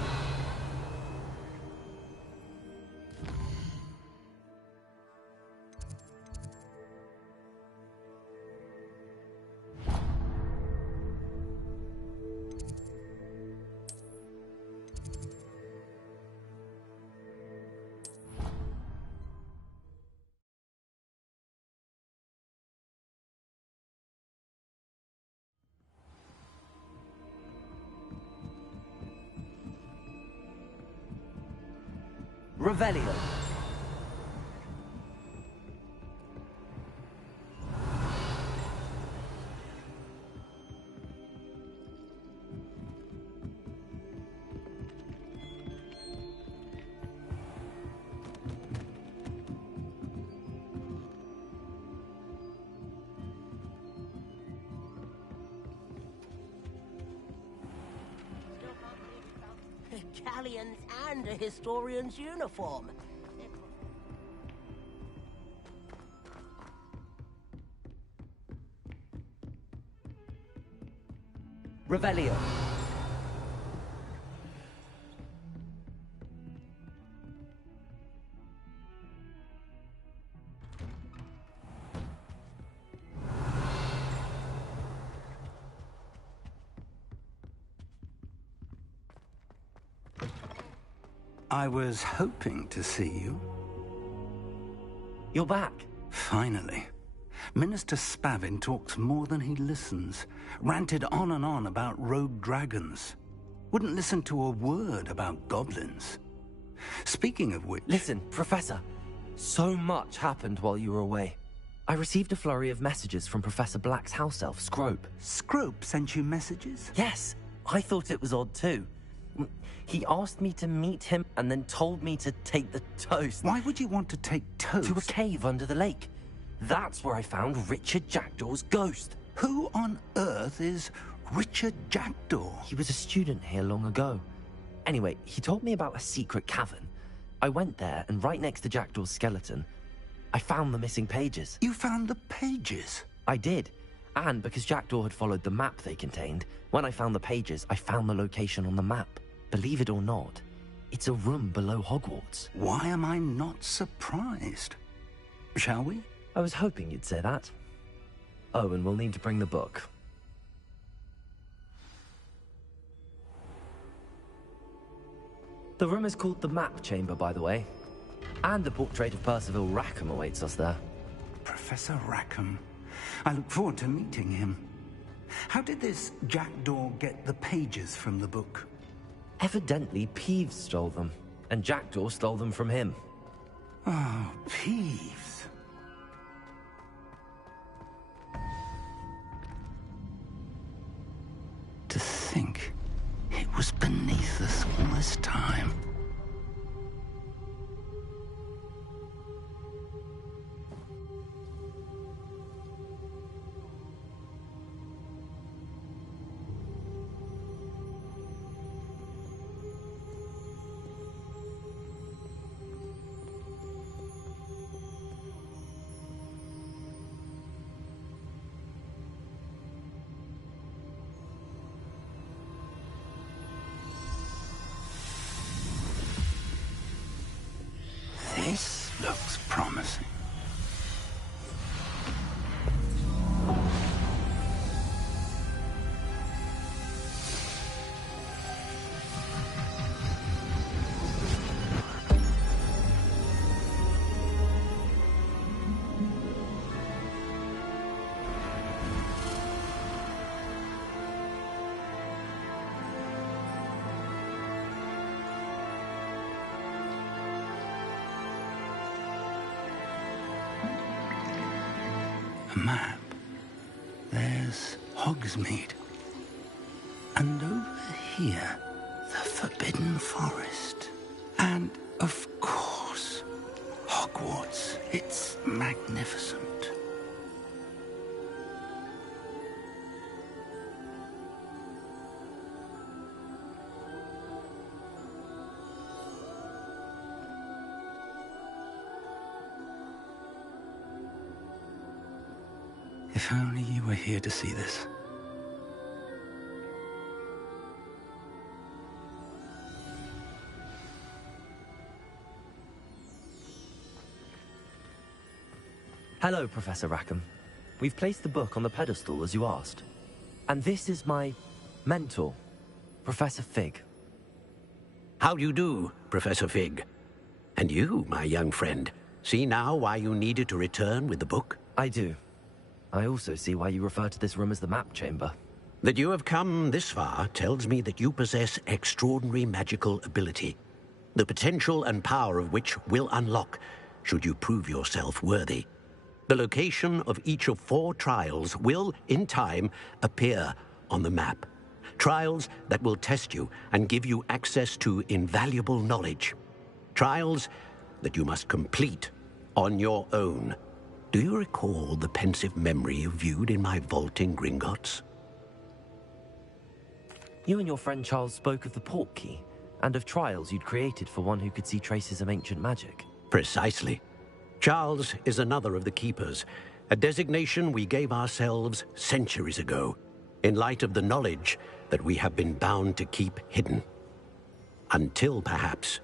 Revelio. Galleons and a historian's uniform. Revelio. I was hoping to see you. You're back. Finally. Minister Spavin talks more than he listens. Ranted on and on about rogue dragons. Wouldn't listen to a word about goblins. Speaking of which... Listen, Professor. So much happened while you were away. I received a flurry of messages from Professor Black's house elf, Scrope. Scrope sent you messages? Yes. I thought it was odd too. He asked me to meet him and then told me to take the toast. Why would you want to take toast? To a cave under the lake. That's where I found Richard Jackdaw's ghost. Who on earth is Richard Jackdaw? He was a student here long ago. Anyway, he told me about a secret cavern. I went there, and right next to Jackdaw's skeleton, I found the missing pages. You found the pages? I did. And because Jackdaw had followed the map they contained, when I found the pages, I found the location on the map. Believe it or not, it's a room below Hogwarts. Why am I not surprised? Shall we? I was hoping you'd say that. Oh, and we'll need to bring the book. The room is called the Map Chamber, by the way. And the portrait of Percival Rackham awaits us there. Professor Rackham. I look forward to meeting him. How did this Jackdaw get the pages from the book? Evidently, Peeves stole them, and Jackdaw stole them from him. Oh, Peeves. To think it was beneath us all this time. This looks promising. A map. There's Hogsmeade. And over here, the Forbidden Forest. And, of course, Hogwarts. It's magnificent. If only you were here to see this. Hello, Professor Rackham. We've placed the book on the pedestal, as you asked. And this is my mentor, Professor Fig. How do you do, Professor Fig? And you, my young friend, see now why you needed to return with the book? I do. I also see why you refer to this room as the Map Chamber. That you have come this far tells me that you possess extraordinary magical ability, the potential and power of which will unlock should you prove yourself worthy. The location of each of 4 trials will, in time, appear on the map. Trials that will test you and give you access to invaluable knowledge. Trials that you must complete on your own. Do you recall the pensive memory you viewed in my vault in Gringotts? You and your friend Charles spoke of the Portkey, and of trials you'd created for one who could see traces of ancient magic. Precisely. Charles is another of the Keepers, a designation we gave ourselves centuries ago, in light of the knowledge that we have been bound to keep hidden. Until, perhaps,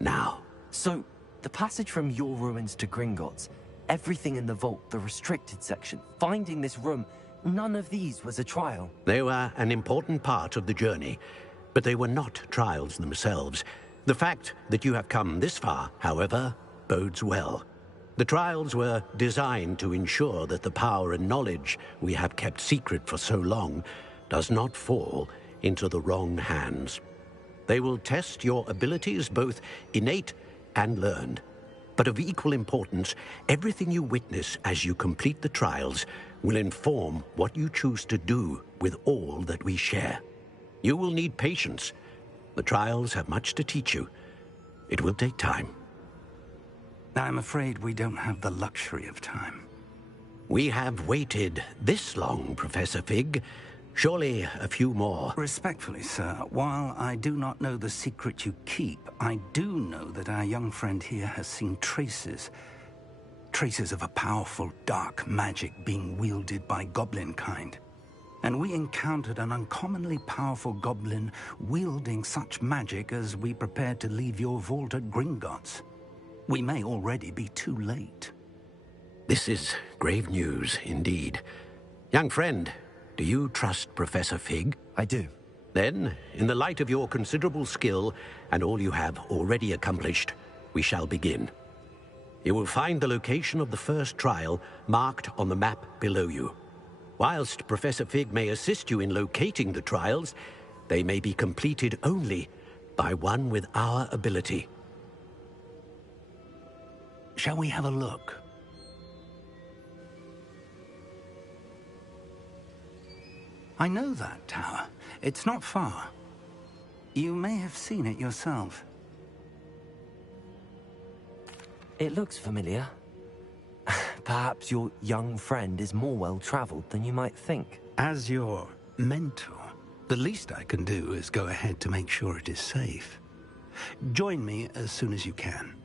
now. So, the passage from your ruins to Gringotts, everything in the vault, the restricted section, finding this room, none of these was a trial. They were an important part of the journey, but they were not trials themselves. The fact that you have come this far, however, bodes well. The trials were designed to ensure that the power and knowledge we have kept secret for so long does not fall into the wrong hands. They will test your abilities, both innate and learned. But of equal importance, everything you witness as you complete the trials will inform what you choose to do with all that we share. You will need patience. The trials have much to teach you. It will take time. I'm afraid we don't have the luxury of time. We have waited this long, Professor Fig. Surely a few more. Respectfully, sir, while I do not know the secret you keep, I do know that our young friend here has seen traces of a powerful dark magic being wielded by goblin kind. And we encountered an uncommonly powerful goblin wielding such magic as we prepared to leave your vault at Gringotts. We may already be too late. This is grave news indeed. Young friend, do you trust Professor Fig? I do. Then, in the light of your considerable skill and all you have already accomplished, we shall begin. You will find the location of the first trial marked on the map below you. Whilst Professor Fig may assist you in locating the trials, they may be completed only by one with our ability. Shall we have a look? I know that tower. It's not far. You may have seen it yourself. It looks familiar. Perhaps your young friend is more well-traveled than you might think. As your mentor, the least I can do is go ahead to make sure it is safe. Join me as soon as you can.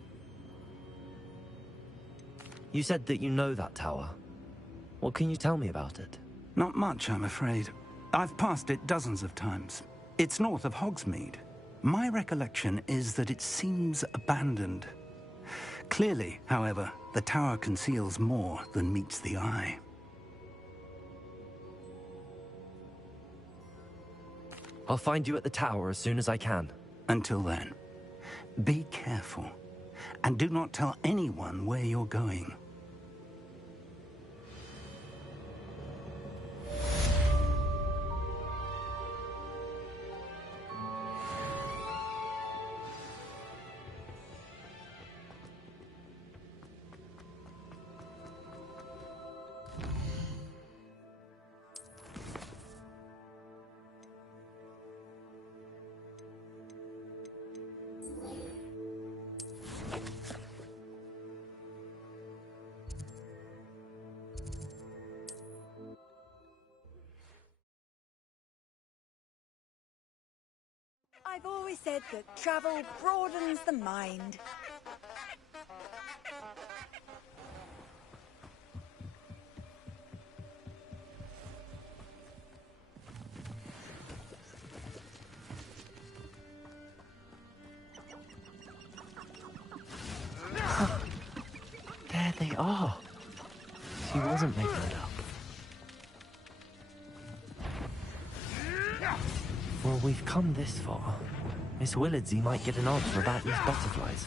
You said that you know that tower. What can you tell me about it? Not much, I'm afraid. I've passed it dozens of times. It's north of Hogsmeade. My recollection is that it seems abandoned. Clearly, however, the tower conceals more than meets the eye. I'll find you at the tower as soon as I can. Until then, be careful, and do not tell anyone where you're going. I've always said that travel broadens the mind. There they are. She wasn't making it up. Well, we've come this far. Miss Willardsey might get an answer about these butterflies.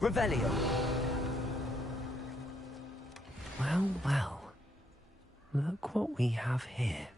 Revelio. Well, well. Look what we have here.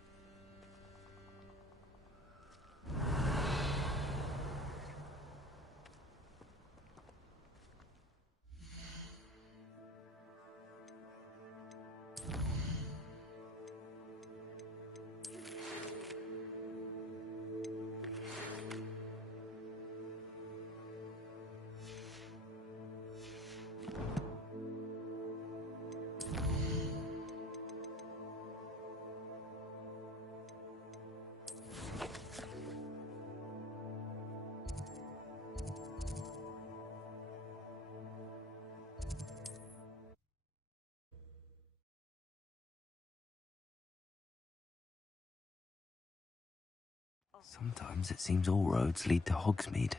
Sometimes it seems all roads lead to Hogsmeade.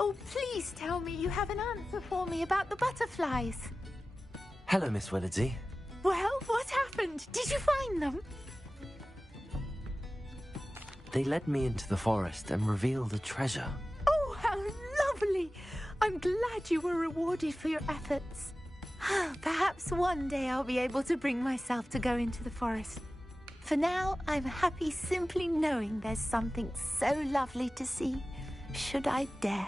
Oh, please tell me you have an answer for me about the butterflies. Hello, Miss Willardsey. Well, what happened? Did you find them? They led me into the forest and revealed a treasure. Oh, how lovely! I'm glad you were rewarded for your efforts. Perhaps one day I'll be able to bring myself to go into the forest. For now, I'm happy simply knowing there's something so lovely to see, should I dare.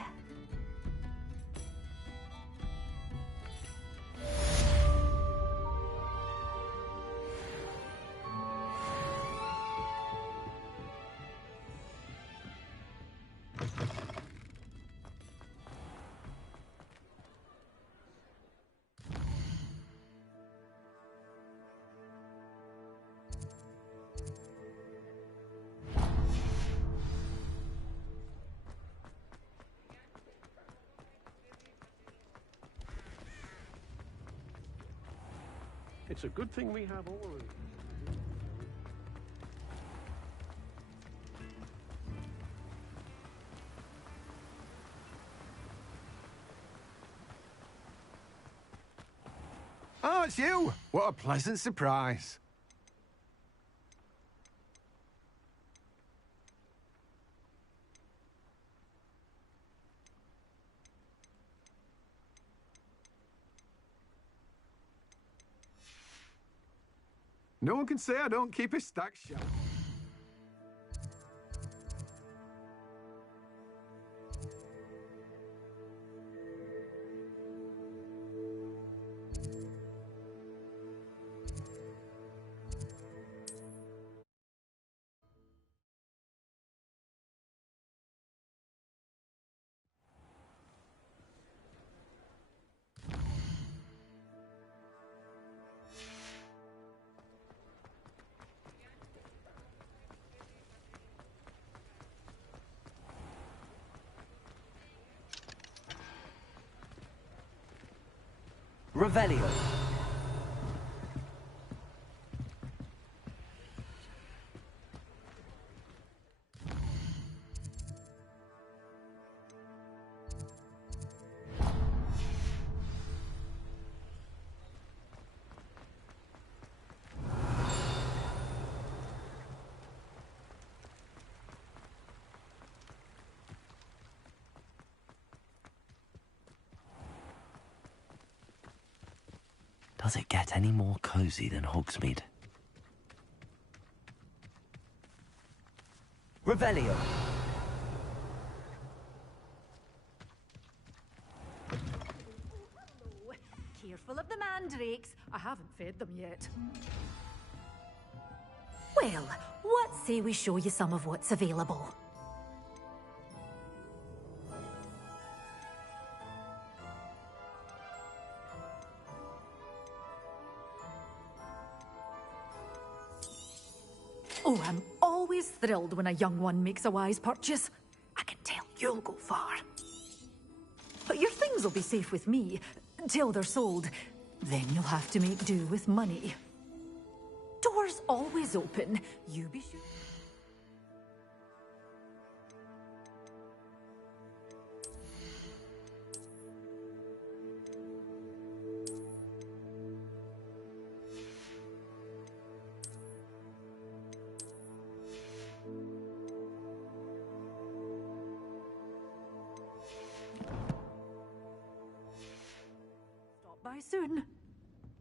It's a good thing we have all of them. Oh, it's you! What a pleasant surprise. No one can say I don't keep a stack shelf. Revelio. Does it get any more cozy than Hogsmeade? Revelio. Careful of the mandrakes. I haven't fed them yet. Well, what say we show you some of what's available? Oh, I'm always thrilled when a young one makes a wise purchase. I can tell you'll go far. But your things will be safe with me, till they're sold. Then you'll have to make do with money. Doors always open. You be sure. By soon.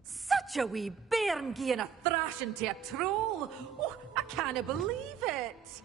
Such a wee bairn gieing a thrashing to a troll! Oh, I can't believe it!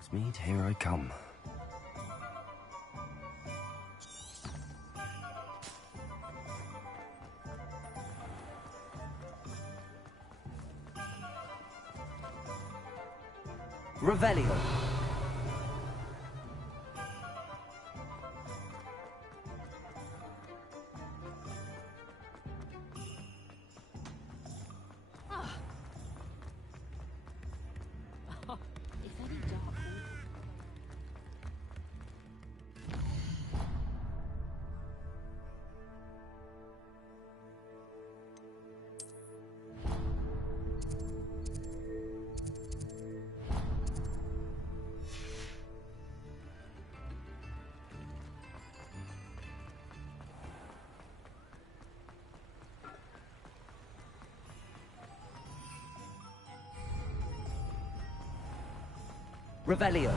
Hogsmeade, here I come. Revelio. Revelio.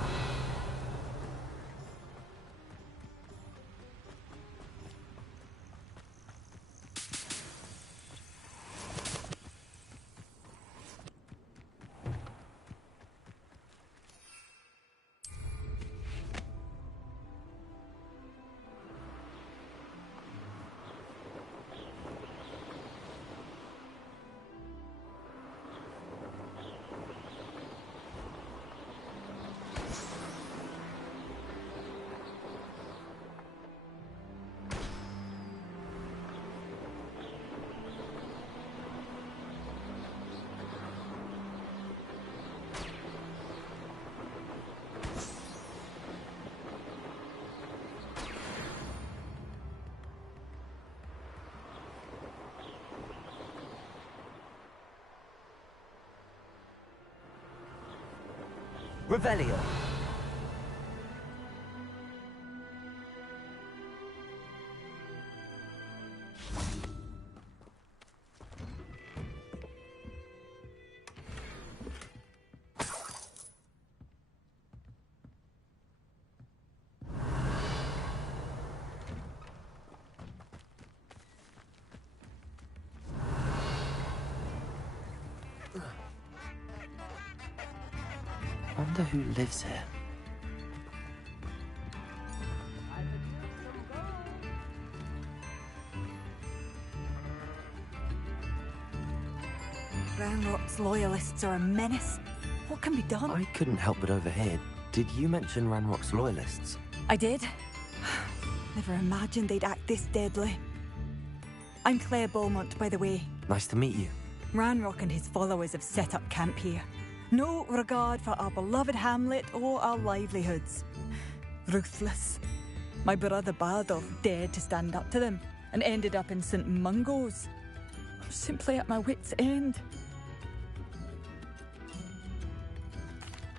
Revelio. Wonder who lives here. Ranrock's loyalists are a menace. What can be done? I couldn't help but overhear. Did you mention Ranrock's loyalists? I did. Never imagined they'd act this deadly. I'm Claire Beaumont, by the way. Nice to meet you. Ranrock and his followers have set up camp here. No regard for our beloved hamlet or our livelihoods. Ruthless. My brother Bardolph dared to stand up to them and ended up in St. Mungo's. I'm simply at my wit's end.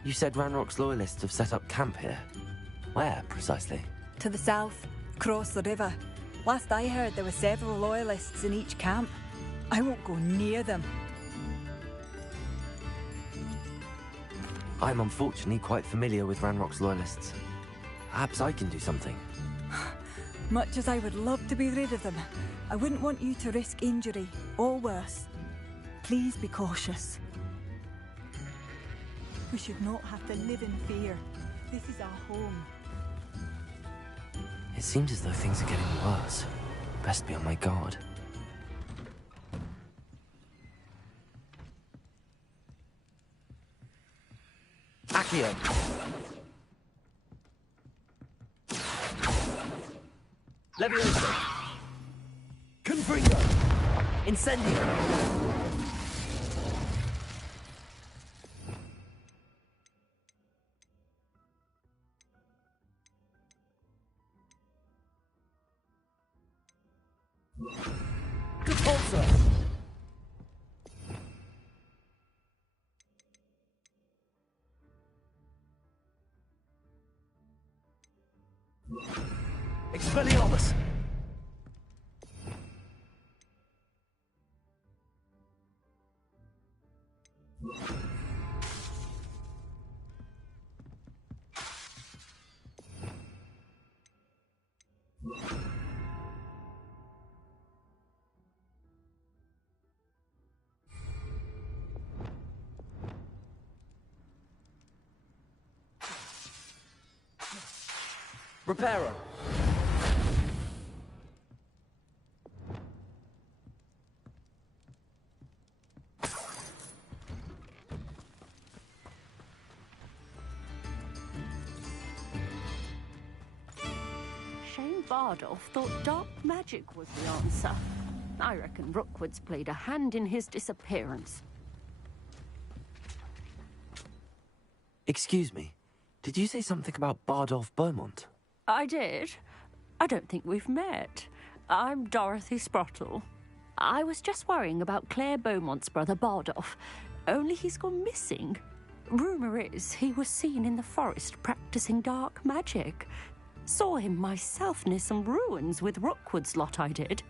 You said Ranrock's loyalists have set up camp here. Where, precisely? To the south, across the river. Last I heard, there were several loyalists in each camp. I won't go near them. I'm unfortunately quite familiar with Ranrock's loyalists. Perhaps I can do something. Much as I would love to be rid of them, I wouldn't want you to risk injury, or worse. Please be cautious. We should not have to live in fear. This is our home. It seems as though things are getting worse. Best be on my guard. Accio! Levioso! Confringo! Incendio! Repulsor! Expelliarmus! Reparo! Shane Bardolph thought dark magic was the answer. I reckon Rookwood's played a hand in his disappearance. Excuse me, did you say something about Bardolph Beaumont? I did. I don't think we've met. I'm Dorothy Sprottle. I was just worrying about Claire Beaumont's brother Bardolph, only he's gone missing. Rumour is he was seen in the forest practicing dark magic. Saw him myself near some ruins with Rookwood's lot I did.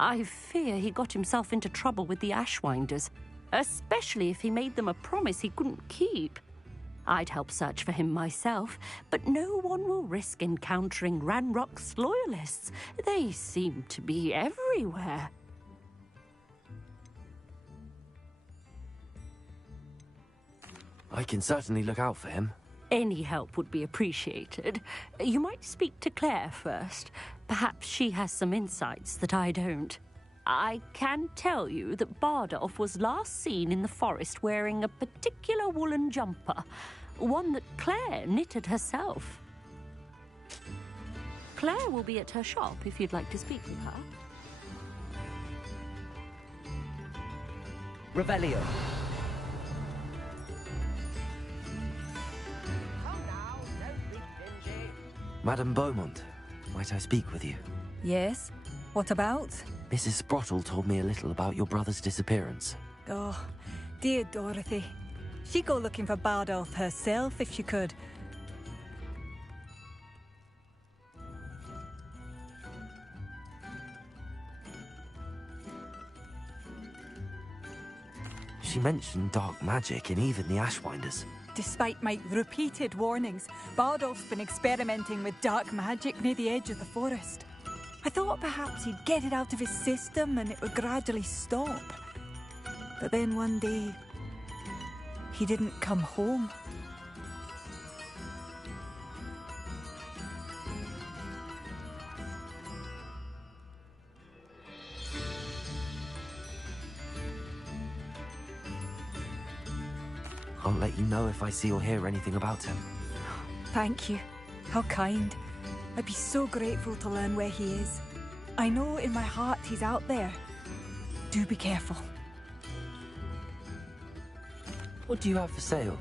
I fear he got himself into trouble with the Ashwinders, especially if he made them a promise he couldn't keep. I'd help search for him myself, but no one will risk encountering Ranrock's loyalists. They seem to be everywhere. I can certainly look out for him. Any help would be appreciated. You might speak to Claire first. Perhaps she has some insights that I don't. I can tell you that Bardolph was last seen in the forest wearing a particular woolen jumper, one that Claire knitted herself. Claire will be at her shop if you'd like to speak with her. Revelio. Madame Beaumont, might I speak with you? Yes? What about? Mrs. Sprottle told me a little about your brother's disappearance. Oh, dear Dorothy. She'd go looking for Bardolph herself if she could. She mentioned dark magic in even the Ashwinders. Despite my repeated warnings, Bardolph's been experimenting with dark magic near the edge of the forest. I thought perhaps he'd get it out of his system and it would gradually stop. But then one day, he didn't come home. I'll let you know if I see or hear anything about him. Thank you. How kind. I'd be so grateful to learn where he is. I know in my heart he's out there. Do be careful. What do you have for sale?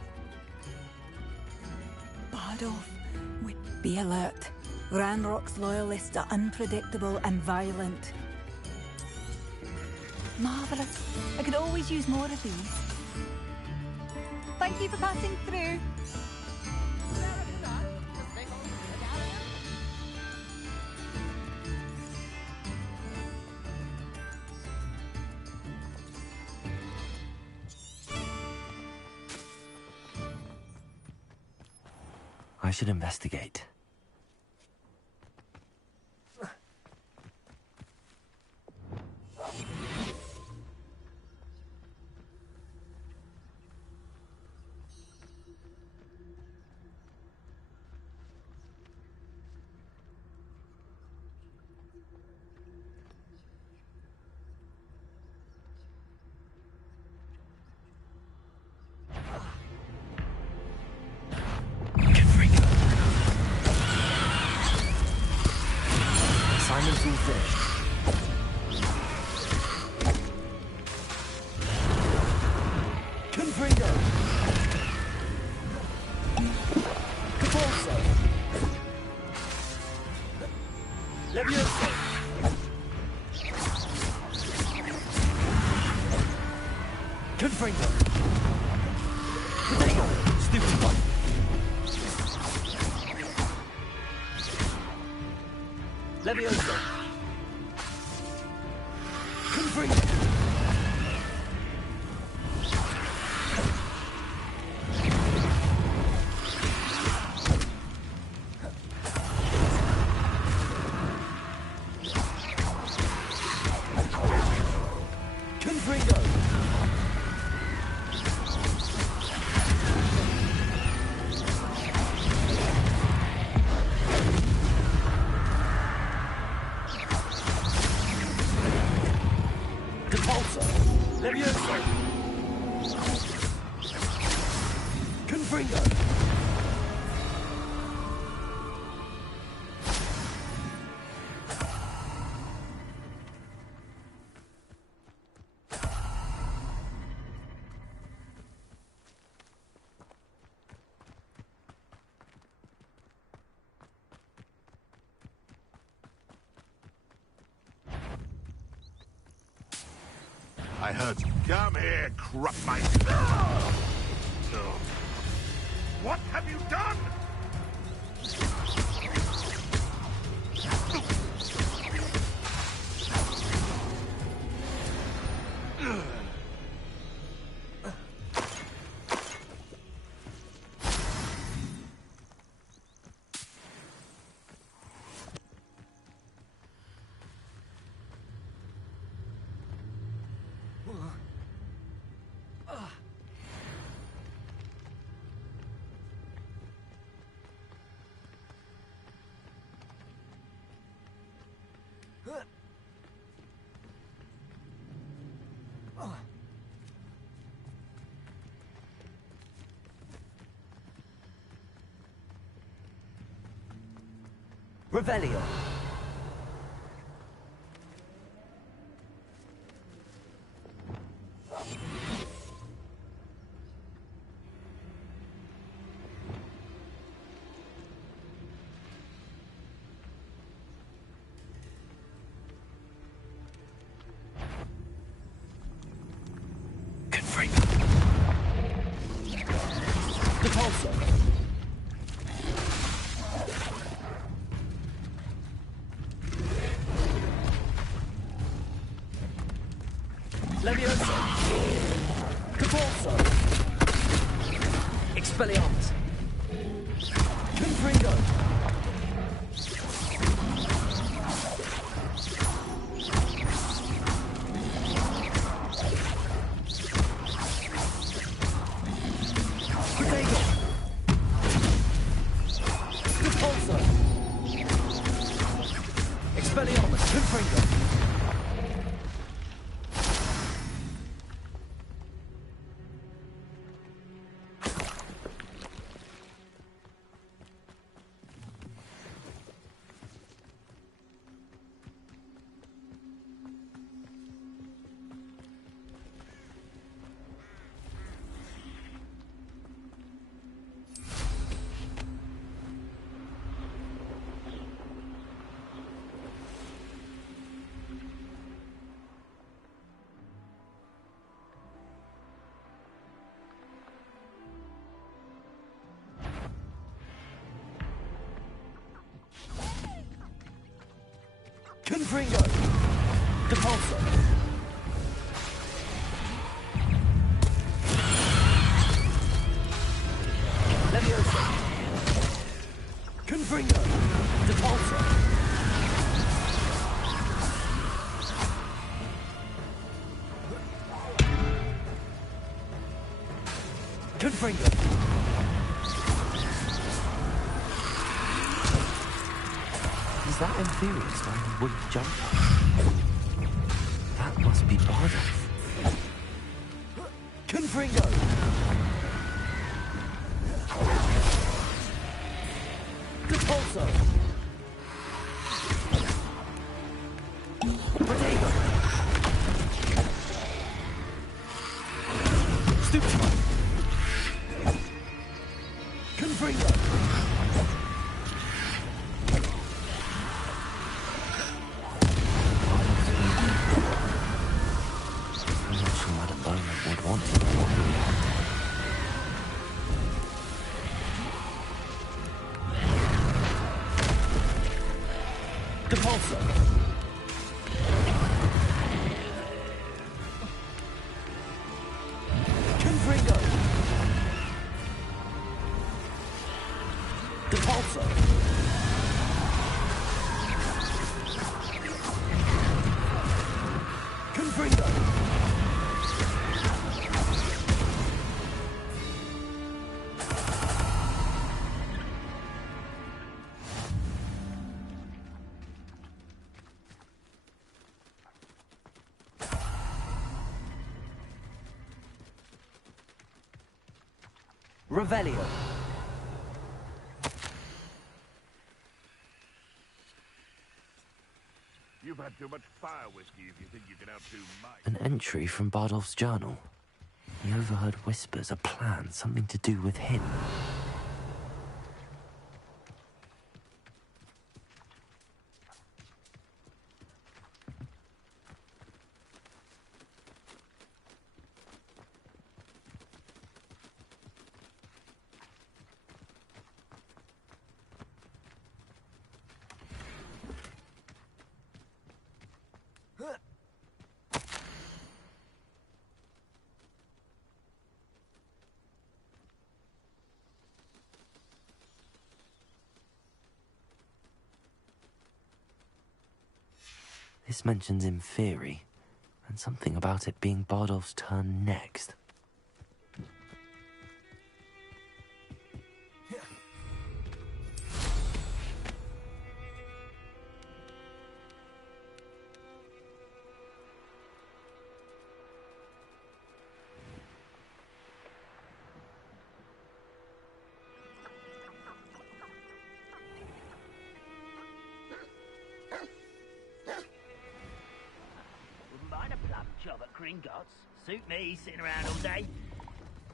Bardolph, be alert. Ranrock's loyalists are unpredictable and violent. Marvellous. I could always use more of these. Thank you for passing through. I should investigate. Assignment's all finished. Confringo! Caforzo! Levioso! Confringo! Potato! Stupid one! Levioso! Confringo! Confringo! I heard. Come here, Crupmate. What have you done? Revelio. Levioso. Capulso. Expelliarmus. Confringo. Protego. Capulso. Expelliarmus. Confringo. Confringo. Depulso. Levioso. Confringo. Depulso. Confringo. Is that Amphibious wearing a woolly jumper? That must be Bardoff. Confringo. Depulso. Protego. Stupefy. Confringo. Depulso. Confringo. Depulso. Confringo. Revelio. You've had too much fire whiskey if you think you can outdo mine. An entry from Bardoff's journal. He overheard whispers, a plan, something to do with him. This mentions Inferi, and something about it being Bardolph's turn next. Job at Gringotts. Suit me, sitting around all day.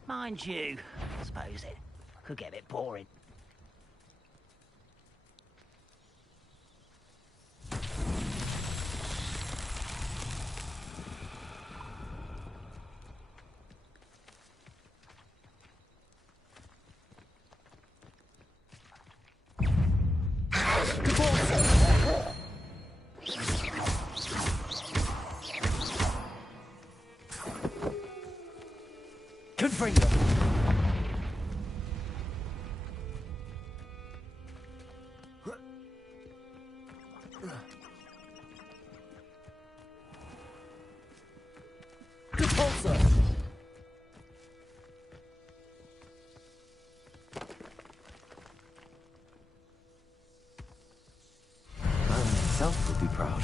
Mind you, I suppose it could get a bit boring. Confringo. Repulsor. Man himself would be proud.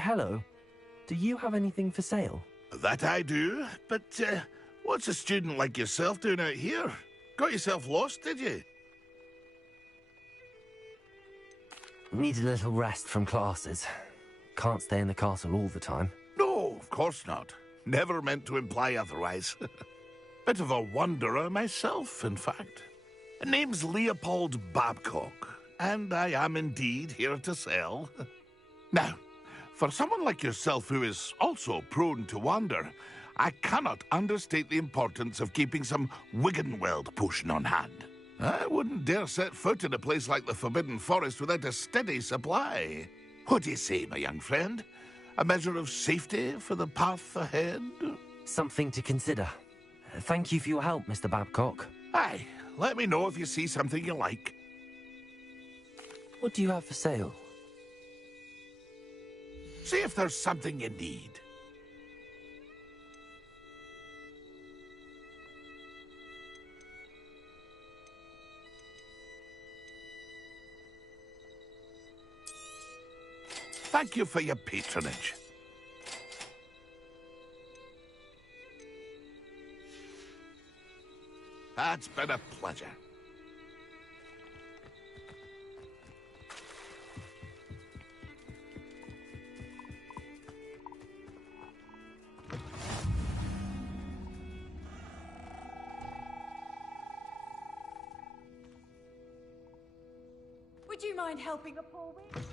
Hello. Do you have anything for sale? That I do, but what's a student like yourself doing out here? Got yourself lost, did you? Need a little rest from classes. Can't stay in the castle all the time. No, of course not. Never meant to imply otherwise. Bit of a wanderer myself, in fact. Name's Leopold Babcock, and I am indeed here to sell. Now, for someone like yourself who is also prone to wander, I cannot understate the importance of keeping some Wiggenweld potion on hand. I wouldn't dare set foot in a place like the Forbidden Forest without a steady supply. What do you say, my young friend? A measure of safety for the path ahead? Something to consider. Thank you for your help, Mr. Babcock. Aye, let me know if you see something you like. What do you have for sale? See if there's something you need. Thank you for your patronage. That's been a pleasure. Would you mind helping a poor witch?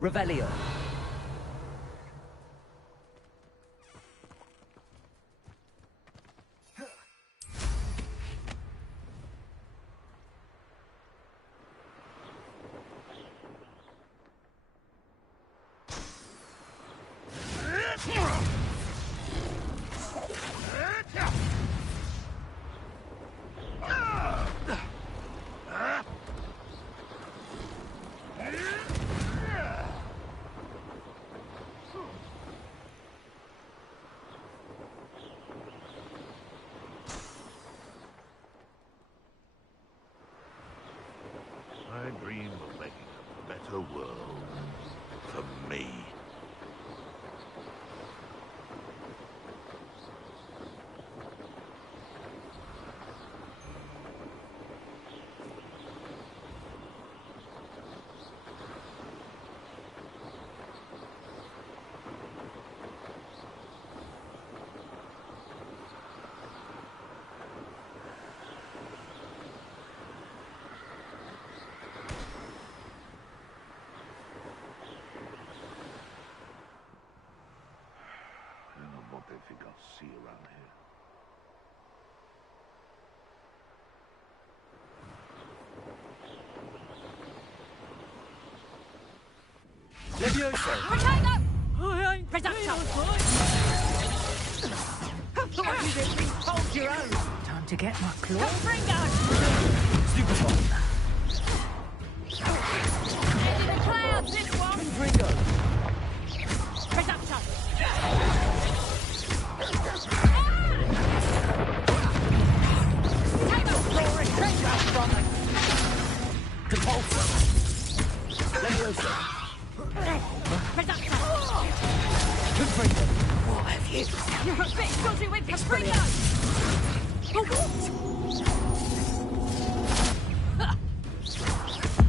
Revelio. Levioso! Potato! I ain't Presenter! Hold your own! Time to get my claw. Confringo! Super bomb! Into the clouds, this one! Confringo! Presenter! Compulsor! Levioso! Presenter! Confringo! What have you? You're a bit dodgy with Confringo!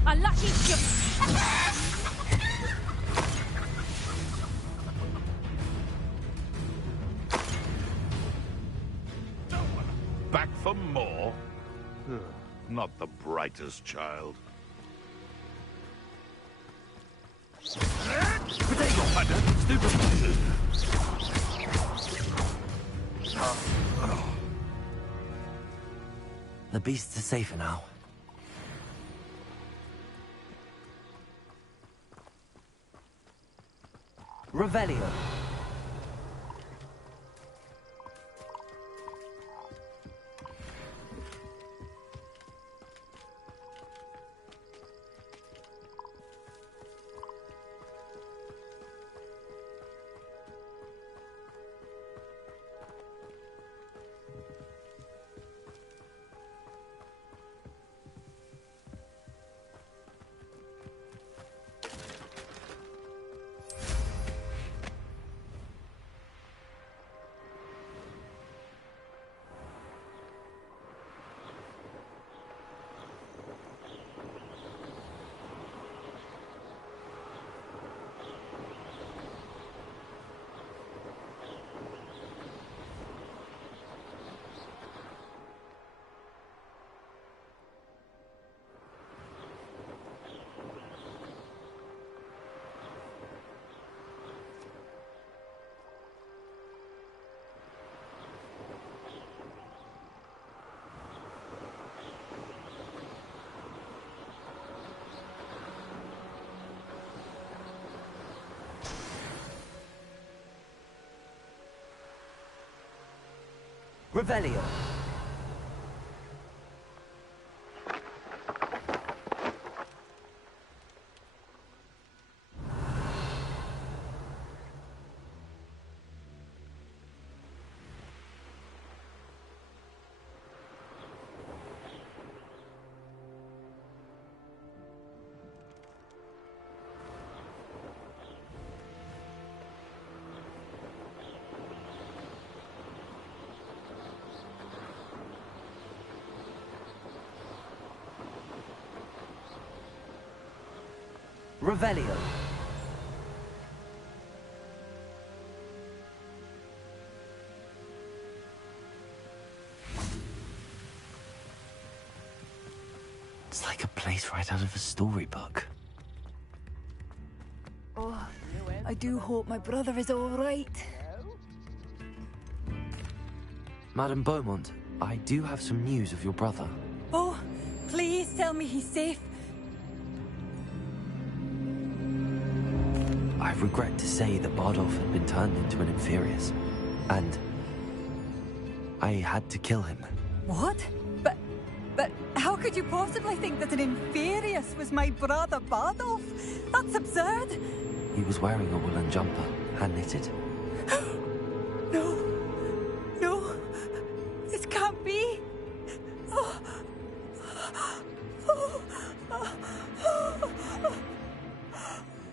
A lucky Back for more? Not the brightest child. Potato! Stupid! The beasts are safer now. Revelio. Revelio. Revelio. It's like a place right out of a storybook. Oh, I do hope my brother is all right. Madame Beaumont, I do have some news of your brother. Oh, please tell me he's safe. I regret to say that Bardolph had been turned into an Inferius, and I had to kill him. What? But how could you possibly think that an Inferius was my brother Bardolph? That's absurd. He was wearing a woolen jumper, hand-knitted. No. No. This can't be. Oh.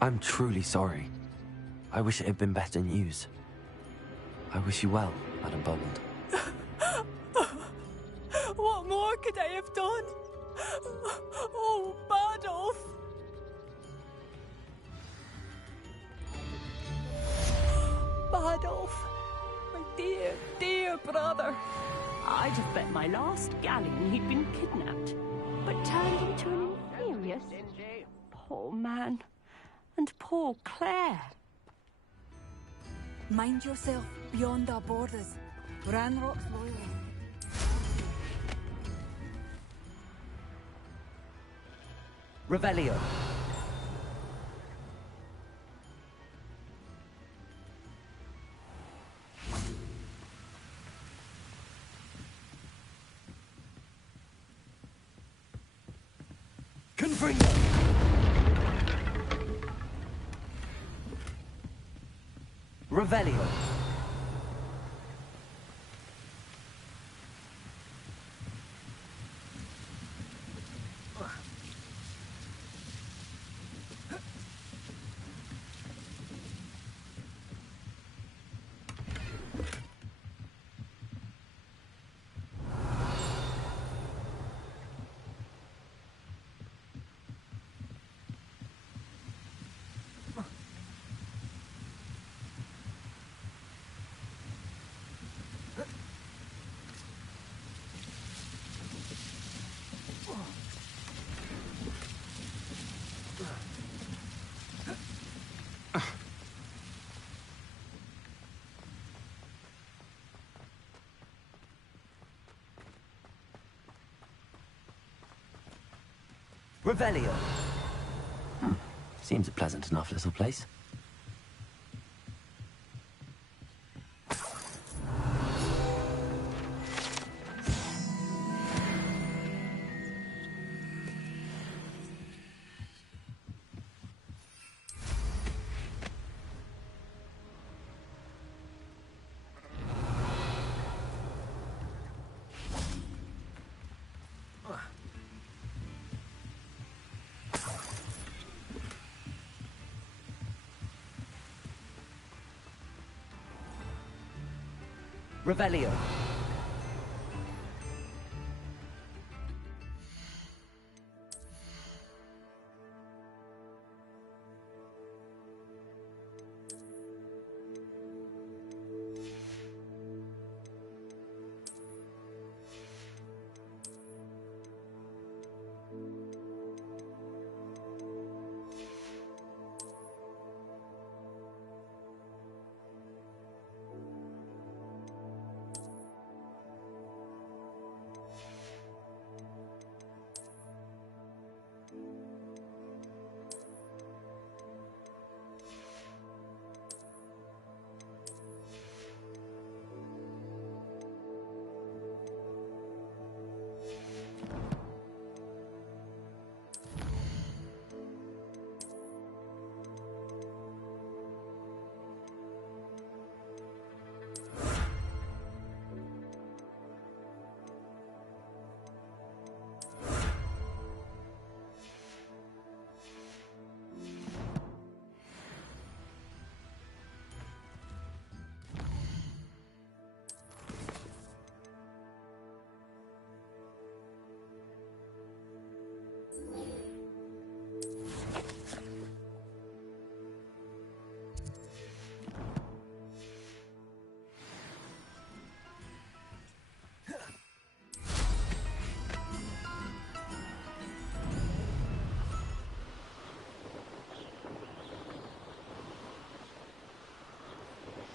I'm truly sorry. I wish it had been better news. I wish you well, Madame Beaumont. What more could I have done? Oh, Bardolph! Bardolph, my dear, dear brother. I'd have bet my last galleon he'd been kidnapped, but turned into an Inferius. Poor man. And poor Claire. Mind yourself beyond our borders. Ranrock's loyal. Revelio. Revelio. Revelio. Seems a pleasant enough little place. Revelio.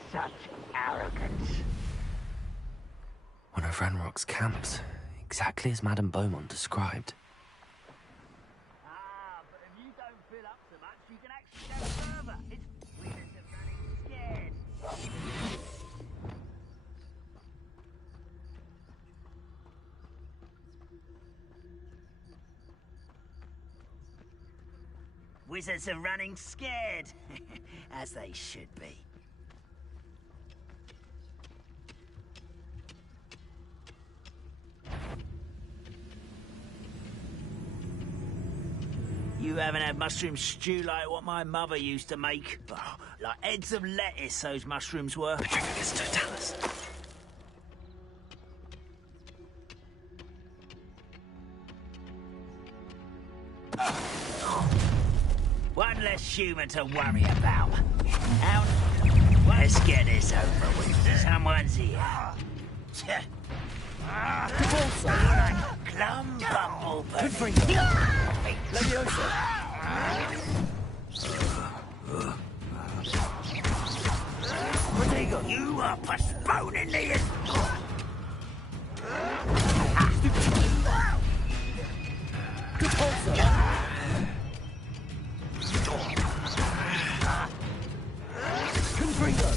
Such arrogance. One of Ranrock's camps, exactly as Madame Beaumont described. Ah, but if you don't fill up so much, you can actually go further. It's weird and running scared. Wizards are running scared, as they should be. You haven't had mushroom stew like what my mother used to make. Oh, like heads of lettuce, those mushrooms were. Petrificus totalis. One less human to worry about. Out. Let's get this over with. Someone's here. Like Glum Bumblebee. Leviosa. Protego. You are postponing the... Confringo.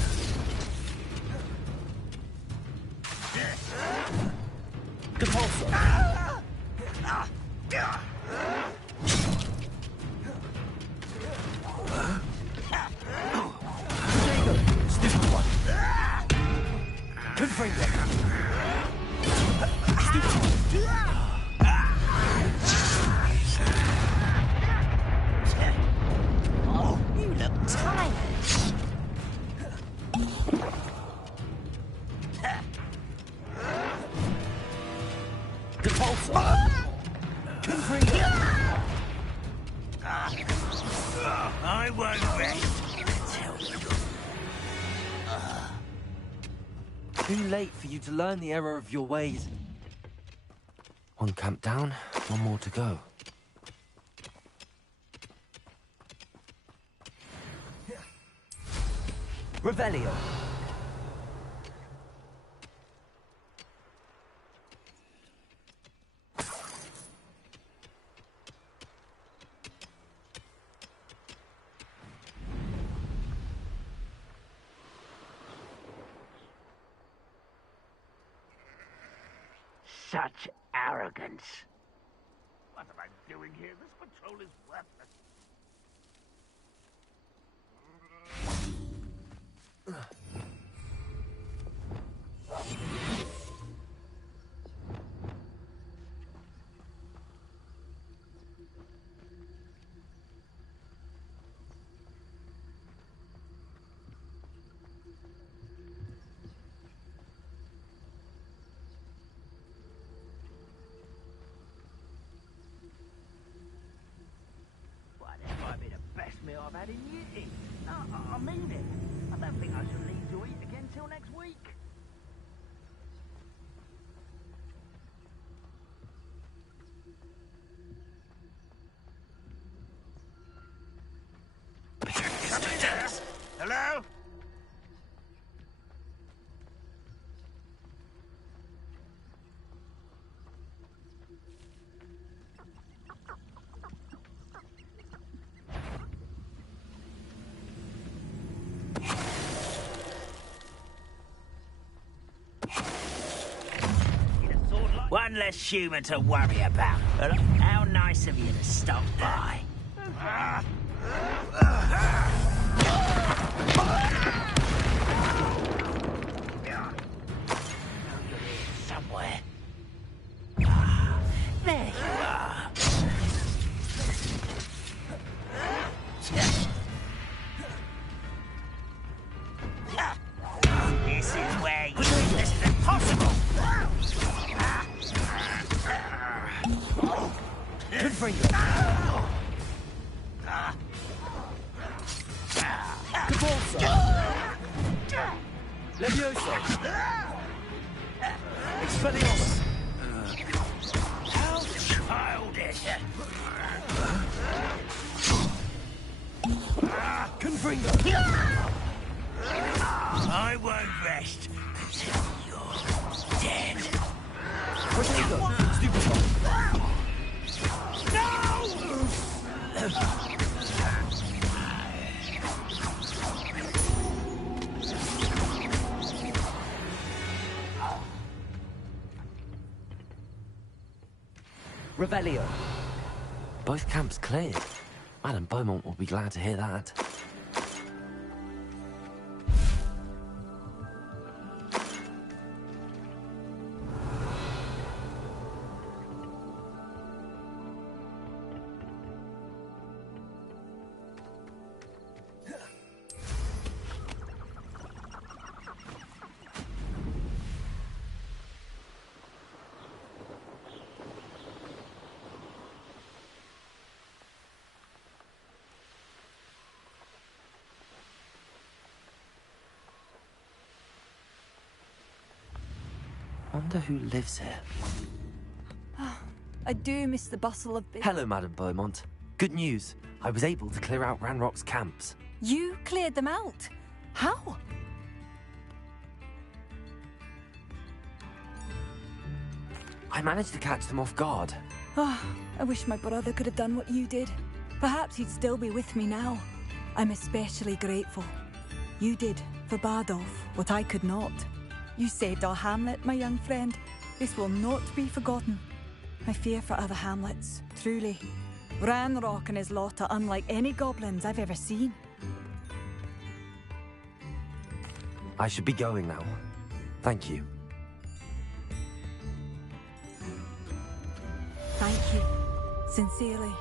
Compulso. Stupefy. Oh, you look tired. I won't rest until Too late for you to learn the error of your ways. One camp down, one more to go. Revelio. such arrogance. What am I doing here? This patrol is worthless. Meal I've had in years. I mean it. I don't think I shall leave to eat again till next week. Hello? One less human to worry about. How nice of you to stop by. Somewhere. There you are. This is where you... This is impossible! Good for you. Levioso. Expelliarmus. How childish. Confringo. I won't rest until you're dead. Protego. Stupefy. Revelio. Both camps cleared. Madame Beaumont will be glad to hear that. Wonder who lives here. I do miss the bustle of... Hello, Madame Beaumont. Good news. I was able to clear out Ranrock's camps. You cleared them out? How? I managed to catch them off guard. I wish my brother could have done what you did. Perhaps he'd still be with me now. I'm especially grateful. You did, for Bardolph, what I could not. You saved our hamlet, my young friend. This will not be forgotten. I fear for other hamlets, truly. Ranrock and his lot are unlike any goblins I've ever seen. I should be going now. Thank you. Thank you. Sincerely.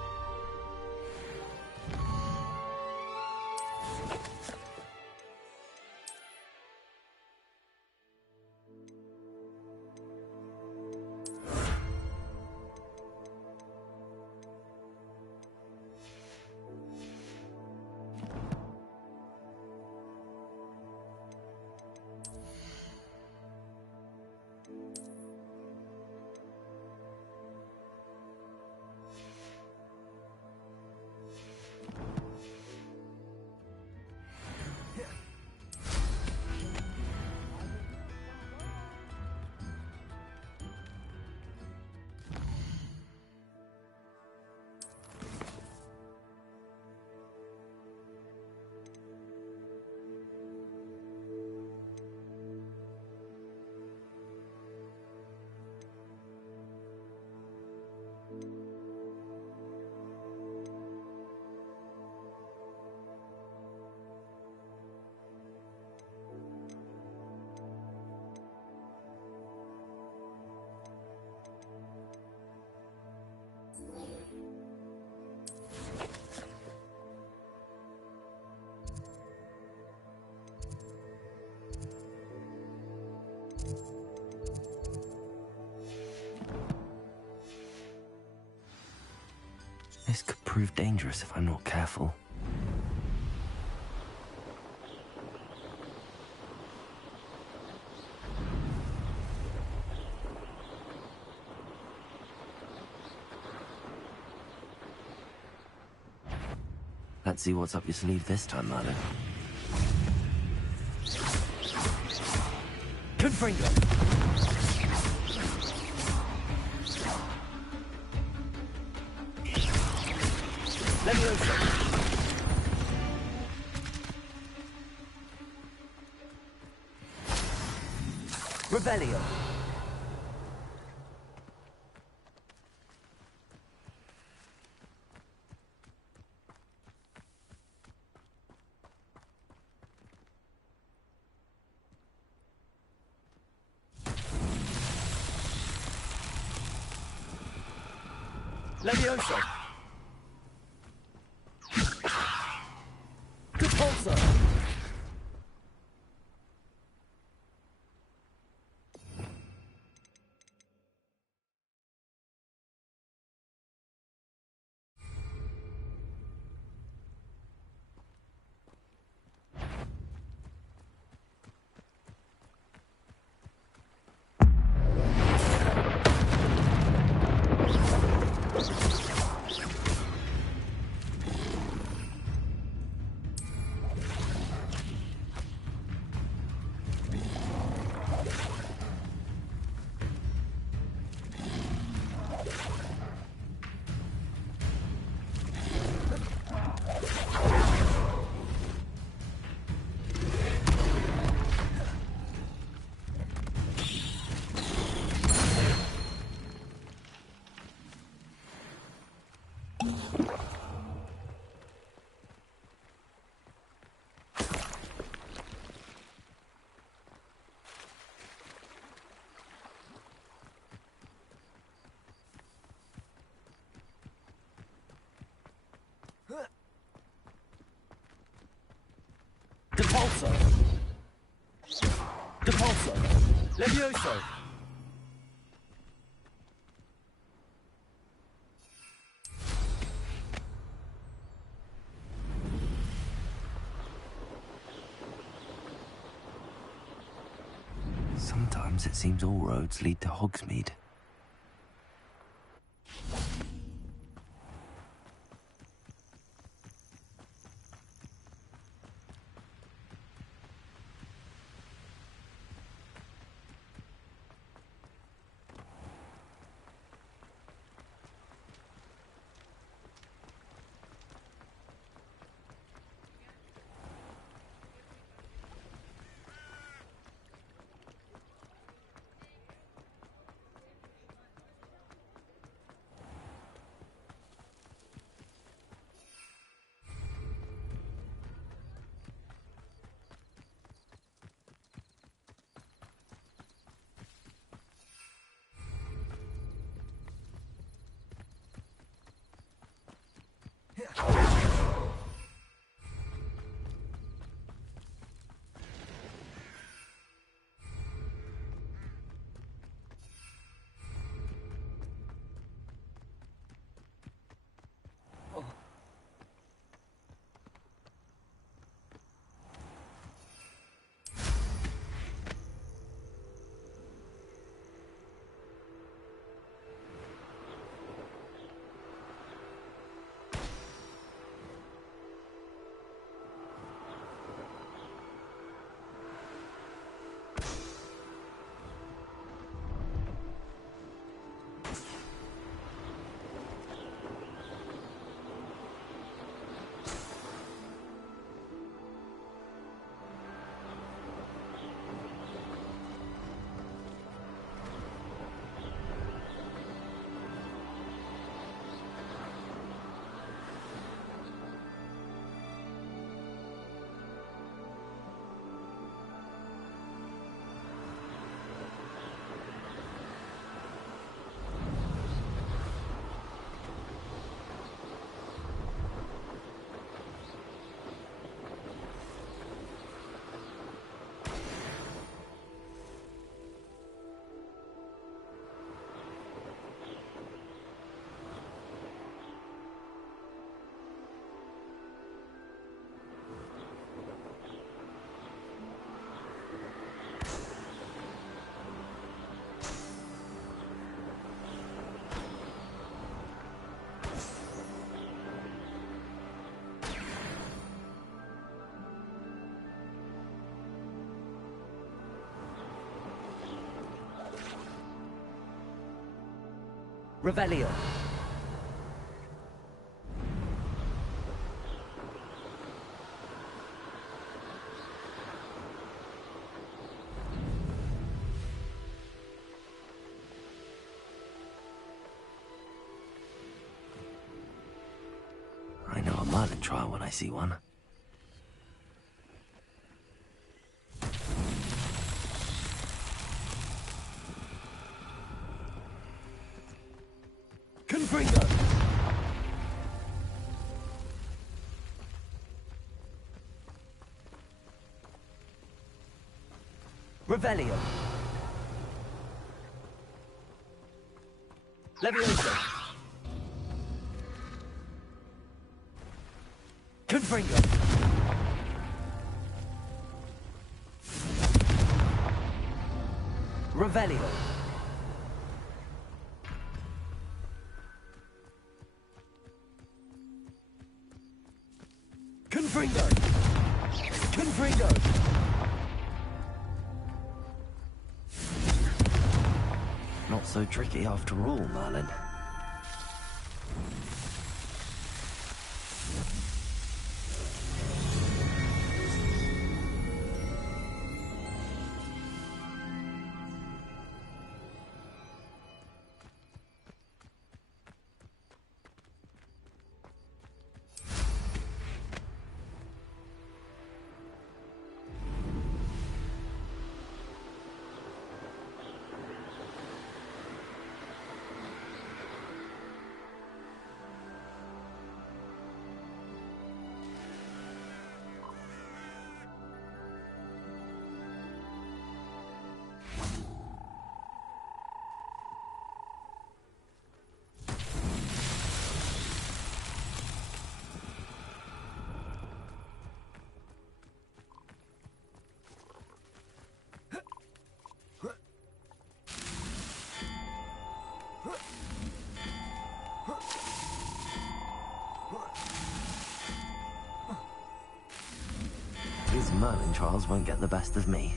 This could prove dangerous if I'm not careful. Let's see what's up your sleeve this time, Merlin. Confringo! Leviosa! Revelio! Leviosa! Repulsor! Depulso! Depulso! Levioso! Sometimes it seems all roads lead to Hogsmeade. Revelio. I know a Merlin trial when I see one. Confringo! Revelio! Levioso! Confringo! Revelio! Confringo! Confringo! Not so tricky after all, Merlin. These Merlin trials won't get the best of me.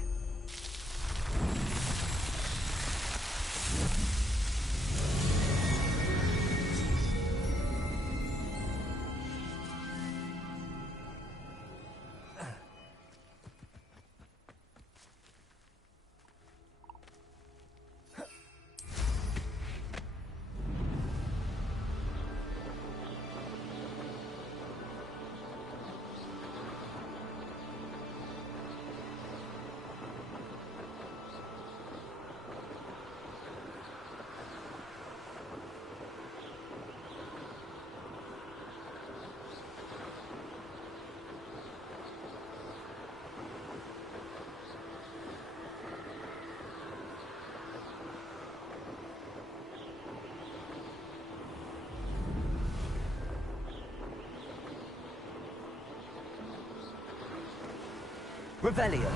Revelio.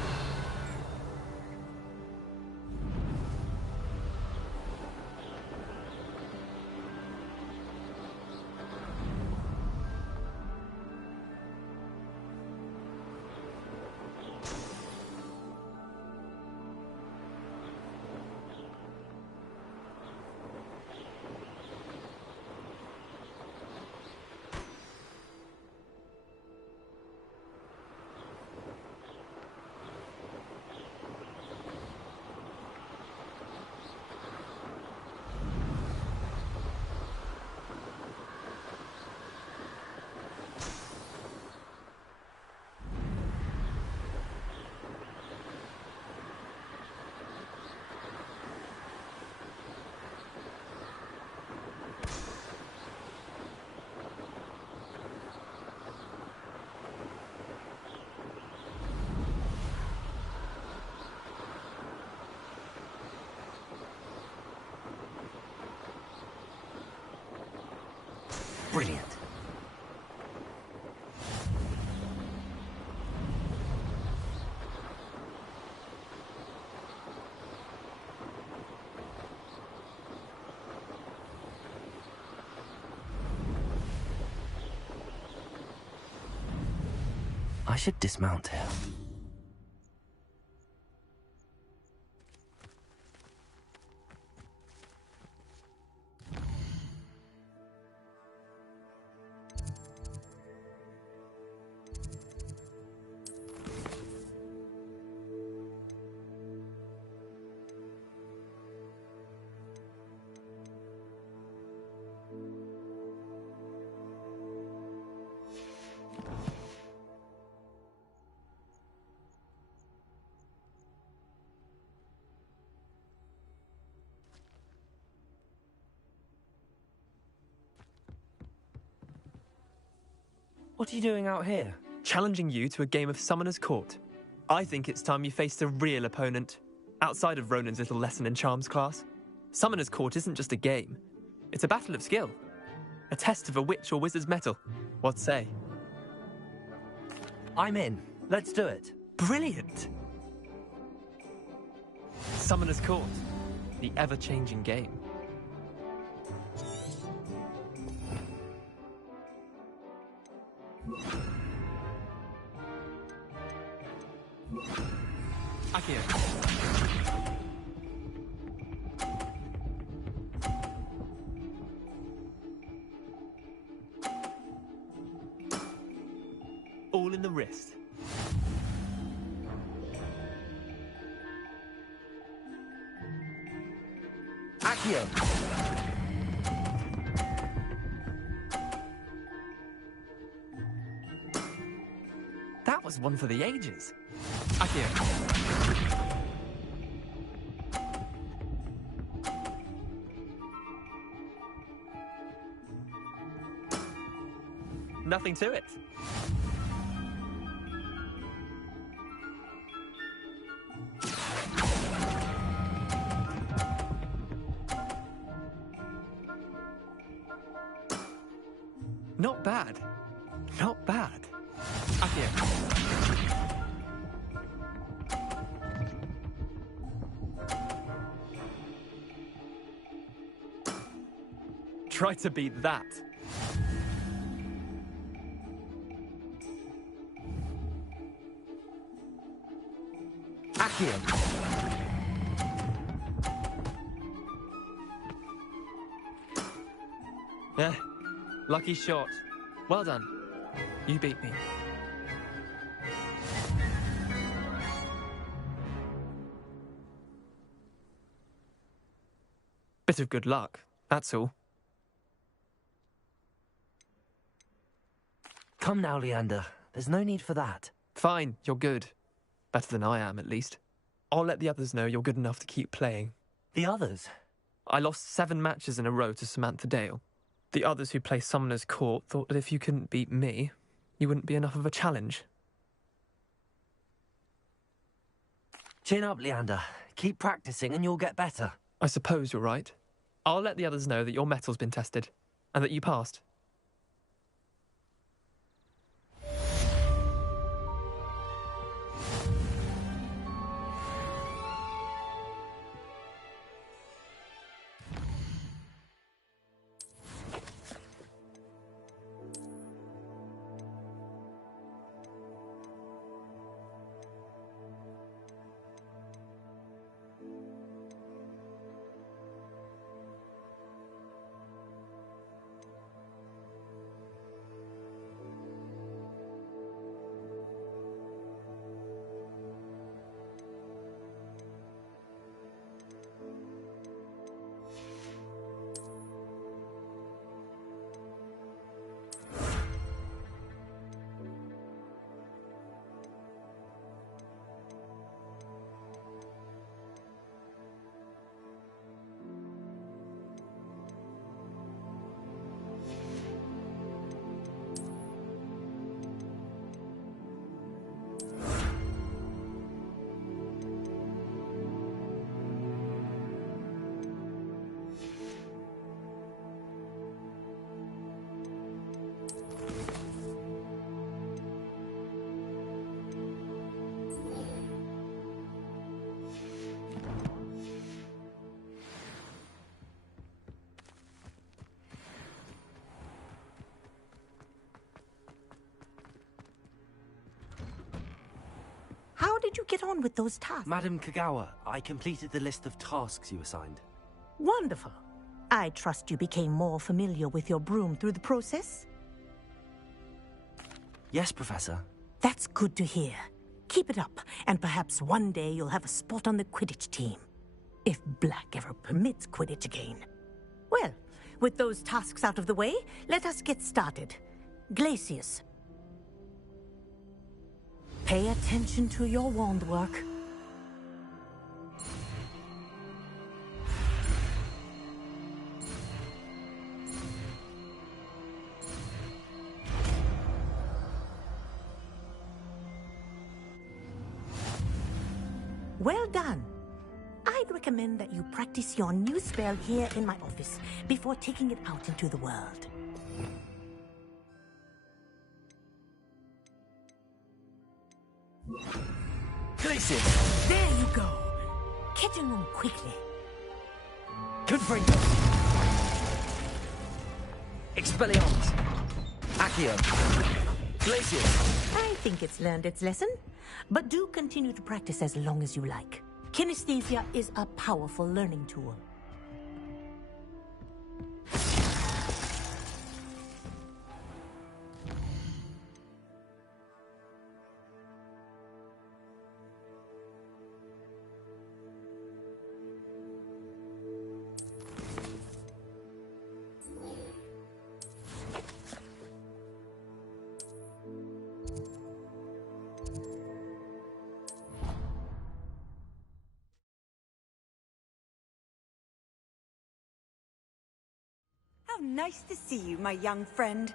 Brilliant. I should dismount here. What are you doing out here? Challenging you to a game of Summoner's Court. I think it's time you faced a real opponent, outside of Ronan's little lesson in charms class. Summoner's Court isn't just a game. It's a battle of skill. A test of a witch or wizard's mettle. What say? I'm in. Let's do it. Brilliant! Summoner's Court. The ever-changing game. Akio. All in the wrist. Akio. That was one for the ages. Akio. Nothing to it. Not bad. Not bad. Akio. Try to beat that. Akio. Yeah, lucky shot. Well done. You beat me. Bit of good luck, that's all. Come now, Leander. There's no need for that. Fine, you're good. Better than I am, at least. I'll let the others know you're good enough to keep playing. The others? I lost 7 matches in a row to Samantha Dale. The others who play Summoner's Court thought that if you couldn't beat me, you wouldn't be enough of a challenge. Chin up, Leander. Keep practicing and you'll get better. I suppose you're right. I'll let the others know that your metal's been tested, and that you passed. How did you get on with those tasks? Madam Kagawa, I completed the list of tasks you assigned. Wonderful. I trust you became more familiar with your broom through the process? Yes, Professor. That's good to hear. Keep it up, and perhaps one day you'll have a spot on the Quidditch team. If Black ever permits Quidditch again. Well, with those tasks out of the way, let us get started. Glacius. Pay attention to your wand work. Well done. I'd recommend that you practice your new spell here in my office before taking it out into the world. Glacius! There you go. Get in them quickly. Confringo! Expelliarmus! Accio! Glacius! I think it's learned its lesson, but do continue to practice as long as you like. Kinesthesia is a powerful learning tool. How nice to see you, my young friend.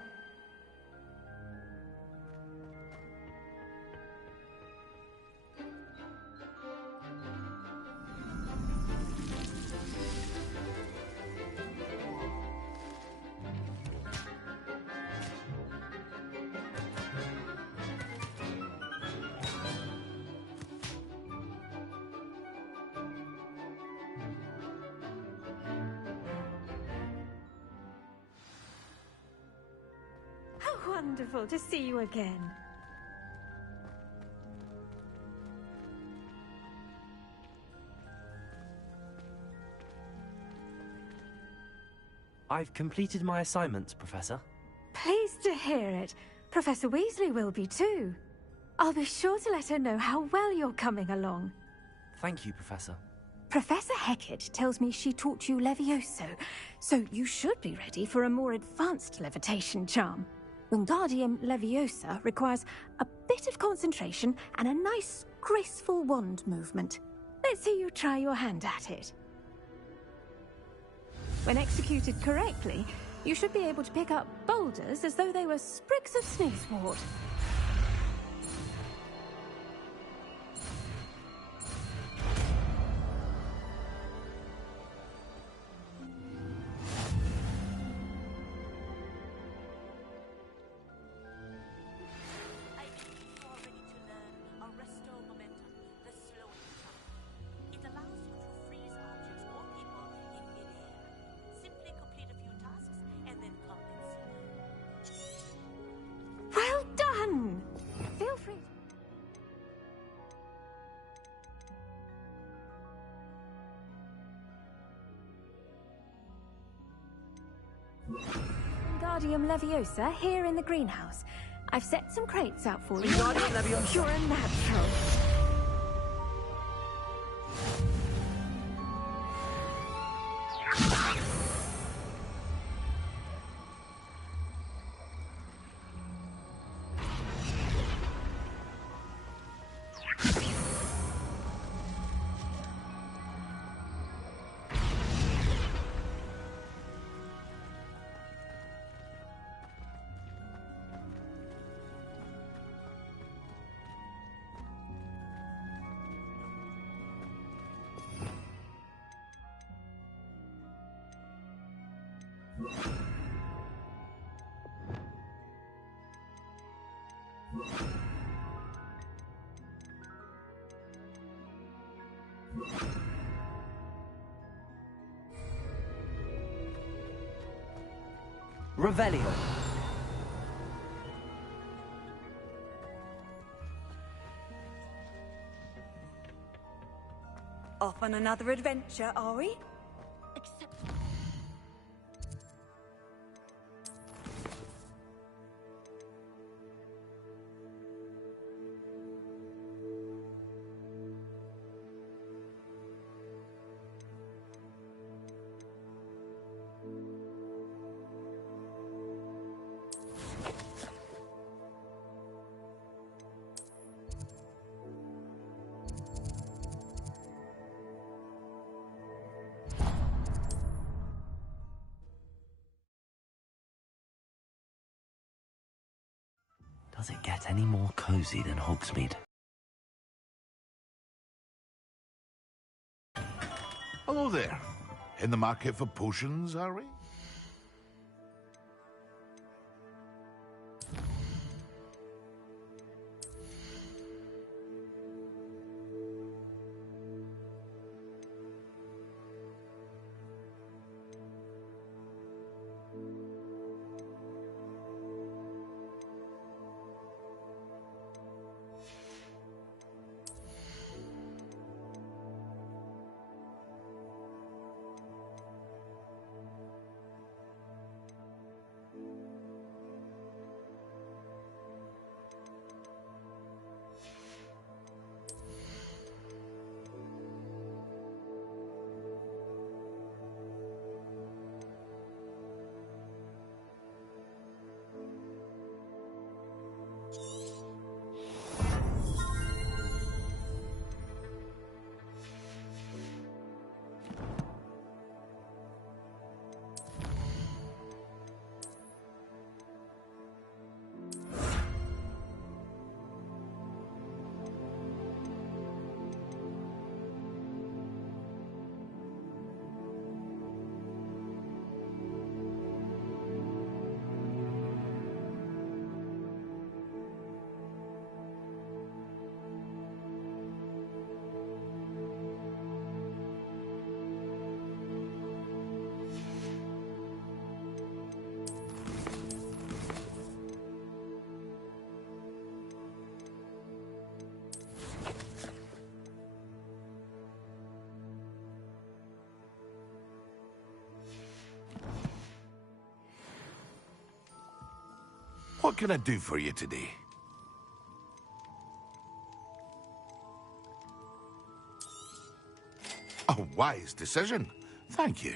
Wonderful to see you again. I've completed my assignments, Professor. Pleased to hear it. Professor Weasley will be too. I'll be sure to let her know how well you're coming along. Thank you, Professor. Professor Hecat tells me she taught you Levioso, so you should be ready for a more advanced levitation charm. Wingardium Leviosa requires a bit of concentration and a nice, graceful wand movement. Let's see you try your hand at it. When executed correctly, you should be able to pick up boulders as though they were sprigs of sneezewort. Well done! Feel free. Wingardium Leviosa here in the greenhouse. I've set some crates out for you. Wingardium Leviosa. You're a natural. Revelio. Off on another adventure, are we? Does it get any more cozy than Hogsmeade? Hello there. In the market for potions, are we? What can I do for you today? A wise decision. Thank you.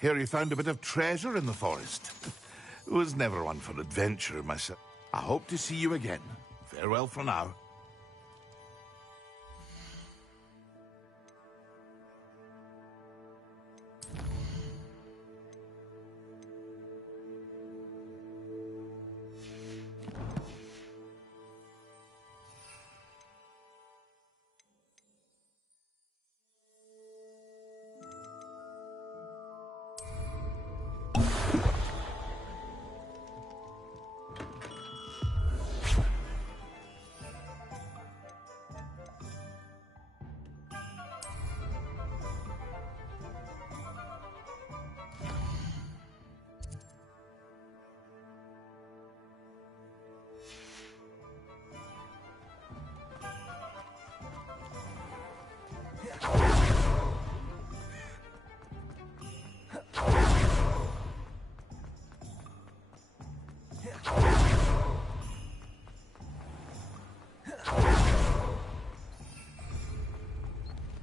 Hear you found a bit of treasure in the forest. Was never one for adventure myself. I hope to see you again. Farewell for now.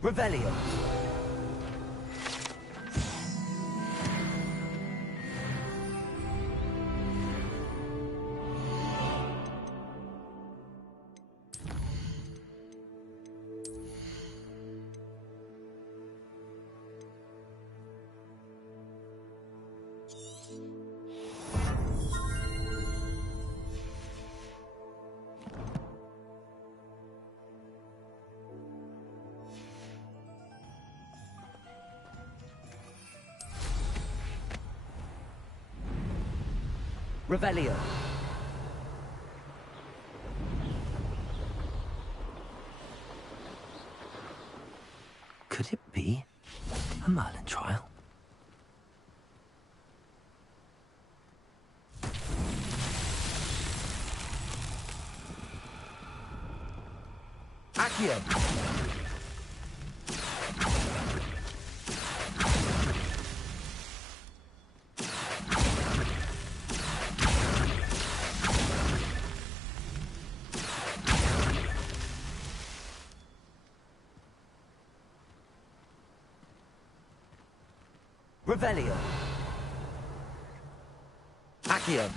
Revelio. Revelio. Could it be a Merlin trial? Accio! Revelio. Accio.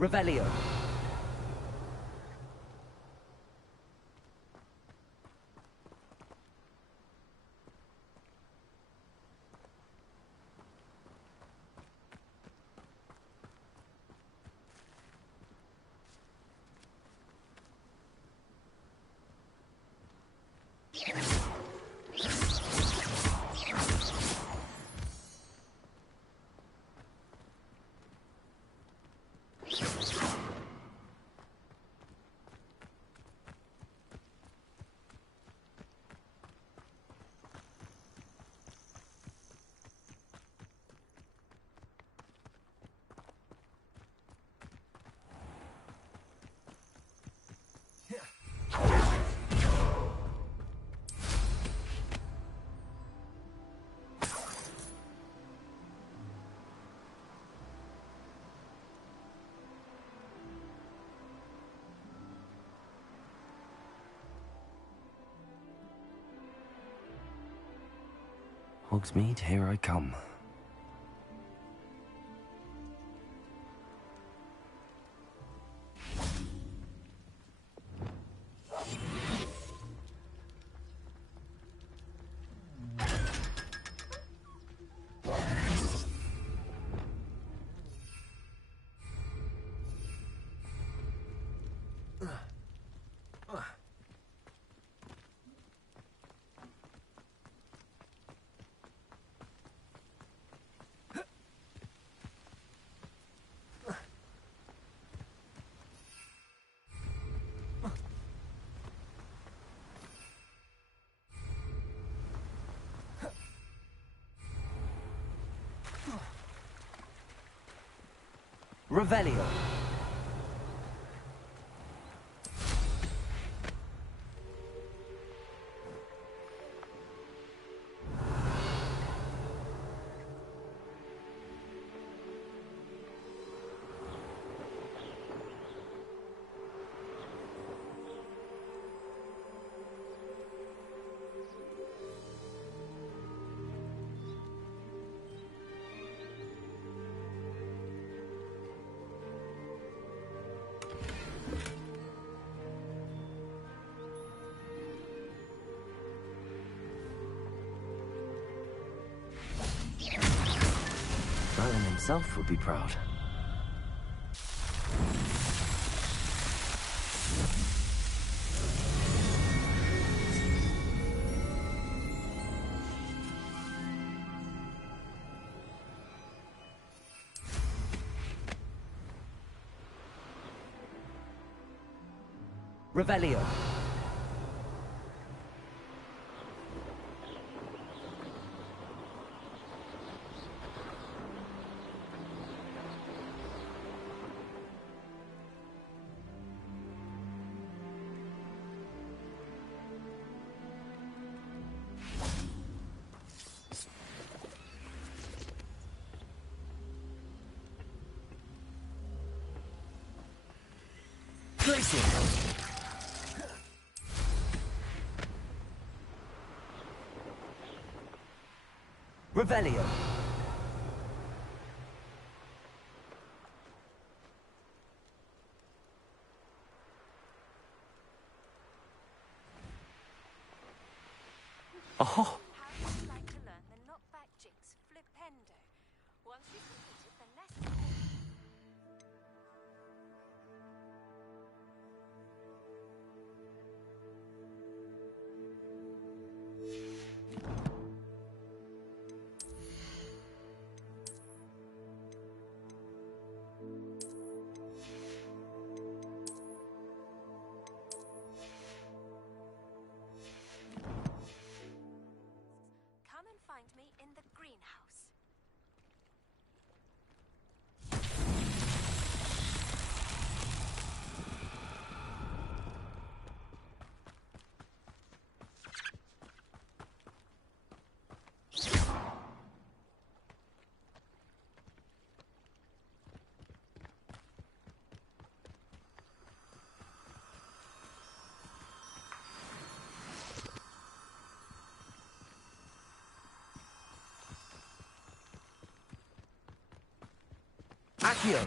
Revelio. Hogsmeade, here I come. Revelio. Merlin himself would be proud. Revelio. Revelio. Oh. How would you like to learn the knockback jigs flipendo? Once you've completed the lesson. Come and find me in the greenhouse. Accio.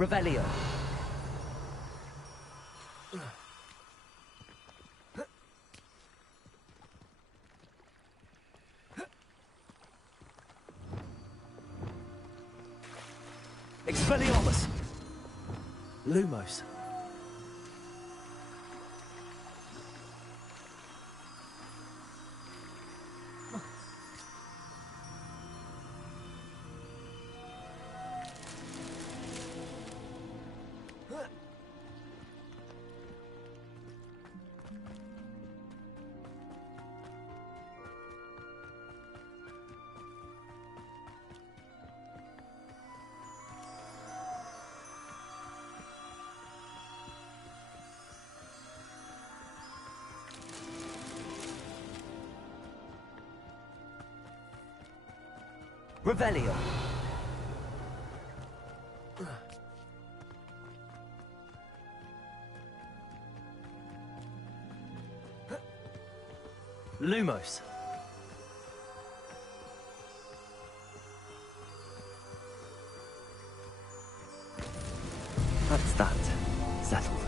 Revelio. Expelliarmus! Lumos. Revelio. Lumos. That's that. Settled.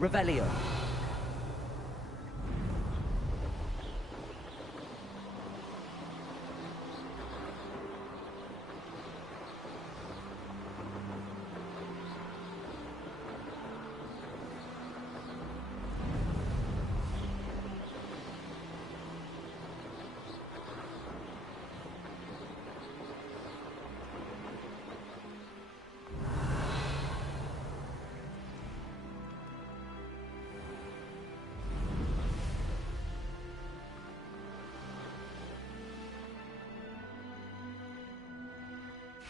Revelio.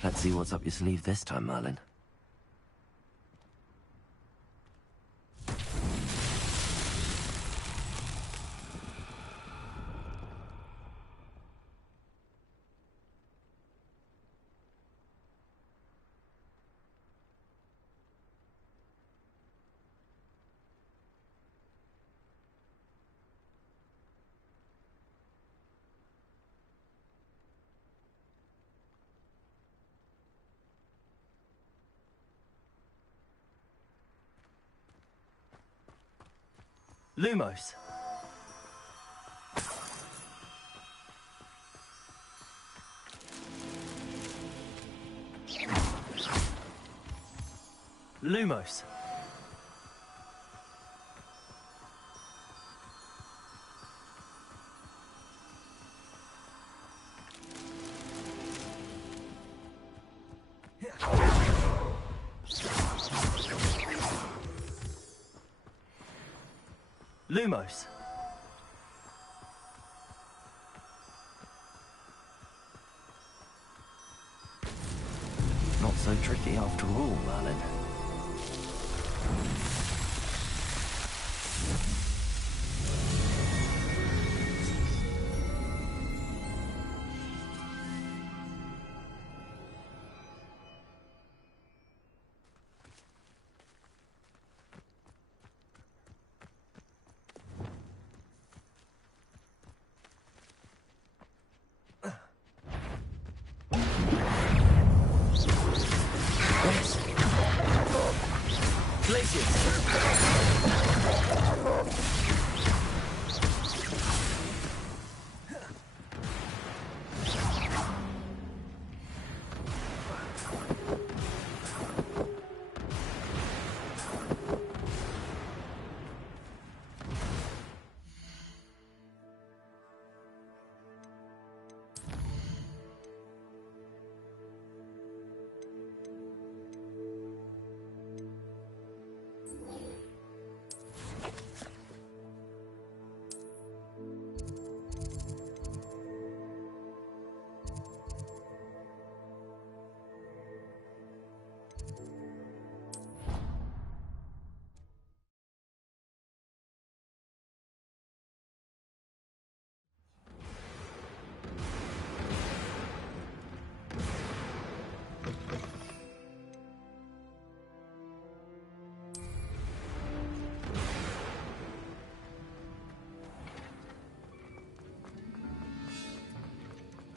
Let's see what's up your sleeve this time, Merlin. Lumos. Lumos. Lumos. Not so tricky after all, Merlin.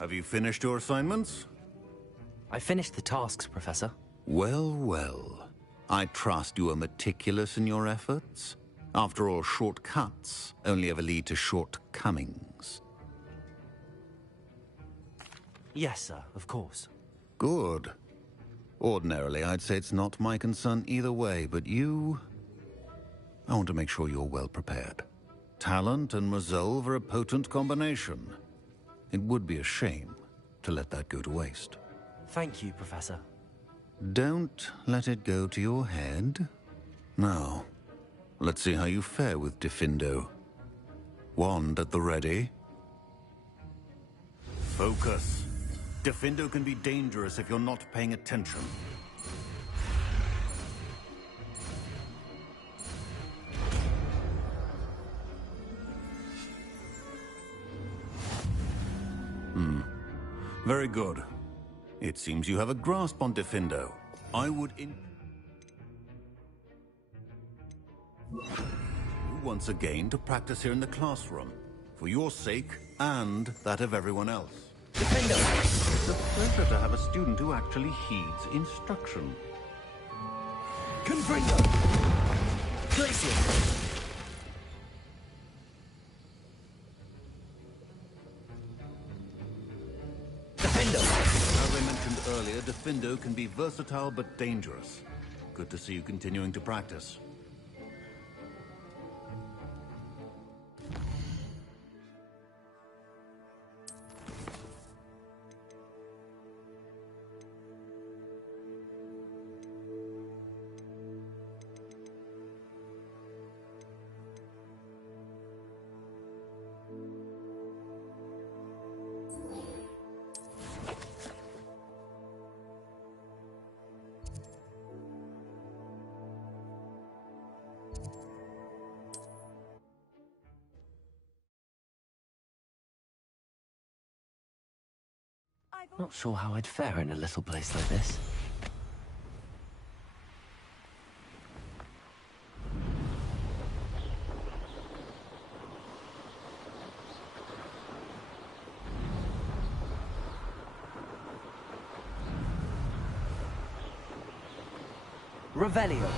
Have you finished your assignments? I finished the tasks, Professor. Well, well. I trust you are meticulous in your efforts. After all, shortcuts only ever lead to shortcomings. Yes, sir, of course. Good. Ordinarily, I'd say it's not my concern either way, but you... I want to make sure you're well prepared. Talent and resolve are a potent combination. It would be a shame to let that go to waste. Thank you, Professor. Don't let it go to your head. Now, let's see how you fare with Diffindo. Wand at the ready. Focus. Diffindo can be dangerous if you're not paying attention. Very good. It seems you have a grasp on Diffindo. I would once again to practice here in the classroom, for your sake and that of everyone else. Diffindo! It's a pleasure to have a student who actually heeds instruction. Confringo! Glacier! As I mentioned earlier, Diffindo can be versatile but dangerous. Good to see you continuing to practice. Not sure how I'd fare in a little place like this. Revelio.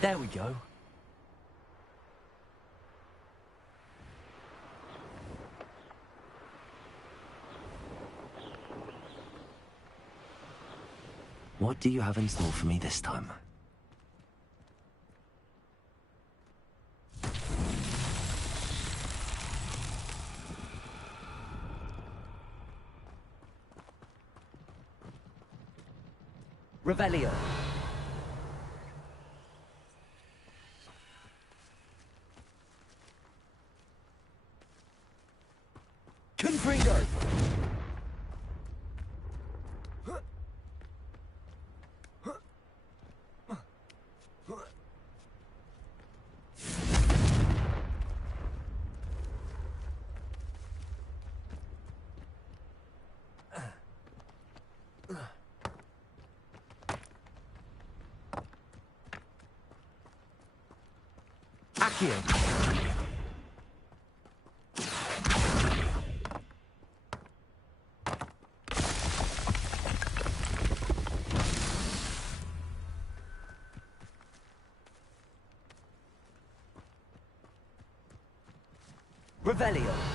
There we go. What do you have in store for me this time? Revelio. Confringo! Accio! Revelio!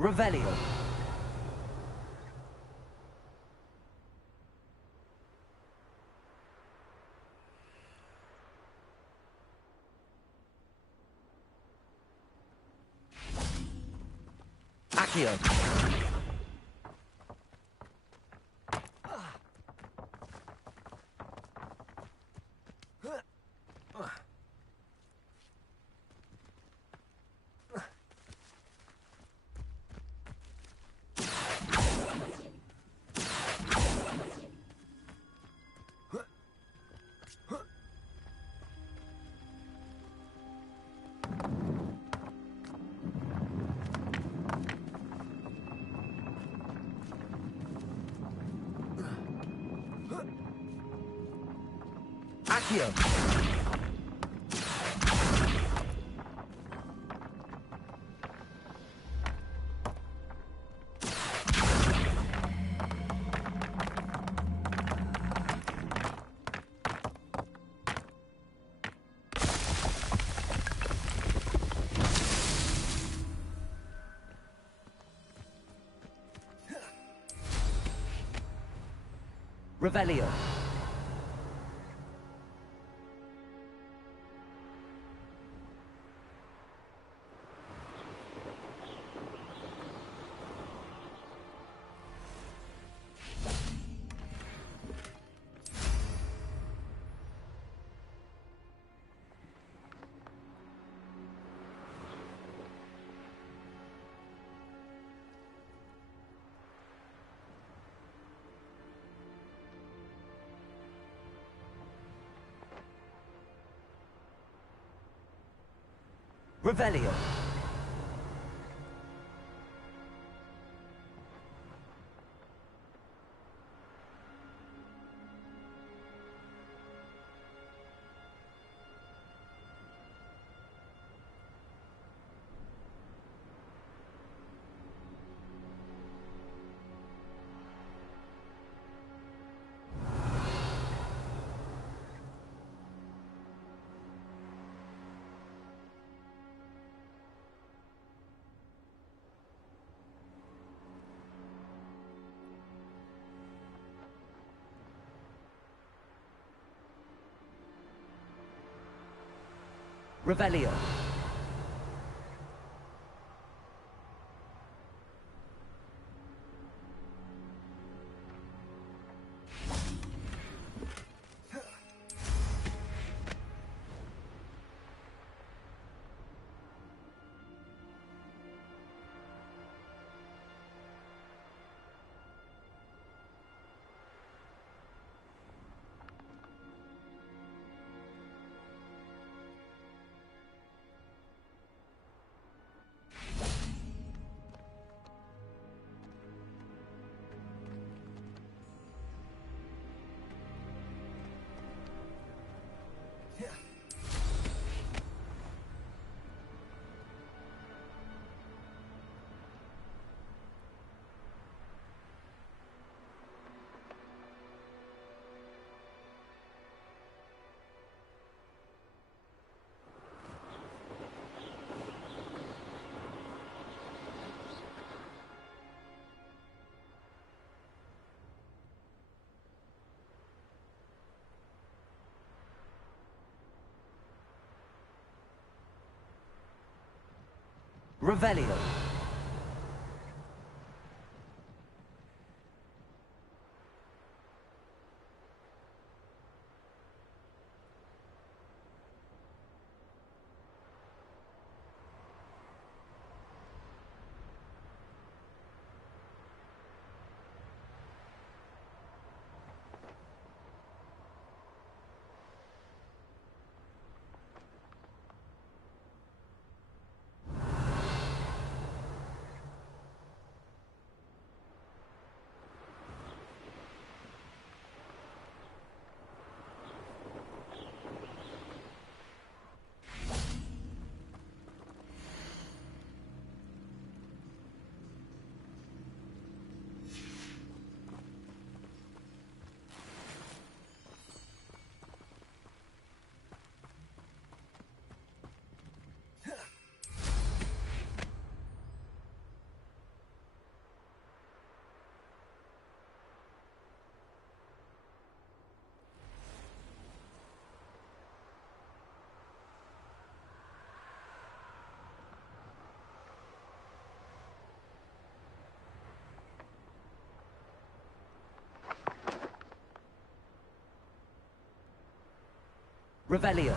Revelio! Accio! Accio! Revelio! Revelio! Revelio! Revelio. Revelio.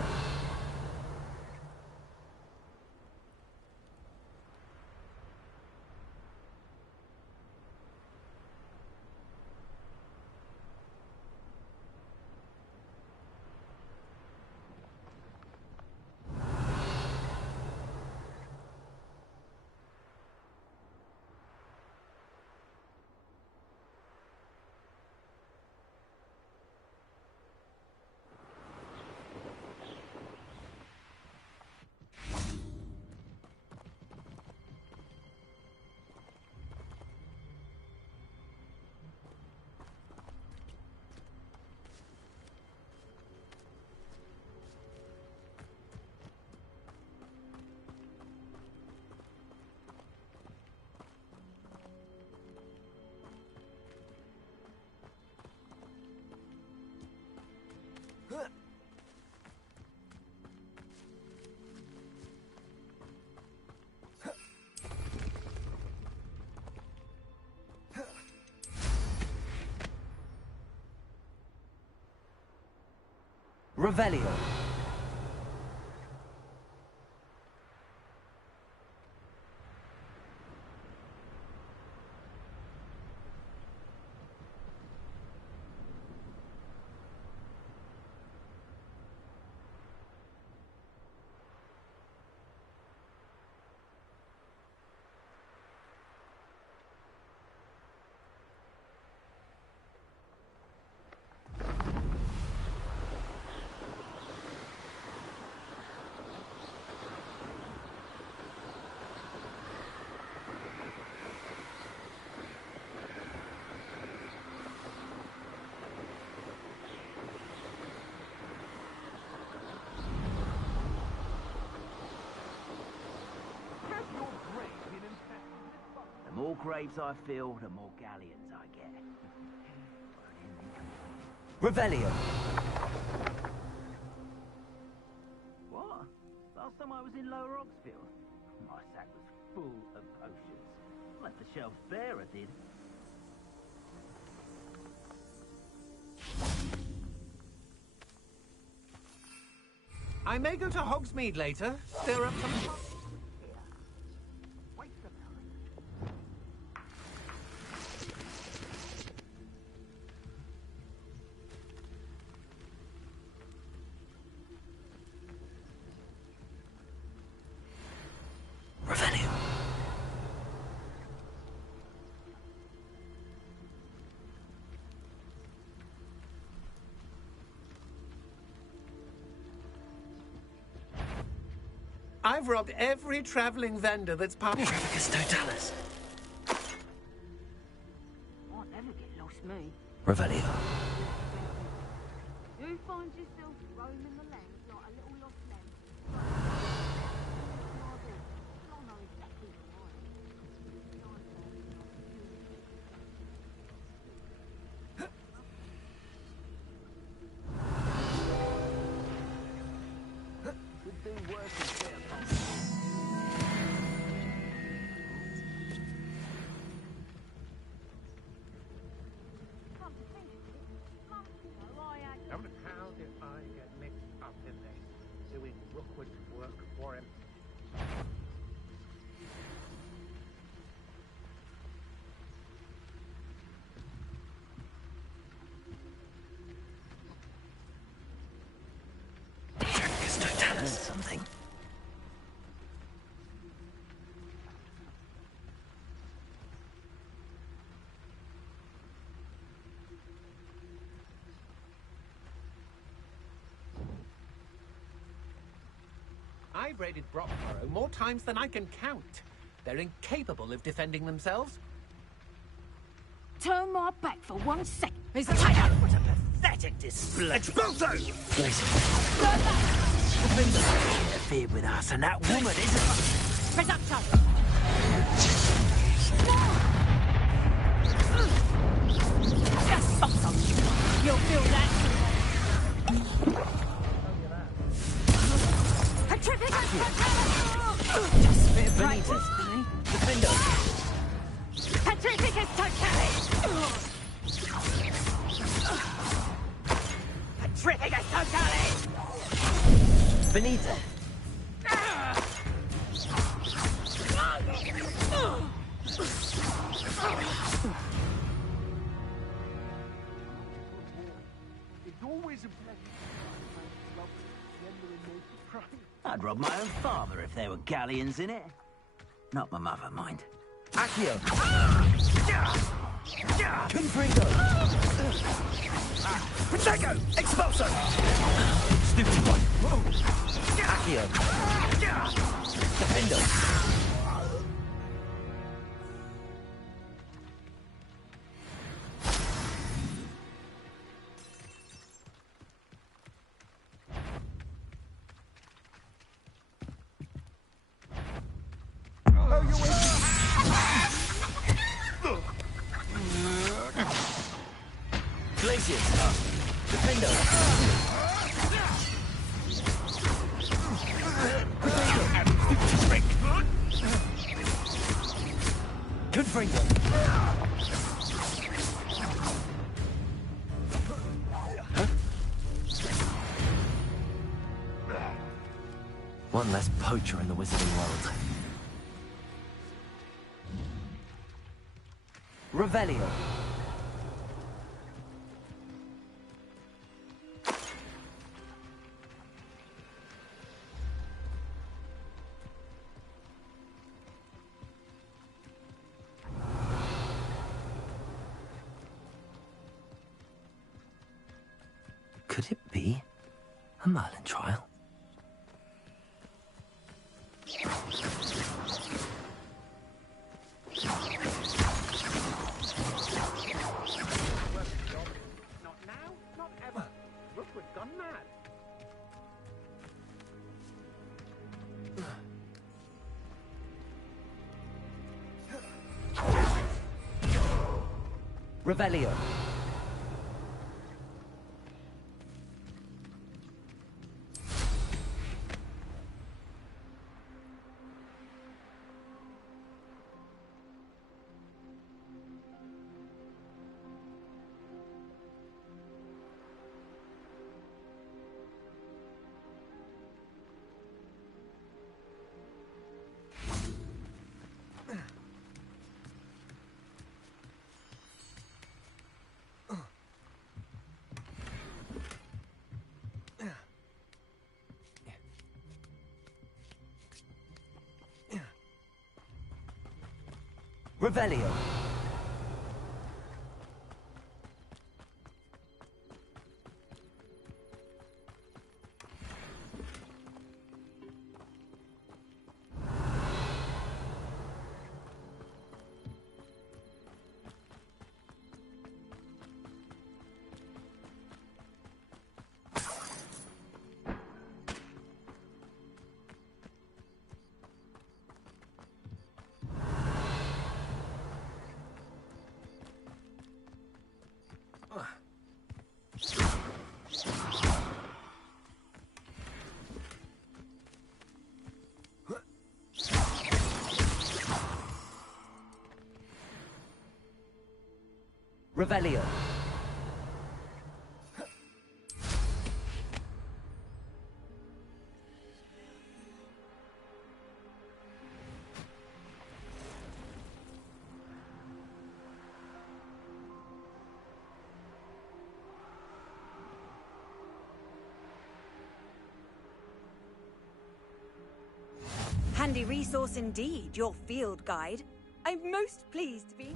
Revelio. The more graves I fill, the more galleons I get. Revelio. What? Last time I was in Lower Oxfield, my sack was full of potions. Left the shelves bare, I did. I may go to Hogsmeade later. Stir up some... Revelio. I've robbed every travelling vendor that's popular. Trafficus totalis. I'll never get lost, me. Revelio. Who finds yourself roaming the land like a little lost lamb? How did I get mixed up in this? Doing Rookwood's work for him. Trafficus totalis. Something. I've raided Brockborough more times than I can count. They're incapable of defending themselves. Turn my back for 1 second. What a pathetic display. Expulso! Interfered with us, and that woman isn't. Reducto! Just box on. You'll feel that. A terrific just bit right destiny. Defender! Petrificus totalis! Petrificus totalis! Benita. It's always a pleasure. I'd rob my own father if there were galleons in it. Not my mother, mind. Accio. Confringo. Protego! Expulso! Stupid one. Accio. Defendo. Glaciers. Defendo. Confringo. One less poacher in the wizarding world. Revelio. Could it be a Merlin trial? Not now, not ever. Rookwood's gone mad. Revelio. Revelio. Revelio. Handy resource indeed, your field guide. I'm most pleased to be...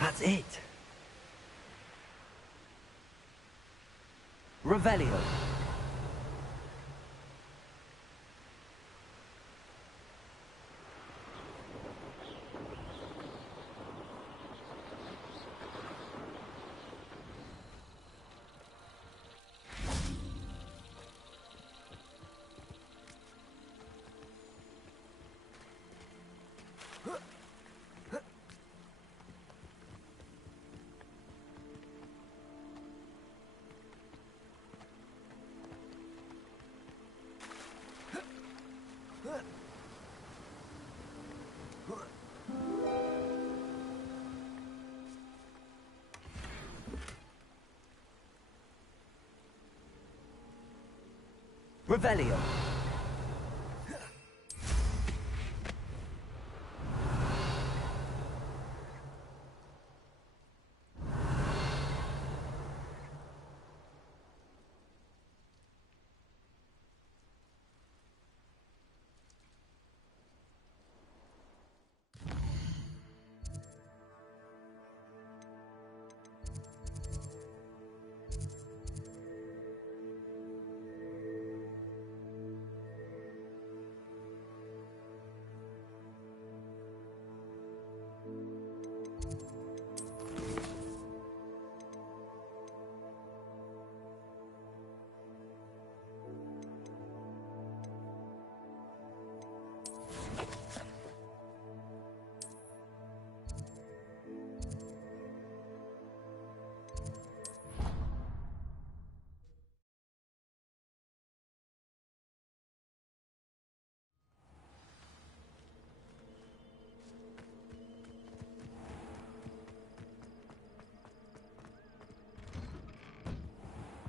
That's it. Revelio. Revelio.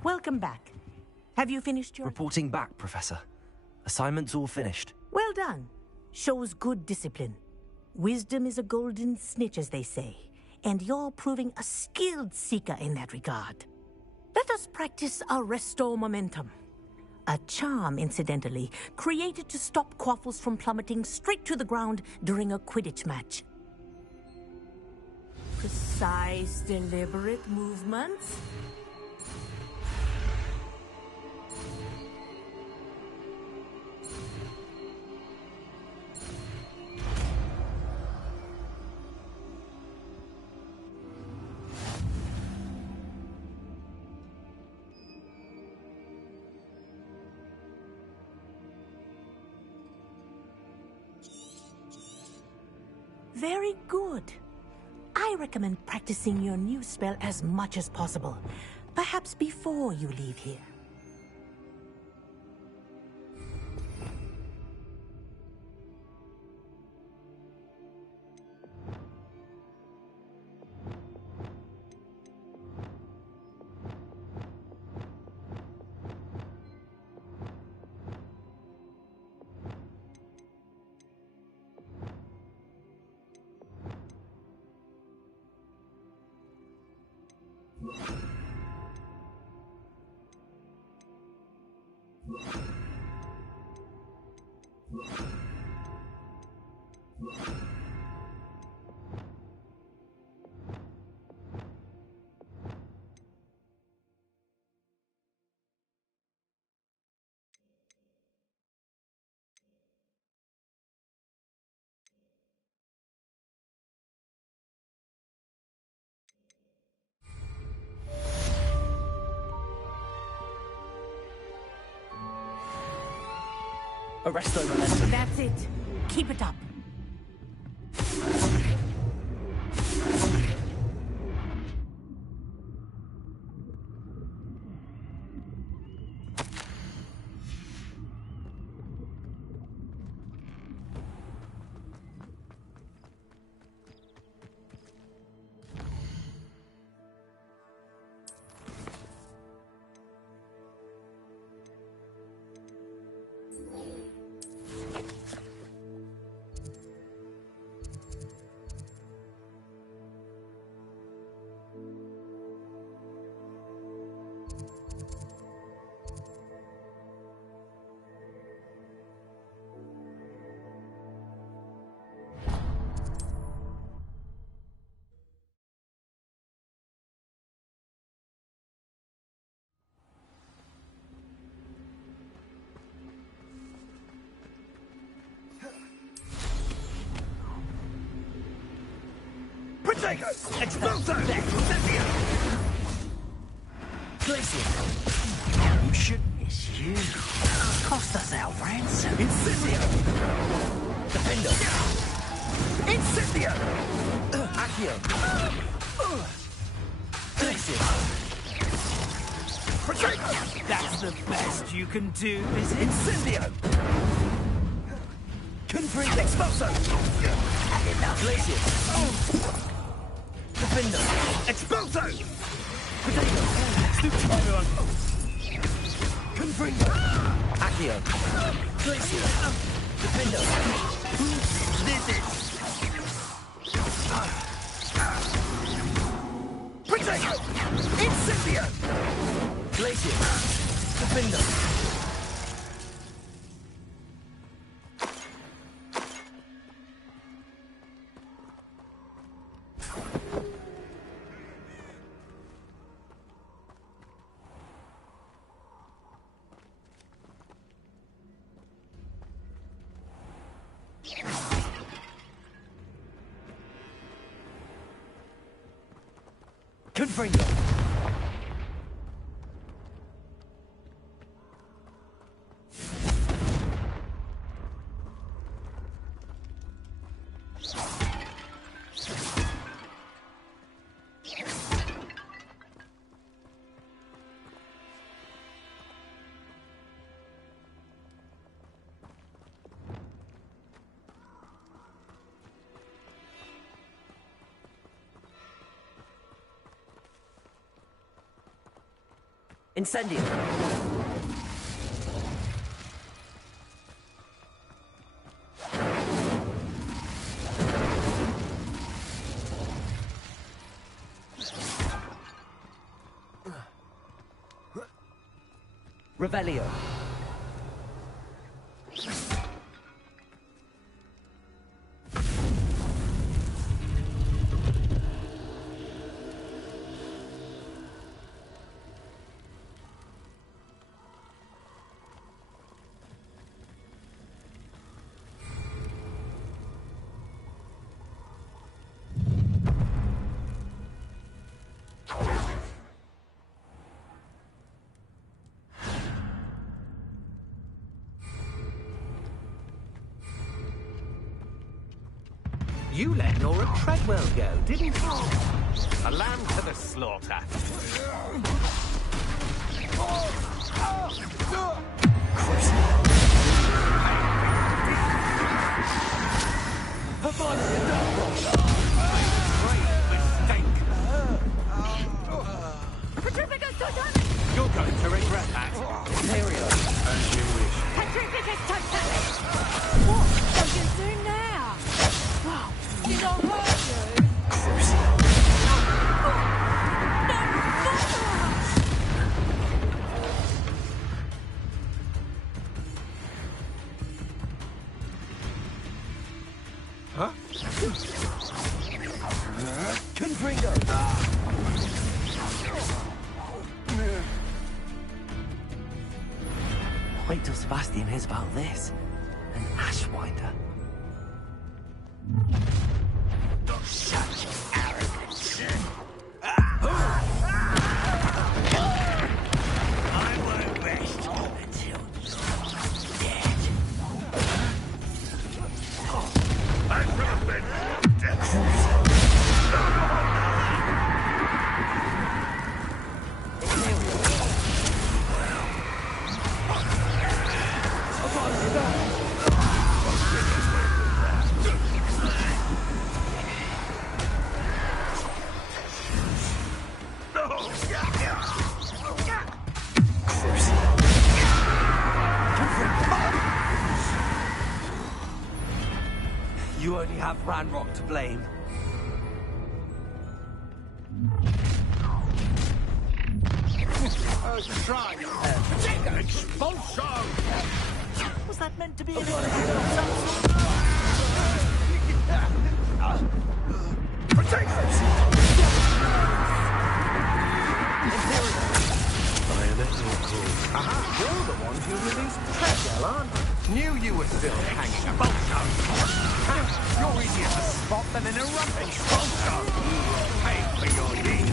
Welcome back. Have you finished your... Reporting back, Professor. Assignment's all finished. Well done. Shows good discipline. Wisdom is a golden snitch, as they say, and you're proving a skilled seeker in that regard. Let us practice our restore momentum. A charm, incidentally, created to stop quaffles from plummeting straight to the ground during a Quidditch match. Precise, deliberate movements. Very good. I recommend practicing your new spell as much as possible. Perhaps before you leave here. Arresto momentum. That's it. Keep it up. Protego! Expulso! Incendio! Glacier! You should miss you. Cost us our ransom. Incendio! Defendo! Incendio! Accio! Glacier! Protego! That's the best you can do, is it? Incendio! Confree! Expulso! Glacier! Defendo! Expulso! Potato! Stupid everyone! Confringo! Accio! Glacier! Defendo! Visit! Protego! Incendio! Glacier! Defendo! Confringo! Incendio! Revelio! You let Nora Treadwell go, didn't you? A lamb to the slaughter. Petrificus Titanic! You're going to regret that. Imperial. As you wish. Petrificus Titanic! What are you doing now? Did I hurt you? Huh? Confringo! Wait till Sebastian hears about this. An Ashwinder. Such arrogance. I won't rest until you're dead. I should have been dead. You only have Ranrock to blame. Try. Take an expulsion! Was that meant to be an Protectors! Bayonet your call. Aha, you're the ones who released Treadwell, aren't you? Knew you were still hanging about. You're easier to spot than an erupting expulsion. Pay for your deeds.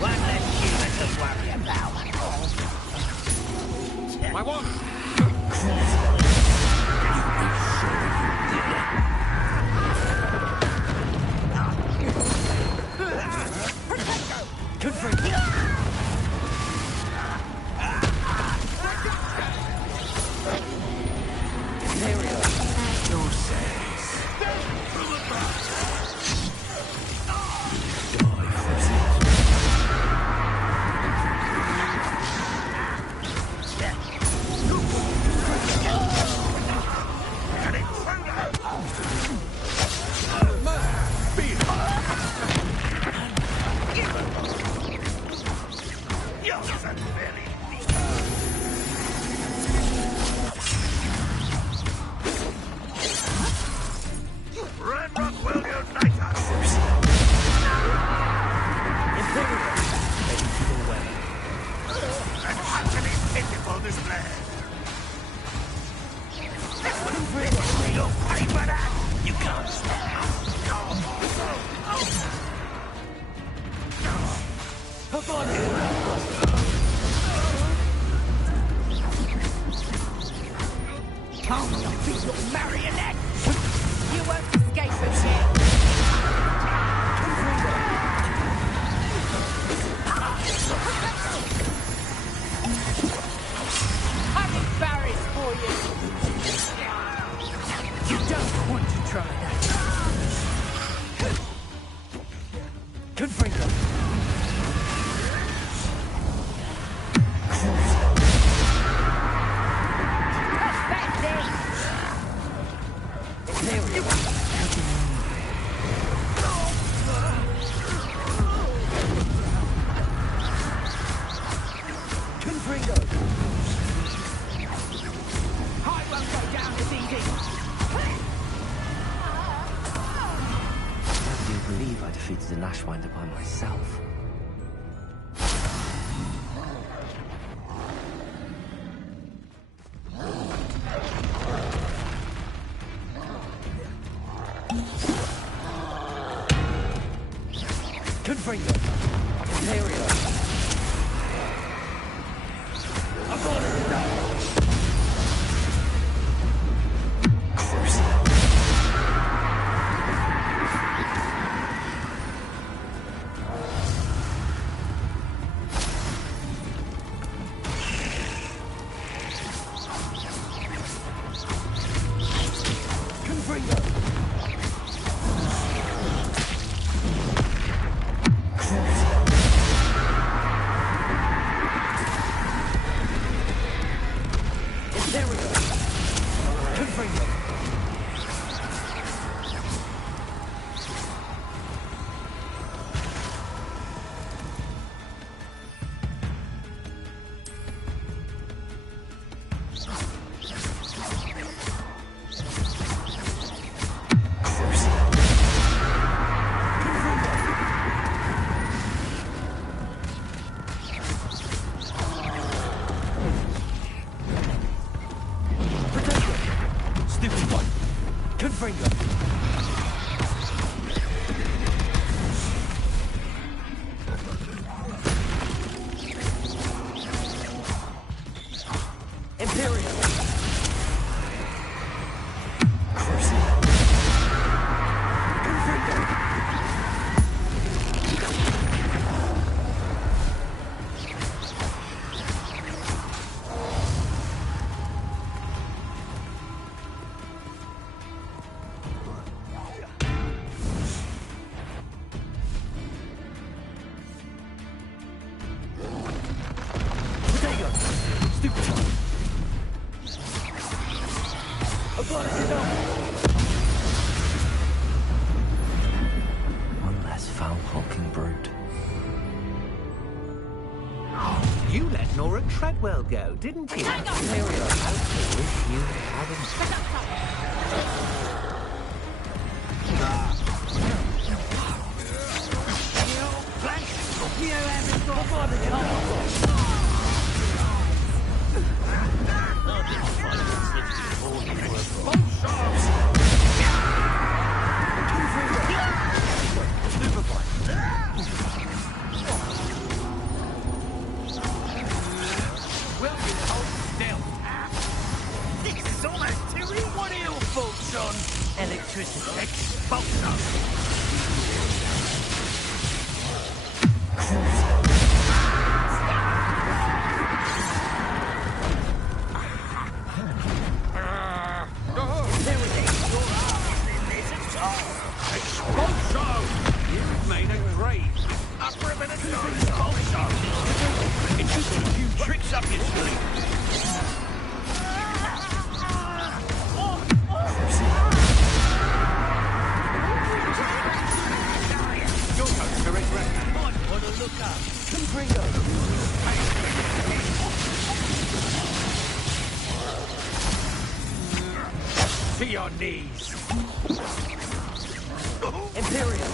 One less human to worry about. My one. An Ashwinder by myself. Confringo! Imperial! I'm going to die! One less foul-hulking brute. You let Nora Treadwell go, didn't you? Hang on! I wish you hadn't. You haven't got body hold. This is almost too easy. What are your thoughts on electricity expulsion? You've made a grave. Up for a minute, expulsion. It's just a few tricks up your sleeve. You're going to regret that. Might want to look up. To your knees. Imperial.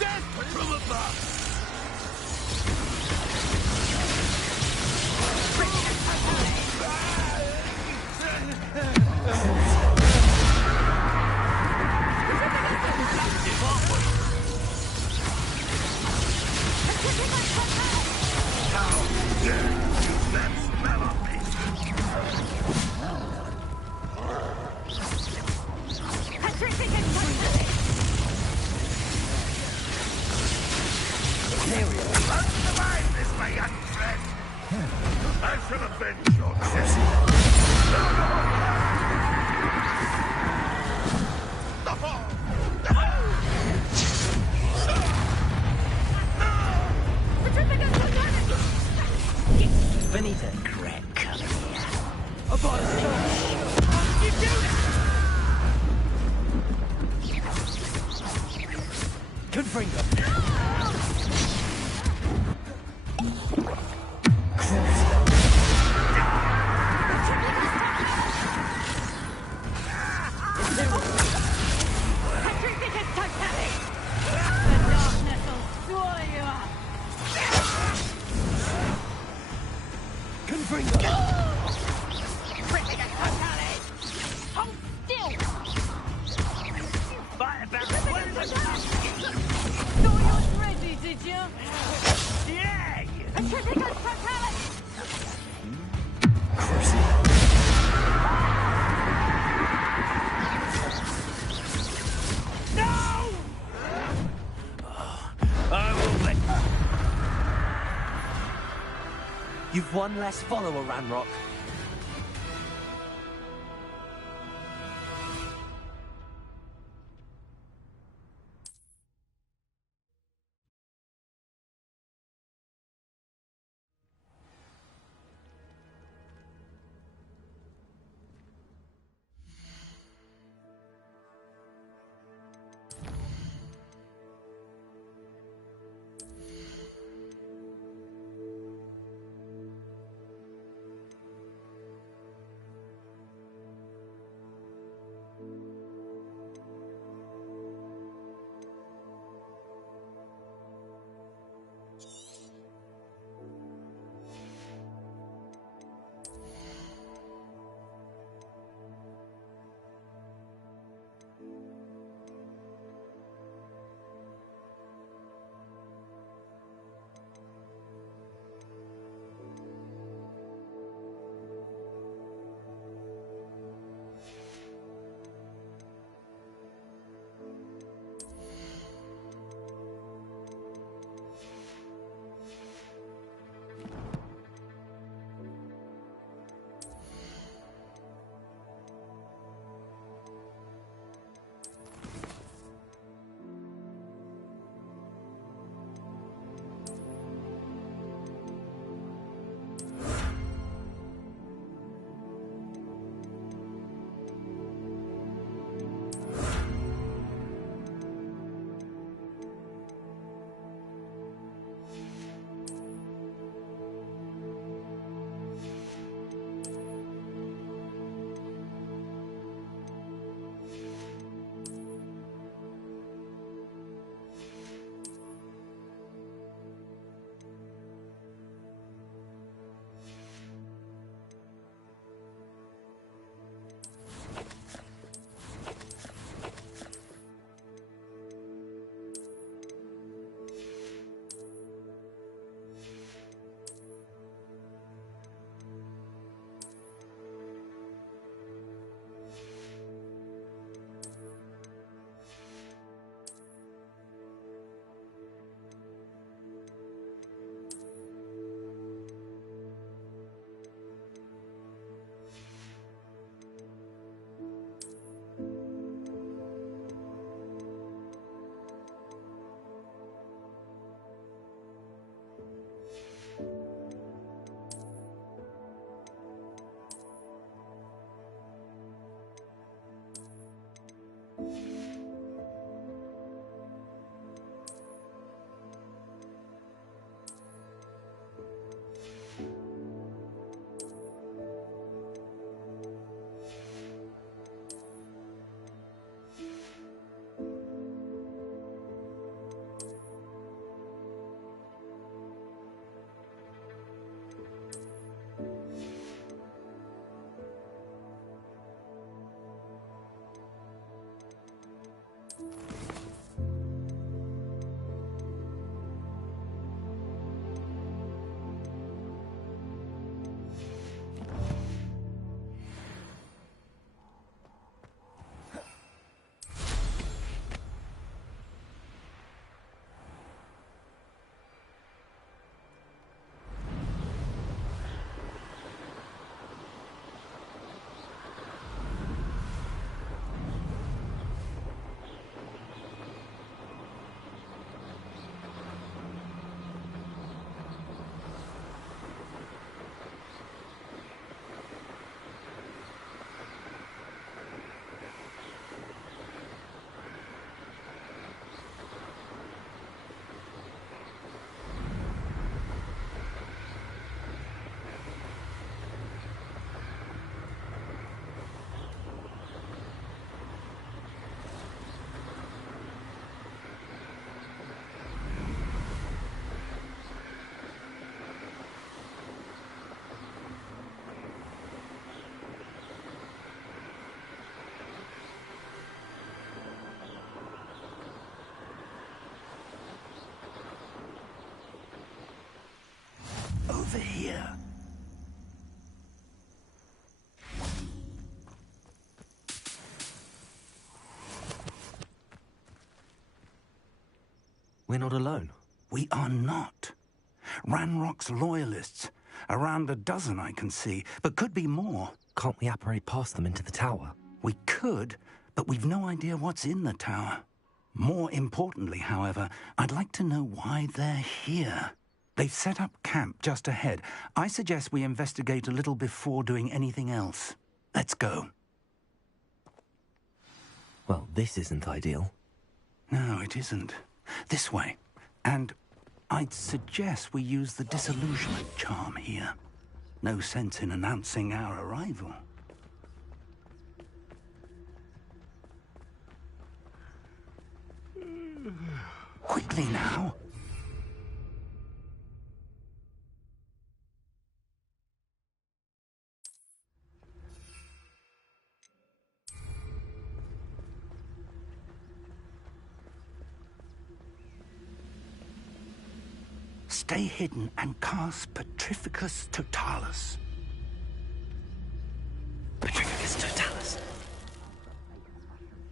Death from above. Benita crack coming here. About a How did you do that? Confringo. You've one less follower, Ranrock. we're not alone. We are not. Ranrock's loyalists. Around a dozen I can see, but could be more. Can't we apparate past them into the tower? We could, but we've no idea what's in the tower. More importantly, however, I'd like to know why they're here. They've set up camp just ahead. I suggest we investigate a little before doing anything else. Let's go. Well, this isn't ideal. No, it isn't. This way. And I'd suggest we use the disillusionment charm here. No sense in announcing our arrival. Quickly now. Stay hidden and cast Petrificus Totalis. Petrificus Totalis.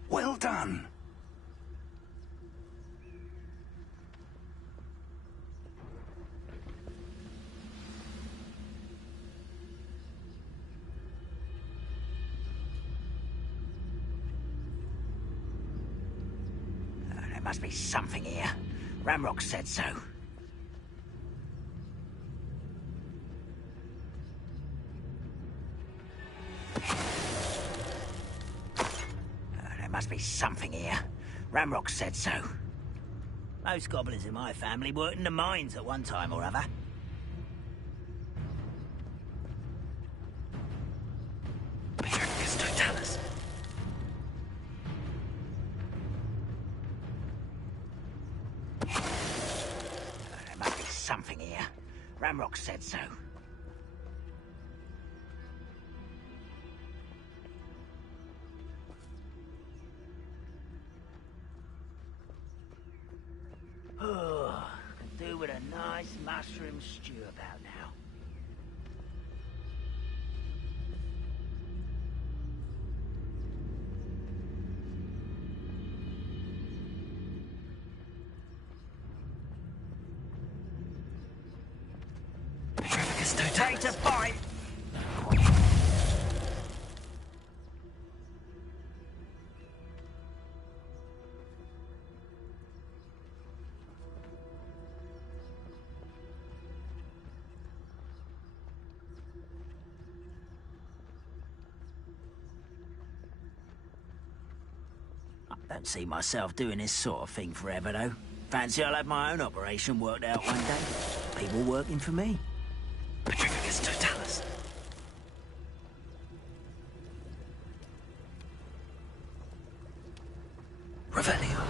Well done. There must be something here. Ramrock said so. There must be something here. Ramrock said so. Most goblins in my family worked in the mines at one time or other. Petrificus Totalis. There must be something here. Ramrock said so. Oh, could do with a nice mushroom stew about now. Petrificus Totalis. Take a bite. Don't see myself doing this sort of thing forever, though. Fancy I'll have my own operation worked out one day. People working for me. Petrificus Totalis. Revelio.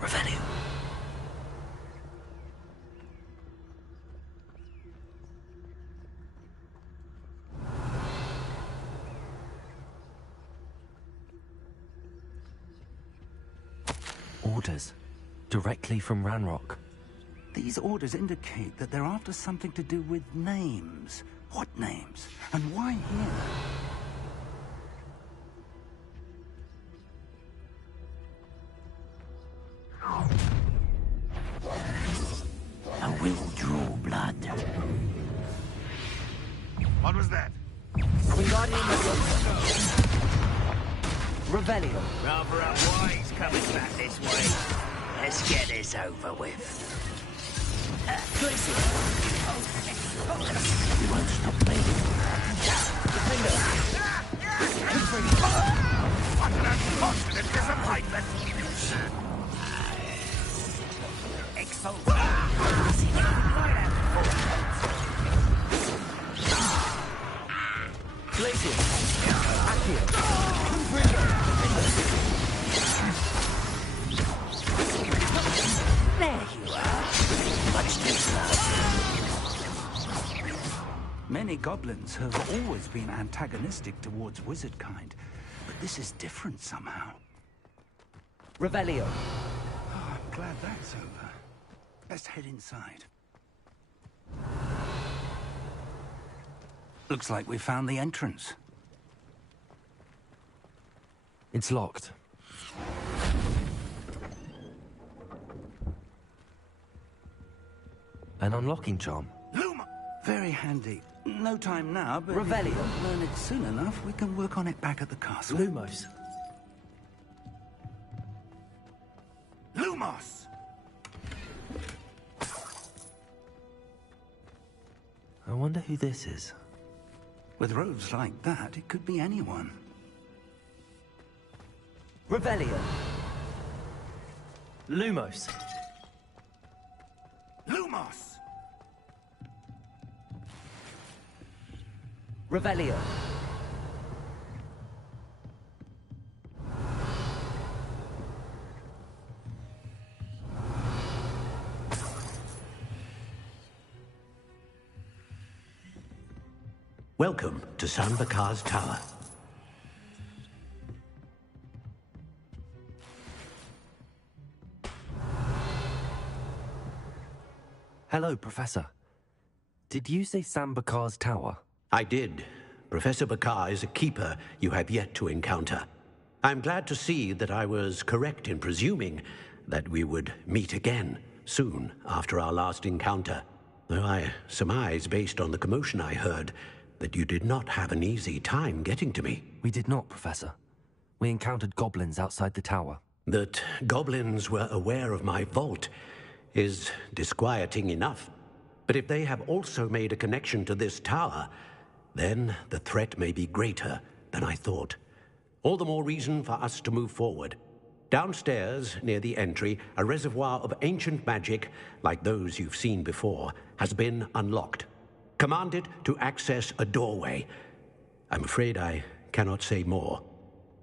Revelio. Orders. Directly from Ranrock. These orders indicate that they're after something to do with names. What names? And why here? I will draw blood. What was that? Revelio. Rather unwise coming back this way. Let's get this over with. You won't stop me. What an unfortunate disappointment! Glacier. Accio. There you are. Much too slow. Many goblins have always been antagonistic towards wizard kind, but this is different somehow. Revelio. Oh, I'm glad that's over. Let's head inside. Looks like we found the entrance. It's locked. An unlocking charm. Luma! Very handy. No time now, but Revelio. if we don't learn it soon enough, we can work on it back at the castle. Lumos. Lumos! I wonder who this is. With robes like that, it could be anyone. Revelio. Lumos. Lumos! Revelio. Welcome to Sanbakar's Tower. Hello, Professor. Did you say Sam Bakar's tower? I did. Professor Bakar is a keeper you have yet to encounter. I'm glad to see that I was correct in presuming that we would meet again soon after our last encounter. Though I surmise, based on the commotion I heard, that you did not have an easy time getting to me. We did not, Professor. We encountered goblins outside the tower. That goblins were aware of my vault is disquieting enough. But if they have also made a connection to this tower, then the threat may be greater than I thought. All the more reason for us to move forward. Downstairs, near the entry, a reservoir of ancient magic, like those you've seen before, has been unlocked. Commanded to access a doorway. I'm afraid I cannot say more.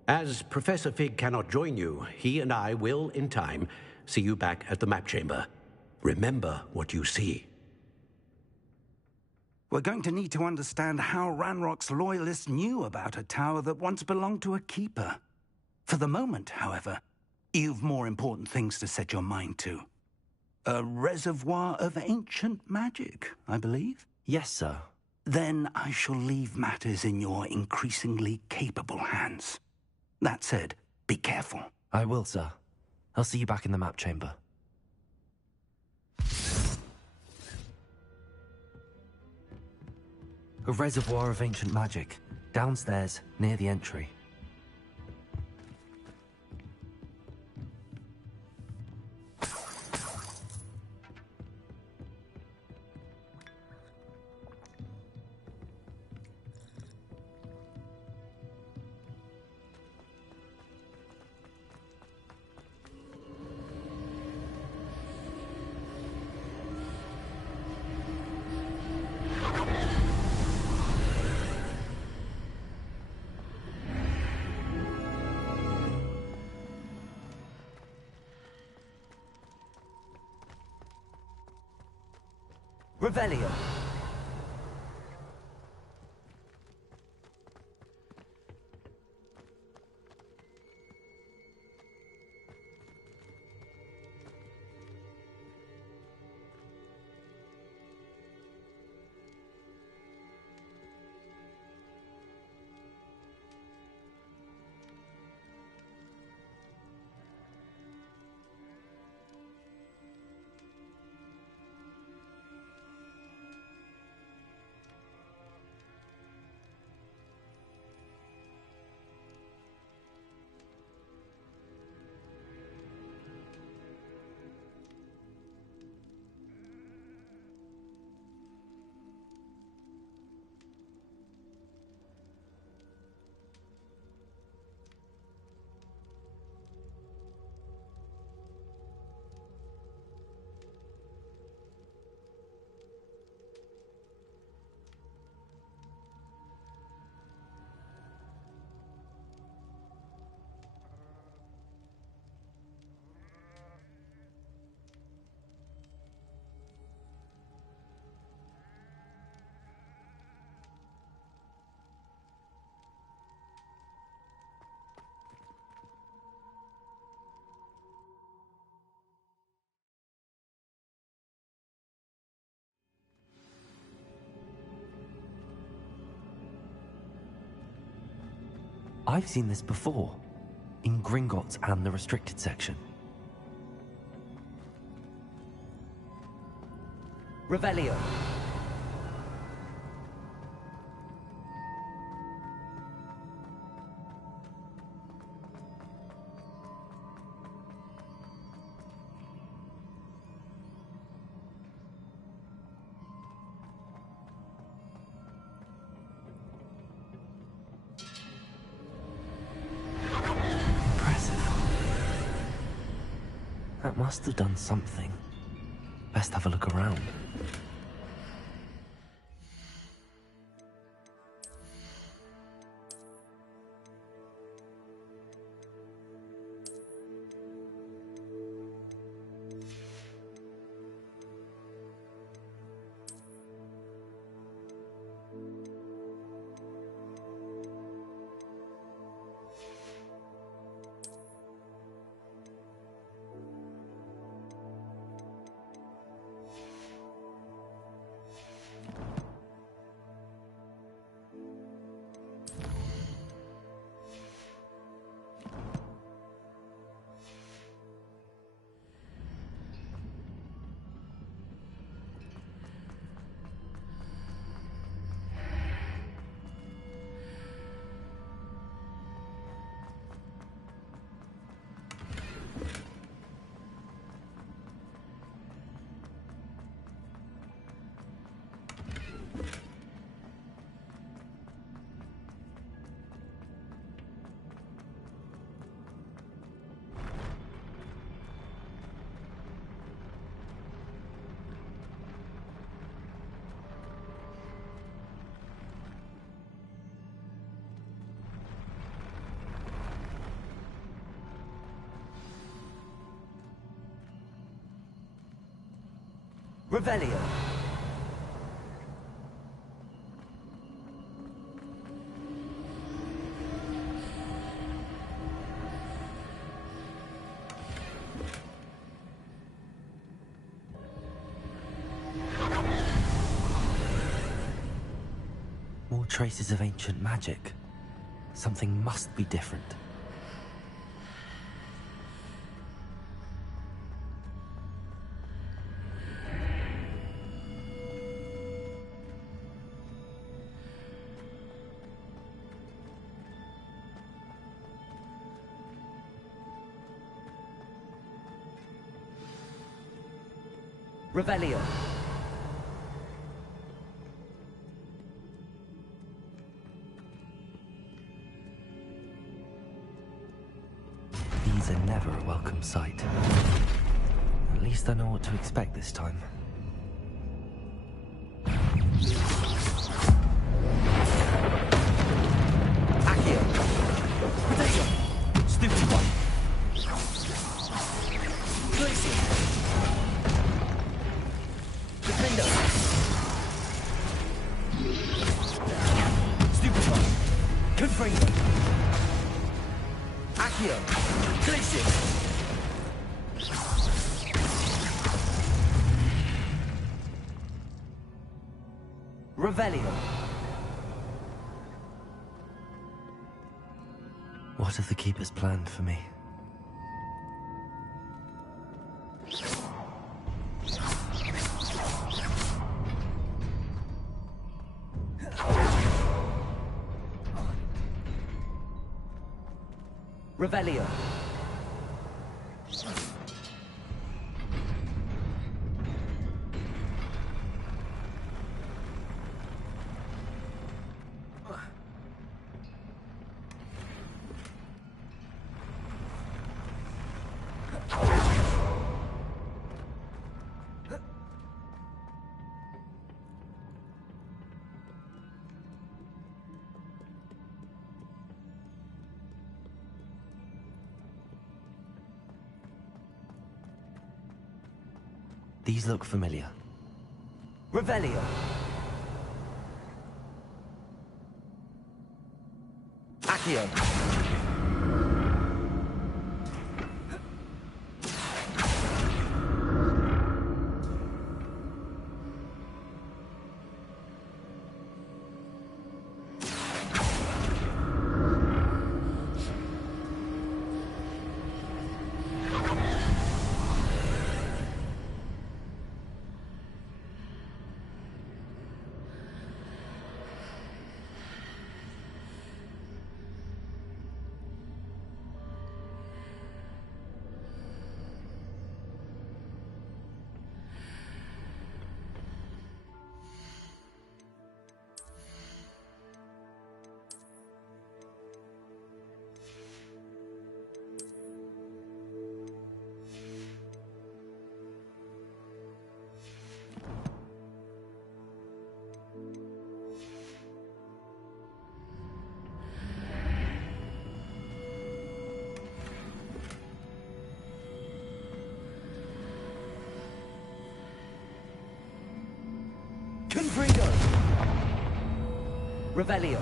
As Professor Fig cannot join you, he and I will, in time, see you back at the map chamber. Remember what you see. We're going to need to understand how Ranrock's loyalists knew about a tower that once belonged to a keeper. For the moment, however, you've more important things to set your mind to. A reservoir of ancient magic, I believe? Yes, sir. Then I shall leave matters in your increasingly capable hands. That said, be careful. I will, sir. I'll see you back in the map chamber. A reservoir of ancient magic, downstairs, near the entry. Revelio. I've seen this before, in Gringotts and the restricted section. Revelio. That must have done something. Best have a look around. Revelio. More traces of ancient magic. Something must be different. Revelio. These are never a welcome sight. At least I know what to expect this time. Accio. Potato. Stupid one. Glacier. Defender. Stupid one. Confringo. Accio. Glacier. Revelio. What have the Keepers planned for me? Revelio. These look familiar. Revelio. Accio. Revelio.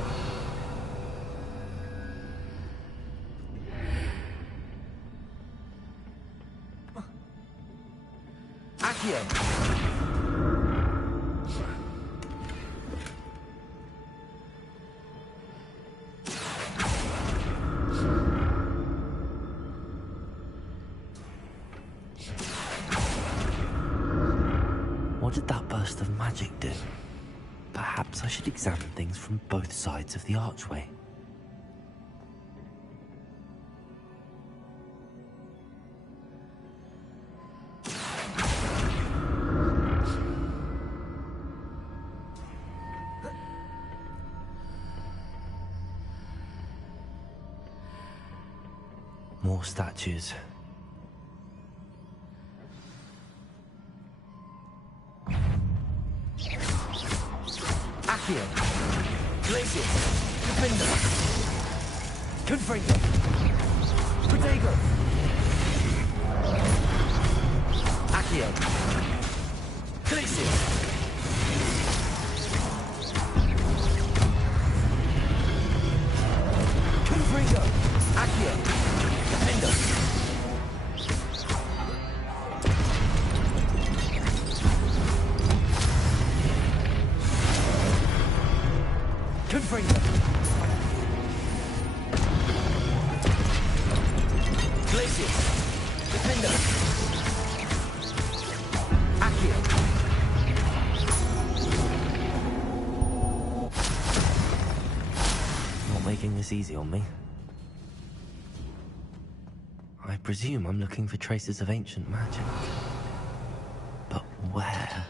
Accio. What did that burst of magic do? Perhaps I should examine things from both sides of the archway. More statues. Accio. Glacius. Defender. Confringo. Protego. Accio. Glacius. Confringo. Accio. Defender. Confringo. Glacius. Defender. Accio. Not making this easy on me. I presume I'm looking for traces of ancient magic. But where?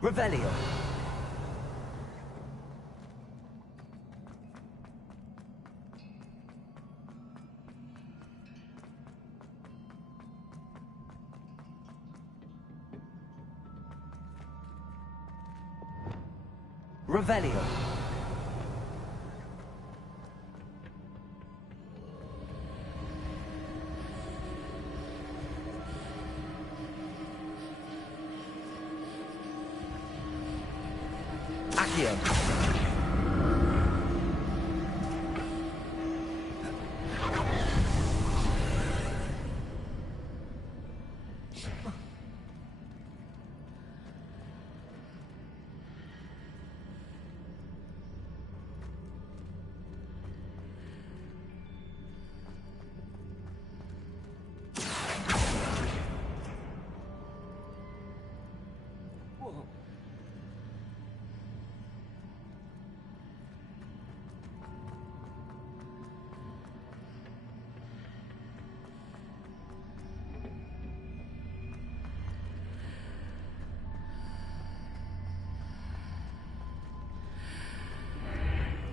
Revelio. Revelio. Accio.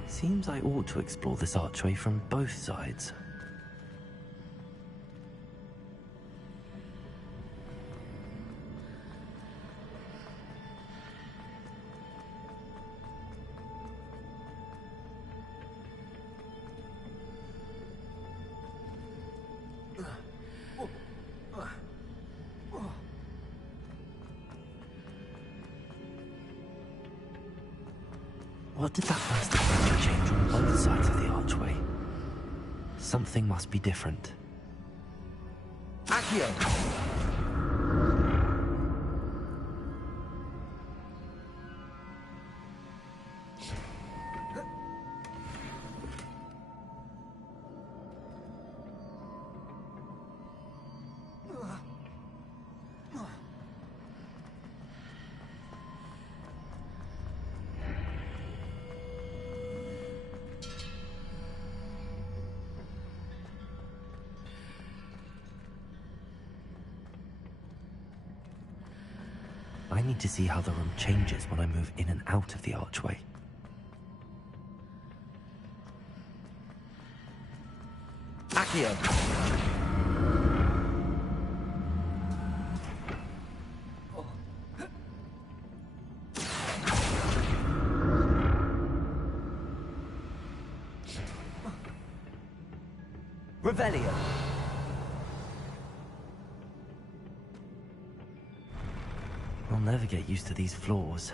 Seems I ought to explore this archway from both sides. What did that burst of magic change on both sides of the archway? Something must be different. Accio. I need to see how the room changes when I move in and out of the archway. Accio. Revelio. I'll never get used to these floors.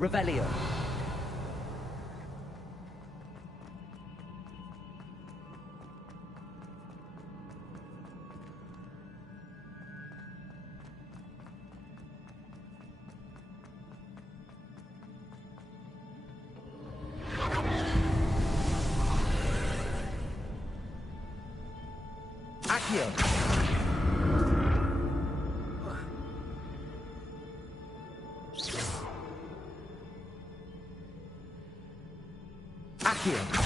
Revelio. Accio. Accio.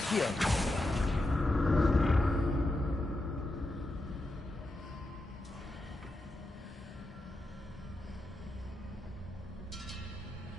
Accio. Accio.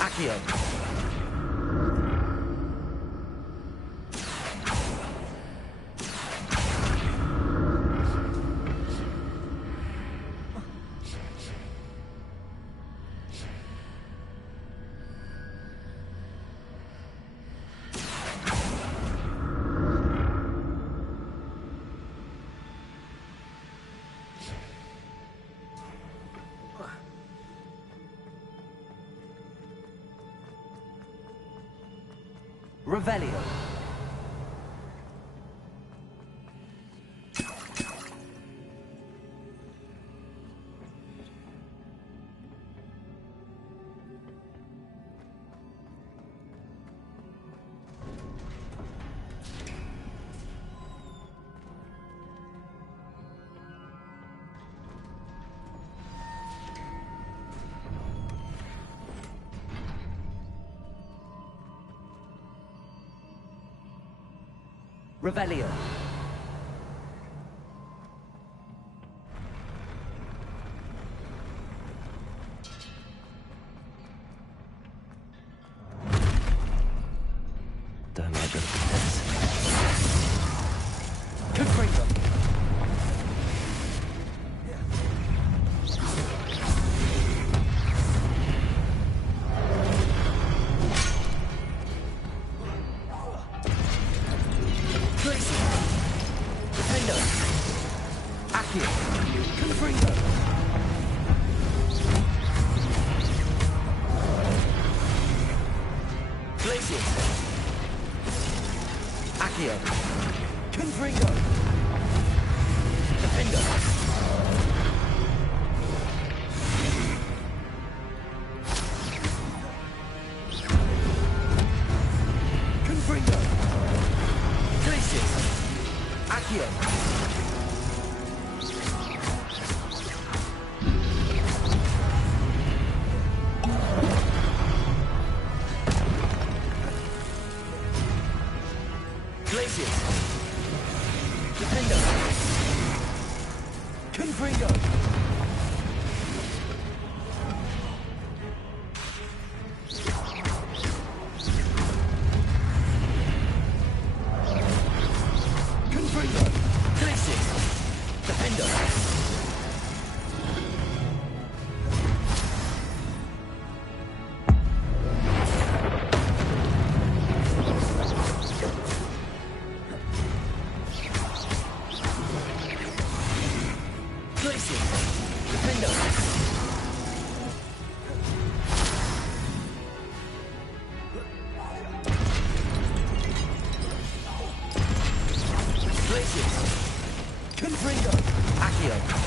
Accio. Revelio. Revelio. Don't like this. Confringo. Accio. Confringo. Defender. Confringo. Glacius. Accio. Glacius. Defender. Confringo. Confringo. Glacius. Defender. Accio.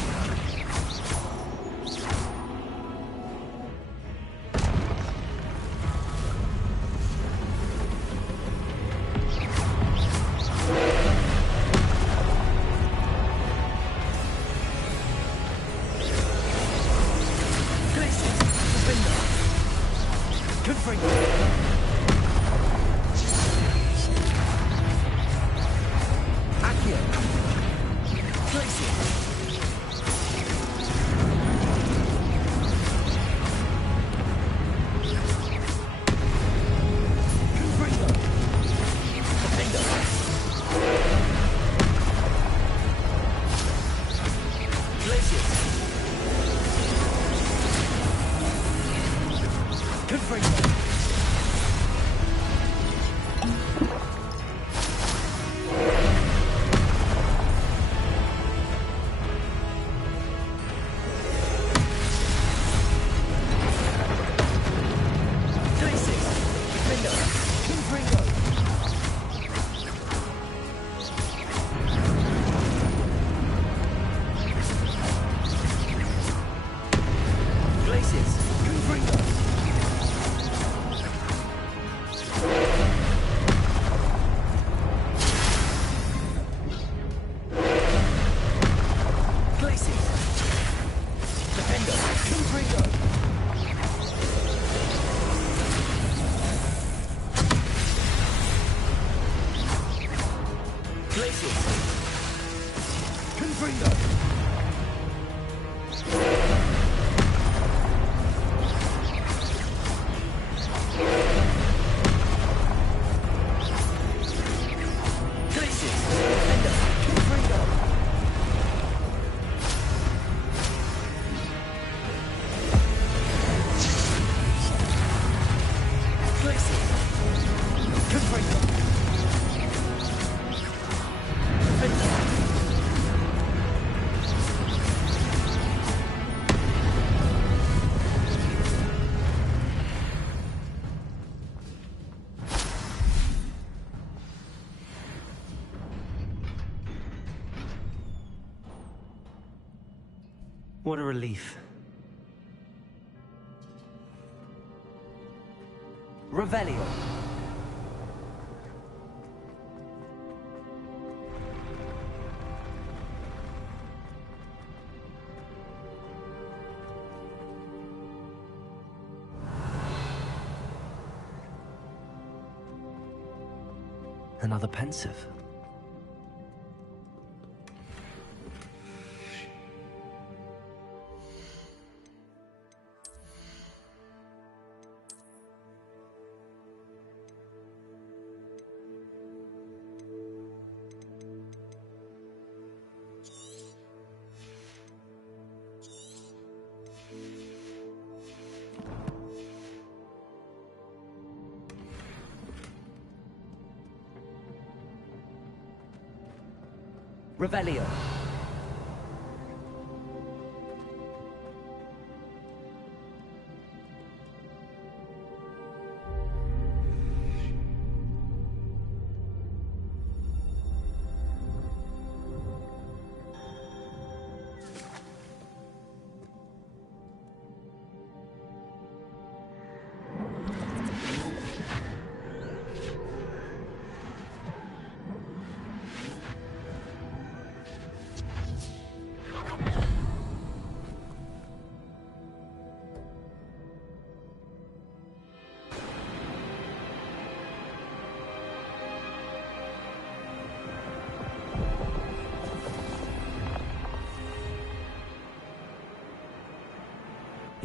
What a relief. Revelio. Another pensive. Revelio.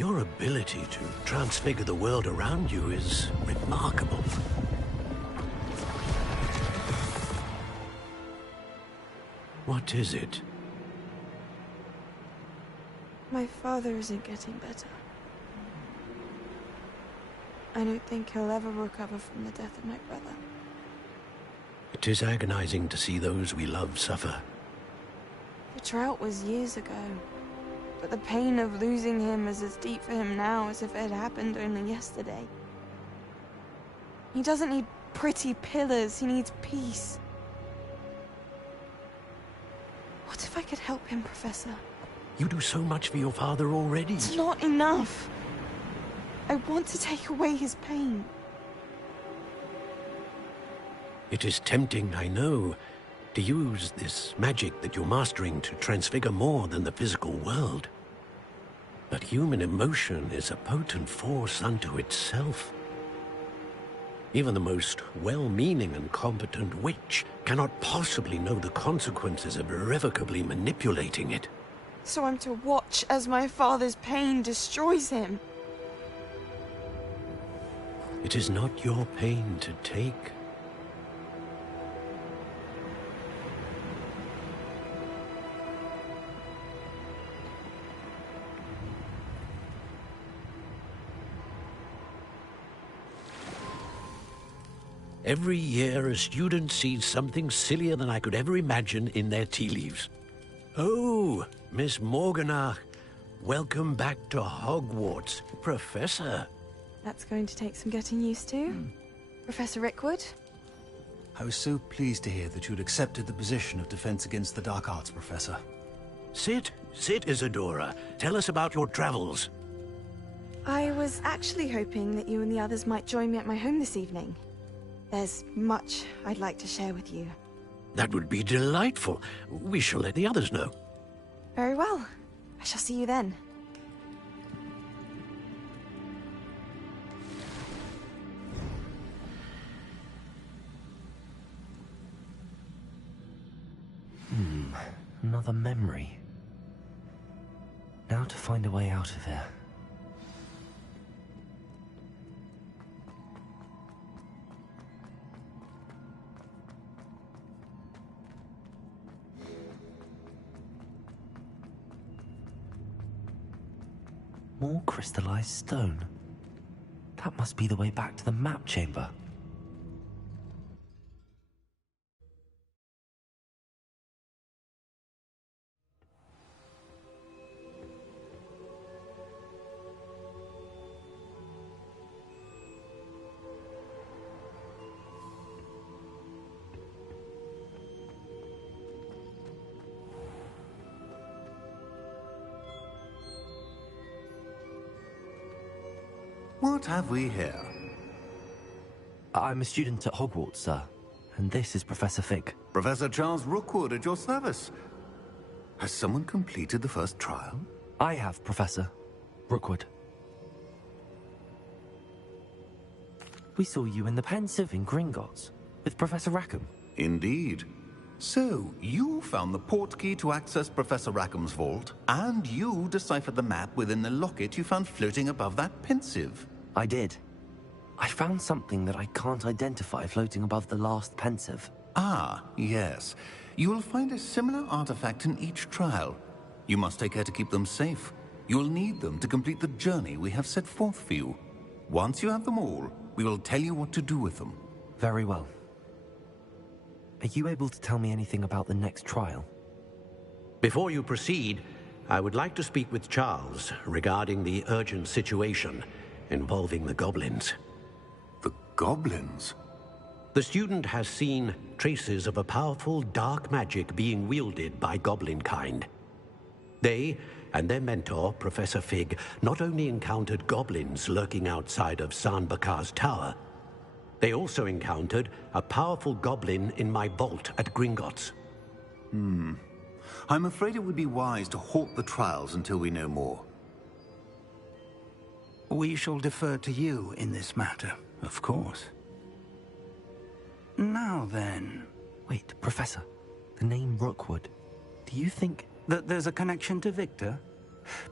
Your ability to transfigure the world around you is remarkable. What is it? My father isn't getting better. I don't think he'll ever recover from the death of my brother. It is agonizing to see those we love suffer. The drought was years ago. But the pain of losing him is as deep for him now as if it had happened only yesterday. He doesn't need pretty pillars, he needs peace. What if I could help him, Professor? You do so much for your father already. It's not enough. I want to take away his pain. It is tempting, I know, to use this magic that you're mastering to transfigure more than the physical world. But human emotion is a potent force unto itself. Even the most well-meaning and competent witch cannot possibly know the consequences of irrevocably manipulating it. So I'm to watch as my father's pain destroys him. It is not your pain to take. Every year, a student sees something sillier than I could ever imagine in their tea leaves. Oh, Miss Morganach, welcome back to Hogwarts, Professor. That's going to take some getting used to. Professor Rickwood? I was so pleased to hear that you'd accepted the position of Defense Against the Dark Arts, Professor. Sit, Isadora. Tell us about your travels. I was actually hoping that you and the others might join me at my home this evening. There's much I'd like to share with you. That would be delightful. We shall let the others know. Very well. I shall see you then. Another memory. Now to find a way out of here. More crystallized stone. That must be the way back to the map chamber. What have we here? I'm a student at Hogwarts, sir. And this is Professor Fig. Professor Charles Rookwood at your service. Has someone completed the first trial? I have, Professor Rookwood. We saw you in the Pensive in Gringotts with Professor Rackham. Indeed. So, you found the portkey to access Professor Rackham's vault, and you deciphered the map within the locket you found floating above that Pensive. I did. I found something that I can't identify floating above the last Pensive. Ah, yes. You will find a similar artifact in each trial. You must take care to keep them safe. You'll need them to complete the journey we have set forth for you. Once you have them all, we will tell you what to do with them. Very well. Are you able to tell me anything about the next trial? Before you proceed, I would like to speak with Charles regarding the urgent situation involving the goblins. The goblins? The student has seen traces of a powerful dark magic being wielded by goblin kind. They and their mentor, Professor Fig, not only encountered goblins lurking outside of San Bakar's tower, they also encountered a powerful goblin in my vault at Gringotts. I'm afraid it would be wise to halt the trials until we know more. We shall defer to you in this matter, of course. Now then... Wait, Professor. The name Rookwood. Do you think... that there's a connection to Victor?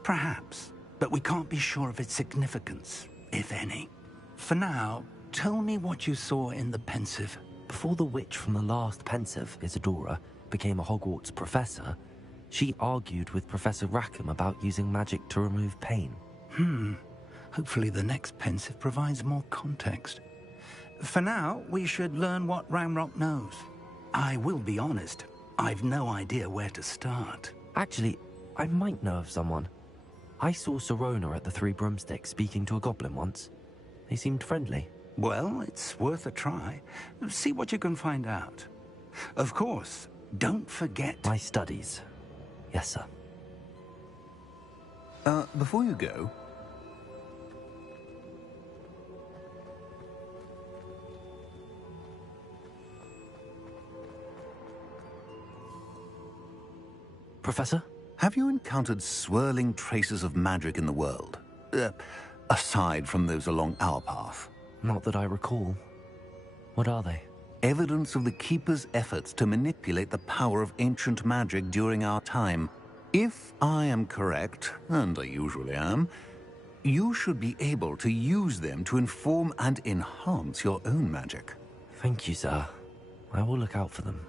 Perhaps, but we can't be sure of its significance, if any. For now, tell me what you saw in the Pensive. Before the witch from the last Pensive, Isadora, became a Hogwarts professor, she argued with Professor Rackham about using magic to remove pain. Hopefully the next Pensive provides more context. For now, we should learn what Ramrock knows. I will be honest, I've no idea where to start. Actually, I might know of someone. I saw Sirona at the Three Broomsticks speaking to a goblin once. They seemed friendly. Well, it's worth a try. See what you can find out. Of course, don't forget... my studies. Yes, sir. Before you go... Professor? Have you encountered swirling traces of magic in the world? Aside from those along our path? Not that I recall. What are they? Evidence of the Keeper's efforts to manipulate the power of ancient magic during our time. If I am correct, and I usually am, you should be able to use them to inform and enhance your own magic. Thank you, sir. I will look out for them.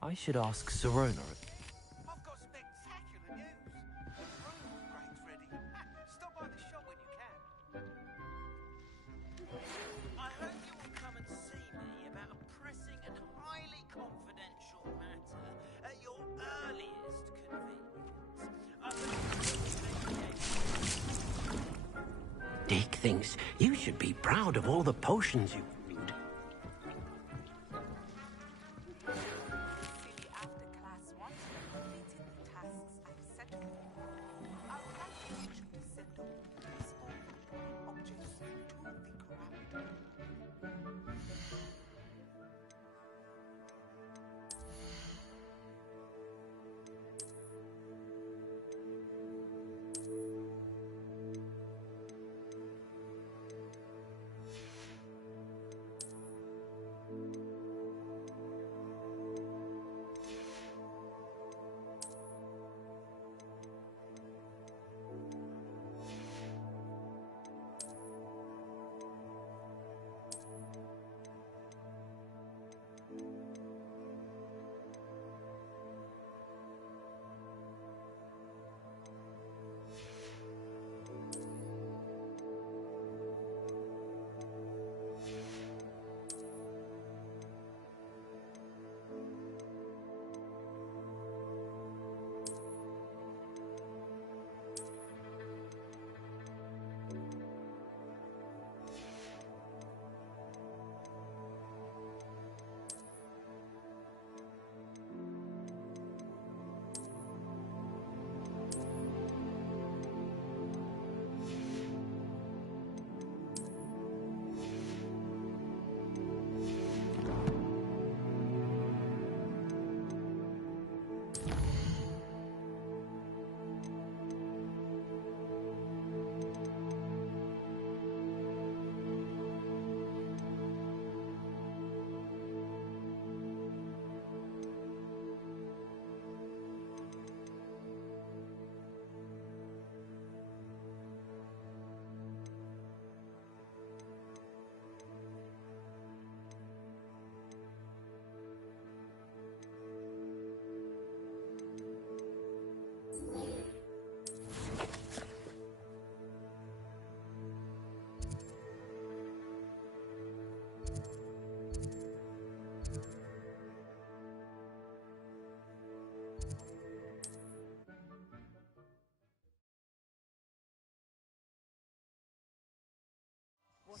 I should ask Serona. I've got spectacular news. The broom upgrade's ready. Stop by the shop when you can. I hope you will come and see me about a pressing and highly confidential matter at your earliest convenience. Dick thinks you should be proud of all the potions you've brewed.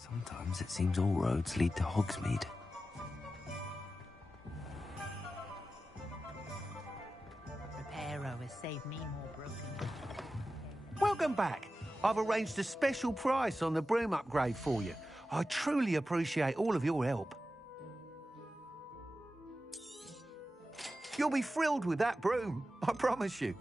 Sometimes it seems all roads lead to Hogsmeade. Reparo has saved me more broken. Welcome back. I've arranged a special price on the broom upgrade for you. I truly appreciate all of your help. You'll be thrilled with that broom, I promise you.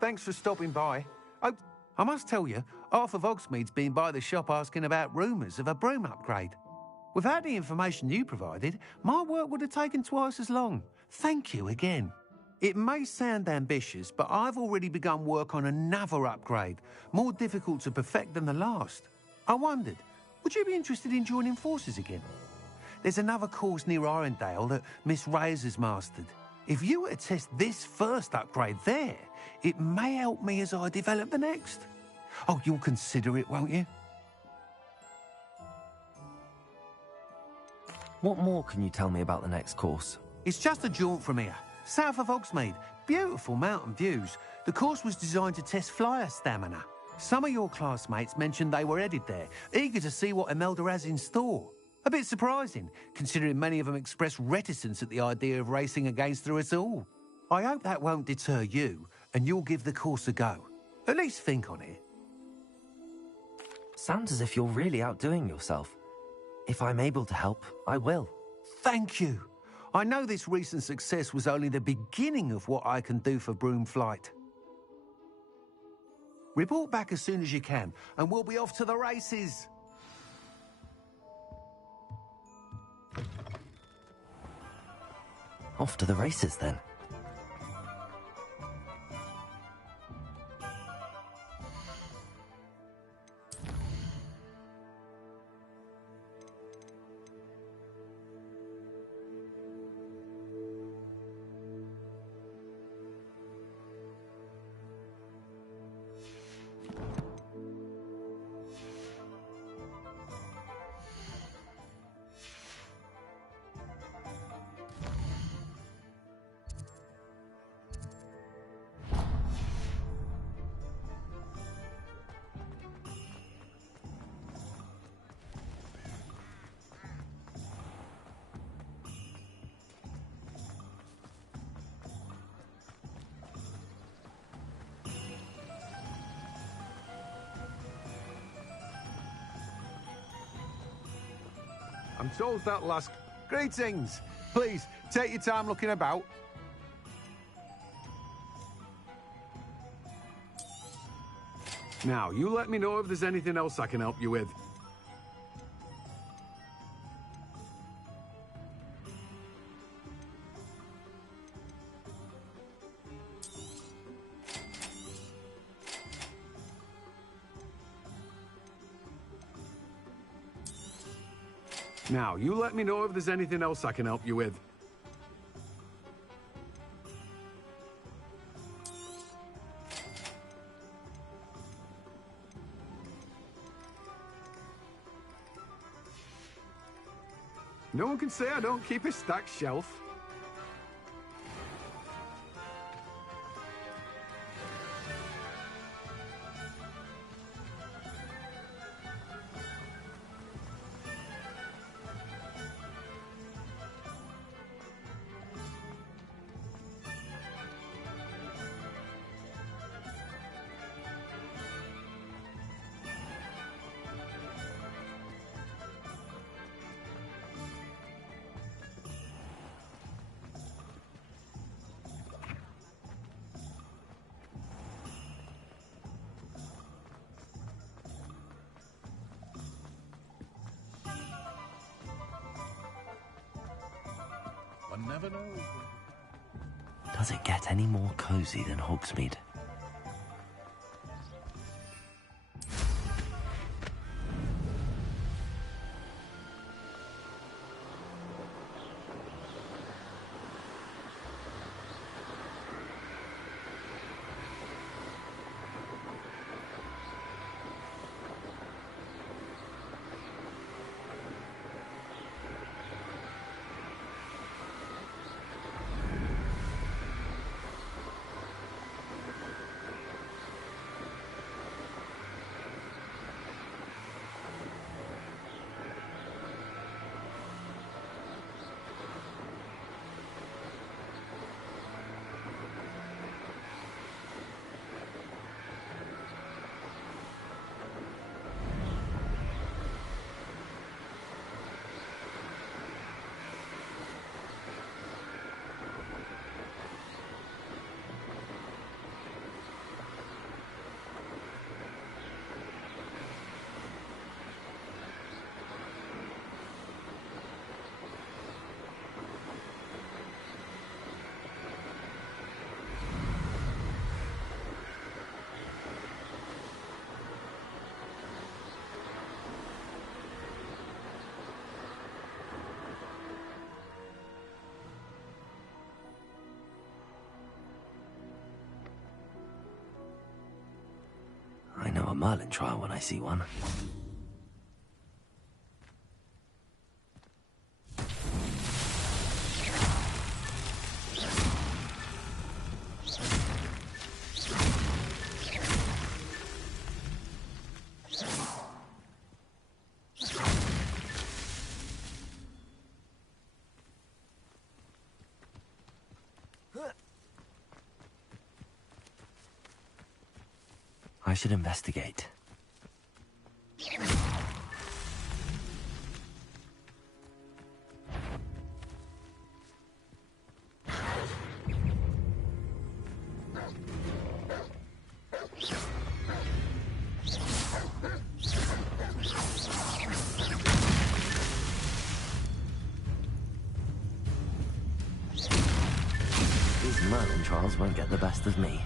Thanks for stopping by. Oh, I must tell you, half of Hogsmeade's been by the shop asking about rumours of a broom upgrade. Without the information you provided, my work would have taken twice as long. Thank you again. It may sound ambitious, but I've already begun work on another upgrade, more difficult to perfect than the last. I wondered, would you be interested in joining forces again? There's another course near Irondale that Miss Reyes has mastered. If you were to test this first upgrade there, it may help me as I develop the next. Oh, you'll consider it, won't you? What more can you tell me about the next course? It's just a jaunt from here, south of Hogsmeade. Beautiful mountain views. The course was designed to test flyer stamina. Some of your classmates mentioned they were headed there, eager to see what Imelda has in store. A bit surprising, considering many of them expressed reticence at the idea of racing against her at all. I hope that won't deter you, and you'll give the course a go. At least think on it. Sounds as if you're really outdoing yourself. If I'm able to help, I will. Thank you. I know this recent success was only the beginning of what I can do for Broom Flight. Report back as soon as you can, and we'll be off to the races. Off to the races, then. I'm told that last... Greetings! Please, take your time looking about. Now, you let me know if there's anything else I can help you with. Now, you let me know if there's anything else I can help you with. No one can say I don't keep a stacked shelf. never know. Does it get any more cozy than Hogsmeade? I know a Merlin trial when I see one. I should investigate. These Merlin trials won't get the best of me.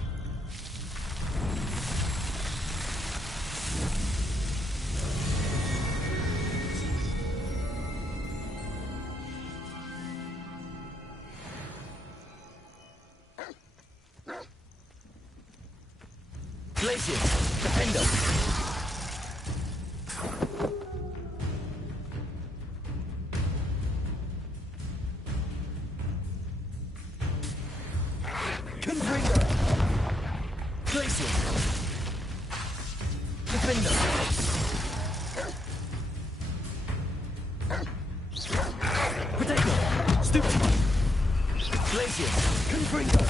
Glacius, Defender. Confringo. Glacius. Defender. Potato. Stupid. Glacius. Confringo.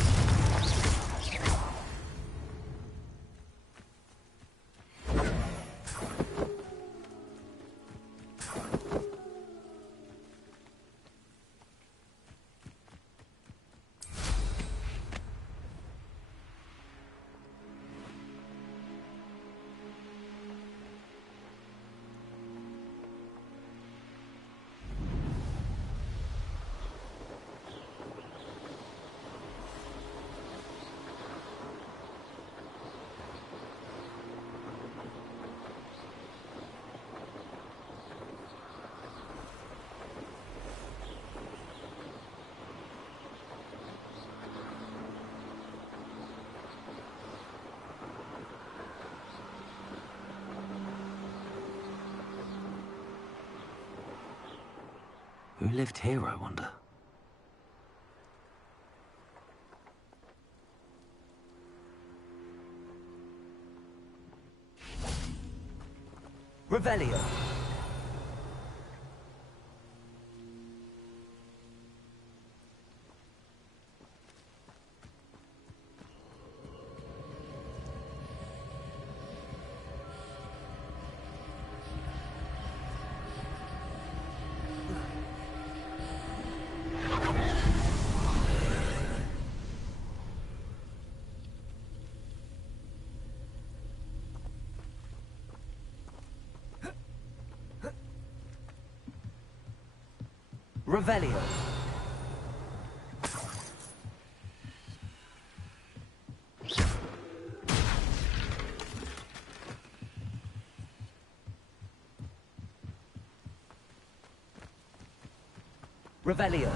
Who lived here, I wonder? Revelio. Revelio. Revelio.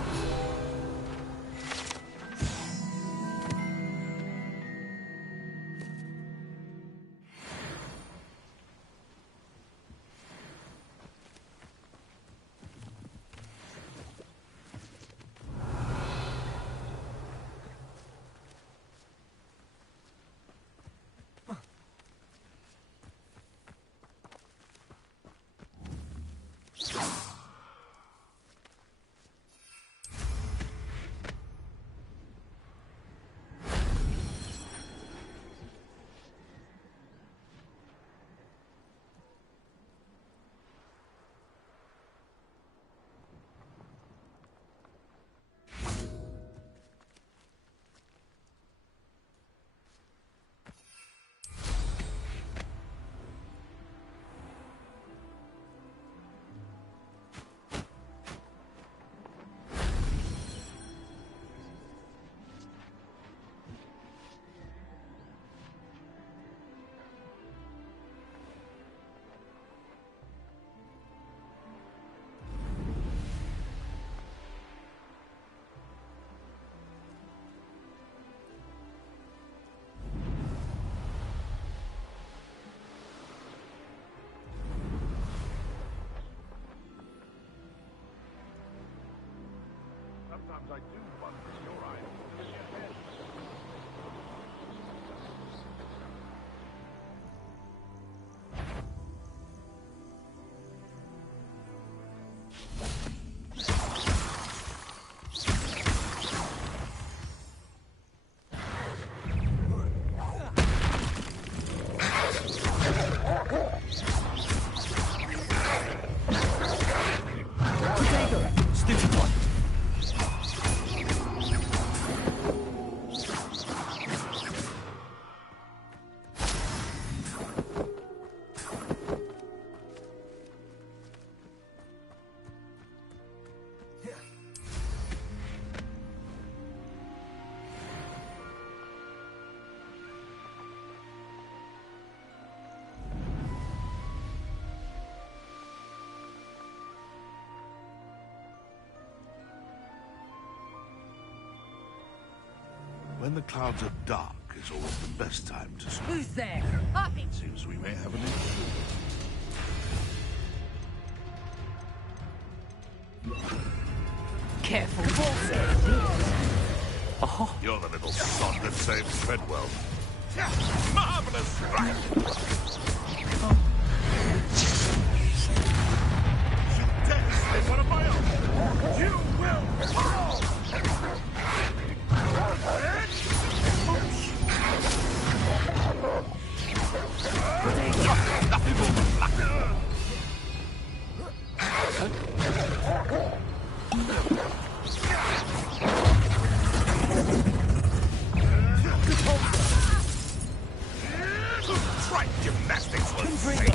Sometimes I do wonder if your eye is in your head. Stupid one. When the clouds are dark is always the best time to strike. Who's there? Hoppy! Seems we may have an intruder. Careful. Oh. You're the little sod that saved Threadwell. Marvelous strike! She dares save one of my own! You will fall! Nothing more luck! Try gymnastics will save.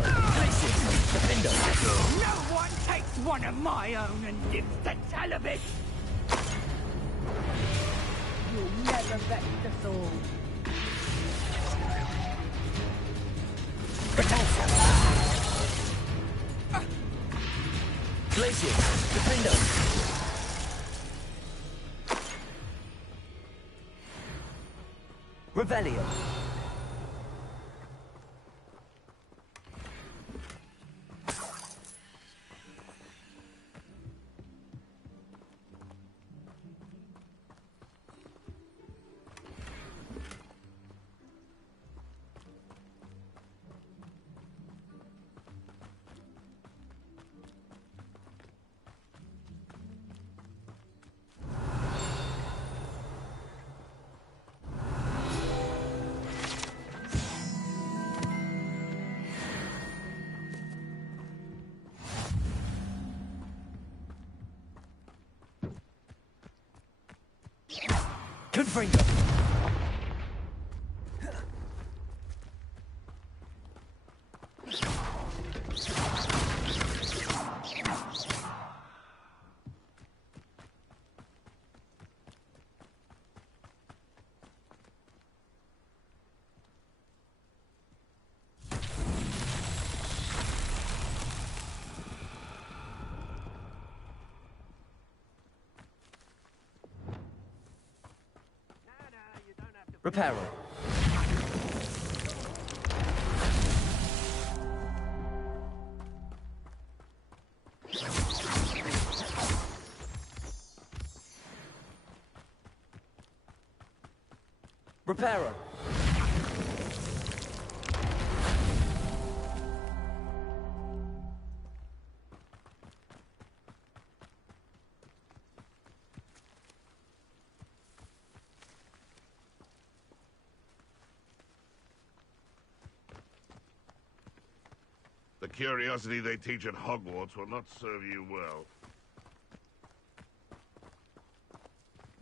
No one takes one of my own and lives to tell of it! You'll never vex us all. Glacier, Defender. Revelio. Confringo. Reparo. Reparo. The curiosity they teach at Hogwarts will not serve you well.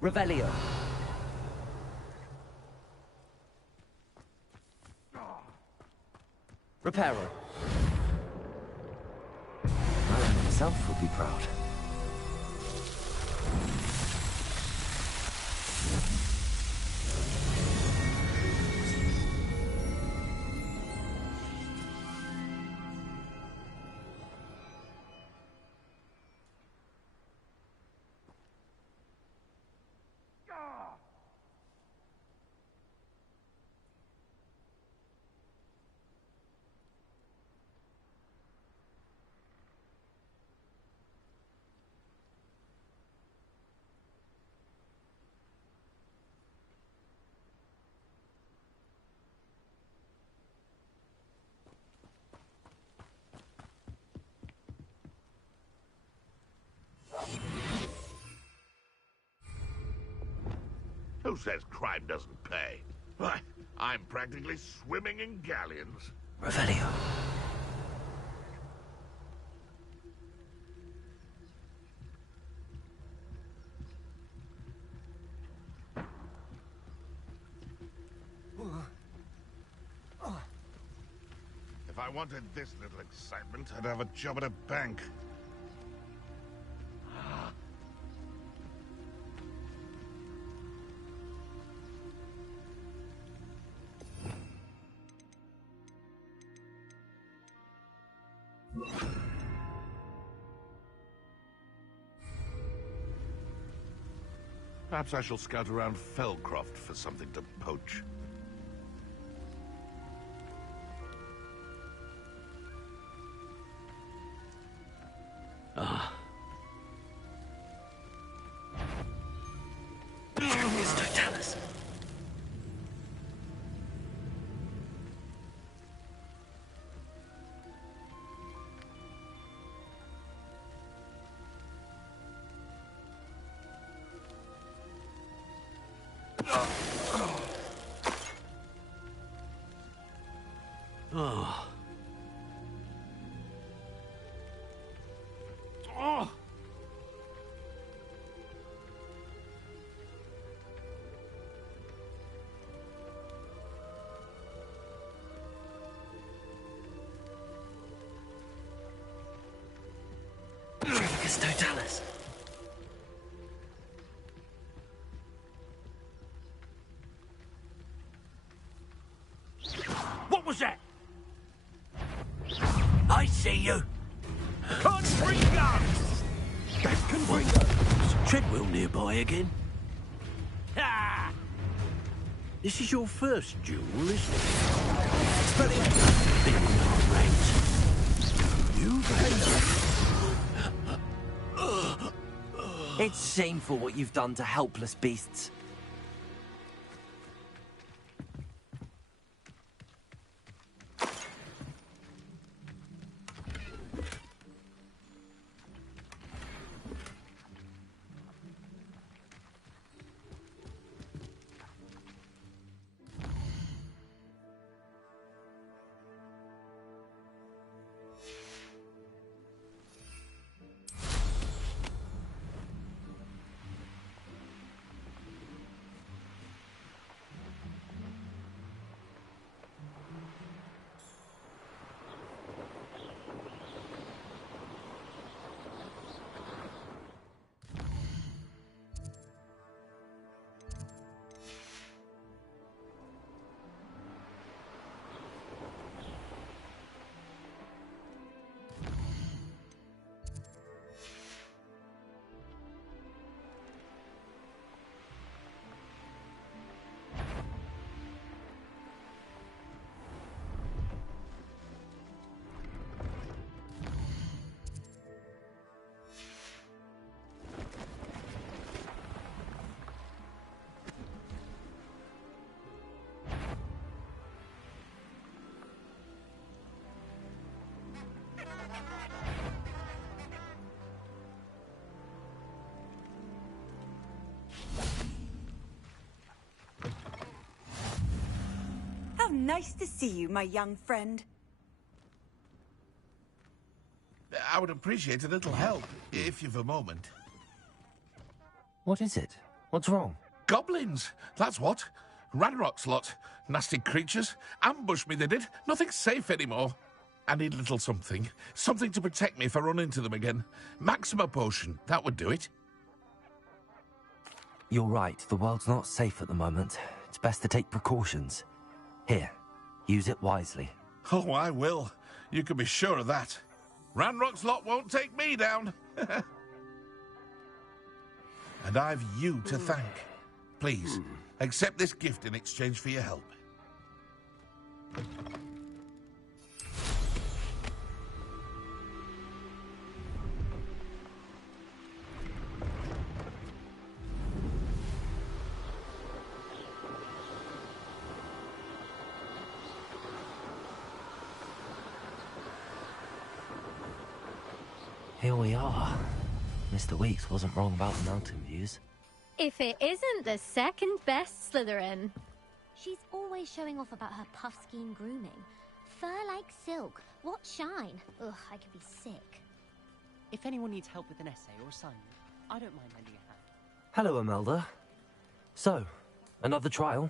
Revelio. Reparo. I myself would be proud. Who says crime doesn't pay? Why, I'm practically swimming in galleons. Revelio. If I wanted this little excitement, I'd have a job at a bank. Perhaps I shall scout around Felcroft for something to poach. Ah. It's Totalis. Oh. Oh. It's Totalis. What was that? I see you. Confringo! That's Confringo. Treadwell nearby again? Ah! This is your first duel, isn't it? Expelliarmus. Been ranked. It's shameful what you've done to helpless beasts. nice to see you, my young friend. I would appreciate a little help, if you've a moment. What is it? What's wrong? Goblins, that's what. Ranrock's lot. Nasty creatures. Ambushed me, they did. Nothing's safe anymore. I need a little something. Something to protect me if I run into them again. Maxima potion, that would do it. You're right, the world's not safe at the moment. It's best to take precautions. Here, use it wisely. Oh, I will. You can be sure of that. Ranrock's lot won't take me down. And I've you to thank. Please, accept this gift in exchange for your help. Here we are. Mr. Weeks wasn't wrong about the mountain views. If it isn't the second best Slytherin. She's always showing off about her puff-skein grooming. Fur like silk. What shine? Ugh, I could be sick. If anyone needs help with an essay or assignment, I don't mind lending a hand. Hello, Imelda. So, another trial?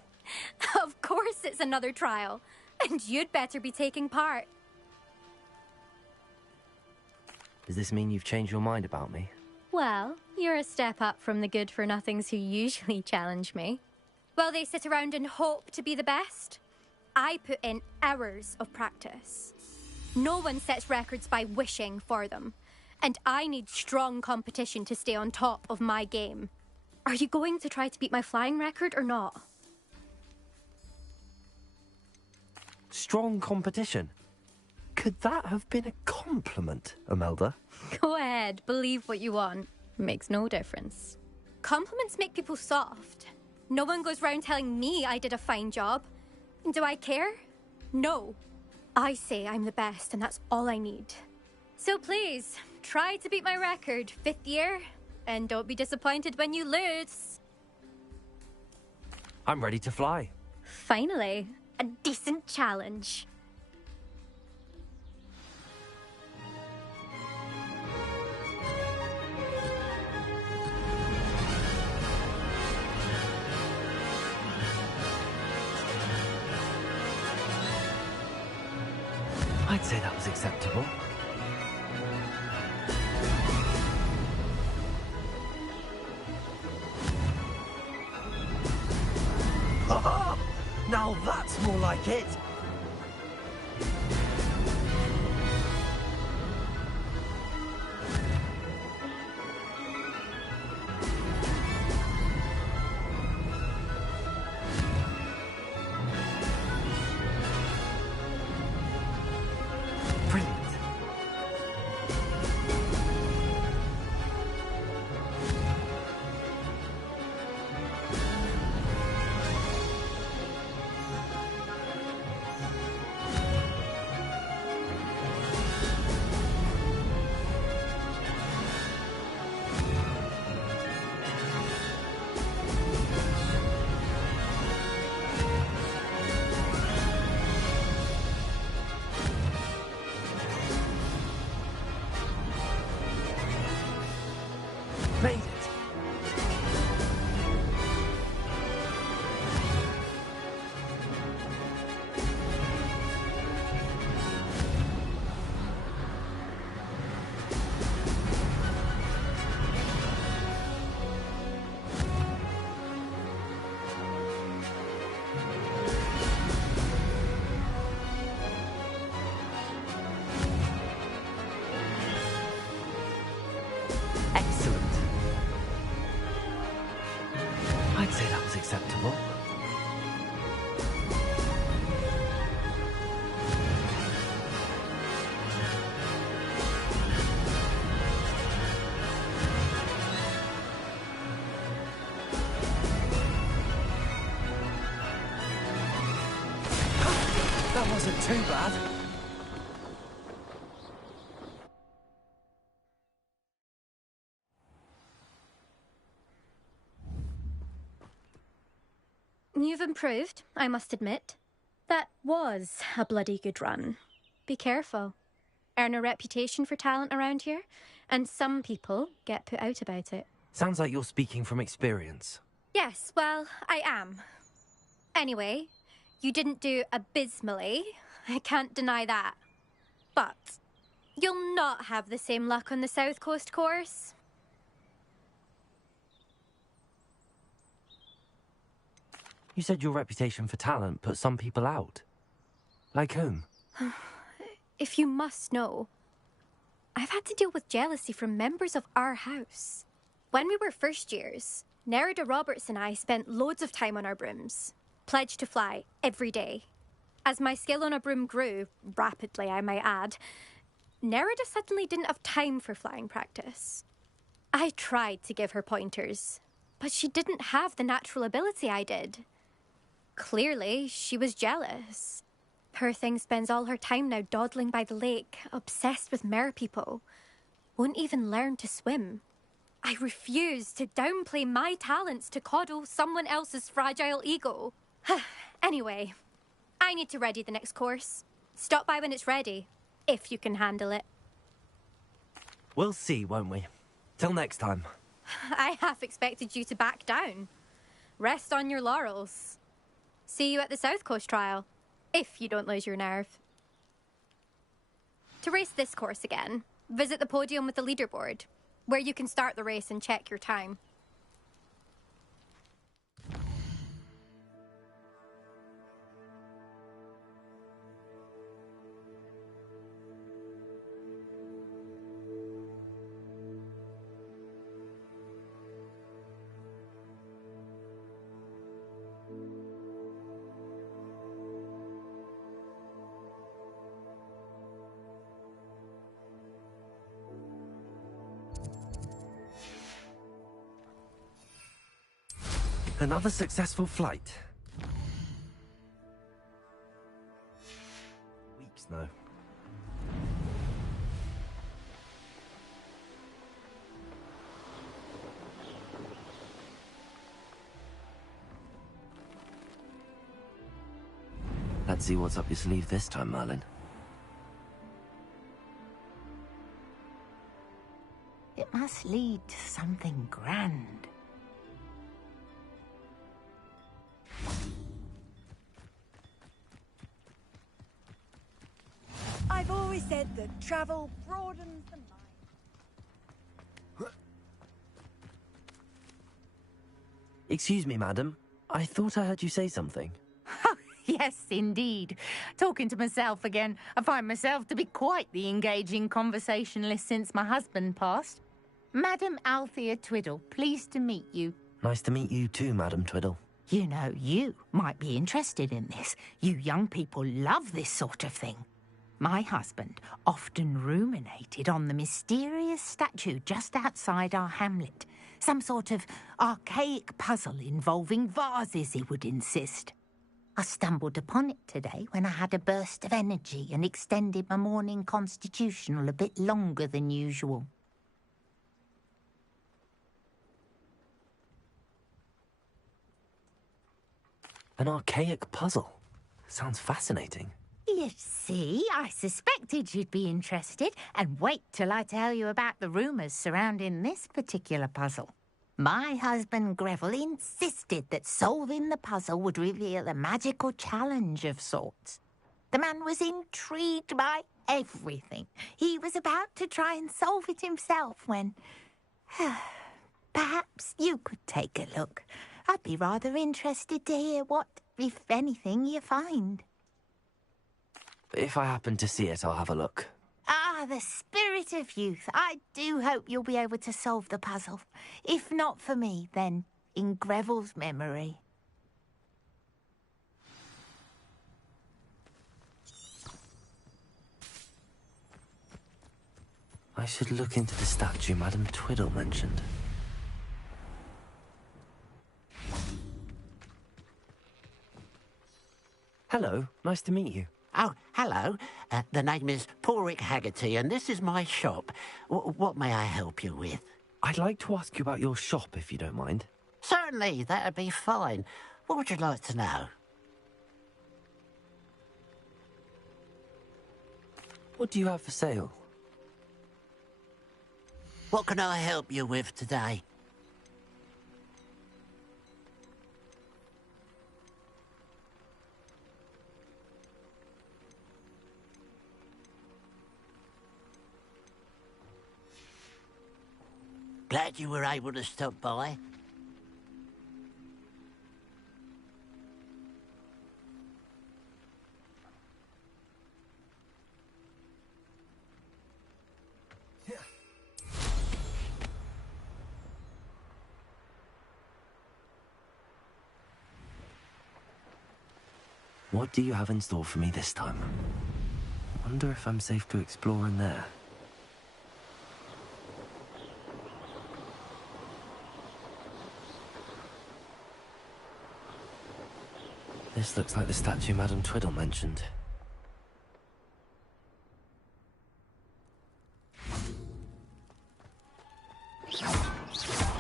Of course it's another trial. And you'd better be taking part. Does this mean you've changed your mind about me? Well, you're a step up from the good-for-nothings who usually challenge me. While they sit around and hope to be the best, I put in hours of practice. No one sets records by wishing for them. And I need strong competition to stay on top of my game. Are you going to try to beat my flying record or not? Strong competition? Could that have been a compliment, Imelda? Go ahead, believe what you want. Makes no difference. Compliments make people soft. No one goes round telling me I did a fine job. Do I care? No. I say I'm the best, and that's all I need. So please, try to beat my record, 5th year, and don't be disappointed when you lose. I'm ready to fly. Finally, a decent challenge. I'd say that was acceptable. Aha! Now that's more like it! Made it! Excellent. I'd say that was acceptable. That wasn't too bad. You've improved, I must admit. That was a bloody good run. Be careful. Earn a reputation for talent around here, and some people get put out about it. Sounds like you're speaking from experience. Yes, well, I am. Anyway, you didn't do abysmally. I can't deny that. But you'll not have the same luck on the South Coast course. You said your reputation for talent put some people out. Like whom? If you must know, I've had to deal with jealousy from members of our house. When we were first years, Nerida Roberts and I spent loads of time on our brooms, pledged to fly every day. As my skill on a broom grew, rapidly I might add, Nerida suddenly didn't have time for flying practice. I tried to give her pointers, but she didn't have the natural ability I did. Clearly, she was jealous. Poor thing spends all her time now dawdling by the lake, obsessed with merpeople. Won't even learn to swim. I refuse to downplay my talents to coddle someone else's fragile ego. Anyway, I need to ready the next course. Stop by when it's ready, if you can handle it. We'll see, won't we? Till next time. I half expected you to back down. Rest on your laurels. See you at the South Coast trial, if you don't lose your nerve. To race this course again, visit the podium with the leaderboard, where you can start the race and check your time. Another successful flight. Weeks now. Let's see what's up your sleeve this time, Merlin. It must lead to something grand. I've always said that travel broadens the mind. Excuse me, madam. I thought I heard you say something. Yes, indeed. Talking to myself again. I find myself to be quite the engaging conversationalist since my husband passed. Madam Althea Twiddle, pleased to meet you. Nice to meet you too, Madam Twiddle. You know, you might be interested in this. You young people love this sort of thing. My husband often ruminated on the mysterious statue just outside our hamlet. Some sort of archaic puzzle involving vases, he would insist. I stumbled upon it today when I had a burst of energy and extended my morning constitutional a bit longer than usual. An archaic puzzle. Sounds fascinating. You see, I suspected you'd be interested, and wait till I tell you about the rumours surrounding this particular puzzle. My husband Greville insisted that solving the puzzle would reveal a magical challenge of sorts. The man was intrigued by everything. He was about to try and solve it himself when... Perhaps you could take a look. I'd be rather interested to hear what, if anything, you find. If I happen to see it, I'll have a look. Ah, the spirit of youth. I do hope you'll be able to solve the puzzle. If not for me, then in Greville's memory. I should look into the statue Madam Twiddle mentioned. Hello, nice to meet you. Oh, hello. The name is Porrick Haggerty, and this is my shop. What may I help you with? I'd like to ask you about your shop, if you don't mind. Certainly, that'd be fine. What would you like to know? What do you have for sale? What can I help you with today? Glad you were able to stop by. What do you have in store for me this time? Wonder if I'm safe to explore in there. This looks like the statue Madame Twiddle mentioned.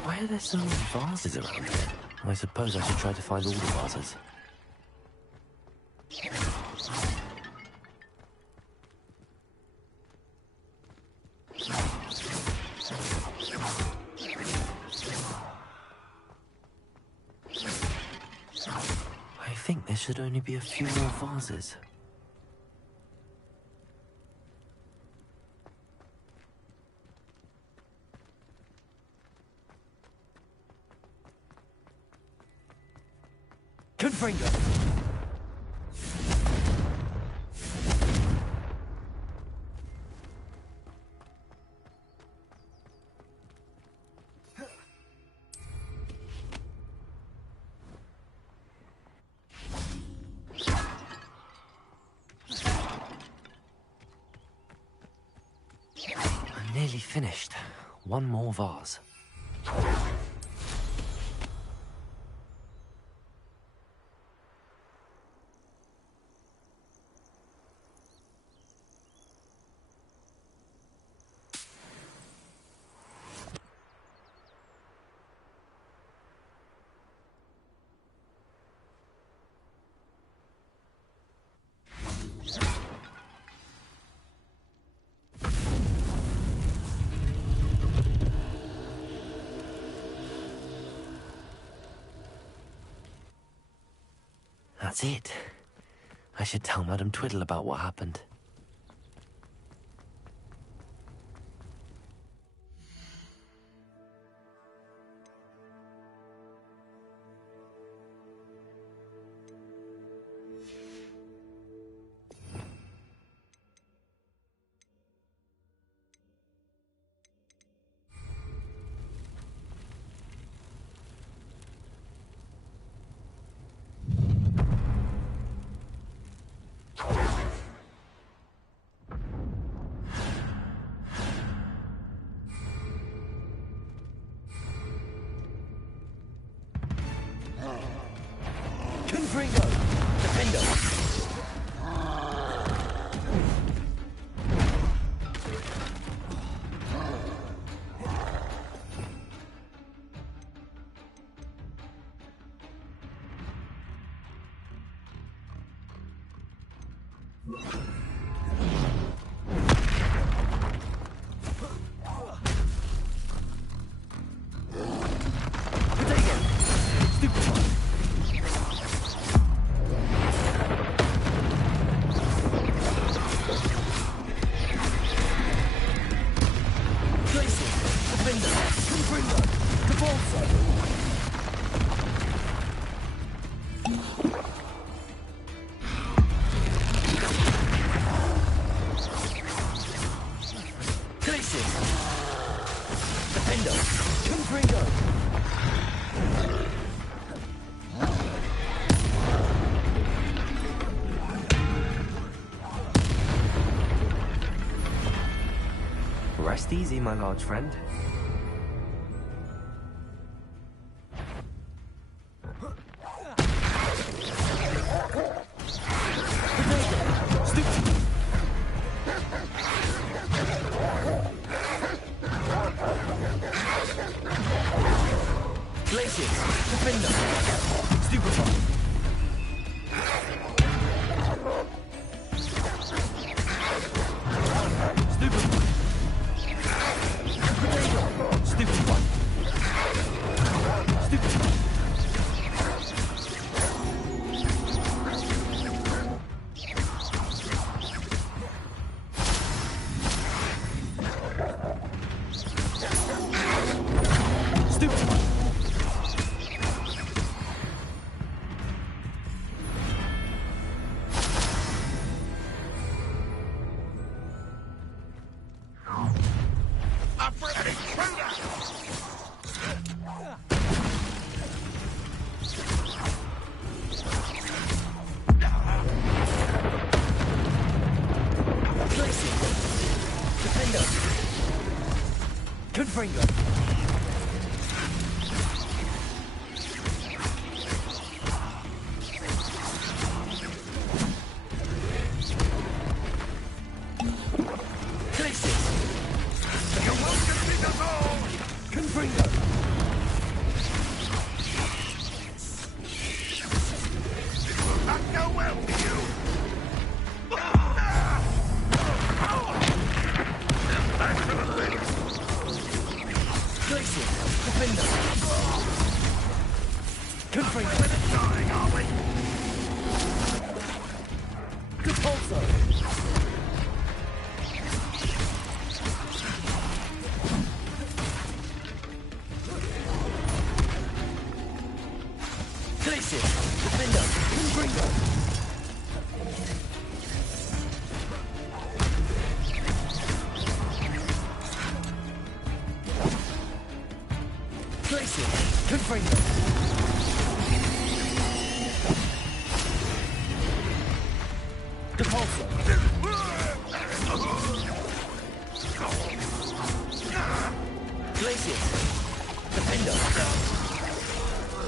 Why are there so many vases around here? I suppose I should try to find all the vases. I think there should only be a few more vases. Confringo! I'm nearly finished. One more vase. That's it. I should tell Madame Twiddle about what happened. Confringo! Defendo! Rest easy, my large friend. Confringo. You're welcome to meet us all! Confringo. It will not go well for you! Back to the thing! Glacier, Defender. Confringo. We're dying, are we? Repulsor. Glacier, Defender, Confringo. Glacier, Confringo. Repulsor. Glacier, Defender.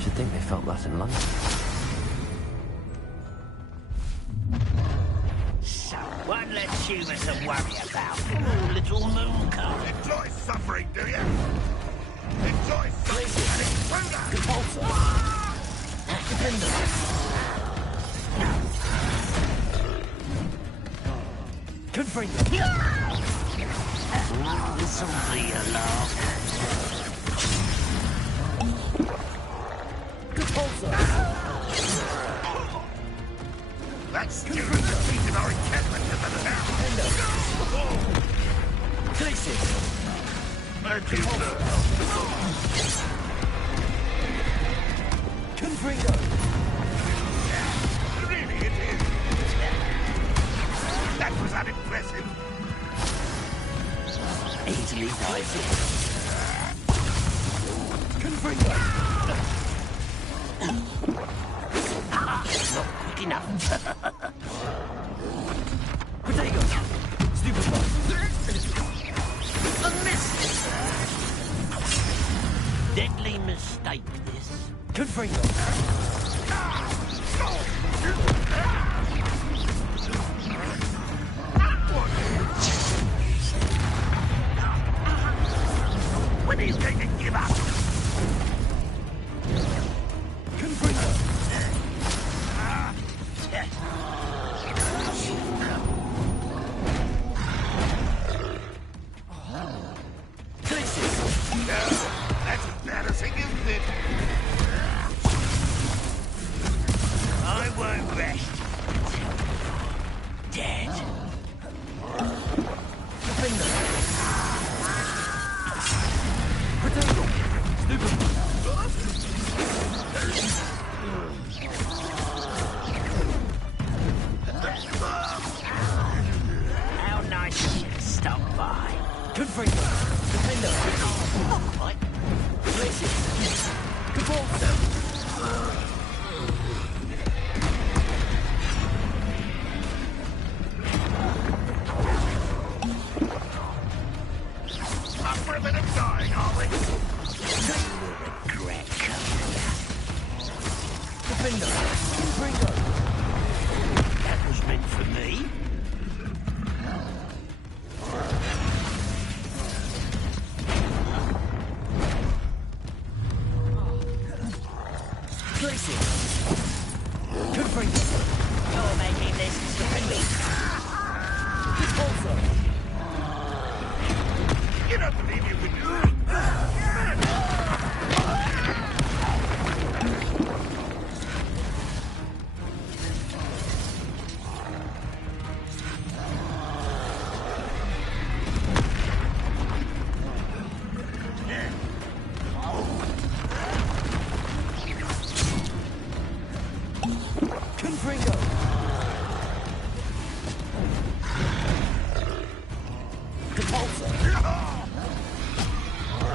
Should think they felt that in London. So, one less humour to worry about. Oh, little moon cub. Enjoy suffering, do you? Enjoy suffering. Repulsor. Defender. Confringo. This'll be a laugh. Repulsor. That student defeated our encampment in the town. Glacius. Confringo. Really, it is. That was unimpressive. Easily rising. Confringo. Not quick enough. Potato. Stupefy. A miss. Deadly mistake, this. Confringo. When he's going to give up. Confringo. That's embarrassing, isn't it? I won't rest. Dead. Defender. Potato. Stupefy. How nice you stop by. Confringo. Defender. Not quite. Glacius. Repulsor. Up for a bit of dying, are we? Regret. Defender. Confringo. That was meant for me. Glacius. Confringo. You're making this stupid. Repulsor. You don't believe you can do it? Confringo. Repulsor.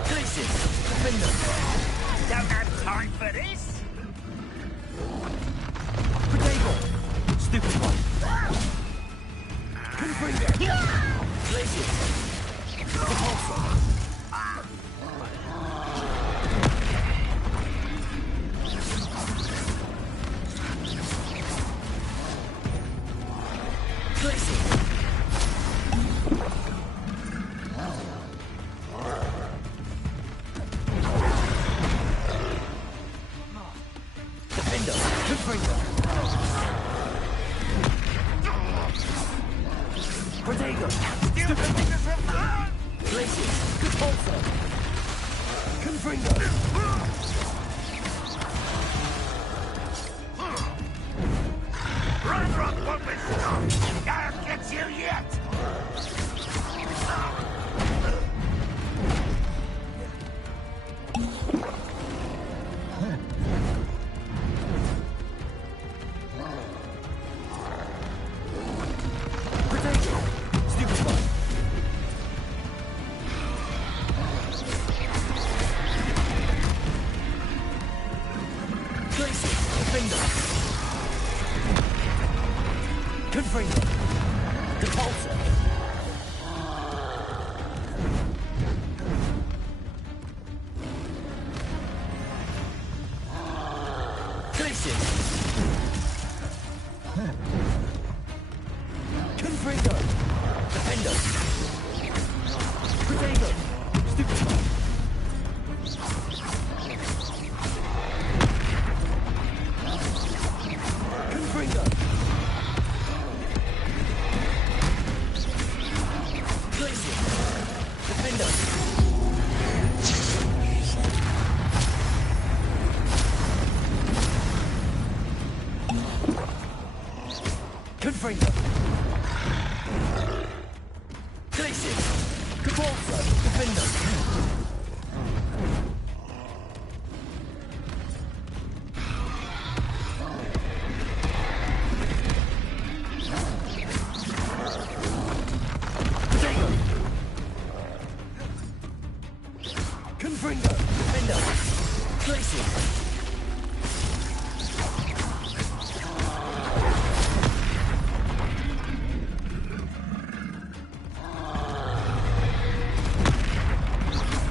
Glacius. Defender. Don't have time for this. Potato. Stupefy. Confringo. Glacius. Repulsor. Glacius. Defender. Confringo. Potato. Glacius. Repulsor. Confringo. Run, won't be stopped. I'll get you yet. Potato. Stupefy. Glacius. Defender. Confringo. Repulsor. Glacius. Confringo. Defender! Protego! Stupid! Confringo! Glacier! Defender! Confringo! Glacier! Cabalzo! Defender! Confringo! Defender! Glacier!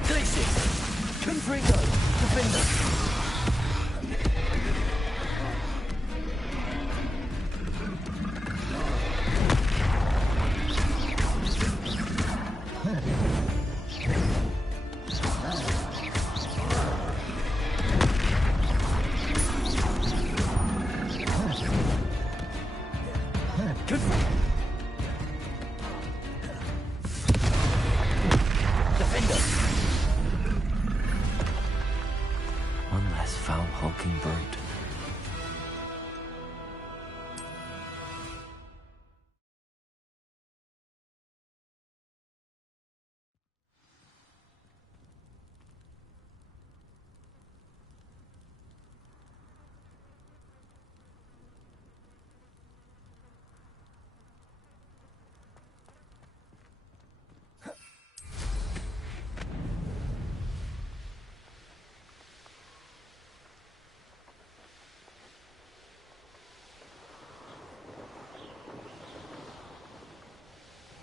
Glacier! Confringo! Defender! Defender! One less foul-hulking brute.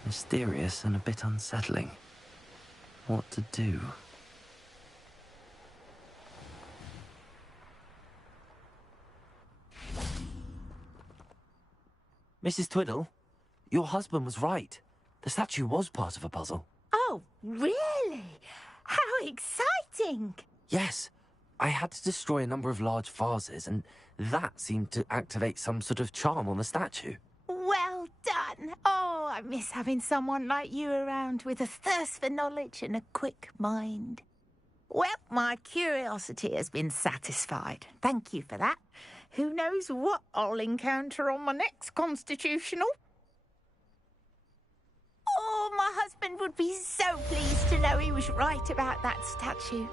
Mysterious and a bit unsettling. What to do? Mrs. Twiddle, your husband was right. The statue was part of a puzzle. Oh, really? How exciting! Yes, I had to destroy a number of large vases, and that seemed to activate some sort of charm on the statue. Well done. Oh, I miss having someone like you around with a thirst for knowledge and a quick mind. Well, my curiosity has been satisfied. Thank you for that. Who knows what I'll encounter on my next constitutional? Oh, my husband would be so pleased to know he was right about that statue.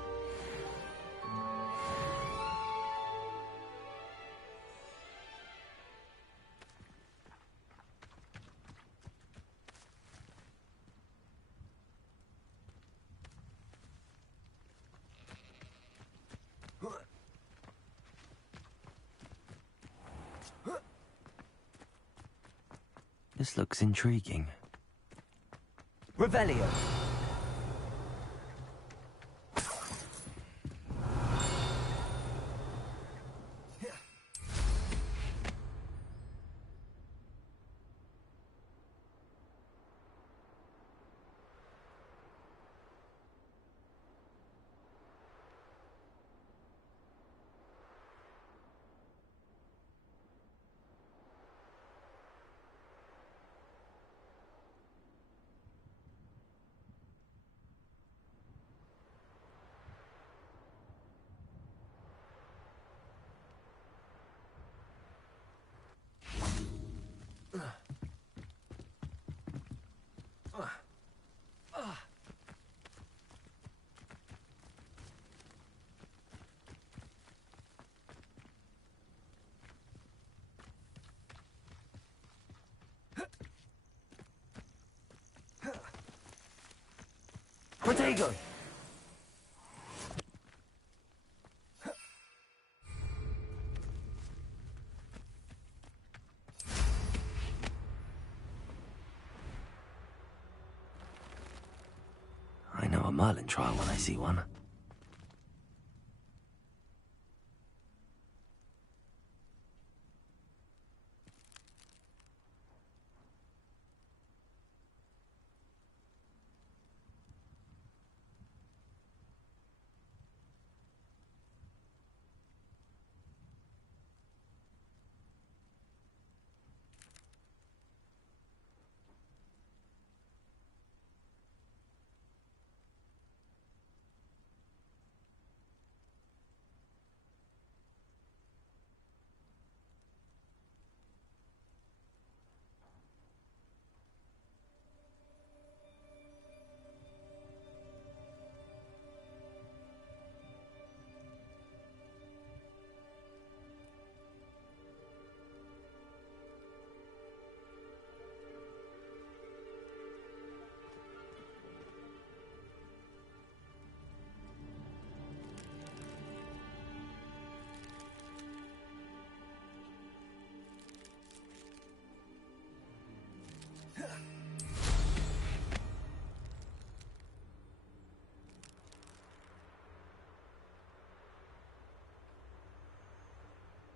This looks intriguing. Revelio! Protego! I know a Merlin trial when I see one.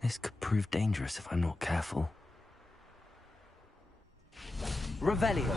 This could prove dangerous if I'm not careful. Revelio.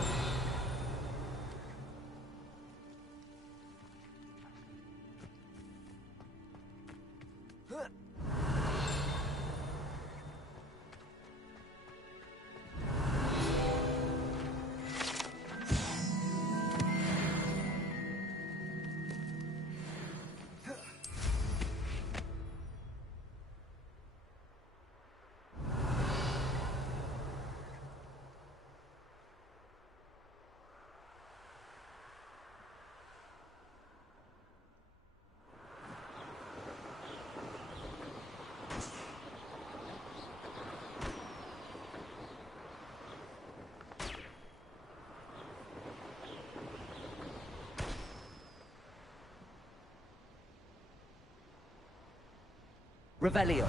Revelio.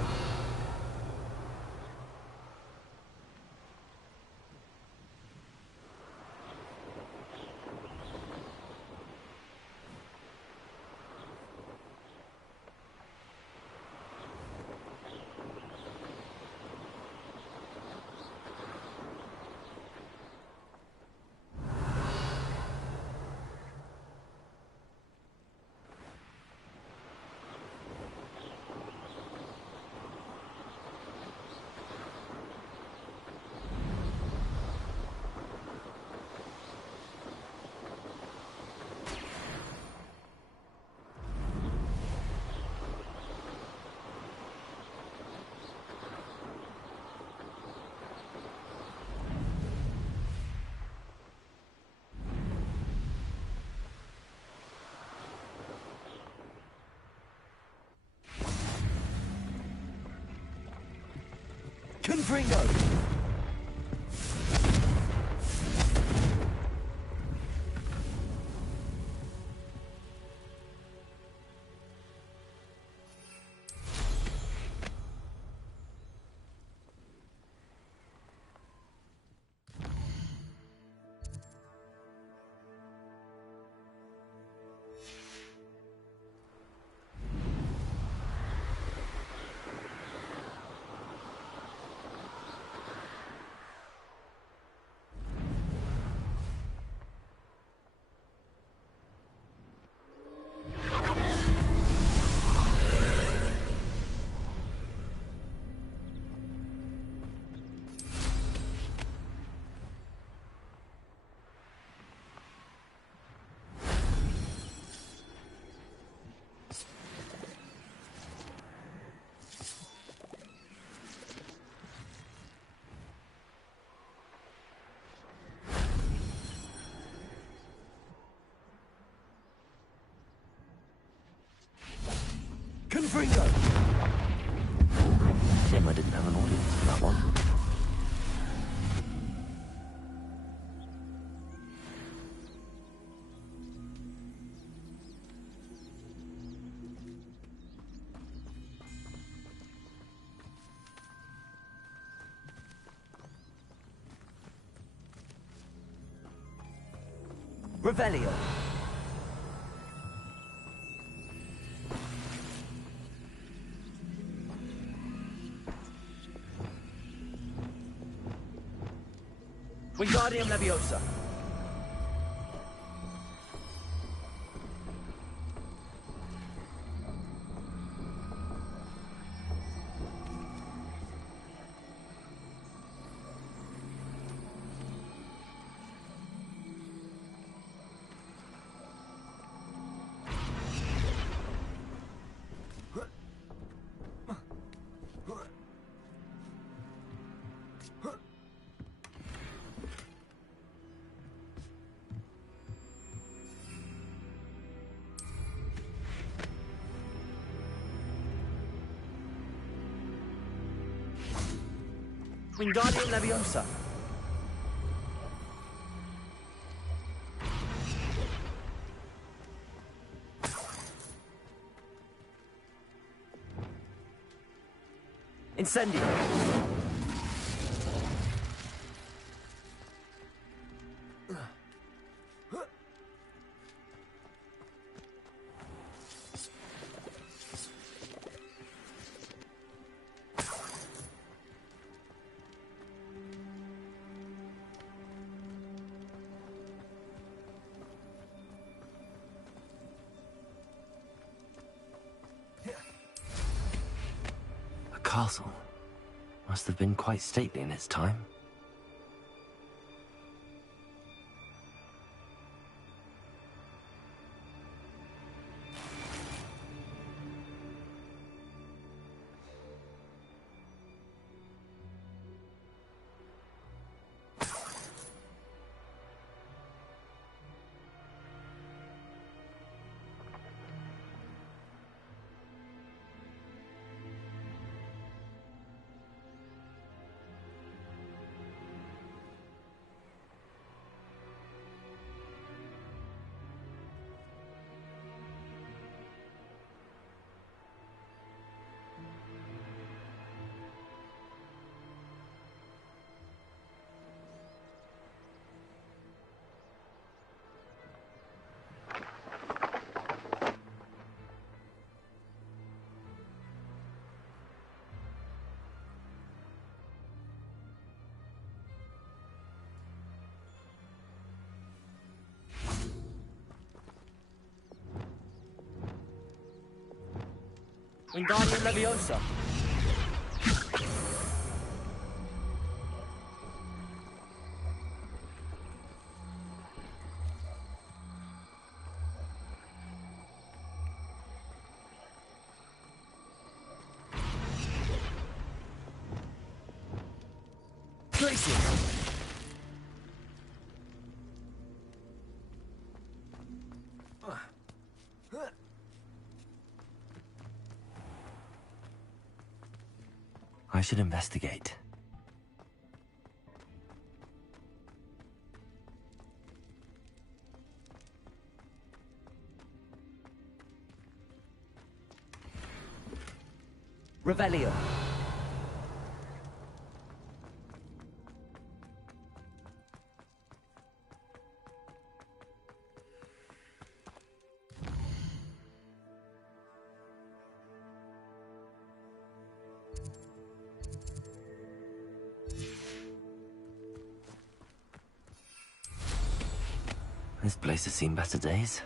Confringo! Confringo! Shame I didn't have an audience for that one. Revelio. Wingardium Leviosa. Wingardium Leviosa. Incendio. castle. Must have been quite stately in its time. Wingardium Leviosa. Tracy! I should investigate. Revelio. This place has seen better days.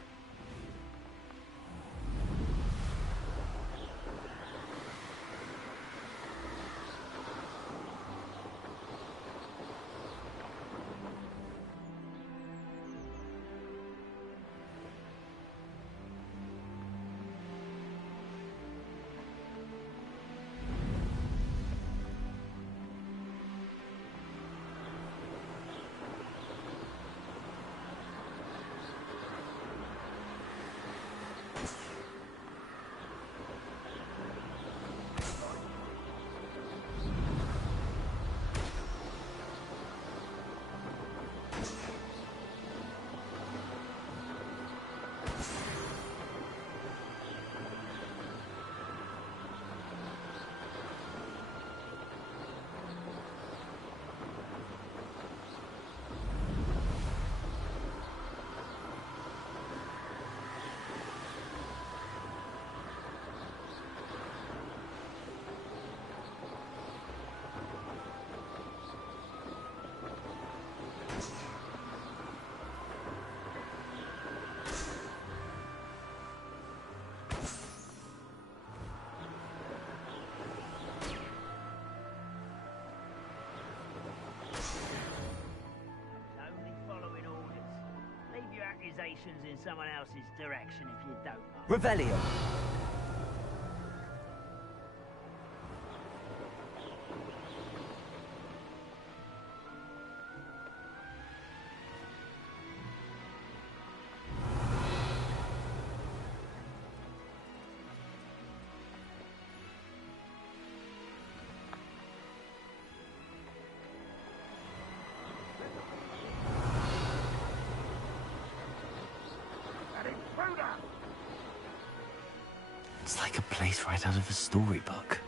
Accusations in someone else's direction if you don't. Revelio. It's like a place right out of a storybook.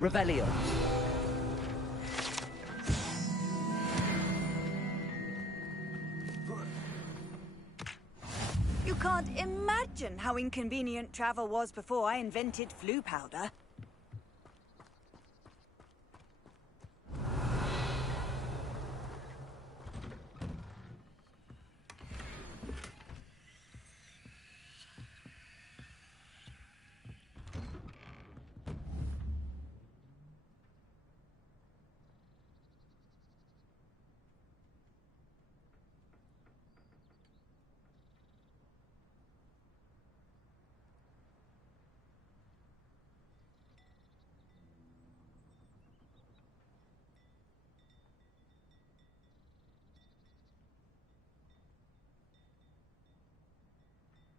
Revelio. You can't imagine how inconvenient travel was before I invented flu powder.